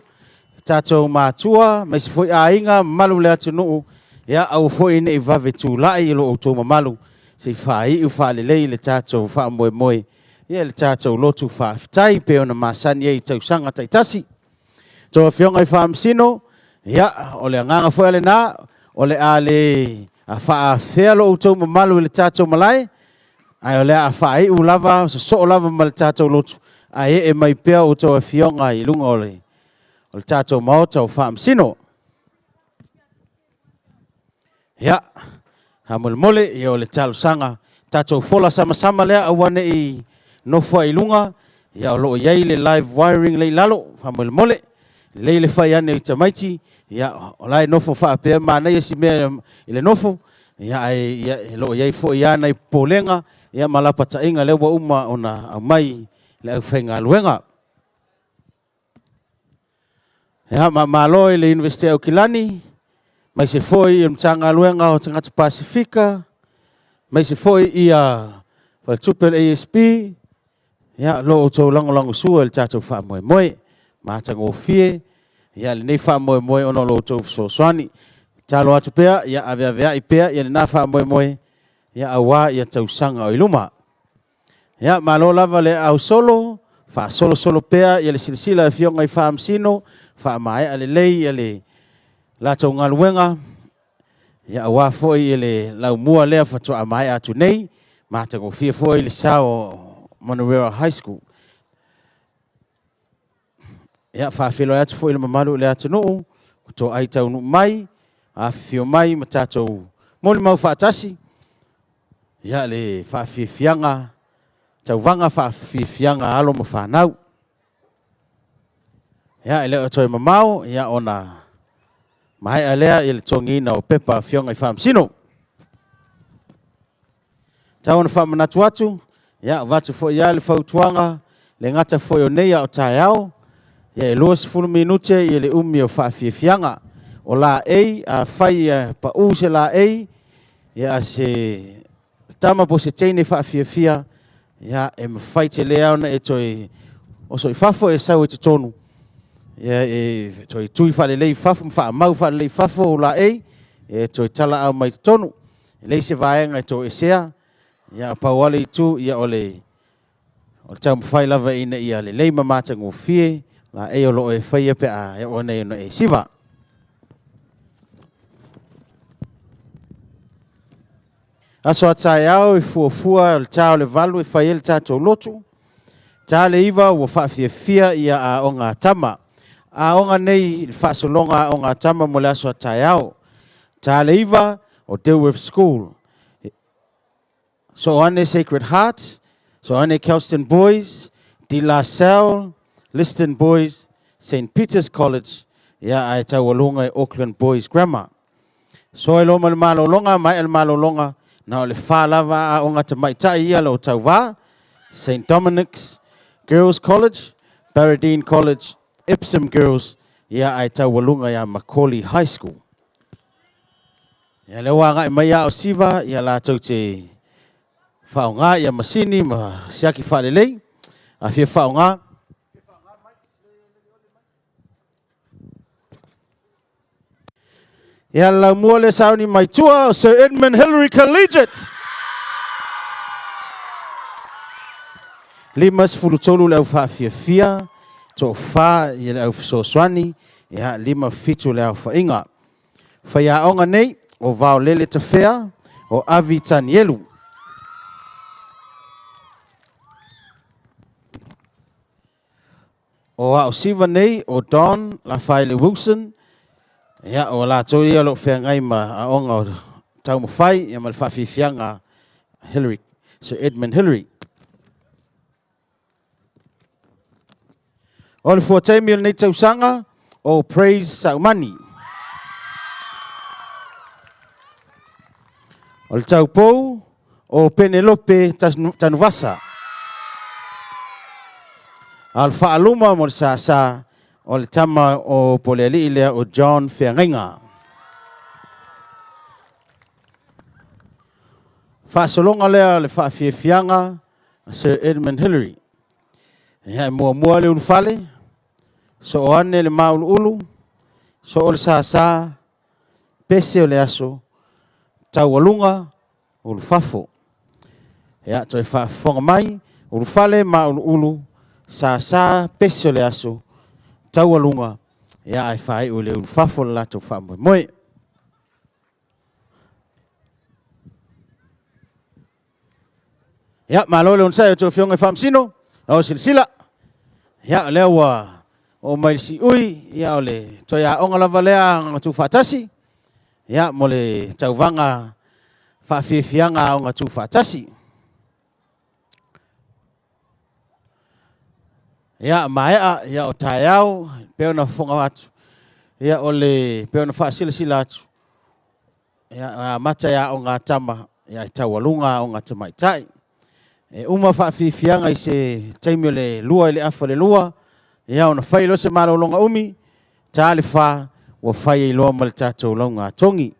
tato matua mai se foi ainga malu le atu no ya au foi ine va vetu la i lo to malu se fai u fa le lei le tato fa moe ia le tato lotu fa tai pe ona masani e tau sanga tai tasi to fionga i fa msino ya ole nganga foi le na ole ale a fa felo uto malu le tato malai ai ole a fa ai ulava so lava mal tato lotu ai e mai pe uto fionga i lunga ole tato moto fa msino ya hamul mole i ole talo sanga tato fola sama le awane i no fa i lunga ya lo yai le live wiring le lalo hamul mole le fa ya ne tamaiti ya olai nofo fa pe mana yesi me ile nofo ya ai lo yai fo ya nai polenga ya malapa tainga le wa uma ona mai le fenga luenga ya malo ile university o Kilani mai se foi mtanga luenga o tanga Pasifika mai se foi ia fa tupel ASB ya lo to lang suel tato fa moe ma tango fie ya le nei fa moe ono lo to so swani talo atu pea ya avea ipea ya na fa moe ya awa ya tausanga o iluma ya malo lava le au solo fa solo pea ya le silsila fionga i fa amsino fa mai ale lei ya le la tonga luenga ya awa foi ya le lau mua le fa to mai atu nei ma tango fie foi le sao Monterey High School ya fa filo atu foi le mamalu le atu no to ai tau no mai a fio mai matato moli mau fa tasi ya le fa fianga tau vanga fa fianga alo mo fa nau ya ele to mamau ya ona mai alea il tongina o pepa fionga i fam sino tau na fa manatu atu ya vatu fo ya le fautuanga le ngata fo yo nei o tayao ya e los fulu minute ya le umi o fa fianga o la a fai pa u se la ya se tama po se tene fa fia ya e fai te le ona e toi o so i fafo e sau e te tonu ya e toi tui fa le fafo fa mau fa le fafo o la e toi tala au mai te tonu le se vaenga e toi sea ya pa wale tu ya ole o tam fai lava ina ia le mamata ngo fie la o lo e fai pe a ya ona e siva aso atai au i fuafua le tau le valu i fai le tatou lotu. Tā le iwa ua whaafiafia ia a o ngā tama. A o ngā nei le whaasolonga o ngā tama mo le aso atai au. Tā le iwa o Dilworth School. So ane Sacred Heart, so ane Kelston Boys, De La Salle, Liston Boys, St. Peter's College, ia ai tau alunga i Auckland Boys Grammar. So e lo malo longa, mai el malo longa, na o le whālawa a o ngā tamaitai ia lo tau wā, St. Dominic's Girls College, Barradine College, Epsom Girls, ia ai tau walunga ia Macaulay High School. Ia le wanga i mai a o siva, ia la tau te whaonga ia masini, ma siaki whalelei, a fia whaonga. Ia la mua le sauni mai tua o Sir Edmund Hillary Collegiate. Limas fulutolu le au whaafiafia, to wha i le au fisoswani, ia lima fitu le au whainga. Whaia onga nei, o vau lele te whea, o Avi Tanielu. o a o siva nei o Don la Faile Wilson ia o la to ia lo whengai ma a onga o tau mawhai ia ma le whawhiwhianga Hillary, Sir Edmund Hillary. O le fuataimi nei tausanga o Praise Saumani. O le taupou o Penelope Tanuvasa. Al whaaluma mo le sa o le tama o Poleali lea o John Whiangainga. Whaasolonga lea le whaawhiawhianga Sir Edmund Hillary. Ia mua le ulufale, so o ane le maulu ulu, so o le sa pese o le aso, tau alunga ulufafo. Ia toi whaafonga mai, ulufale maulu ulu, sa pese o le aso, tau alunga, ia ai whae o le ulufafo le lato whaamoe moe. Ia malole on sai o tō whionga whaamsino, o silsila. Ia lea ua o mailisi ui, ia o le toi a onga lava lea ngā tū whaatasi. Ia mo le tauvanga whaawhiwhianga o ngā tū whaatasi. Ia maea, ia o tae au, peo na whonga watu. Ia o le peo na whaasilasila atu. Ia mata ia o ngā tama, ia i taualunga o ngā tamaitai. Uma whaawhiwhianga i se taimio le lua i le afa le lua. Ia ona whailo se mara o longa umi. Tā le wha, wa whai i loa ma le tātou launga tongi.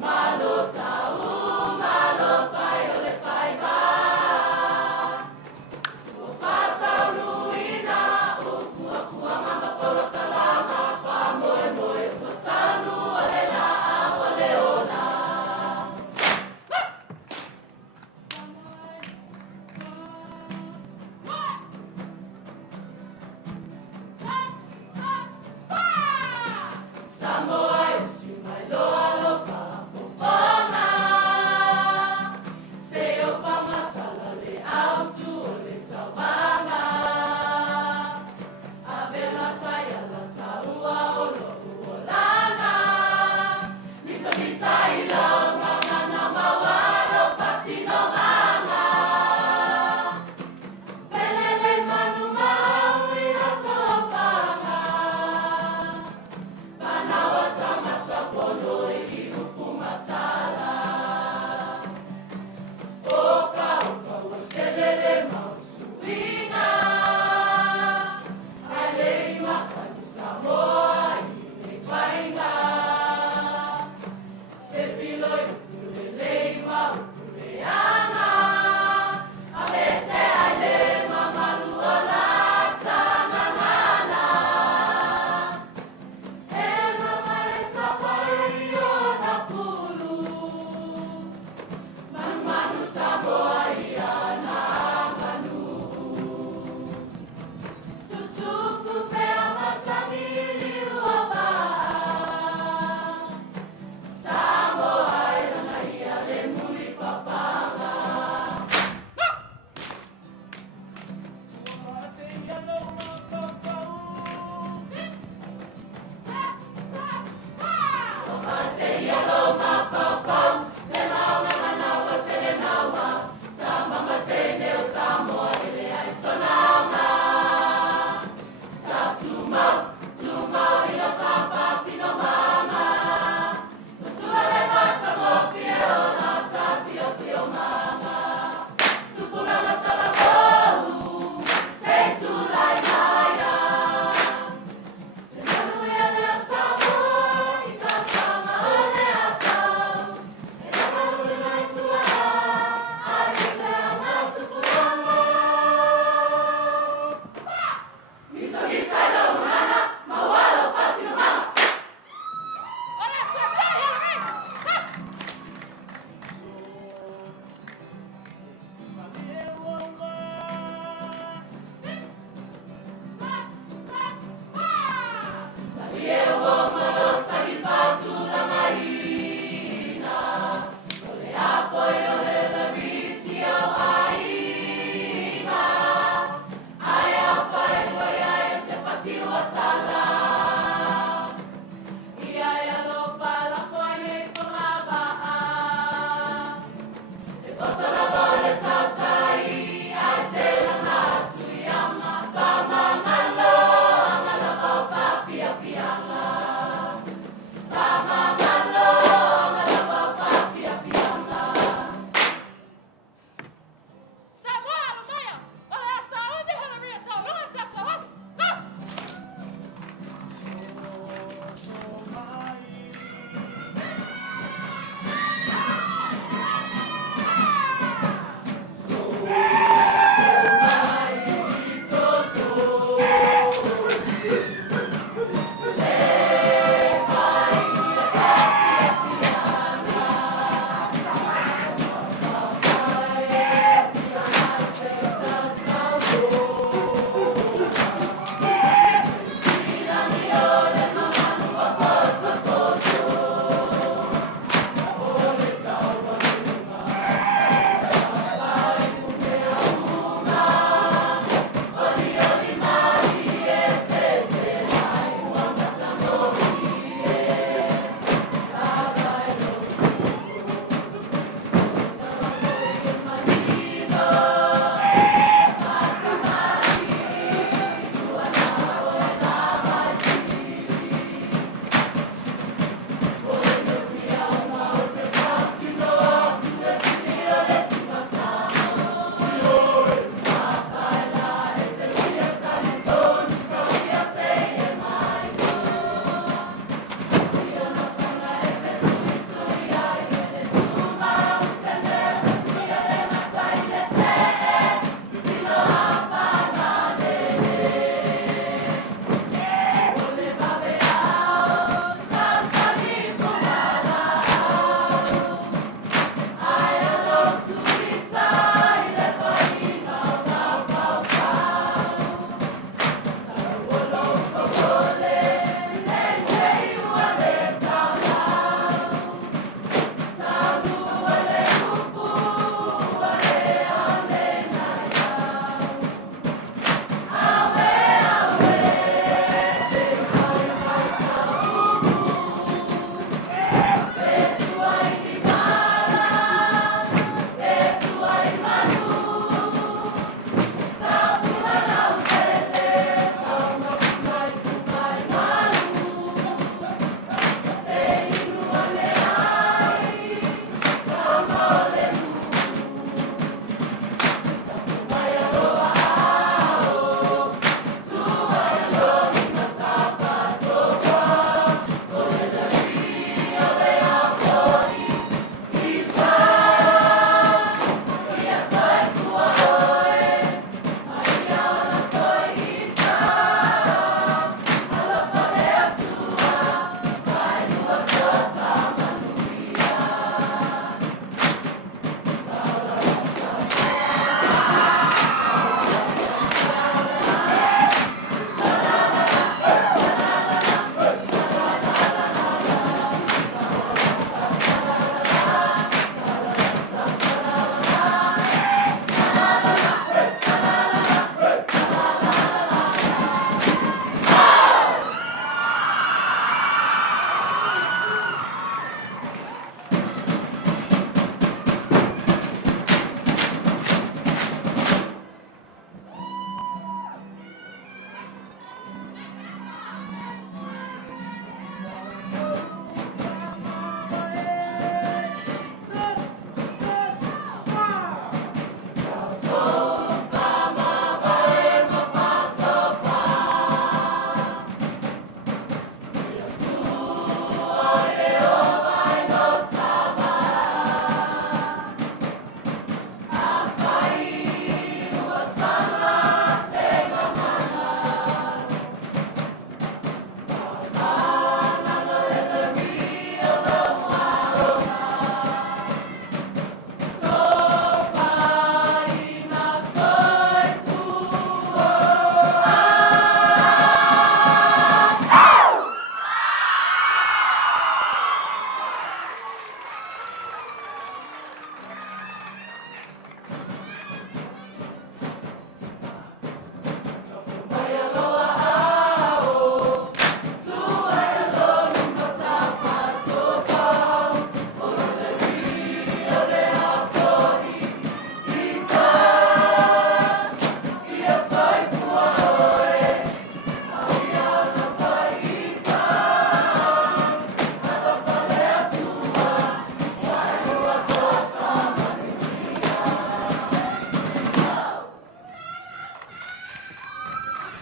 Malo tau, malo fai, ole fai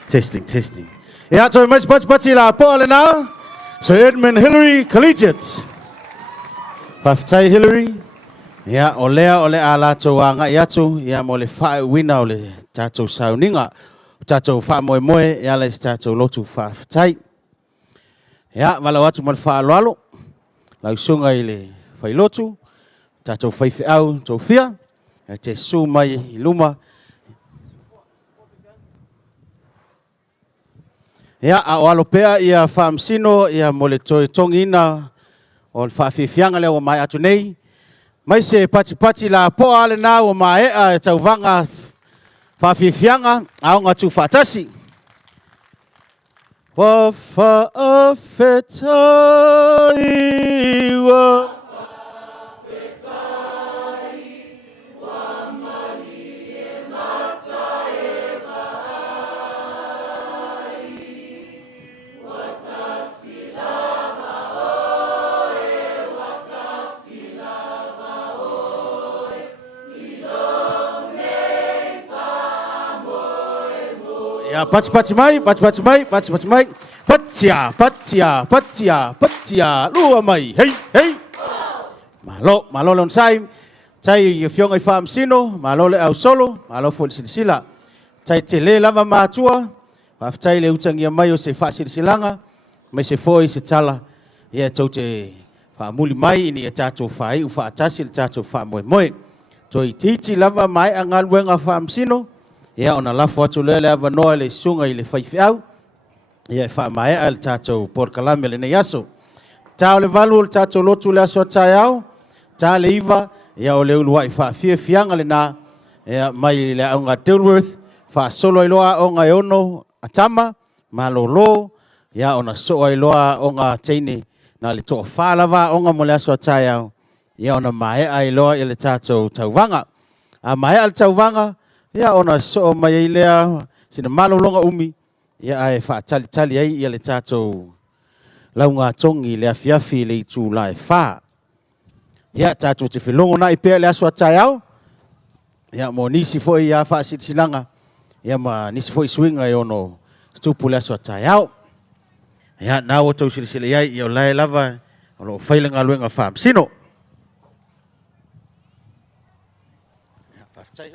Testing. Ja, so mas pati la Paul na. So Edmund Hillary Collegiate. Paftai Hillary. Ja, ole ala to anga yatu, ya mole fa wina ole tato sauninga. Tato fa moe ya le tato lotu fa tai. Ja, wala watu mal fa lalo. La sunga ile fa lotu. Tato fa au to fia. Te su mai luma. Ja, walo pea ia fa msino ia mole toi tongina. O fa fianga le o mai atu nei. Mai se pati la po ale na o mai a tauvanga fa fianga au nga tu fatasi. Wa fa afetai wa ya pati mai. Patia. Lua mai. Hey. Malo lon sai. Tai fiong ai fam sino, malo le au solo, malo fo silsila. Tai tele lava matua. Paftai le utangia mai o se fa silsilanga. Mai se foi se tala. Ia tote fa muli mai ni tato fai u fa tasil tato fa moe. Toi titi lava mai angal wenga fam sino. Ia ona lafo atu lele ava noa le sunga i le whaiwhiau. Ia wha mai al tātou porkalame le nei aso. Tā o le valu o le tātou lotu le aso tai au. Tā le iwa, ia o le ulua i wha fianga le nā. Ia mai le aunga Dilworth. Wha solo i loa o ngai ono atama, malolo. Ia ona soa i loa o ngā teine. Nā le toa whālawa o ngā mo le aso tai au. Ia ona mai ai loa i le tātou tauwanga. A mai al tauwanga. Ia ona so mai lea sina malo longa umi ia ai fa tali ai ia le tatou launga tongi le afiafi le tu lai fa ia tatou te filongo na i pe le aso tai au ia mo nisi foi ia fa silanga ia ma nisi foi swinga i ono tupu le aso tai au ia na o tau silsile ai ia lai lava ono failinga luenga fa sino ia fa tai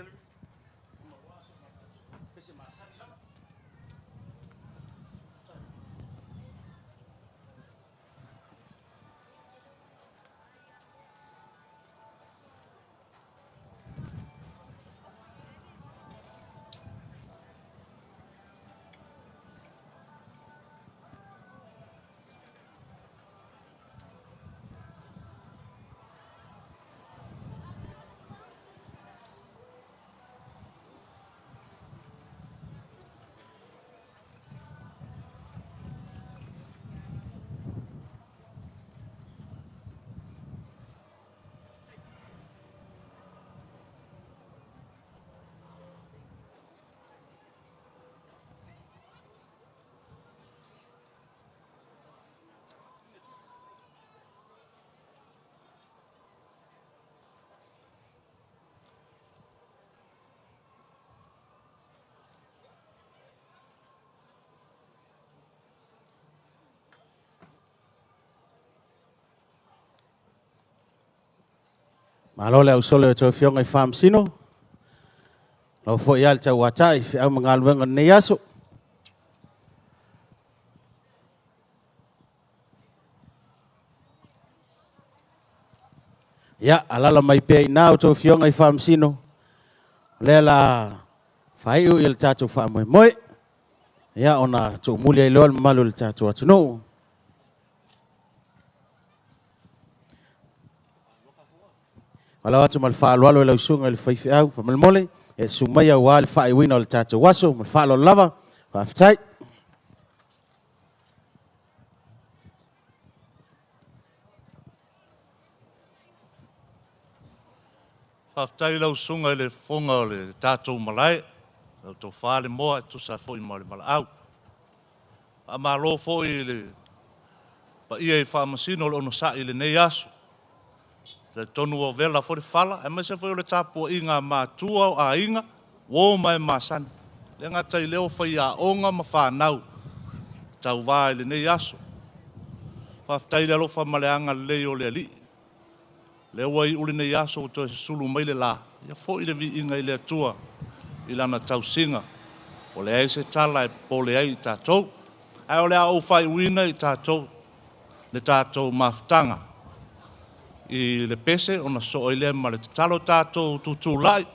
malo le au solo to fionga i fam sino. Lo fo ia ta wata i au mangal wenga nei aso. Ya alala mai pe na to fionga i fam sino. Le la fai u il tatu fa moe. Ya ona to mulia i lol malu il tatu atuno. Wala watu malfa'al walo la usunga le faifiau fa malmole e sumaya wal fa'i wina le tata waso malfa'al lava fa aftai Aftai la usunga le fonga le tata malai le to fale mo to sa foi mo le malau a malo foi le pa ia fa masino lo no sa ile nei aso te tonu o vela fo le fala e me se foi le tapu inga ma tua a inga wo mai masan Le ngata I leo whai a onga ma whanau. Tau wā le nei aso. Whaftai le alofa maleanga le o le ali. Le wai uli nei aso to sulu mai le la. Ia fo I le vi inga I le atua. I lana tau singa. O le aise tala e po le ai I tātou. Ai o le a o whai uina I tātou. Le tātou maftanga. I le pese o na so I le ma le talo tātou tutu lai.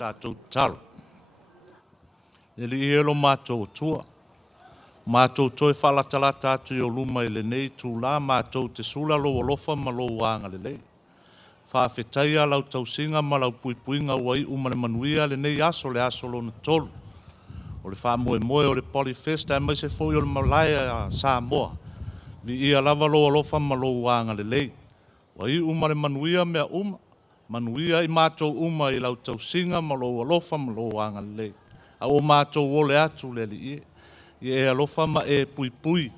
Tātou talo. Le li elo mātou tua. Mātou toi whalatala tātou I o luma I le nei tū la mātou te sula lo alofa ma lo wanga le lei. Whawhetaia lau tau singa ma lau puipuinga wai umane manuia le nei aso le aso lo na tolu. O le wha moe o le Polyfest mai se foi o le Malaya a Samoa. Vi ia lava lo alofa ma lo wanga le lei. Wai umane manuia mea manuia I mātou uma I lau tau singa ma lo alofa ma lo wanga le. A o mātou o le atu le li ie. Ie alofa ma e pui pui.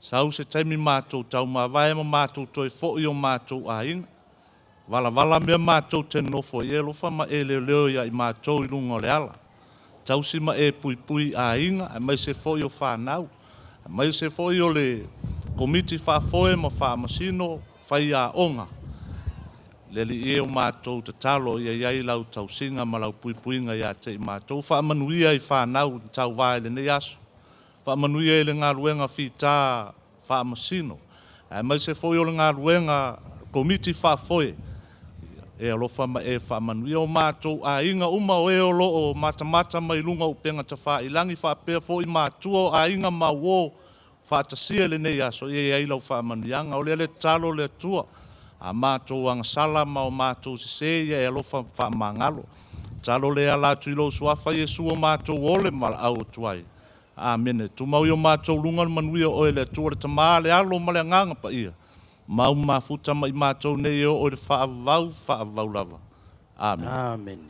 Sau se taimi mātou tau ma vai ma mātou toi fo I o mātou a inga. Vala mea mātou te nofo I alofa ma e leo ia I mātou I lunga le ala. Tau si ma e pui pui a inga. A mai se fo I o whanau. A mai se fo I o le komiti whafoe ma whamasino whai a onga. Le li e o mātou te talo ia iai lau tau singa ma lau puipuinga ia te I mātou. Whaamanuia I whanau tau vai le nei aso. Whaamanuia I le ngā ruenga whita whaamasino. E mai se foi o le ngā ruenga komiti whafoe. E alofa ma e whaamanuia o mātou a inga uma o e o loo mata mai lunga upenga ta wha ilangi whapea fo I mātua a inga ma wo whaatasia le nei aso. Ia iai lau whaamanuianga o le talo le tua. A mātou ang sala ma o mātou se ia e alofa whaamangalo. Talo le ala tuilo suafa Yesu o mātou ole ma au tuai. Amen. Tu mau I o mātou lunga manuia o le tua le tamaa le alo ma le nganga pa ia. Mau mafuta ma I mātou nei o le whaavau lava. Amen. Amen.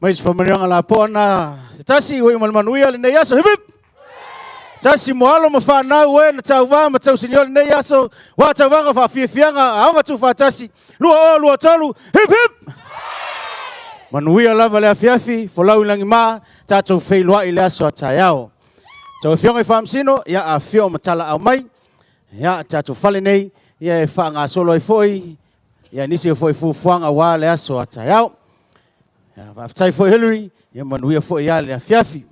Mais whamarianga la pōna. Tasi oi manuia le nei aso. Hip hip! Tasi moalo ma whanau e na tau wā ma tau siniole nei aso. Wā tau wanga wha whiawhianga aonga tu wha tasi. Lua o lua tolu. Hip hip! Manuia lava le afiafi. Folau ilangi maa. Tātou wheiloa I le aso a tai ao. Tau whionga I whaamsino. Ia a whio ma tala au mai. Ia tātou whale nei. Ia e wha ngā solo I foi. Ia nisi o foi fufuanga wā le aso a tai ao. Ia whaftai foi Hillary. Ia manuia foi ia le afiafi.